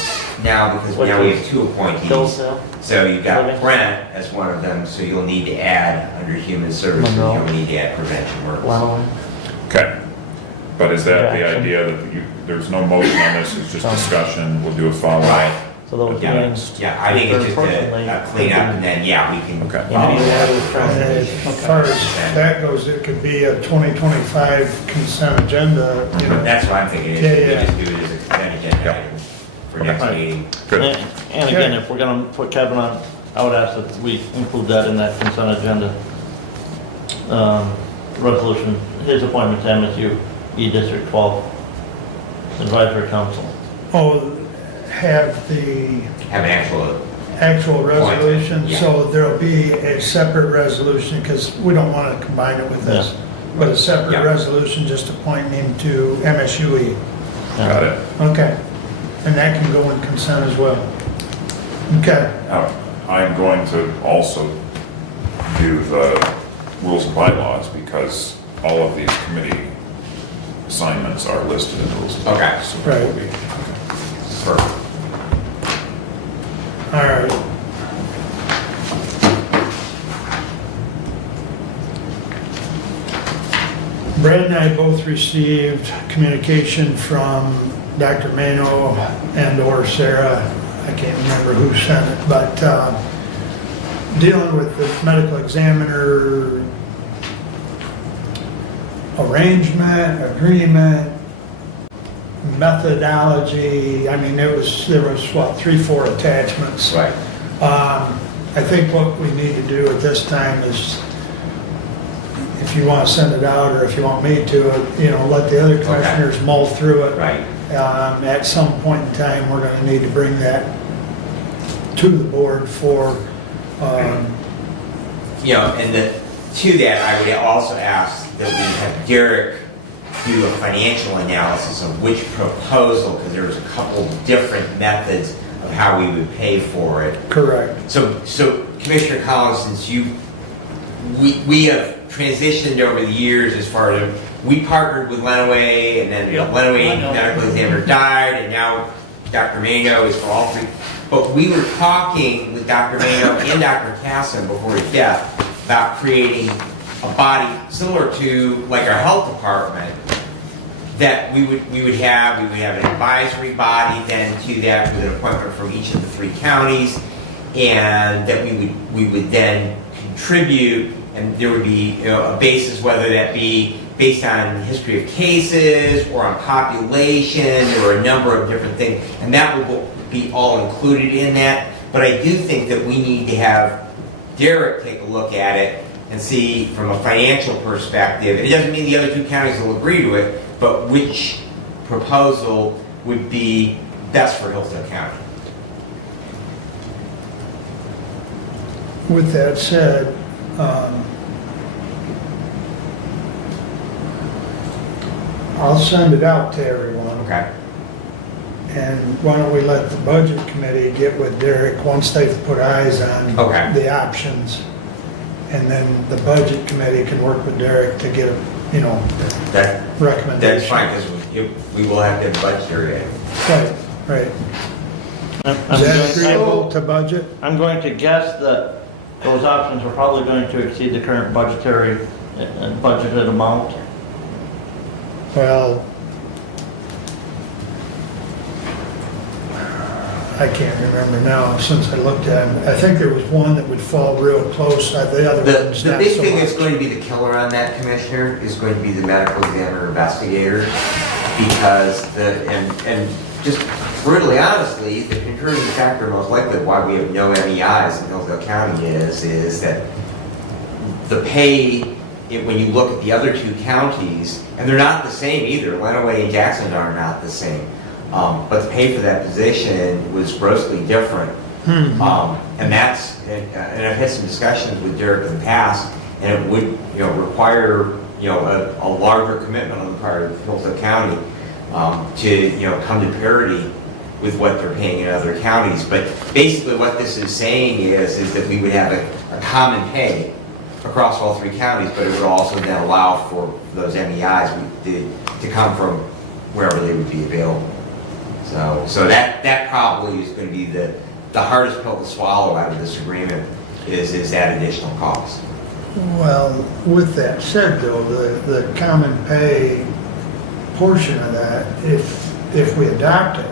now, because Which now we is have two appointees. Hillsdale. So you've got Living. Brent as one of them, so you'll need to add under human services, Monroe. you'll need to add prevention work. Lalloway. Okay. But is that the Jackson. idea that there's no motion on this, it's just discussion, we'll do a follow-up? Right. So those Yeah, meetings. yeah, I think it's just Unfortunately, a cleanup, and then, yeah, we can. Okay. Any of that is And from- as far as that goes, it could be a 2025 consent agenda, That's what I'm thinking, is Yeah, we yeah. just do it as a consent agenda Yep. item for next Right. meeting. Good. And again, if we're gonna put Kevin on, I would ask that we include that in that consent agenda. Resolution, his appointment to MSU District 12 Advisory Council. oh, have the Have an actual resolution, Yeah. so there'll be a separate resolution, because we don't want to combine it with this, but a separate Yeah. resolution just appointing him to MSUE. Got it. Okay, and that can go in consent as well. Okay, Now, I'm going to also do the rules and bylaws because all of these committee assignments are listed in the rules and bylaws. Okay. So that will be- Perfect. all right. Brad and I both received communication from Dr. Mano and/or Sarah, I can't remember who sent it, but dealing with the medical examiner arrangement, agreement, methodology. I mean, there was what, 3, 4 attachments. Right. I think what we need to do at this time is, if you want to send it out, or if you want me to, let the other commissioners mull through it. Right. At some point in time, we're going to need to bring that to the board for, And to that, I would also ask that we have Derek do a financial analysis of which proposal, because there was a couple different methods of how we would pay for it. correct. So Commissioner Collins, since we have transitioned over the years as far as, we partnered with Lenawee, and then Yep, Lenawee I know. medical examiner died, and now Dr. Mano is for all three. But we were talking with Dr. Mano and Dr. Casson before his death about creating a body similar to like our health department, that we would have an advisory body then to that with an appointment from each of the 3 counties, and that we would then contribute, and there would be, you know, a basis, whether that be based on history of cases or on population or a number of different things, and that will be all included in that. But I do think that we need to have Derek take a look at it and see from a financial perspective. It doesn't mean the other 2 counties will agree to it, but which proposal would be best for Hillsdale County. With that said, I'll send it out to everyone. Okay. And why don't we let the budget committee get with Derek once they've put eyes on Okay. the options. And then the budget committee can work with Derek to get, you know, That, recommendation. that's fine, because we will have to have budget area. Right, right. Is that agreeable to budget? I'm going to guess that those options are probably going to exceed the current budgetary, budgeted amount. Well, I can't remember now since I looked at them. I think there was one that would fall real close, the other The ones not big so thing much. that's going to be the killer on that, Commissioner, is going to be the medical examiner investigator, because and just brutally honestly, the contributing factor most likely why we have no MEIs in Hillsdale County is that the pay, when you look at the other 2 counties, and they're not the same either, Lenawee and Jackson are not the same, but the pay for that position was grossly different. And that's, and I've had some discussions with Derek in the past, and it would, you know, require, you know, a larger commitment on the part of Hillsdale County to, you know, come to parity with what they're paying in other counties. But basically what this is saying is that we would have a common pay across all 3 counties, but it would also then allow for those MEIs to come from wherever they would be available. So that probably is going to be the hardest pill to swallow out of this agreement is that additional cost. Well, with that said though, the common pay portion of that, if we adopt it,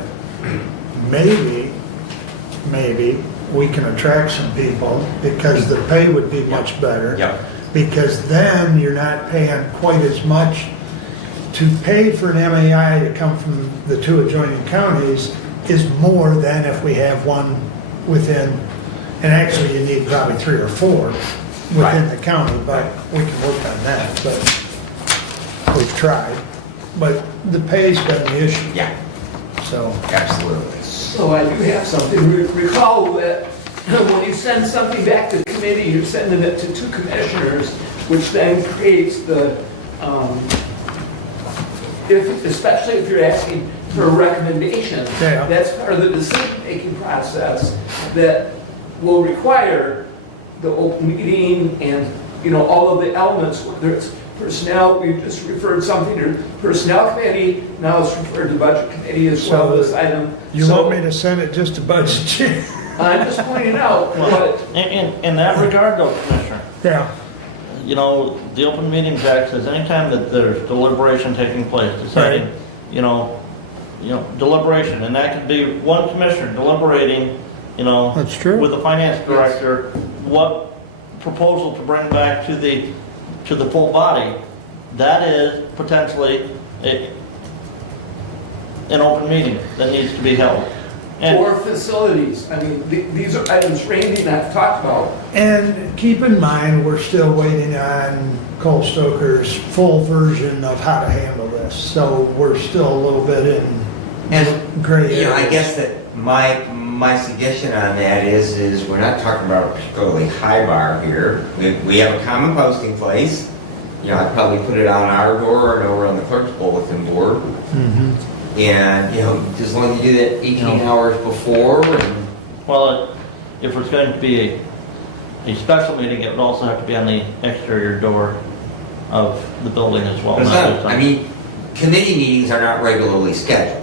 maybe we can attract some people because the pay would be much better. Yep. Because then you're not paying quite as much. To pay for an MAI to come from the 2 adjoining counties is more than if we have one within, and actually you need probably 3 or 4 within the county, but we can work on that, but we've tried. But the pay's been the issue. Yeah, So, absolutely. So I do have something. Recall that when you send something back to committee, you're sending it to 2 commissioners, which then creates the, especially if you're asking for a recommendation, Yeah. that's part of the decision-making process that will require the open meeting and, you know, all of the elements, whether it's personnel, we just referred something to personnel committee, now it's referred to budget committee as well, So this item. you So want me to send it just to budget chair? I'm just pointing out what, In that regard though, Commissioner, Yeah, you know, the Open Meetings Act says anytime that there's deliberation taking place, deciding, Right. you know, deliberation, and that could be one commissioner deliberating, you know, That's true. with the finance director, what proposal to bring back to the full body. That is potentially an open meeting that needs to be held. And or facilities. I mean, these are items Randy and I've talked about. and keep in mind, we're still waiting on Cole Stoker's full version of how to handle this. So we're still a little bit in gray area. You know, I guess that my suggestion on that is we're not talking about a particularly high bar here. We have a common posting place. You know, I'd probably put it on our door and over on the clerk's bulletin board. Mhm. And, you know, as long as you do that 18 hours before and well, if it's going to be a special meeting, it would also have to be on the exterior door of the building as well. But it's not not, just on- I mean, committee meetings are not regularly scheduled.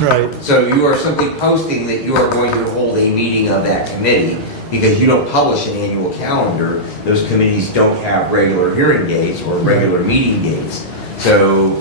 Right. So you are simply posting that you are going to hold a meeting of that committee because you don't publish an annual calendar. Those committees don't have regular hearing dates or regular meeting dates. So,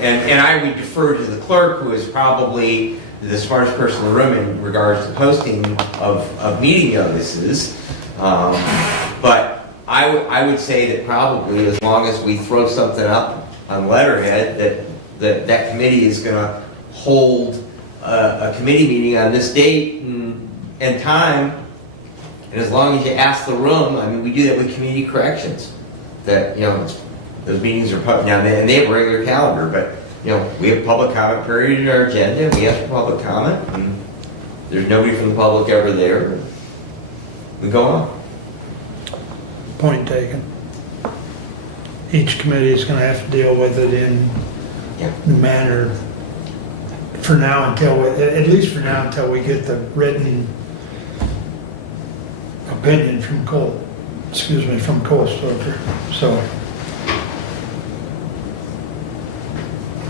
and I would defer to the clerk, who is probably the smartest person in the room in regards to posting of meeting notices. But I would say that probably as long as we throw something up on letterhead that committee is going to hold a committee meeting on this date and time, and as long as you ask the room, I mean, we do that with community corrections, that, you know, those meetings are public now, and they have a regular calendar, but, you know, we have public comment period in our agenda, and we ask for public comment, and there's nobody from the public ever there. We go on. Point taken. Each committee is going to have to deal with it in the manner for now until, at least for now, until we get the written opinion from from Coastal. So,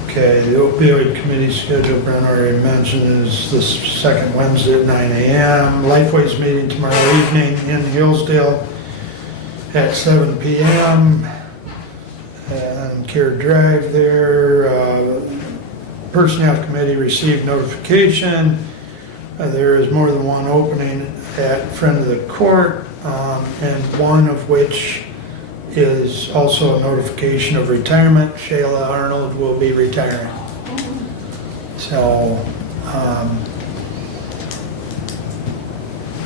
okay, the opioid committee schedule, Brent already mentioned, is this second Wednesday at 9 a.m. Lifeway's meeting tomorrow evening in Hillsdale at 7 p.m. on Care Drive there. Personnel committee received notification. There is more than one opening at Friend of the Court, and one of which is also a notification of retirement. Shayla Arnold will be retiring. So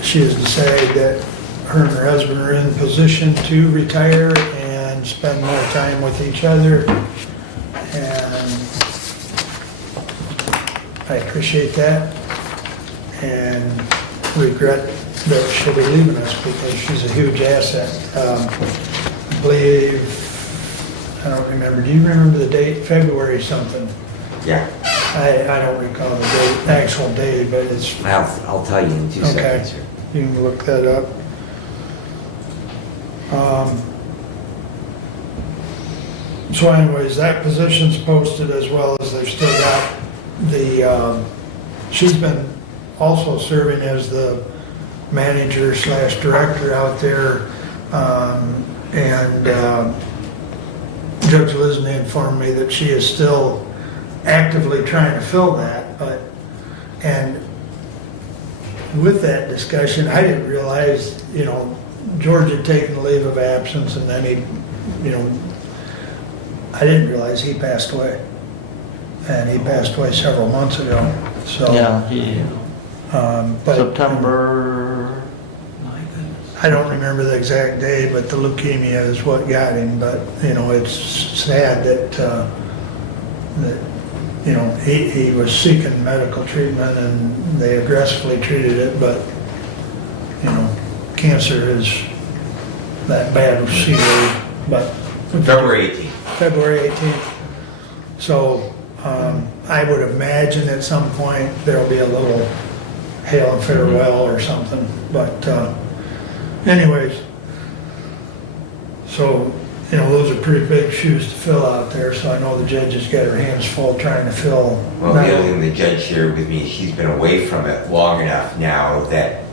she has decided that her and her husband are in position to retire and spend more time with each other. And I appreciate that and regret that she'll be leaving us because she's a huge asset. I believe, I don't remember, do you remember the date? February something? Yeah. I don't recall the date, actual date, but it's... I'll tell you in 2 seconds here. You can look that up. So anyways, that position's posted as well as they've still got the, she's been also serving as the manager / director out there. And Judge Lisney informed me that she is still actively trying to fill that, and with that discussion, I didn't realize, you know, George had taken a leave of absence and then he, you know, I didn't realize he passed away. And he passed away several months ago, so. Yeah, he, but September, I don't remember the exact day, but the leukemia is what got him, but, you know, it's sad that, you know, he was seeking medical treatment and they aggressively treated it, but, you know, cancer is that bad with C-word, but. February 18th. February 18th. So I would imagine at some point there'll be a little hail and farewell or something, but anyways, so, you know, those are pretty big shoes to fill out there, so I know the judge has got her hands full trying to fill. Well, the other thing the judge shared with me, she's been away from it long enough now that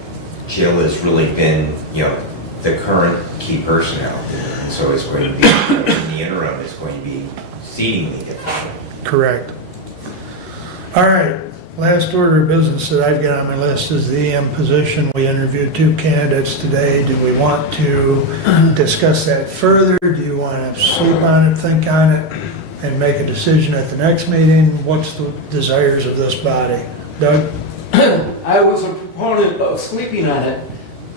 Jill has really been, you know, the current key personnel. And so it's going to be, in the interim, it's going to be exceedingly difficult. Correct. All right, last order of business that I've got on my list is the EM position. We interviewed 2 candidates today. Do we want to discuss that further? Do you want to sleep on it, think on it, and make a decision at the next meeting? What's the desires of this body? Doug? I was a proponent of sleeping on it.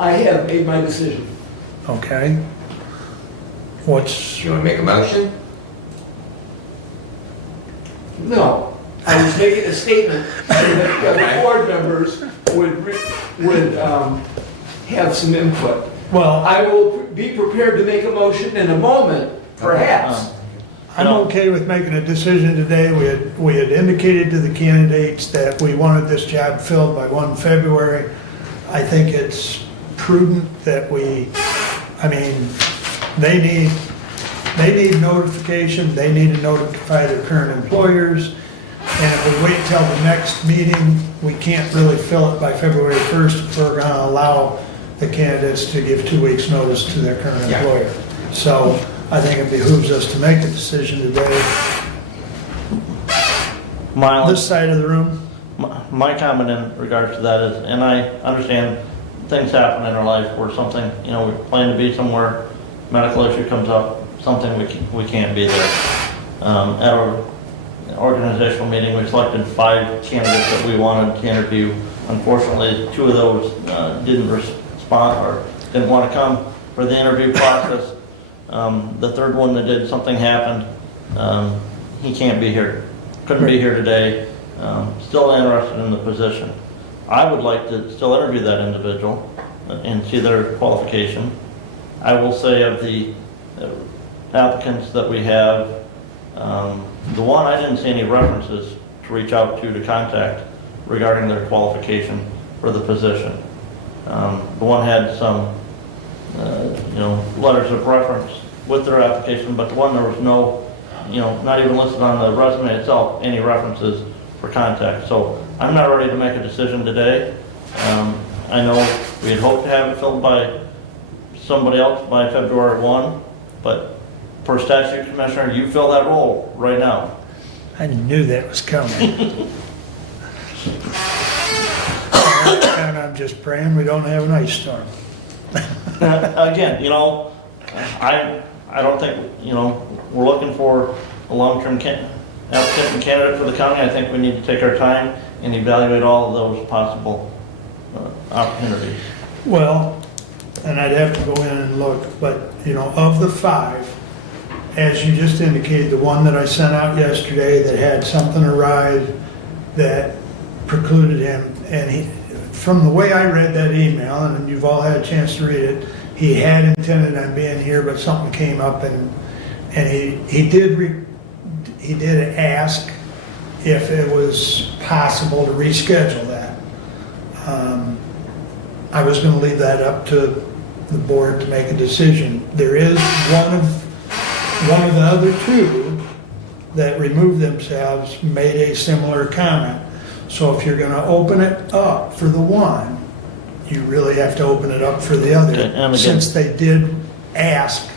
I have made my decision. Okay. What's... You want to make a motion? No. I was making a statement that the board members would have some input. Well, I will be prepared to make a motion in a moment, perhaps. I'm okay with making a decision today. We had indicated to the candidates that we wanted this job filled by 1 February. I think it's prudent that I mean, they need notification, they need to notify their current employers, and if we wait till the next meeting, we can't really fill it by February 1st if we're gonna allow the candidates to give 2 weeks' notice to their current employer. So I think it behooves us to make a decision today. This side of the room? My comment in regards to that is, and I understand things happen in our life where something, we plan to be somewhere, medical issue comes up, something we can't be there. At our organizational meeting, we selected 5 candidates that we wanted to interview. Unfortunately, 2 of those didn't respond or didn't want to come for the interview process. The third one that did, something happened. He can't be here. Couldn't be here today. Still interested in the position. I would like to still interview that individual and see their qualification. I will say of the applicants that we have, the one I didn't see any references to reach out to contact regarding their qualification for the position. The one had some, letters of reference with their application, but the one there was no, not even listed on the resume itself, any references for contact. So I'm not ready to make a decision today. I know we had hoped to have it filled by somebody else by February 1, but per statute, Commissioner, you fill that role right now. I knew that was coming. And I'm just praying we don't have an ice storm. Again, I don't think, we're looking for a long-term applicant and candidate for the county. I think we need to take our time and evaluate all of those possible opportunities. Well, and I'd have to go in and look, but, of the 5, as you just indicated, the one that I sent out yesterday that had something arrive that precluded him, and he, from the way I read that email, and you've all had a chance to read it, he had intended on being here, but something came up, and he did ask if it was possible to reschedule that. I was going to leave that up to the board to make a decision. There is one of the other 2 that removed themselves made a similar comment. So if you're going to open it up for the one, you really have to open it up for the other, Okay, since they did ask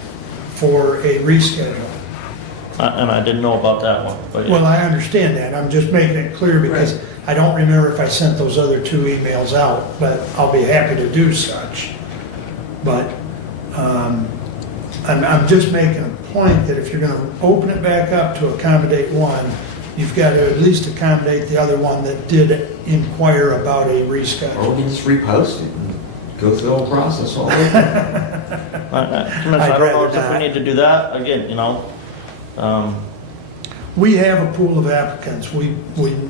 for a reschedule. And I didn't know about that one. But Well, I understand that. I'm just making it clear because I don't remember if I sent those other 2 emails out, but I'll be happy to do such. But I'm just making a point that if you're going to open it back up to accommodate one, you've got to at least accommodate the other one that did inquire about a reschedule. Or we can just repost it and go through the whole process all over. Commissioner, I don't know if we need to do that. Again, We have a pool of applicants. We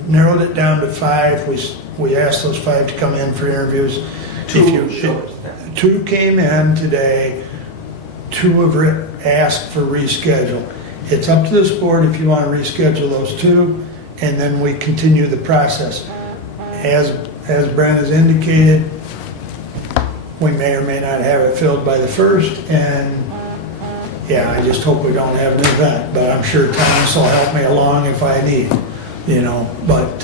narrowed it down to 5. We asked those 5 to come in for interviews. 2 came in today. 2 have asked for reschedule. It's up to this board if you want to reschedule those 2, and then we continue the process. As Brent has indicated, we may or may not have it filled by the 1st, and yeah, I just hope we don't have an event, but I'm sure Thomas will help me along if I need, but,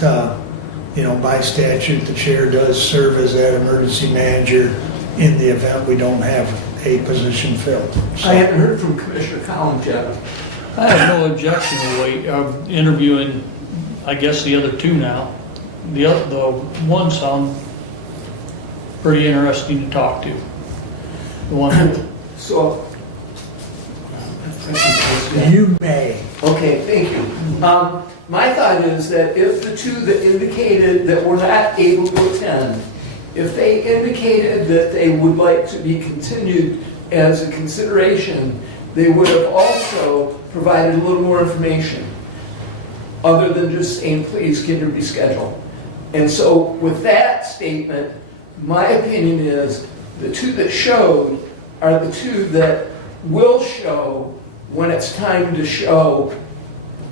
by statute, the chair does serve as that emergency manager in the event we don't have a position filled. So, I haven't heard from Commissioner Collins yet. I have no objection to interviewing, I guess, the other 2 now. The one sounds pretty interesting to talk to. The one. So, you may. okay, thank you. My thought is that if the 2 that indicated that were not able to attend, if they indicated that they would like to be continued as a consideration, they would have also provided a little more information, other than just saying, please, can you reschedule? And so with that statement, my opinion is the 2 that showed are the 2 that will show when it's time to show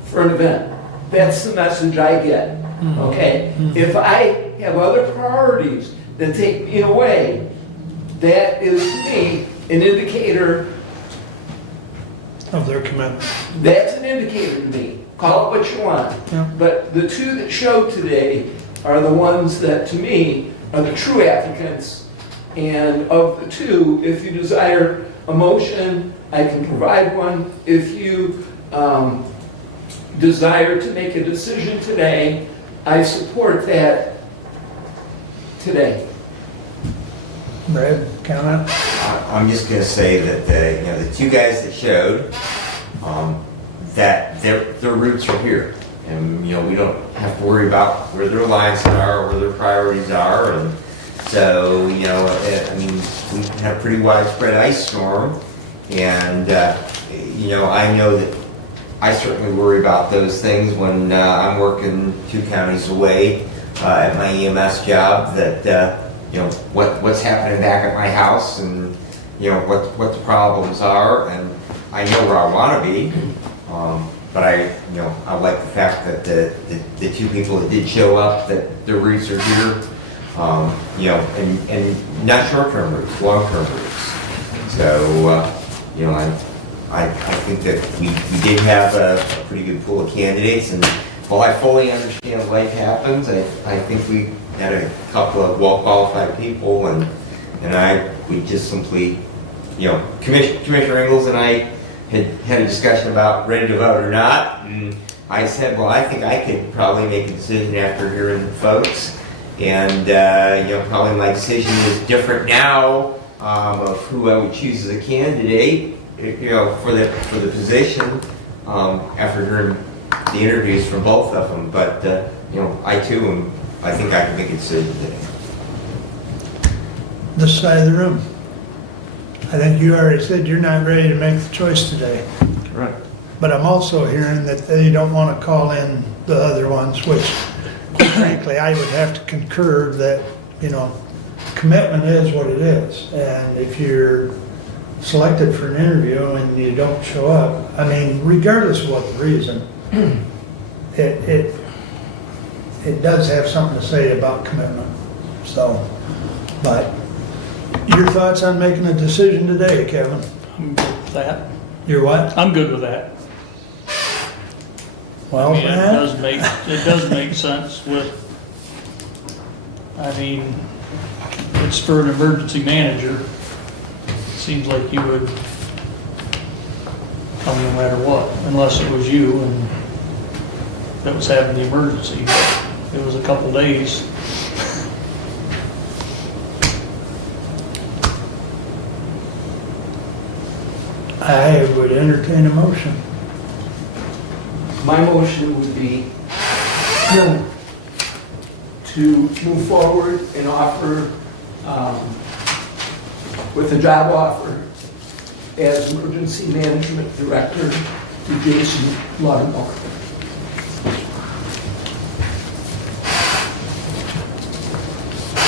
for an event. That's the message I get, okay? If I have other priorities that take me away, that is to me an indicator. Of their commitment. That's an indicator to me. Call it what you want. Yeah. But the 2 that showed today are the ones that, to me, are the true applicants. And of the 2, if you desire a motion, I can provide one. If you desire to make a decision today, I support that today. Brad, comment? I'm just gonna say that the two guys that showed, that their roots are here. And, we don't have to worry about where their lines are, or where their priorities are. And so, we had a pretty widespread ice storm. And, I know that I certainly worry about those things when I'm working 2 counties away at my EMS job, that, what's happening back at my house, and, what the problems are. And I know where I want to be. But I like the fact that the 2 people that did show up, that their roots are here, and not short-term roots, long-term roots. So, I think that we did have a pretty good pool of candidates, and while I fully understand life happens, I think we had a couple of well-qualified people, and we just simply, Commissioner Ingalls and I had a discussion about ready to vote or not, and I said, well, I think I could probably make a decision after hearing the folks, and probably my decision is different now of who I would choose as a candidate, for the position after hearing the interviews from both of them. But I too I think I can make a decision today. This side of the room. I think you already said you're not ready to make the choice today. Correct. But I'm also hearing that they don't want to call in the other ones, which quite frankly, I would have to concur that, commitment is what it is. And if you're selected for an interview and you don't show up, regardless of what the reason, it does have something to say about commitment. So, but your thoughts on making a decision today, Kevin? I'm good with that. You're what? I'm good with that. Well, It does make sense with, it's for an emergency manager. Seems like you would come no matter what, unless it was you and that was having the emergency. But it was a couple days. I would entertain a motion. My motion would be to move forward and offer, with a job offer as emergency management director to Jason Laudermilk.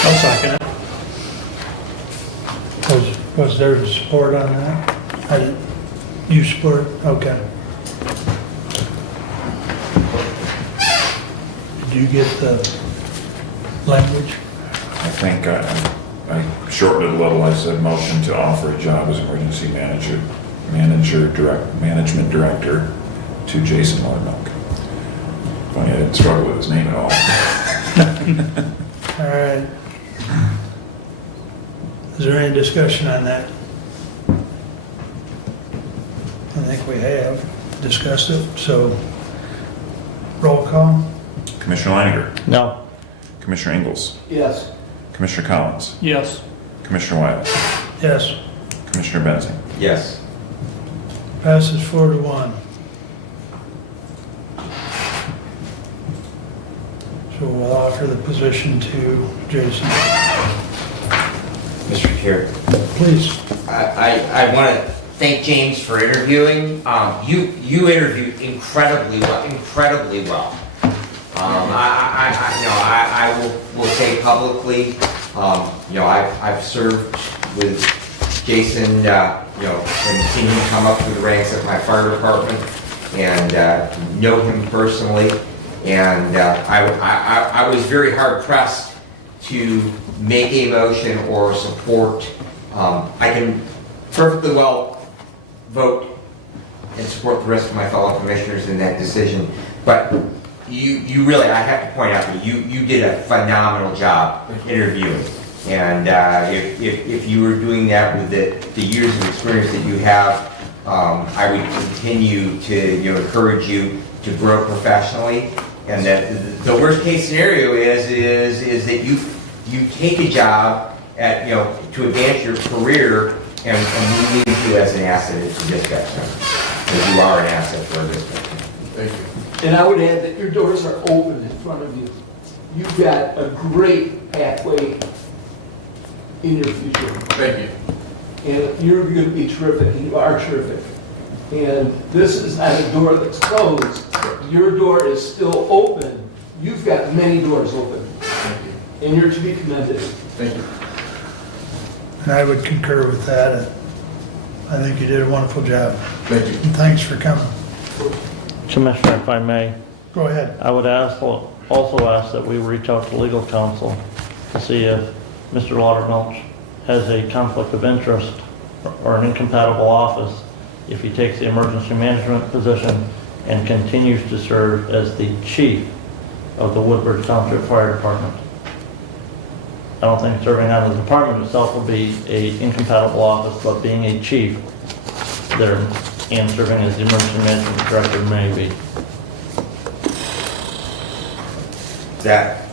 I'll second it. Was there support on that? You support? Okay. Did you get the language? I think I shortened it a little. I said motion to offer a job as emergency management director to Jason Laudermilk. Funny, I didn't struggle with his name at all. All right. Is there any discussion on that? I think we have discussed it, so roll call. Commissioner Leininger. No. Commissioner Ingalls. Yes. Commissioner Collins. Yes. Commissioner Wiley. Yes. Commissioner Benzing. Yes. Passes 4-1. So we'll offer the position to Jason. Mr. Chair. Please. I want to thank James for interviewing. You interviewed incredibly well. I will say publicly, I've served with Jason, and seen him come up through the ranks at my fire department, and know him personally. And I was very hard pressed to make a motion or support. I can perfectly well vote and support the rest of my fellow commissioners in that decision, but you really, I have to point out that you did a phenomenal job interviewing. And if you were doing that with the years of experience that you have, I would continue to encourage you to grow professionally. And that the worst case scenario is that you take a job at to advance your career and we need you as an asset to dispatch center, because you are an asset for our dispatch center. Thank you. And I would add that your doors are open in front of you. You've got a great pathway in your future. Thank you. And you're going to be terrific, and you are terrific. And this is not a door that's closed. Your door is still open. You've got many doors open. Thank you. And you're to be commended. Thank you. And I would concur with that. I think you did a wonderful job. Thank you. And thanks for coming. Commissioner, if I may, Go ahead. I would also ask that we reach out to legal counsel to see if Mr. Laudermilch has a conflict of interest or an incompatible office if he takes the emergency management position and continues to serve as the chief of the Woodbridge Township Fire Department. I don't think serving on the department itself will be an incompatible office, but being a chief there and serving as the emergency management director may be.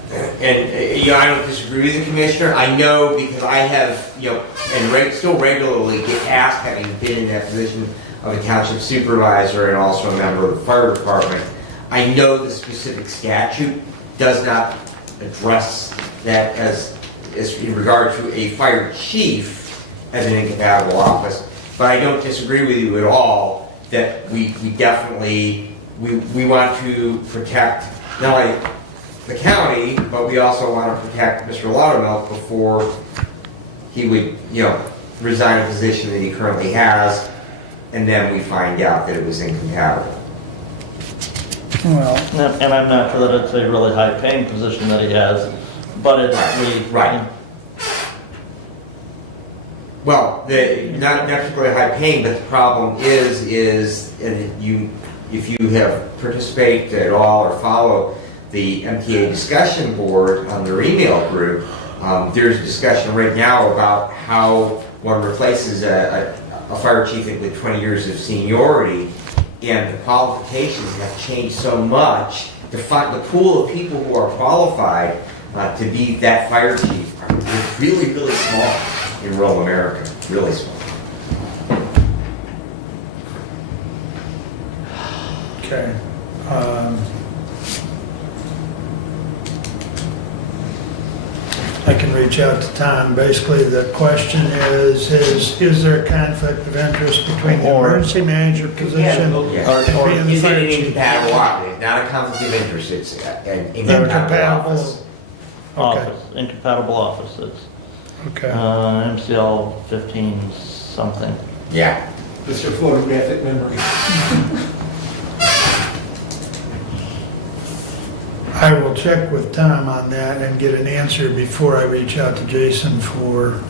I don't disagree with the commissioner. I know because I have, and still regularly get asked, having been in that position of a township supervisor and also a member of the fire department. I know the specific statute does not address that as in regard to a fire chief as an incompatible office, but I don't disagree with you at all that we definitely want to protect not only the county, but we also want to protect Mr. Laudermilk before he would, resign a position that he currently has, and then we find out that it was incompatible. Well, And I'm not sure that it's a really high-paying position that he has, but it's Right. Well, not particularly high paying, but the problem is, and if you have participated at all or follow the MTA discussion board on their email group, there's a discussion right now about how one replaces a fire chief with 20 years of seniority, and the qualifications have changed so much. The pool of people who are qualified to be that fire chief is really, really small in rural America, really small. okay. I can reach out to Tom. Basically, the question is there a conflict of interest between the emergency manager position and being the Is it fire an chief? incompatible office? Not a conflict of interest, it's an incompatible Incompatible. office. office, incompatible office. It's Okay. MCL 15 something. Yeah. It's your photographic memory. I will check with Tom on that and get an answer before I reach out to Jason for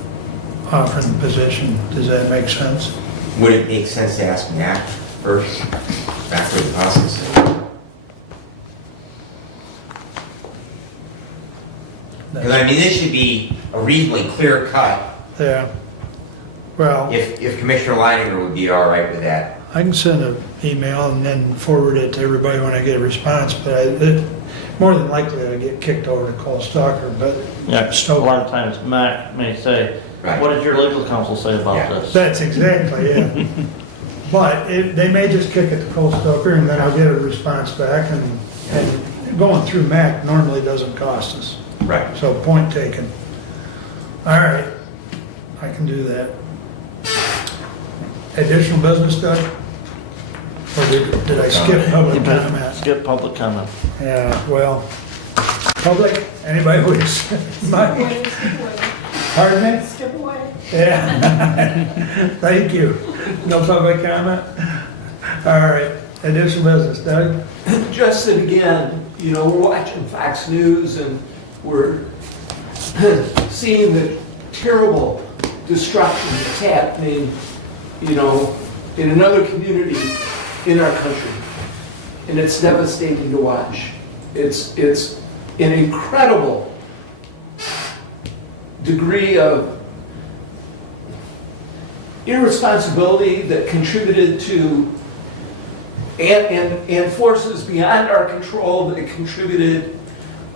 offering the position. Does that make sense? Would it make sense to ask Matt first, after the process? Because I mean, this should be a reasonably clear cut. Yeah. Well, If Commissioner Leininger would be all right with that. I can send an email and then forward it to everybody when I get a response, but more than likely I get kicked over to Cole Stalker, but Yeah, a Stoker. lot of times Mac may say, Right. what did your legal counsel say about Yeah. this? That's exactly it. But they may just kick it to Cole Stoker and then I'll get a response back, and going through Mac normally doesn't cost us. Right. So point taken. All right, I can do that. Additional business, Doug? Or did I skip public comment? Skip public comment. Yeah, well, public, anybody wish? Mike? Pardon me? Skip away. Yeah. Thank you. No public comment? All right, additional business, Doug? Just that again, we're watching Fox News and we're seeing the terrible destruction that's happening, in another community in our country. And it's devastating to watch. It's an incredible degree of irresponsibility that contributed to, and forces beyond our control that contributed,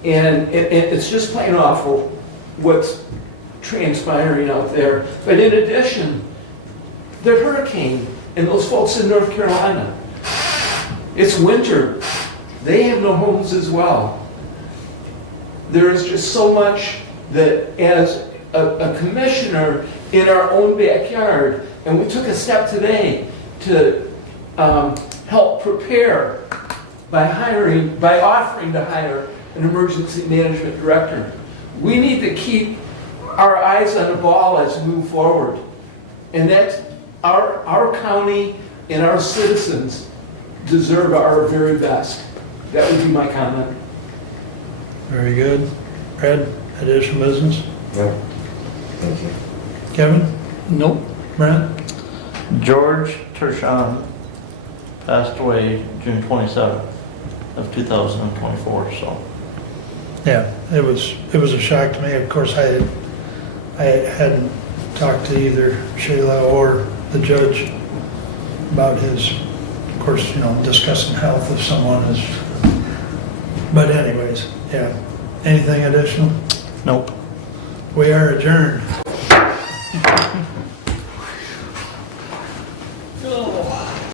and it's just plain awful what's transpiring out there. But in addition, the hurricane and those folks in North Carolina, it's winter. They have no homes as well. There is just so much that as a commissioner in our own backyard, and we took a step today to help prepare by offering to hire an emergency management director. We need to keep our eyes on the ball as we move forward. And that's our county and our citizens deserve our very best. That would be my comment. Very good. Brad, additional business? Yep. Thank you. Kevin? Nope. Brent? George Tershon passed away June 27th of 2024, so. Yeah, it was a shock to me. Of course, I hadn't talked to either Shayla or the judge about his, of course, discussing health of someone is, but anyways, yeah. Anything additional? Nope. We are adjourned. Oh.